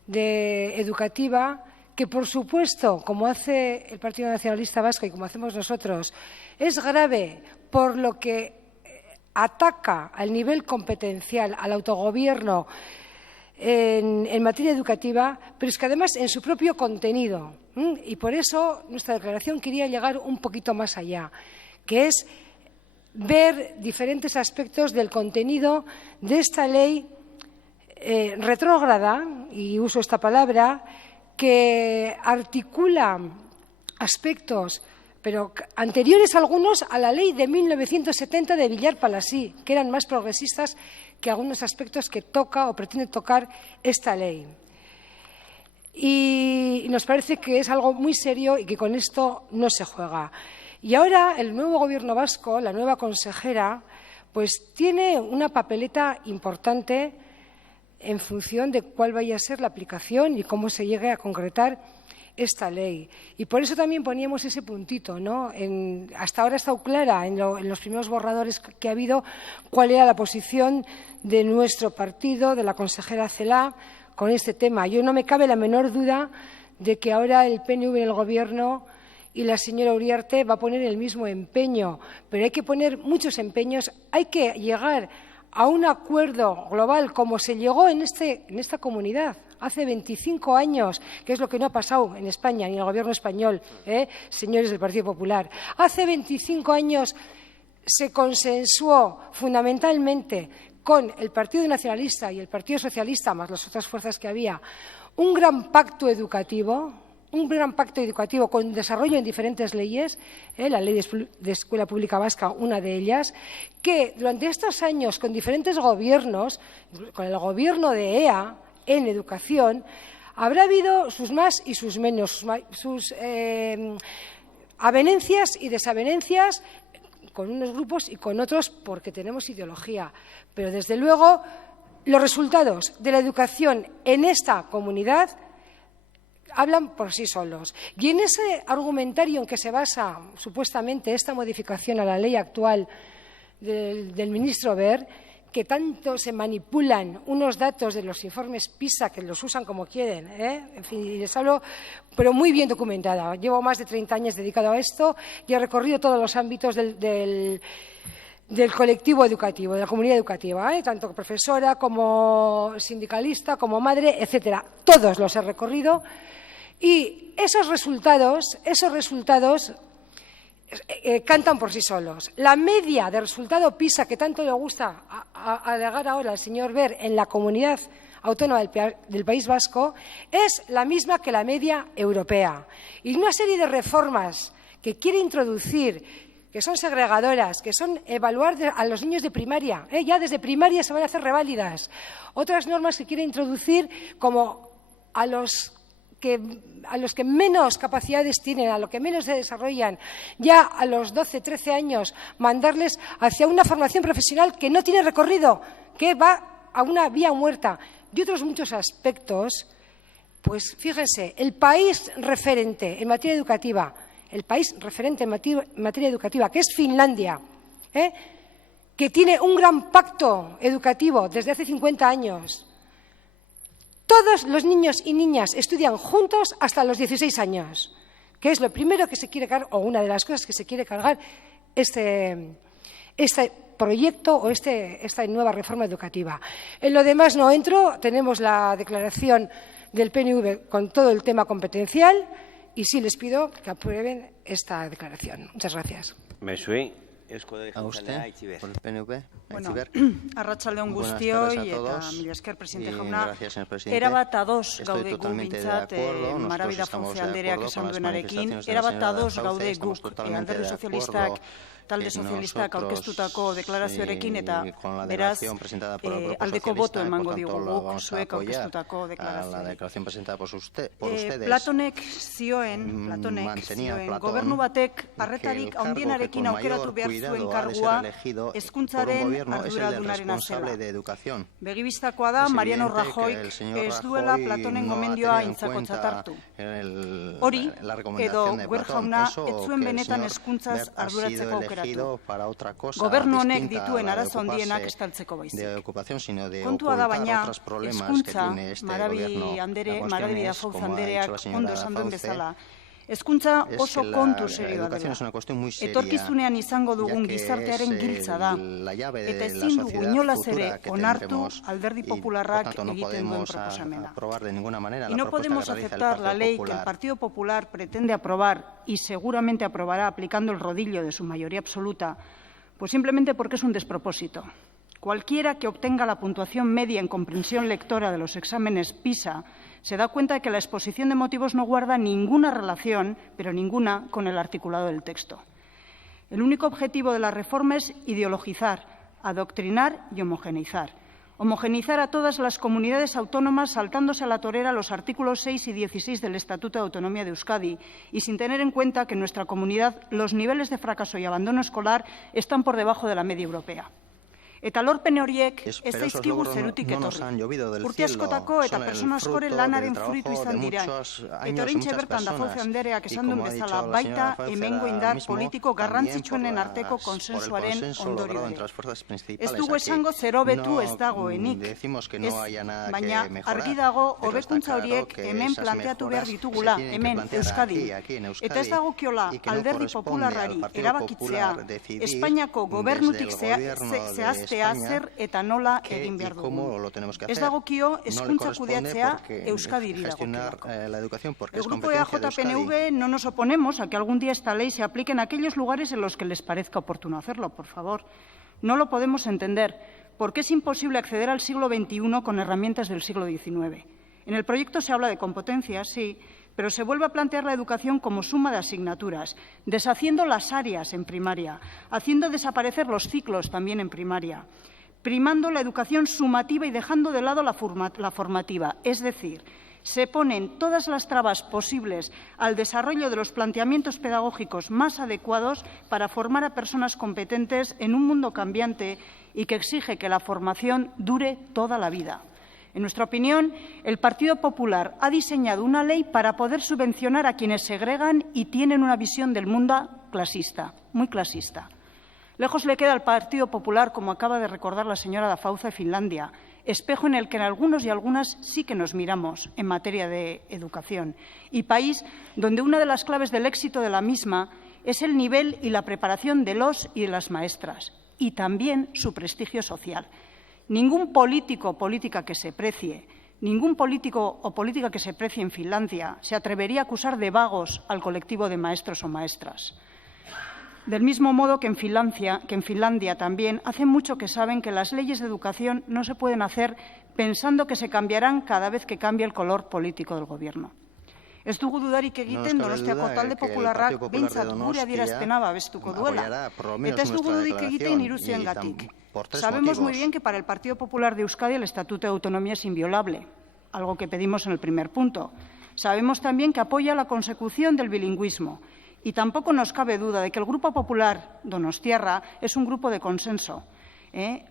educativa, que por supuesto, como hace el Partido Nacionalista Vasco y como hacemos nosotros, es grave por lo que ataca al nivel competencial, al autogobierno en materia educativa, pero es que además en su propio contenido. Y por eso nuestra declaración quería llegar un poquito más allá, que es ver diferentes aspectos del contenido de esta ley retrógrada, y uso esta palabra, que articula aspectos, pero anteriores algunos a la ley de 1970 de Villar-Palasí, que eran más progresistas que algunos aspectos que toca o pretende tocar esta ley. Y nos parece que es algo muy serio y que con esto no se juega. Y ahora el nuevo Gobierno vasco, la nueva consejera, pues tiene una papeleta importante en función de cuál vaya a ser la aplicación y cómo se llegue a concretar esta ley. Y por eso también poníamos ese puntito, ¿no? Hasta ahora ha estado clara en los primeros borradores que ha habido cuál era la posición de nuestro partido, de la consejera Celaá, con este tema. Yo no me cabe la menor duda de que ahora el PNV en el Gobierno y la señora Uriarte va a poner el mismo empeño, pero hay que poner muchos empeños, hay que llegar a un acuerdo global como se llegó en esta comunidad hace 25 años, que es lo que no ha pasado en España ni en el Gobierno español, señores del Partido Popular. Hace 25 años se consensuó fundamentalmente con el Partido Nacionalista y el Partido Socialista, más las otras fuerzas que había, un gran pacto educativo con desarrollo en diferentes leyes, la Ley de Escuela Pública Vasca, una de ellas, que durante estos años con diferentes gobiernos, con el gobierno de EA en educación, habrá habido sus más y sus menos, sus avenencias y desavenencias con unos grupos y con otros porque tenemos ideología. Pero, desde luego, los resultados de la educación en esta comunidad hablan por sí solos. Y en ese argumentario en que se basa supuestamente esta modificación a la ley actual del ministro Wert, que tanto se manipulan unos datos de los informes PISA, que los usan como quieren, en fin, les hablo, pero muy bien documentada. Llevo más de 30 años dedicado a esto y he recorrido todos los ámbitos del colectivo educativo, de la comunidad educativa, tanto profesora como sindicalista, como madre, etcétera. Todos los he recorrido. Y esos resultados cantan por sí solos. La media de resultado PISA, que tanto le gusta alegar ahora al señor Wert en la comunidad autónoma del País Vasco, es la misma que la media europea. Y una serie de reformas que quiere introducir, que son segregadoras, que son evaluar a los niños de primaria, ya desde primaria se van a hacer reválidas. Otras normas que quiere introducir, como a los que menos capacidades tienen, a los que menos se desarrollan, ya a los 12, 13 años, mandarles hacia una formación profesional que no tiene recorrido, que va a una vía muerta. Y otros muchos aspectos, pues fíjense, el país referente en materia educativa, que es Finlandia, que tiene un gran pacto educativo desde hace 50 años. Todos los niños y niñas estudian juntos hasta los 16 años, que es lo primero que se quiere cargar, o una de las cosas que se quiere cargar este proyecto o esta nueva reforma educativa. En lo demás no entro, tenemos la declaración del PNV con todo el tema competencial y sí les pido que aprueben esta declaración. Muchas gracias. A usted, por el PNV. Bueno, arratsaldeon guztioi eta mila esker presidente jauna. Erabat ados gaude gu bintzat Marabida Fonce Andereak esan duenarekin. Erabat ados gaude guk alderdi sozialistak talde sozialistak aurkeztutako deklarazioarekin eta beraz aldeko boto emango digu guk zuek aurkeztutako deklarazioarekin. Platonek zioen gobernu batek arretarik handienarekin aukeratu behar zuen kargua hezkuntzaren arduradunarena zela. Begibistakoa da Mariano Rajoyk ez duela Platonen gomendioa aintzakotzat hartu. Hori, edo Guer jauna ez zuen benetan hezkuntzaz arduratzeko aukeratu. Gobernu honek dituen arazo handienak estaltzeko baizik. Kontua da baina, hezkuntza, Marabida Fonce Andereak ondo esan duen bezala, hezkuntza oso kontu serioa dela. Etorkizunean izango dugun gizartearen giltza da. Eta ezin dugu inolaz ere onartu alderdi popularrak egiten duen proposamena. Y no podemos aceptar la ley que el Partido Popular pretende aprobar y seguramente aprobará aplicando el rodillo de su mayoría absoluta, pues simplemente porque es un despropósito. Cualquiera que obtenga la puntuación media en comprensión lectora de los exámenes PISA se da cuenta de que la exposición de motivos no guarda ninguna relación, pero ninguna, con el articulado del texto. El único objetivo de la reforma es ideologizar, adoctrinar y homogeneizar. Homogeneizar a todas las comunidades autónomas saltándose a la torera los artículos 6 y 16 del Estatuto de Autonomía de Euskadi y sin tener en cuenta que en nuestra comunidad los niveles de fracaso y abandono escolar están por debajo de la media europea. Eta lorpen horiek ez zaizkigu zerutik etorri. Urte askotako eta persona askoren lanaren fruitu izan dira. Eta oraintxe bertan da Fonce Andereak esan duen bezala baita hemengo indar politiko garrantzitsuenen arteko konsensuaren ondorio ere. Ez dugu esango zer hobetu ez dagoenik. Baina argi dago hobekuntza horiek hemen planteatu behar ditugula, hemen Euskadi. Eta ez dagokiola alderdi popularrari erabakitzea Espainiako gobernutik zehaztea zer eta nola egin behar dugu. Ez dagokio hezkuntza kudeatzea Euskadiri dagokiolako. El grupo EAJ-PNV no nos oponemos a que algún día esta ley se aplique en aquellos lugares en los que les parezca oportuno hacerlo, por favor. No lo podemos entender, porque es imposible acceder al siglo XXI con herramientas del siglo XIX. En el proyecto se habla de competencias, sí, pero se vuelve a plantear la educación como suma de asignaturas, deshaciendo las áreas en primaria, haciendo desaparecer los ciclos también en primaria, primando la educación sumativa y dejando de lado la formativa. Es decir, se ponen todas las trabas posibles al desarrollo de los planteamientos pedagógicos más adecuados para formar a personas competentes en un mundo cambiante y que exige que la formación dure toda la vida. En nuestra opinión, el Partido Popular ha diseñado una ley para poder subvencionar a quienes segregan y tienen una visión del mundo clasista, muy clasista. Lejos le queda al Partido Popular, como acaba de recordar la señora Dafauza, Finlandia, espejo en el que en algunos y algunas sí que nos miramos en materia de educación, y país donde una de las claves del éxito de la misma es el nivel y la preparación de los y de las maestras, y también su prestigio social. Ningún político o política que se precie, ningún político o política que se precie en Finlandia se atrevería a acusar de vagos al colectivo de maestros o maestras. Del mismo modo que en Finlandia también hace mucho que saben que las leyes de educación no se pueden hacer pensando que se cambiarán cada vez que cambie el color político del Gobierno. Ez dugu dudarik egiten Donostiako talde popularrak behintzat gure adierazpena babestuko duela. Eta ez dugu dudarik egiten ilusioengatik. Sabemos muy bien que para el Partido Popular de Euskadi el Estatuto de Autonomía es inviolable, algo que pedimos en el primer punto. Sabemos también que apoya la consecución del bilingüismo y tampoco nos cabe duda de que el Grupo Popular donostiarra es un grupo de consenso,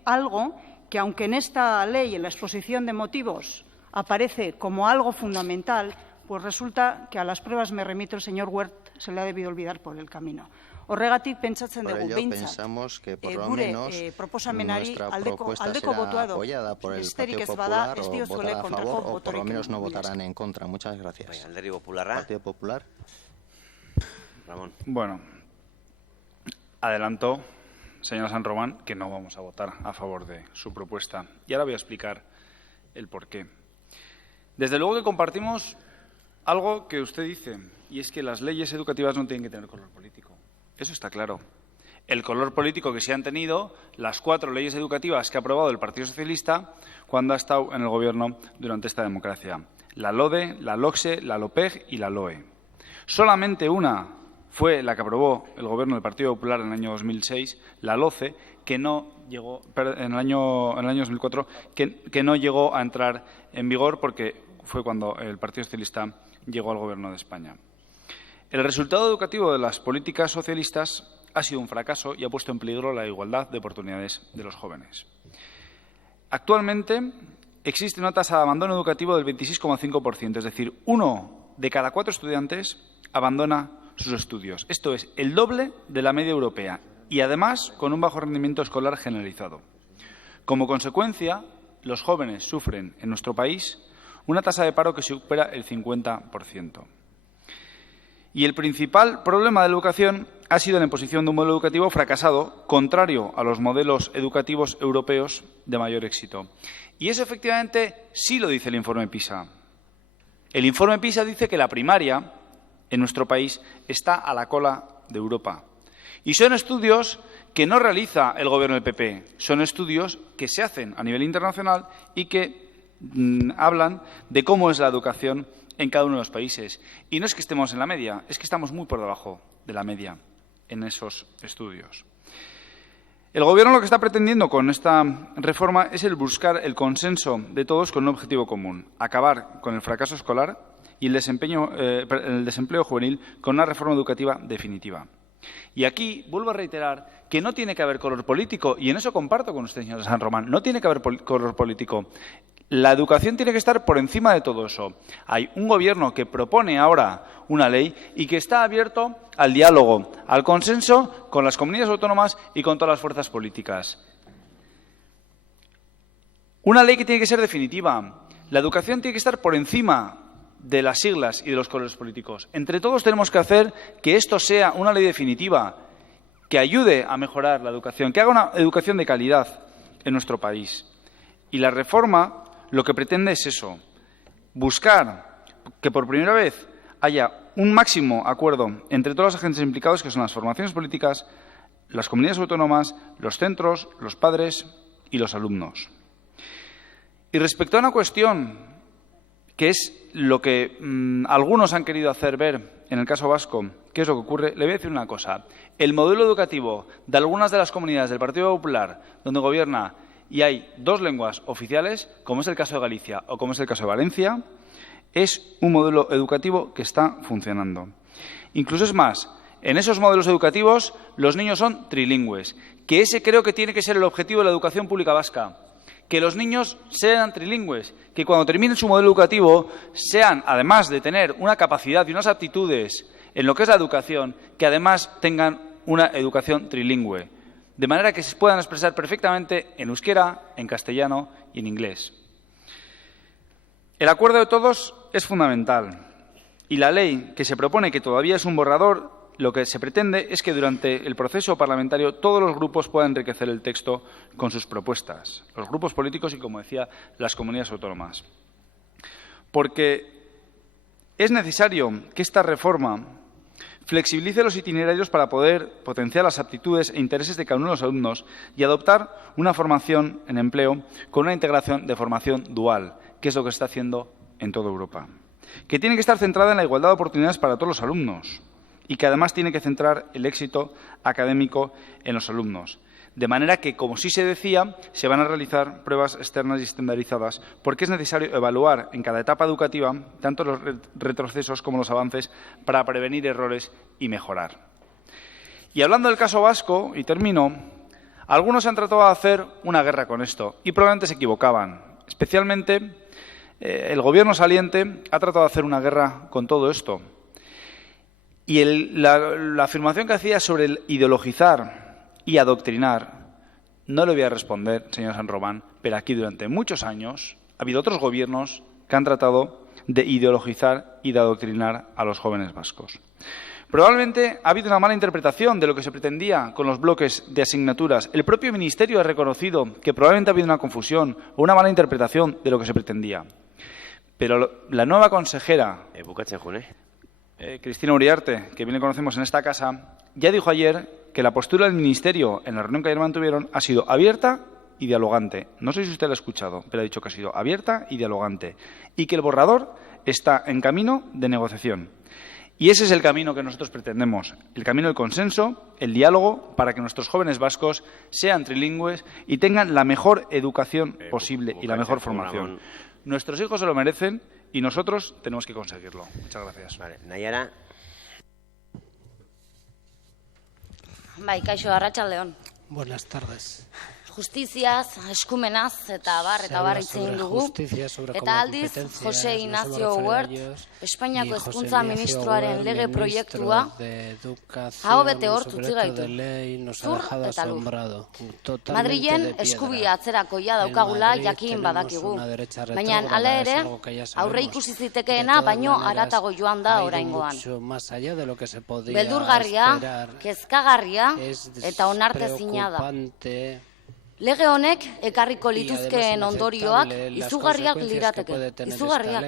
algo que, aunque en esta ley, en la exposición de motivos, aparece como algo fundamental, pues resulta que a las pruebas me remito, el señor Wert se le ha debido olvidar por el camino. Horregatik pentsatzen dugu behintzat, gure proposamenari aldeko botoa edo besterik ez bada ez diozuele kontrako botorik. Por lo menos no votarán en contra. Muchas gracias. Alderdi Popularra. Partido Popular. Ramón. Bueno, adelanto señora San Román, que no vamos a votar a favor de su propuesta. Y ahora voy a explicar el porqué. Desde luego que compartimos algo que usted dice, y es que las leyes educativas no tienen que tener color político. Eso está claro. El color político que se han tenido las 4 leyes educativas que ha aprobado el Partido Socialista cuando ha estado en el Gobierno durante esta democracia. La LODE, la LOCSE, la LOPEG y la LOE. Solamente una fue la que aprobó el Gobierno del Partido Popular en el año 2006, la LOCE, que no llegó, en el año 2004, que no llegó a entrar en vigor porque fue cuando el Partido Socialista llegó al Gobierno de España. El resultado educativo de las políticas socialistas ha sido un fracaso y ha puesto en peligro la igualdad de oportunidades de los jóvenes. Actualmente existe una tasa de abandono educativo del 26,5%, es decir, 1 de cada 4 estudiantes abandona sus estudios. Esto es el doble de la media europea y, además, con un bajo rendimiento escolar generalizado. Como consecuencia, los jóvenes sufren en nuestro país una tasa de paro que supera el 50%. Y el principal problema de la educación ha sido la imposición de un modelo educativo fracasado, contrario a los modelos educativos europeos de mayor éxito. Y eso, efectivamente, sí lo dice el informe PISA. El informe PISA dice que la primaria en nuestro país está a la cola de Europa. Y son estudios que no realiza el Gobierno del PP, son estudios que se hacen a nivel internacional y que hablan de cómo es la educación en cada uno de los países. Y no es que estemos en la media, es que estamos muy por debajo de la media en esos estudios. El Gobierno lo que está pretendiendo con esta reforma es el buscar el consenso de todos con un objetivo común, acabar con el fracaso escolar y el desempleo juvenil con una reforma educativa definitiva. Y aquí vuelvo a reiterar que no tiene que haber color político, y en eso comparto con usted, señora San Román, no tiene que haber color político. La educación tiene que estar por encima de todo eso. Hay un Gobierno que propone ahora una ley y que está abierto al diálogo, al consenso con las comunidades autónomas y con todas las fuerzas políticas. Una ley que tiene que ser definitiva. La educación tiene que estar por encima de las siglas y de los colores políticos. Entre todos tenemos que hacer que esto sea una ley definitiva, que ayude a mejorar la educación, que haga una educación de calidad en nuestro país. Y la reforma lo que pretende es eso, buscar que por primera vez haya un máximo acuerdo entre todos los agentes implicados, que son las formaciones políticas, las comunidades autónomas, los centros, los padres y los alumnos. Y respecto a una cuestión que es lo que algunos han querido hacer ver en el caso vasco, ¿qué es lo que ocurre? Le voy a decir una cosa. El modelo educativo de algunas de las comunidades del Partido Popular, donde gobierna y hay 2 lenguas oficiales, como es el caso de Galicia o como es el caso de Valencia, es un modelo educativo que está funcionando. Incluso es más, en esos modelos educativos los niños son trilingües, que ese creo que tiene que ser el objetivo de la educación pública vasca. Que los niños sean trilingües, que cuando terminen su modelo educativo sean, además de tener una capacidad y unas aptitudes en lo que es la educación, que además tengan una educación trilingüe, de manera que se puedan expresar perfectamente en euskera, en castellano y en inglés. El acuerdo de todos es fundamental y la ley que se propone, que todavía es un borrador, lo que se pretende es que durante el proceso parlamentario todos los grupos puedan enriquecer el texto con sus propuestas, los grupos políticos y, como decía, las comunidades autónomas. Porque es necesario que esta reforma flexibilice los itinerarios para poder potenciar las aptitudes e intereses de cada uno de los alumnos y adoptar una formación en empleo con una integración de formación dual, que es lo que se está haciendo en toda Europa. Que tiene que estar centrada en la igualdad de oportunidades para todos los alumnos y que además tiene que centrar el éxito académico en los alumnos. De manera que, como sí se decía, se van a realizar pruebas externas y estandarizadas, porque es necesario evaluar en cada etapa educativa tanto los retrocesos como los avances para prevenir errores y mejorar. Y hablando del caso vasco, y termino, algunos han tratado de hacer una guerra con esto y probablemente se equivocaban. Especialmente el Gobierno saliente ha tratado de hacer una guerra con todo esto. Y la afirmación que hacía sobre el ideologizar y adoctrinar, no le voy a responder, señor San Román, pero aquí durante muchos años ha habido otros gobiernos que han tratado de ideologizar y de adoctrinar a los jóvenes vascos. Probablemente ha habido una mala interpretación de lo que se pretendía con los bloques de asignaturas. El propio Ministerio ha reconocido que probablemente ha habido una confusión o una mala interpretación de lo que se pretendía. Pero la nueva consejera, Cristina Uriarte, que bien le conocemos en esta casa, ya dijo ayer que la postura del Ministerio en la reunión que ayer mantuvieron ha sido abierta y dialogante. No sé si usted lo ha escuchado, pero ha dicho que ha sido abierta y dialogante. Y que el borrador está en camino de negociación. Y ese es el camino que nosotros pretendemos, el camino del consenso, el diálogo, para que nuestros jóvenes vascos sean trilingües y tengan la mejor educación posible y la mejor formación. Nuestros hijos se lo merecen y nosotros tenemos que conseguirlo. Muchas gracias. Vale, Nayara. Bai, kaixo, arratsaldeon. Buenas tardes. Justiziaz, eskumenaz eta bar itzen dugu. Eta aldiz, Jose Ignacio Huert, Espainiako Hezkuntza Ministroaren lege proiektua, hau bete hor tutzi gaitu. Zur eta lur. Madrilen eskubia atzerakoia daukagula jakin badakigu. Baina hala ere, aurre ikusi zitekeena baino haratago joan da oraingoan. Beldurgarria, kezkagarria eta onartezina da. Lege honek ekarriko lituzkeen ondorioak izugarriak lirateke. Izugarriak.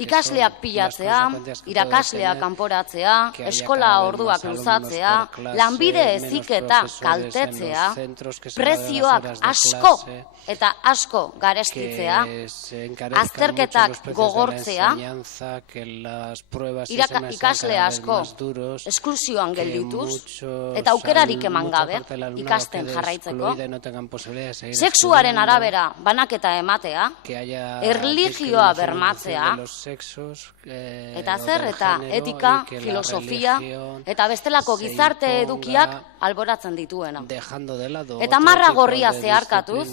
Ikasleak pilatzea, irakasleak kanporatzea, eskola orduak luzatzea, lanbide heziketa kaltetzea, prezioak asko eta asko garestitzea, azterketak gogortzea, ikasle asko esklusioan geldituz eta aukerarik eman gabe ikasten jarraitzeko, sexuaren arabera banaketa ematea, erlijioa bermatzea, eta zer eta etika, filosofia, eta bestelako gizarte edukiak alboratzen dituena. Eta marra gorria zeharkatuz,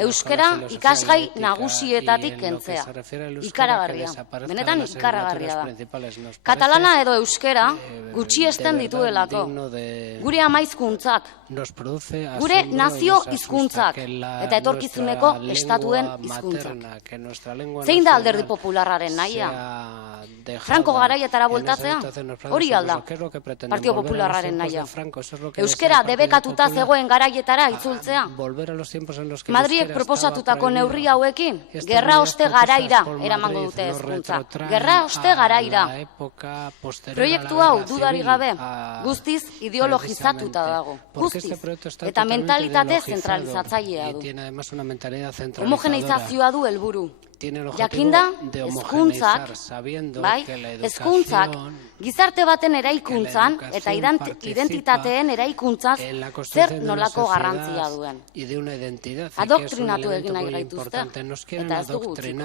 euskera ikasgai nagusietatik kentzea. Ikaragarria. Benetan ikaragarria da. Katalana edo euskera gutxiesten dituelako. Gure amaizkuntzak, gure nazio hizkuntzak eta etorkizuneko estatuen hizkuntzak. Zein da alderdi popularraren nahia? Franco garaietara bueltatzea? Hori alda, Partio Popularraren nahia. Euskera debekatuta zegoen garaietara itzultzea? Madriek proposatutako neurri hauekin, gerra oste garaira eramango dute hezkuntza. Gerra oste garaira. Proiektu hau dudarik gabe, guztiz ideologizatuta dago. Guztiz. Eta mentalitate zentralizatzailea du. Homogeneizazioa du helburu. Jakinda, hezkuntzak, hezkuntzak, gizarte baten eraikuntzan eta identitateen eraikuntzaz zer nolako garrantzia duen. Adoktrinatu egin nahi gaituzte, eta ez dugu utziko.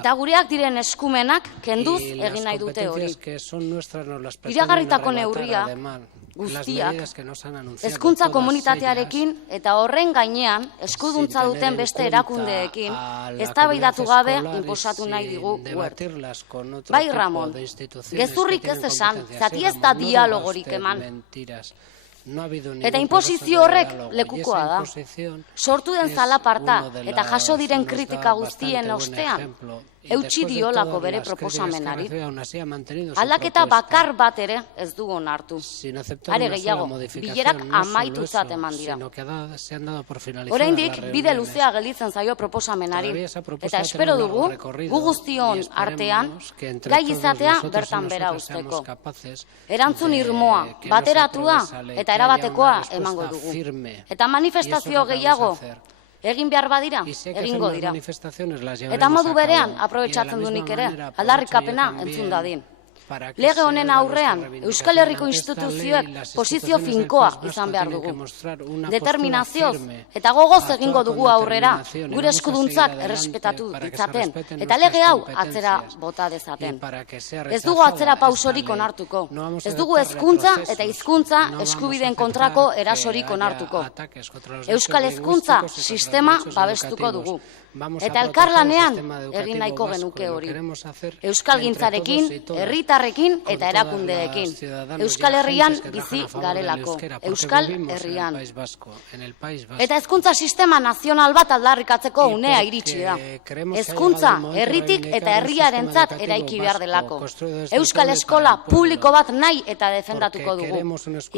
Eta gureak diren eskumenak kenduz egin nahi dute hori. Iragarritako neurria, guztiak, hezkuntza komunitatearekin eta horren gainean eskuduntza duten beste erakundeekin eztabaidatu gabe inposatu nahi digu Huert. Bai, Ramon, gezurrik ez esan, zati ez da dialogorik eman. Eta inposizio horrek lekukoa da. Sortu den zalaparta eta jaso diren kritika guztien ostean, eutsi diolako bere proposamenari. Aldaketa bakar bat ere ez dugu onartu. Are gehiago, bilerak amaitutzat eman dira. Oraindik bide luzea gelditzen zaio proposamenari. Eta espero dugu, gu guztion artean, gai izatea bertan bera usteko. Erantzun irmoa, bateratua eta erabatekoa emango dugu. Eta manifestazio gehiago, egin behar badira, egingo dira. Eta modu berean, aprobetxatzen du nik ere, aldarrikapena entzun dadin. Lege honen aurrean, Euskal Herriko instituzioek posizio finkoa izan behar dugu. Determinazioz eta gogoz egingo dugu aurrera, gure eskuduntzak errespetatu ditzaten, eta lege hau atzera bota dezaten. Ez dugu atzera pausorik onartuko. Ez dugu hezkuntza eta hizkuntza eskubideen kontrako erasorik onartuko. Euskal hezkuntza sistema babestuko dugu. Eta elkarlanean egin nahiko genuke hori. Euskalgintzarekin, herritarrekin eta erakundeekin. Euskal Herrian bizi garelako. Euskal Herrian. Eta hezkuntza sistema nazional bat aldarrikatzeko unea iritsi da. Hezkuntza herritik eta herriarentzat eraiki behar delako. Euskal eskola publiko bat nahi eta defendatuko dugu.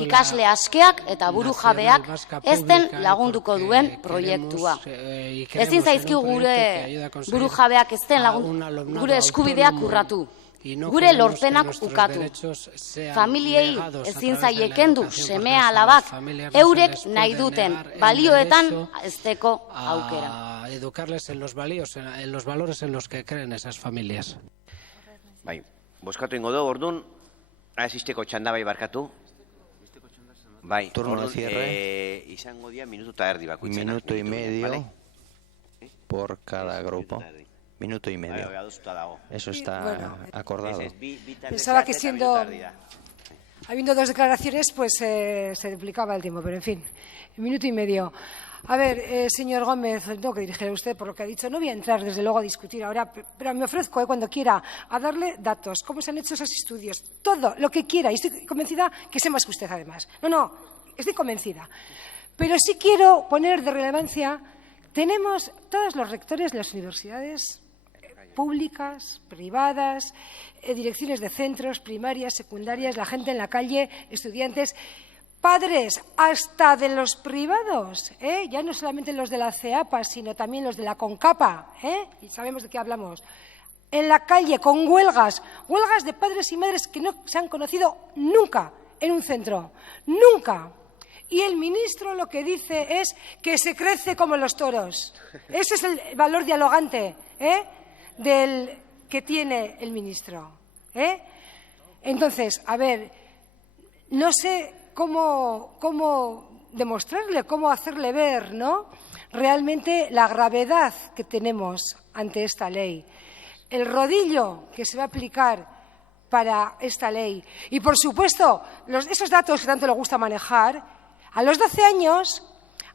Ikasle askeak eta burujabeak ezten lagunduko duen proiektua. Ezin zaizkigu gure burujabeak ezten gure eskubideak urratu. Gure lorpenak ukatu. Familiei ezin zaie kendu semea alabak eurek nahi duten balioetan hezteko aukera. Educarles en los valores en los que creen esas familias. Bai, bozkatu ingo dugu, orduan, asisteko txanda bai barkatu. Bai, turno de cierre. Izango dia minutu eta erdi bakoitzena. Minuto y medio por cada grupo. Minuto y medio. Eso está acordado. Pensaba que habiendo dos declaraciones, pues se duplicaba el tiempo, pero en fin, minuto y medio. A ver, señor Gómez, tengo que dirigir a usted por lo que ha dicho. No voy a entrar, desde luego, a discutir ahora, pero me ofrezco cuando quiera a darle datos, cómo se han hecho esos estudios, todo, lo que quiera. Y estoy convencida que sé más que usted, además. No, estoy convencida. Pero sí quiero poner de relevancia, tenemos todos los rectores de las universidades públicas, privadas, direcciones de centros, primarias, secundarias, la gente en la calle, estudiantes, padres hasta de los privados, ya no solamente los de la CEAPA, sino también los de la CONCAPA, y sabemos de qué hablamos, en la calle con huelgas de padres y madres que no se han conocido nunca en un centro, nunca. Y el ministro lo que dice es que se crece como los toros. Ese es el valor dialogante del que tiene el ministro. Entonces, a ver, no sé cómo demostrarle, cómo hacerle ver, ¿no?, realmente la gravedad que tenemos ante esta ley, el rodillo que se va a aplicar para esta ley y, por supuesto, esos datos que tanto le gusta manejar. A los 12 años,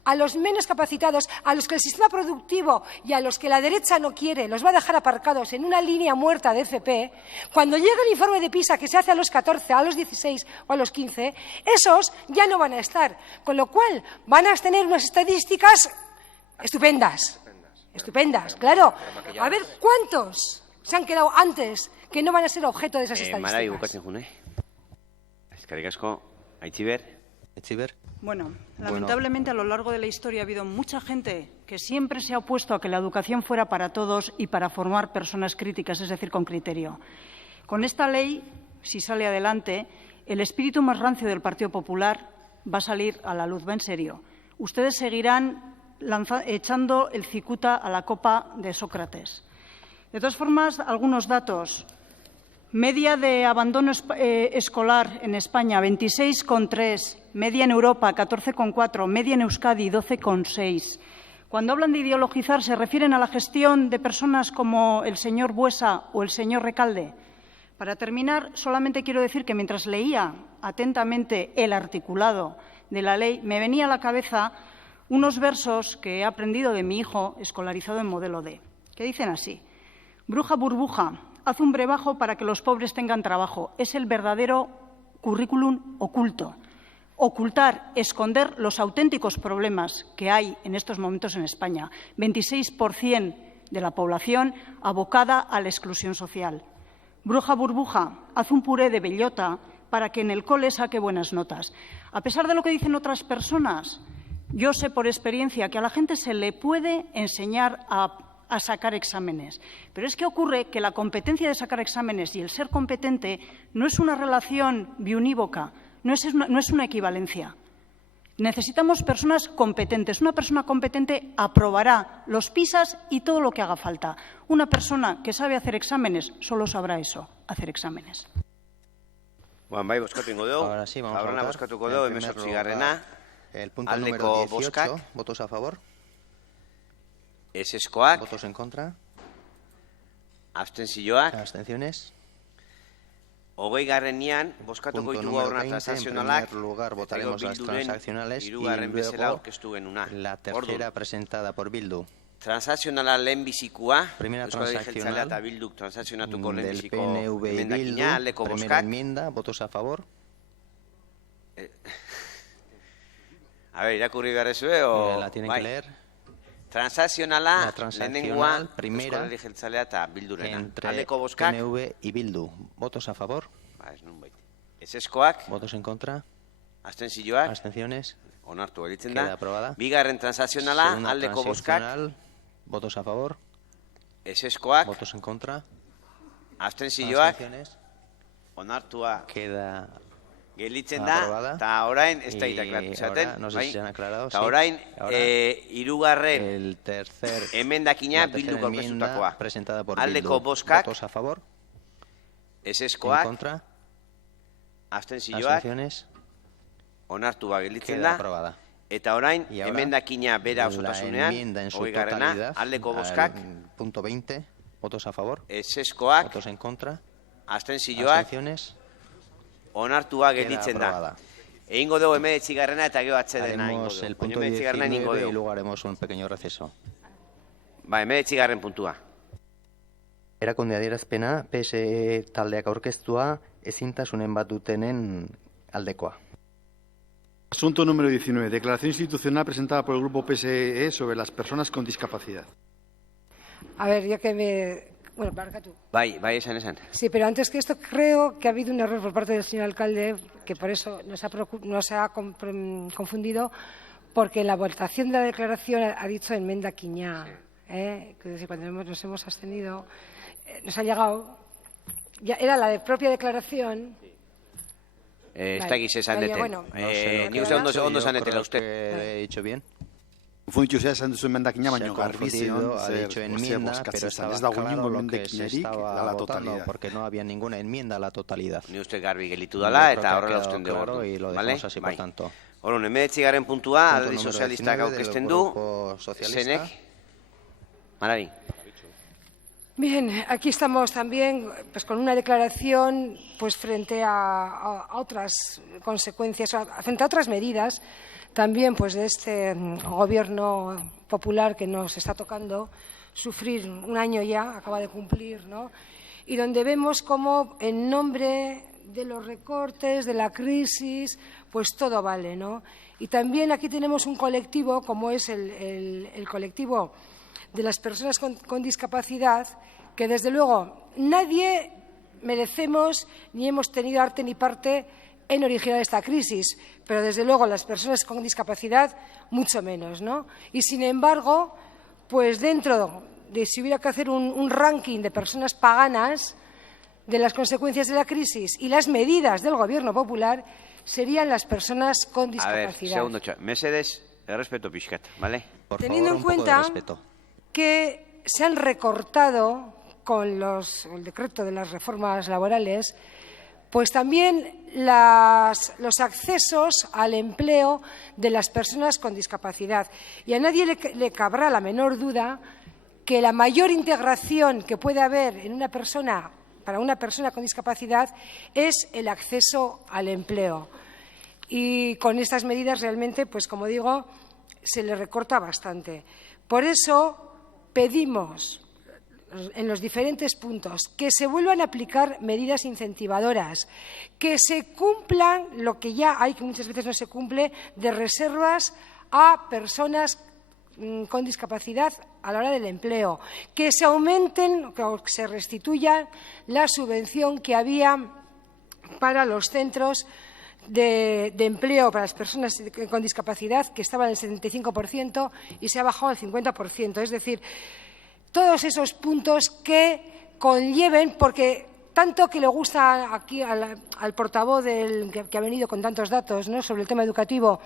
a los menos capacitados, a los que el sistema productivo y a los que la derecha no quiere, los va a dejar aparcados en una línea muerta de FP, cuando llegue el informe de PISA que se hace a los 14, a los 16 o a los 15, esos ya no van a estar, con lo cual van a tener unas estadísticas estupendas, claro. A ver, ¿cuántos se han quedado antes que no van a ser objeto de esas estadísticas? Bueno, lamentablemente a lo largo de la historia ha habido mucha gente que siempre se ha opuesto a que la educación fuera para todos y para formar personas críticas, es decir, con criterio. Con esta ley, si sale adelante, el espíritu más rancio del Partido Popular va a salir a la luz, va en serio. Ustedes seguirán echando el cicuta a la copa de Sócrates. De todas formas, algunos datos. Media de abandono escolar en España, 26,3. Media en Europa, 14,4. Media en Euskadi, 12,6. Cuando hablan de ideologizar, ¿se refieren a la gestión de personas como el señor Buesa o el señor Recalde? Para terminar, solamente quiero decir que mientras leía atentamente el articulado de la ley, me venía a la cabeza unos versos que he aprendido de mi hijo escolarizado en modelo D, que dicen así: bruja burbuja, haz un brebajo para que los pobres tengan trabajo. Es el verdadero currículum oculto. Ocultar, esconder los auténticos problemas que hay en estos momentos en España. 26% de la población abocada a la exclusión social. Bruja burbuja, haz un puré de bellota para que en el cole saque buenas notas. A pesar de lo que dicen otras personas, yo sé por experiencia que a la gente se le puede enseñar a sacar exámenes. Pero es que ocurre que la competencia de sacar exámenes y el ser competente no es una relación biunívoca, no es una equivalencia. Necesitamos personas competentes. Una persona competente aprobará los PISAs y todo lo que haga falta. Una persona que sabe hacer exámenes solo sabrá eso, hacer exámenes. Ahora sí, vamos a votar. El punto número 18, votos a favor. Votos en contra. Abstenciones. Punto número 20, en primer lugar votaremos las transaccionales y luego la tercera presentada por Bildu. Transazionala lehenbizikoa, primera transaccional eta Bilduk transazionatuko del lehenbiziko PNV y emendakina, Bildu, aldeko primera bozkak. enmienda, votos a favor. A ver, irakurri behar ezue, o... La tienen que leer. Transazionala, Transaccional, primera, Eusko Jeltzalea eta Bildurena. entre Aldeko bozkak. PNV y Bildu. Votos a favor. Ezeskoak. Votos en contra. Abstentzioak. Abstenciones. Onartu gelditzen Queda da. aprobada. Bigarren transazionala, Segunda aldeko bozkak. transaccional, votos a favor. Ezeskoak. Votos en contra. Abstentzioak. Abstenciones. Onartua Queda gelditzen da, aprobada. eta orain ez da iraklatu zaten. No sé si se han aclarado. Eta orain, hirugarren el tercer emendakina Bilduk aurkeztutakoa. Presentada por Aldeko Bildu. bozkak. Votos a favor. Ezeskoak. En contra. Abstentzioak. Abstenciones. Onartua gelditzen Queda da. aprobada. Eta orain, Y ahora, emendakina bera la osotasunean, enmienda en su hogeigarrena, totalidad, aldeko al bozkak. punto 20. Votos a favor. Ezeskoak. Votos en contra. Abstentzioak. Abstenciones. Onartua Queda gelditzen da. aprobada. Egingo dugu 19garrena eta gero atsedena egingo Haremos dugu. el punto 19garrena egingo 19 y dugu. luego haremos un pequeño receso. Ba, 19garren puntua. Erakunde adierazpena, PSE taldeak aurkeztua, ezintasunen bat dutenen aldekoa. Asunto número 19. Declaración institucional presentada por el Grupo PSE sobre las personas con discapacidad. A ver, ya que me... Bueno, Barca tú. Bai, esan. Sí, pero antes que esto creo que ha habido un error por parte del señor alcalde, que por eso nos ha confundido, porque en la votación de la declaración ha dicho enmienda Quiñá. Es decir, cuando nos hemos abstenido, nos ha llegado... Ya era la propia declaración... Ez da egiz esan deten. Bueno, nik uste ondo zanetela uste. He dicho bien. Konfunditu zea esan duzu emendakina, baina Se ha garbi zion, confundido, ha dicho enmienda, pero estaba claro lo que se estaba votando, porque no había ninguna enmienda a la totalidad. Ni uste garbi gelitu dala, eta horrela usten dugu. Claro, y lo dejamos así, por tanto. Orduan, 19garren puntua, alderdi sozialistak aurkezten du, zenek. Marari. Bien, aquí estamos también pues, con una declaración pues, frente a otras consecuencias, frente a otras medidas también pues, de este gobierno popular que nos está tocando sufrir un año ya, acaba de cumplir, ¿no? Y donde vemos cómo en nombre de los recortes, de la crisis, pues todo vale, ¿no? Y también aquí tenemos un colectivo como es el colectivo de las personas con discapacidad, que desde luego nadie merecemos ni hemos tenido arte ni parte en originar esta crisis, pero desde luego las personas con discapacidad mucho menos, ¿no? Y sin embargo, pues dentro de si hubiera que hacer un ranking de personas paganas de las consecuencias de la crisis y las medidas del Gobierno popular, serían las personas con discapacidad. A ver, segundo, mesedes, respeto pixkat, ¿vale? Teniendo en cuenta que se han recortado con el decreto de las reformas laborales, pues también los accesos al empleo de las personas con discapacidad. Y a nadie le cabrá la menor duda que la mayor integración que puede haber en una persona, para una persona con discapacidad, es el acceso al empleo. Y con estas medidas realmente, pues como digo, se le recorta bastante. Por eso pedimos en los diferentes puntos que se vuelvan a aplicar medidas incentivadoras, que se cumplan lo que ya hay, que muchas veces no se cumple, de reservas a personas con discapacidad a la hora del empleo, que se aumenten, que se restituya la subvención que había para los centros de empleo para las personas con discapacidad, que estaba en el 75% y se ha bajado al 50%. Es decir, todos esos puntos que conlleven, porque tanto que le gusta aquí al portavoz que ha venido con tantos datos, ¿no?, sobre el tema educativo,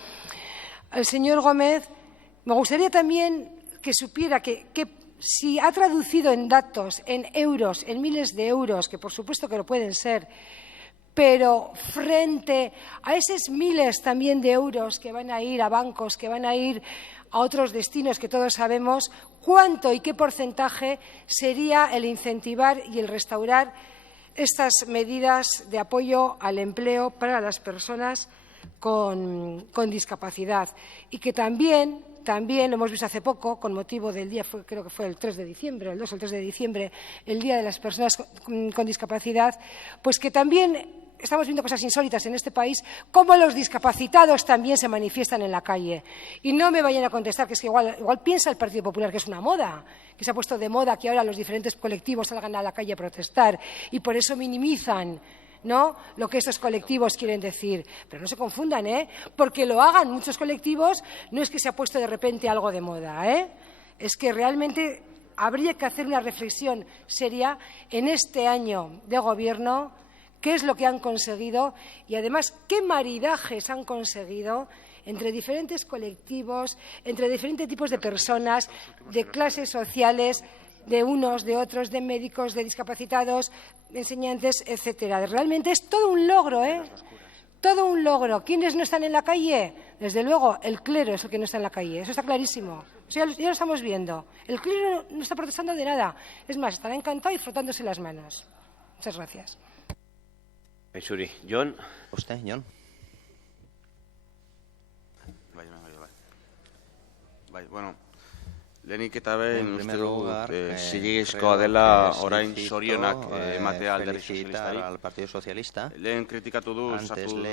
al señor Gómez, me gustaría también que supiera que si ha traducido en datos, en euros, en miles de euros, que por supuesto que lo pueden ser, pero frente a esos miles también de euros que van a ir a bancos, que van a ir a otros destinos que todos sabemos, cuánto y qué porcentaje sería el incentivar y el restaurar estas medidas de apoyo al empleo para las personas con discapacidad. Y que también también lo hemos visto hace poco, con motivo del día, creo que fue el 3 de diciembre, el 2 o el 3 de diciembre, el Día de las Personas con Discapacidad, pues que también estamos viendo cosas insólitas en este país, cómo los discapacitados también se manifiestan en la calle. Y no me vayan a contestar que es que igual piensa el Partido Popular que es una moda, que se ha puesto de moda que ahora los diferentes colectivos salgan a la calle a protestar y por eso minimizan, ¿no?, lo que estos colectivos quieren decir. Pero no se confundan, porque lo hagan muchos colectivos, no es que se ha puesto de repente algo de moda, es que realmente habría que hacer una reflexión seria en este año de gobierno, qué es lo que han conseguido y, además, qué maridajes han conseguido entre diferentes colectivos, entre diferentes tipos de personas, de clases sociales, de unos, de otros, de médicos, de discapacitados, de enseñantes, etcétera. Realmente es todo un logro, todo un logro. ¿Quiénes no están en la calle? Desde luego, el clero es el que no está en la calle. Eso está clarísimo. Eso ya lo estamos viendo. El clero no está protestando de nada. Es más, estará encantado y frotándose las manos. Muchas gracias. Zuri, Jon. Usted, Jon. Bai, bueno, lehenik eta behin uste dugu zilegizkoa dela orain zorionak ematea alderdi sozialistari. Lehen kritikatu du, sartu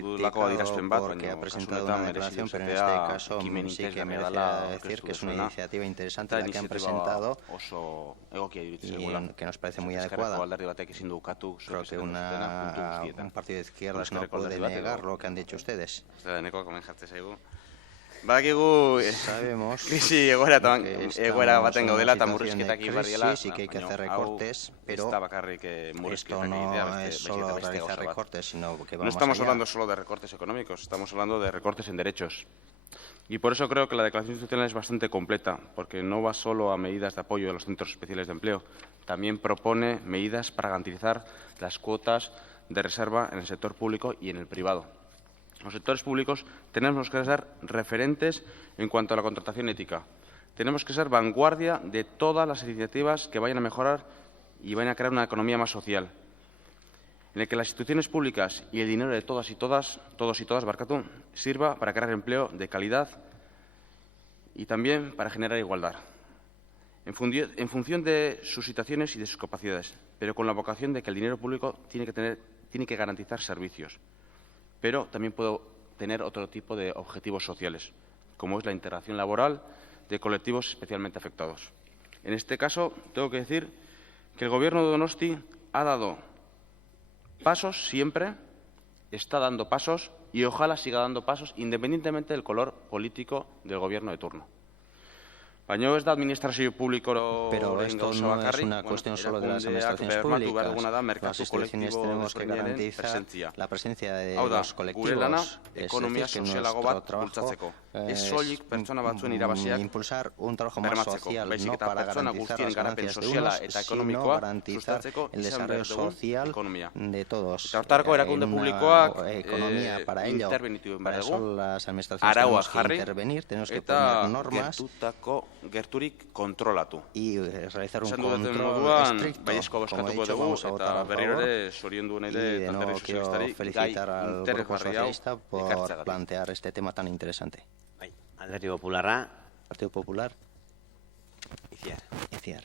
dulako adierazpen bat, baina kasunetan merezi duzatea ekimen interesgarria dela aurkeztu duzuena. Eta iniziatiba oso egokia iruditzen zegoela. Eskerreko alderdi batek ezin du ukatu un partido de izquierdas no puede negar lo que han dicho ustedes. Ez da deneko komen jartze zaigu. Badakigu krisi egoera baten gaudela eta murrizketak ibarriela, baina hau ez da bakarrik murrizketak egitea, no estamos hablando solo de recortes económicos, estamos hablando de recortes en derechos. Y por eso creo que la declaración institucional es bastante completa, porque no va solo a medidas de apoyo a los centros especiales de empleo, también propone medidas para garantizar las cuotas de reserva en el sector público y en el privado. Los sectores públicos tenemos que ser referentes en cuanto a la contratación ética. Tenemos que ser vanguardia de todas las iniciativas que vayan a mejorar y vayan a crear una economía más social, en el que las instituciones públicas y el dinero de todos y todas, sirva para crear empleo de calidad y también para generar igualdad, en función de sus situaciones y de sus capacidades, pero con la vocación de que el dinero público tiene que garantizar servicios. Pero también puedo tener otro tipo de objetivos sociales, como es la integración laboral de colectivos especialmente afectados. En este caso, tengo que decir que el Gobierno de Donosti ha dado pasos siempre, está dando pasos y ojalá siga dando pasos independientemente del color político del Gobierno de turno. Baina ez da administrazio publiko pero esto no es una cuestión solo de las administraciones públicas. Las instituciones tenemos que garantizar la presencia de los colectivos. Es decir, que nuestro trabajo es impulsar un trabajo más social, no para garantizar las ganancias de unos, sino garantizar el desarrollo social de todos. Una economía para ello. Para eso las administraciones tenemos que intervenir, tenemos que poner normas gerturik kontrolatu. Y realizar un control estricto, como he dicho, vamos a votar a favor. Y de nuevo quiero felicitar al Grupo Socialista por plantear este tema tan interesante. Alderdi Popularra. Partido Popular. Iciar.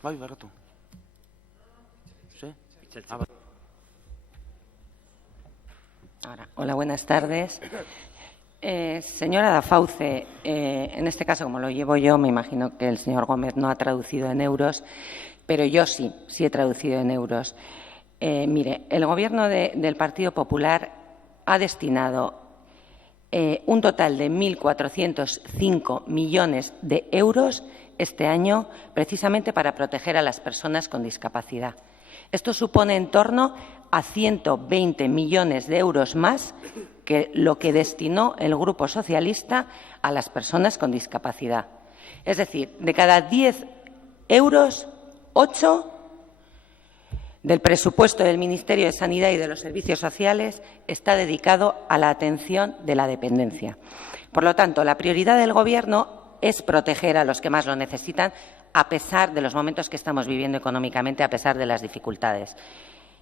Bai, barkatu. ¿Sí? Hola, buenas tardes. Señora Dafauce, en este caso, como lo llevo yo, me imagino que el señor Gómez no ha traducido en euros, pero yo sí he traducido en euros. Mire, el Gobierno del Partido Popular ha destinado un total de 1.405 millones de euros este año precisamente para proteger a las personas con discapacidad. Esto supone en torno a 120 millones de euros más que lo que destinó el Grupo Socialista a las personas con discapacidad. Es decir, de cada 10 euros, 8 del presupuesto del Ministerio de Sanidad y de los Servicios Sociales está dedicado a la atención de la dependencia. Por lo tanto, la prioridad del Gobierno es proteger a los que más lo necesitan, a pesar de los momentos que estamos viviendo económicamente, a pesar de las dificultades.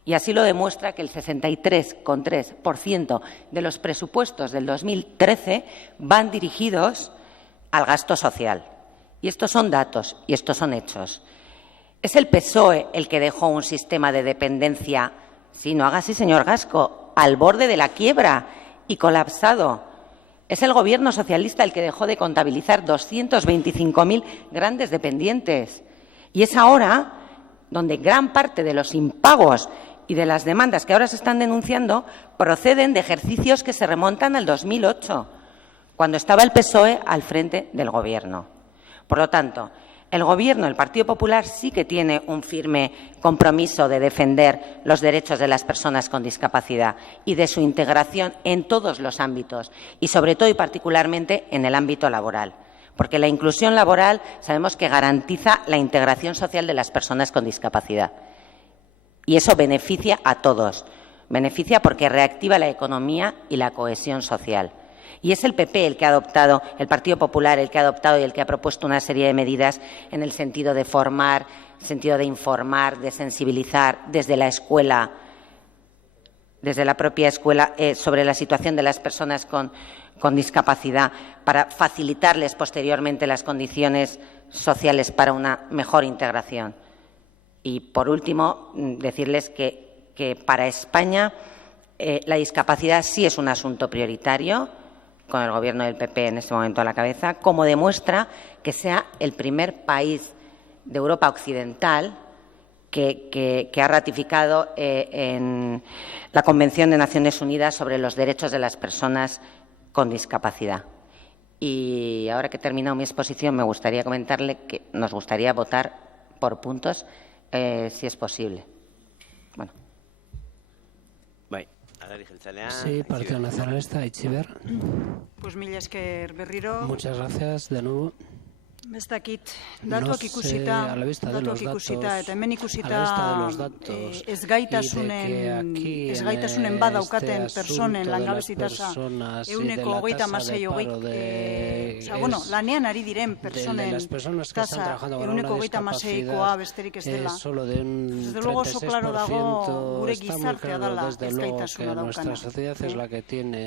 Y así lo demuestra que el 63,3% de los presupuestos del 2013 van dirigidos al gasto social. Y estos son datos y estos son hechos. Es el PSOE el que dejó un sistema de dependencia, sí, no haga así, señor Gasco, al borde de la quiebra y colapsado. Es el Gobierno socialista el que dejó de contabilizar 225.000 grandes dependientes. Y es ahora donde gran parte de los impagos y de las demandas que ahora se están denunciando proceden de ejercicios que se remontan al 2008, cuando estaba el PSOE al frente del Gobierno. Por lo tanto, el Gobierno, el Partido Popular, sí que tiene un firme compromiso de defender los derechos de las personas con discapacidad y de su integración en todos los ámbitos y, sobre todo y particularmente, en el ámbito laboral. Porque la inclusión laboral sabemos que garantiza la integración social de las personas con discapacidad. Y eso beneficia a todos. Beneficia porque reactiva la economía y la cohesión social. Y es el PP el que ha adoptado, el Partido Popular el que ha adoptado y el que ha propuesto una serie de medidas en el sentido de formar, sentido de informar, de sensibilizar desde la escuela, desde la propia escuela, sobre la situación de las personas con discapacidad, para facilitarles posteriormente las condiciones sociales para una mejor integración. Y, por último, decirles que para España la discapacidad sí es un asunto prioritario, con el Gobierno del PP en este momento a la cabeza, como demuestra que sea el primer país de Europa Occidental que ha ratificado en la Convención de Naciones Unidas sobre los derechos de las personas con discapacidad. Y ahora que he terminado mi exposición, me gustaría comentarle que nos gustaría votar por puntos, si es posible. Bueno. Sí, Partido Nacionalista, Itziber. Pues mila esker berriro. Muchas gracias de nuevo. Ez dakit, datuak ikusita, eta hemen ikusita ezgaitasunen badaukaten personen langabezi tasa 126, lanean ari diren personen tasa 126koa besterik ez dela. Desde luego oso klaro dago gure gizartea dela ezgaitasuna daukana.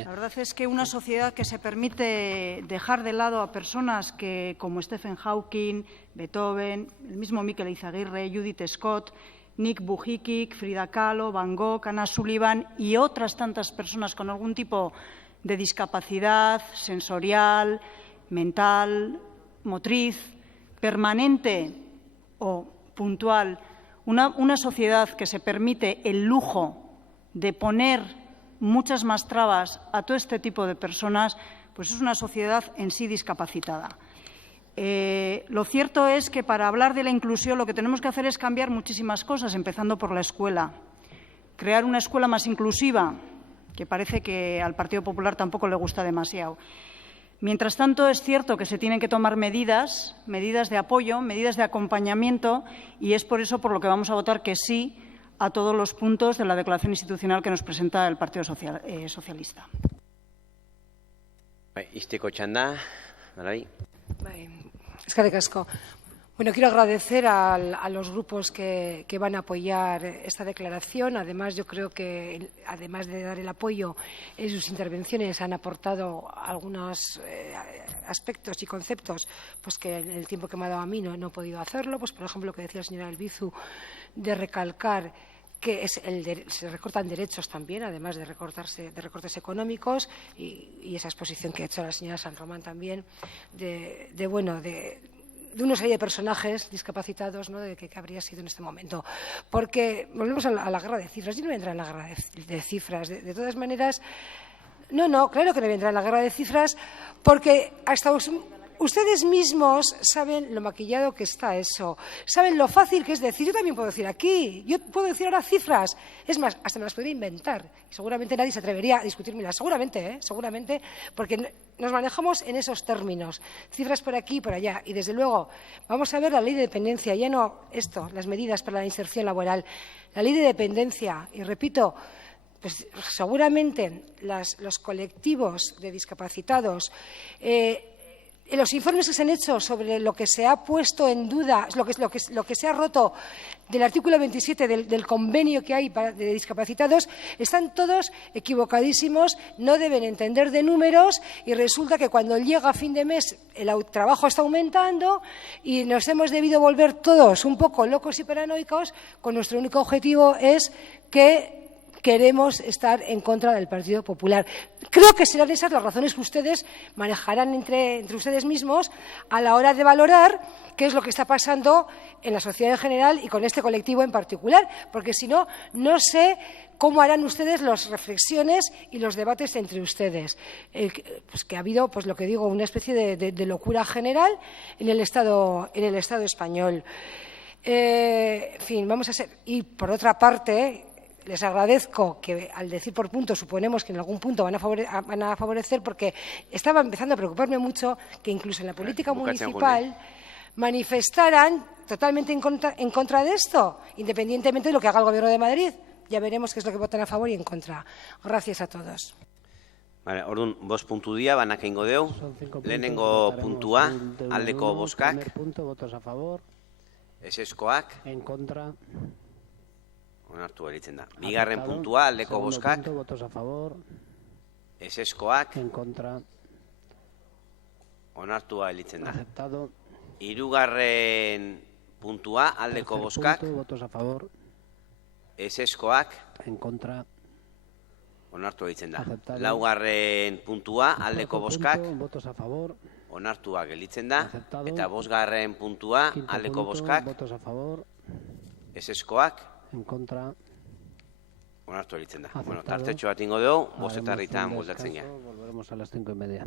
La verdad es que una sociedad que se permite dejar de lado a personas que, como Stephen Hawking, Beethoven, el mismo Mikel Eizaguirre, Judith Scott, Nick Vujicic, Frida Kahlo, Van Gogh, Anna Sullivan y otras tantas personas con algún tipo de discapacidad sensorial, mental, motriz, permanente o puntual, una sociedad que se permite el lujo de poner muchas más trabas a todo este tipo de personas, pues es una sociedad en sí discapacitada. Lo cierto es que para hablar de la inclusión lo que tenemos que hacer es cambiar muchísimas cosas, empezando por la escuela. Crear una escuela más inclusiva, que parece que al Partido Popular tampoco le gusta demasiado. Mientras tanto, es cierto que se tienen que tomar medidas de apoyo, medidas de acompañamiento, y es por eso por lo que vamos a votar que sí a todos los puntos de la declaración institucional que nos presenta el Partido Socialista. Izteko txanda, Marai. Eskerrik asko. Bueno, quiero agradecer a los grupos que van a apoyar esta declaración. Además, yo creo que, además de dar el apoyo, en sus intervenciones han aportado algunos aspectos y conceptos pues que en el tiempo que me ha dado a mí no he podido hacerlo. Pues, por ejemplo, lo que decía el señor Albizu, de recalcar que se recortan derechos también, además de recortes económicos, y esa exposición que ha hecho la señora San Román también, de una serie de personajes discapacitados, ¿no?, de que habría sido en este momento. Porque volvemos a la guerra de cifras. Yo no voy a entrar en la guerra de cifras. De todas maneras, no, claro que no voy a entrar en la guerra de cifras, porque hasta ustedes mismos saben lo maquillado que está eso, saben lo fácil que es decir. Yo también puedo decir aquí, yo puedo decir ahora cifras, es más, hasta me las podría inventar. Y seguramente nadie se atrevería a discutírmelas, seguramente, porque nos manejamos en esos términos, cifras por aquí y por allá. Y desde luego, vamos a ver la ley de dependencia, ya no las medidas para la inserción laboral, la ley de dependencia, y repito, pues seguramente los colectivos de discapacitados los informes que se han hecho sobre lo que se ha puesto en duda, lo que se ha roto del artículo 27 del convenio que hay de discapacitados, están todos equivocadísimos, no deben entender de números y resulta que cuando llega a fin de mes el trabajo está aumentando y nos hemos debido volver todos un poco locos y paranoicos, con nuestro único objetivo es que queremos estar en contra del Partido Popular. Creo que serán esas las razones que ustedes manejarán entre ustedes mismos a la hora de valorar qué es lo que está pasando en la sociedad en general y con este colectivo en particular, porque si no, no sé cómo harán ustedes las reflexiones y los debates entre ustedes. Pues que ha habido, pues lo que digo, una especie de locura general en el Estado español. En fin, vamos a ser. Y por otra parte, les agradezco que, al decir por puntos, suponemos que en algún punto van a favorecer, porque estaba empezando a preocuparme mucho que incluso en la política municipal manifestaran totalmente en contra de esto, independientemente de lo que haga el Gobierno de Madrid. Ya veremos qué es lo que votan a favor y en contra. Gracias a todos. Vale, orduan, 5 puntu dira, banak egingo deu. Lehenengo puntua, aldeko bozkak. Eseskoak. En contra. Onartu elitzen da. Bigarren puntua, aldeko bozkak. Eseskoak. En contra. Onartua elitzen da. Aceptado. Hirugarren puntua, aldeko bozkak. Votos a favor. Eseskoak. En contra. Onartu elitzen da. Laugarren puntua, aldeko bozkak. Votos a favor. Onartua gelitzen da. Eta 5. puntua, aldeko bozkak. Votos a favor. Eseskoak. En contra. Onartu elitzen da. Bueno, tartetxo bat ingo dugu, 5:00 bueltatzen gara. Volveremos a las 5:30.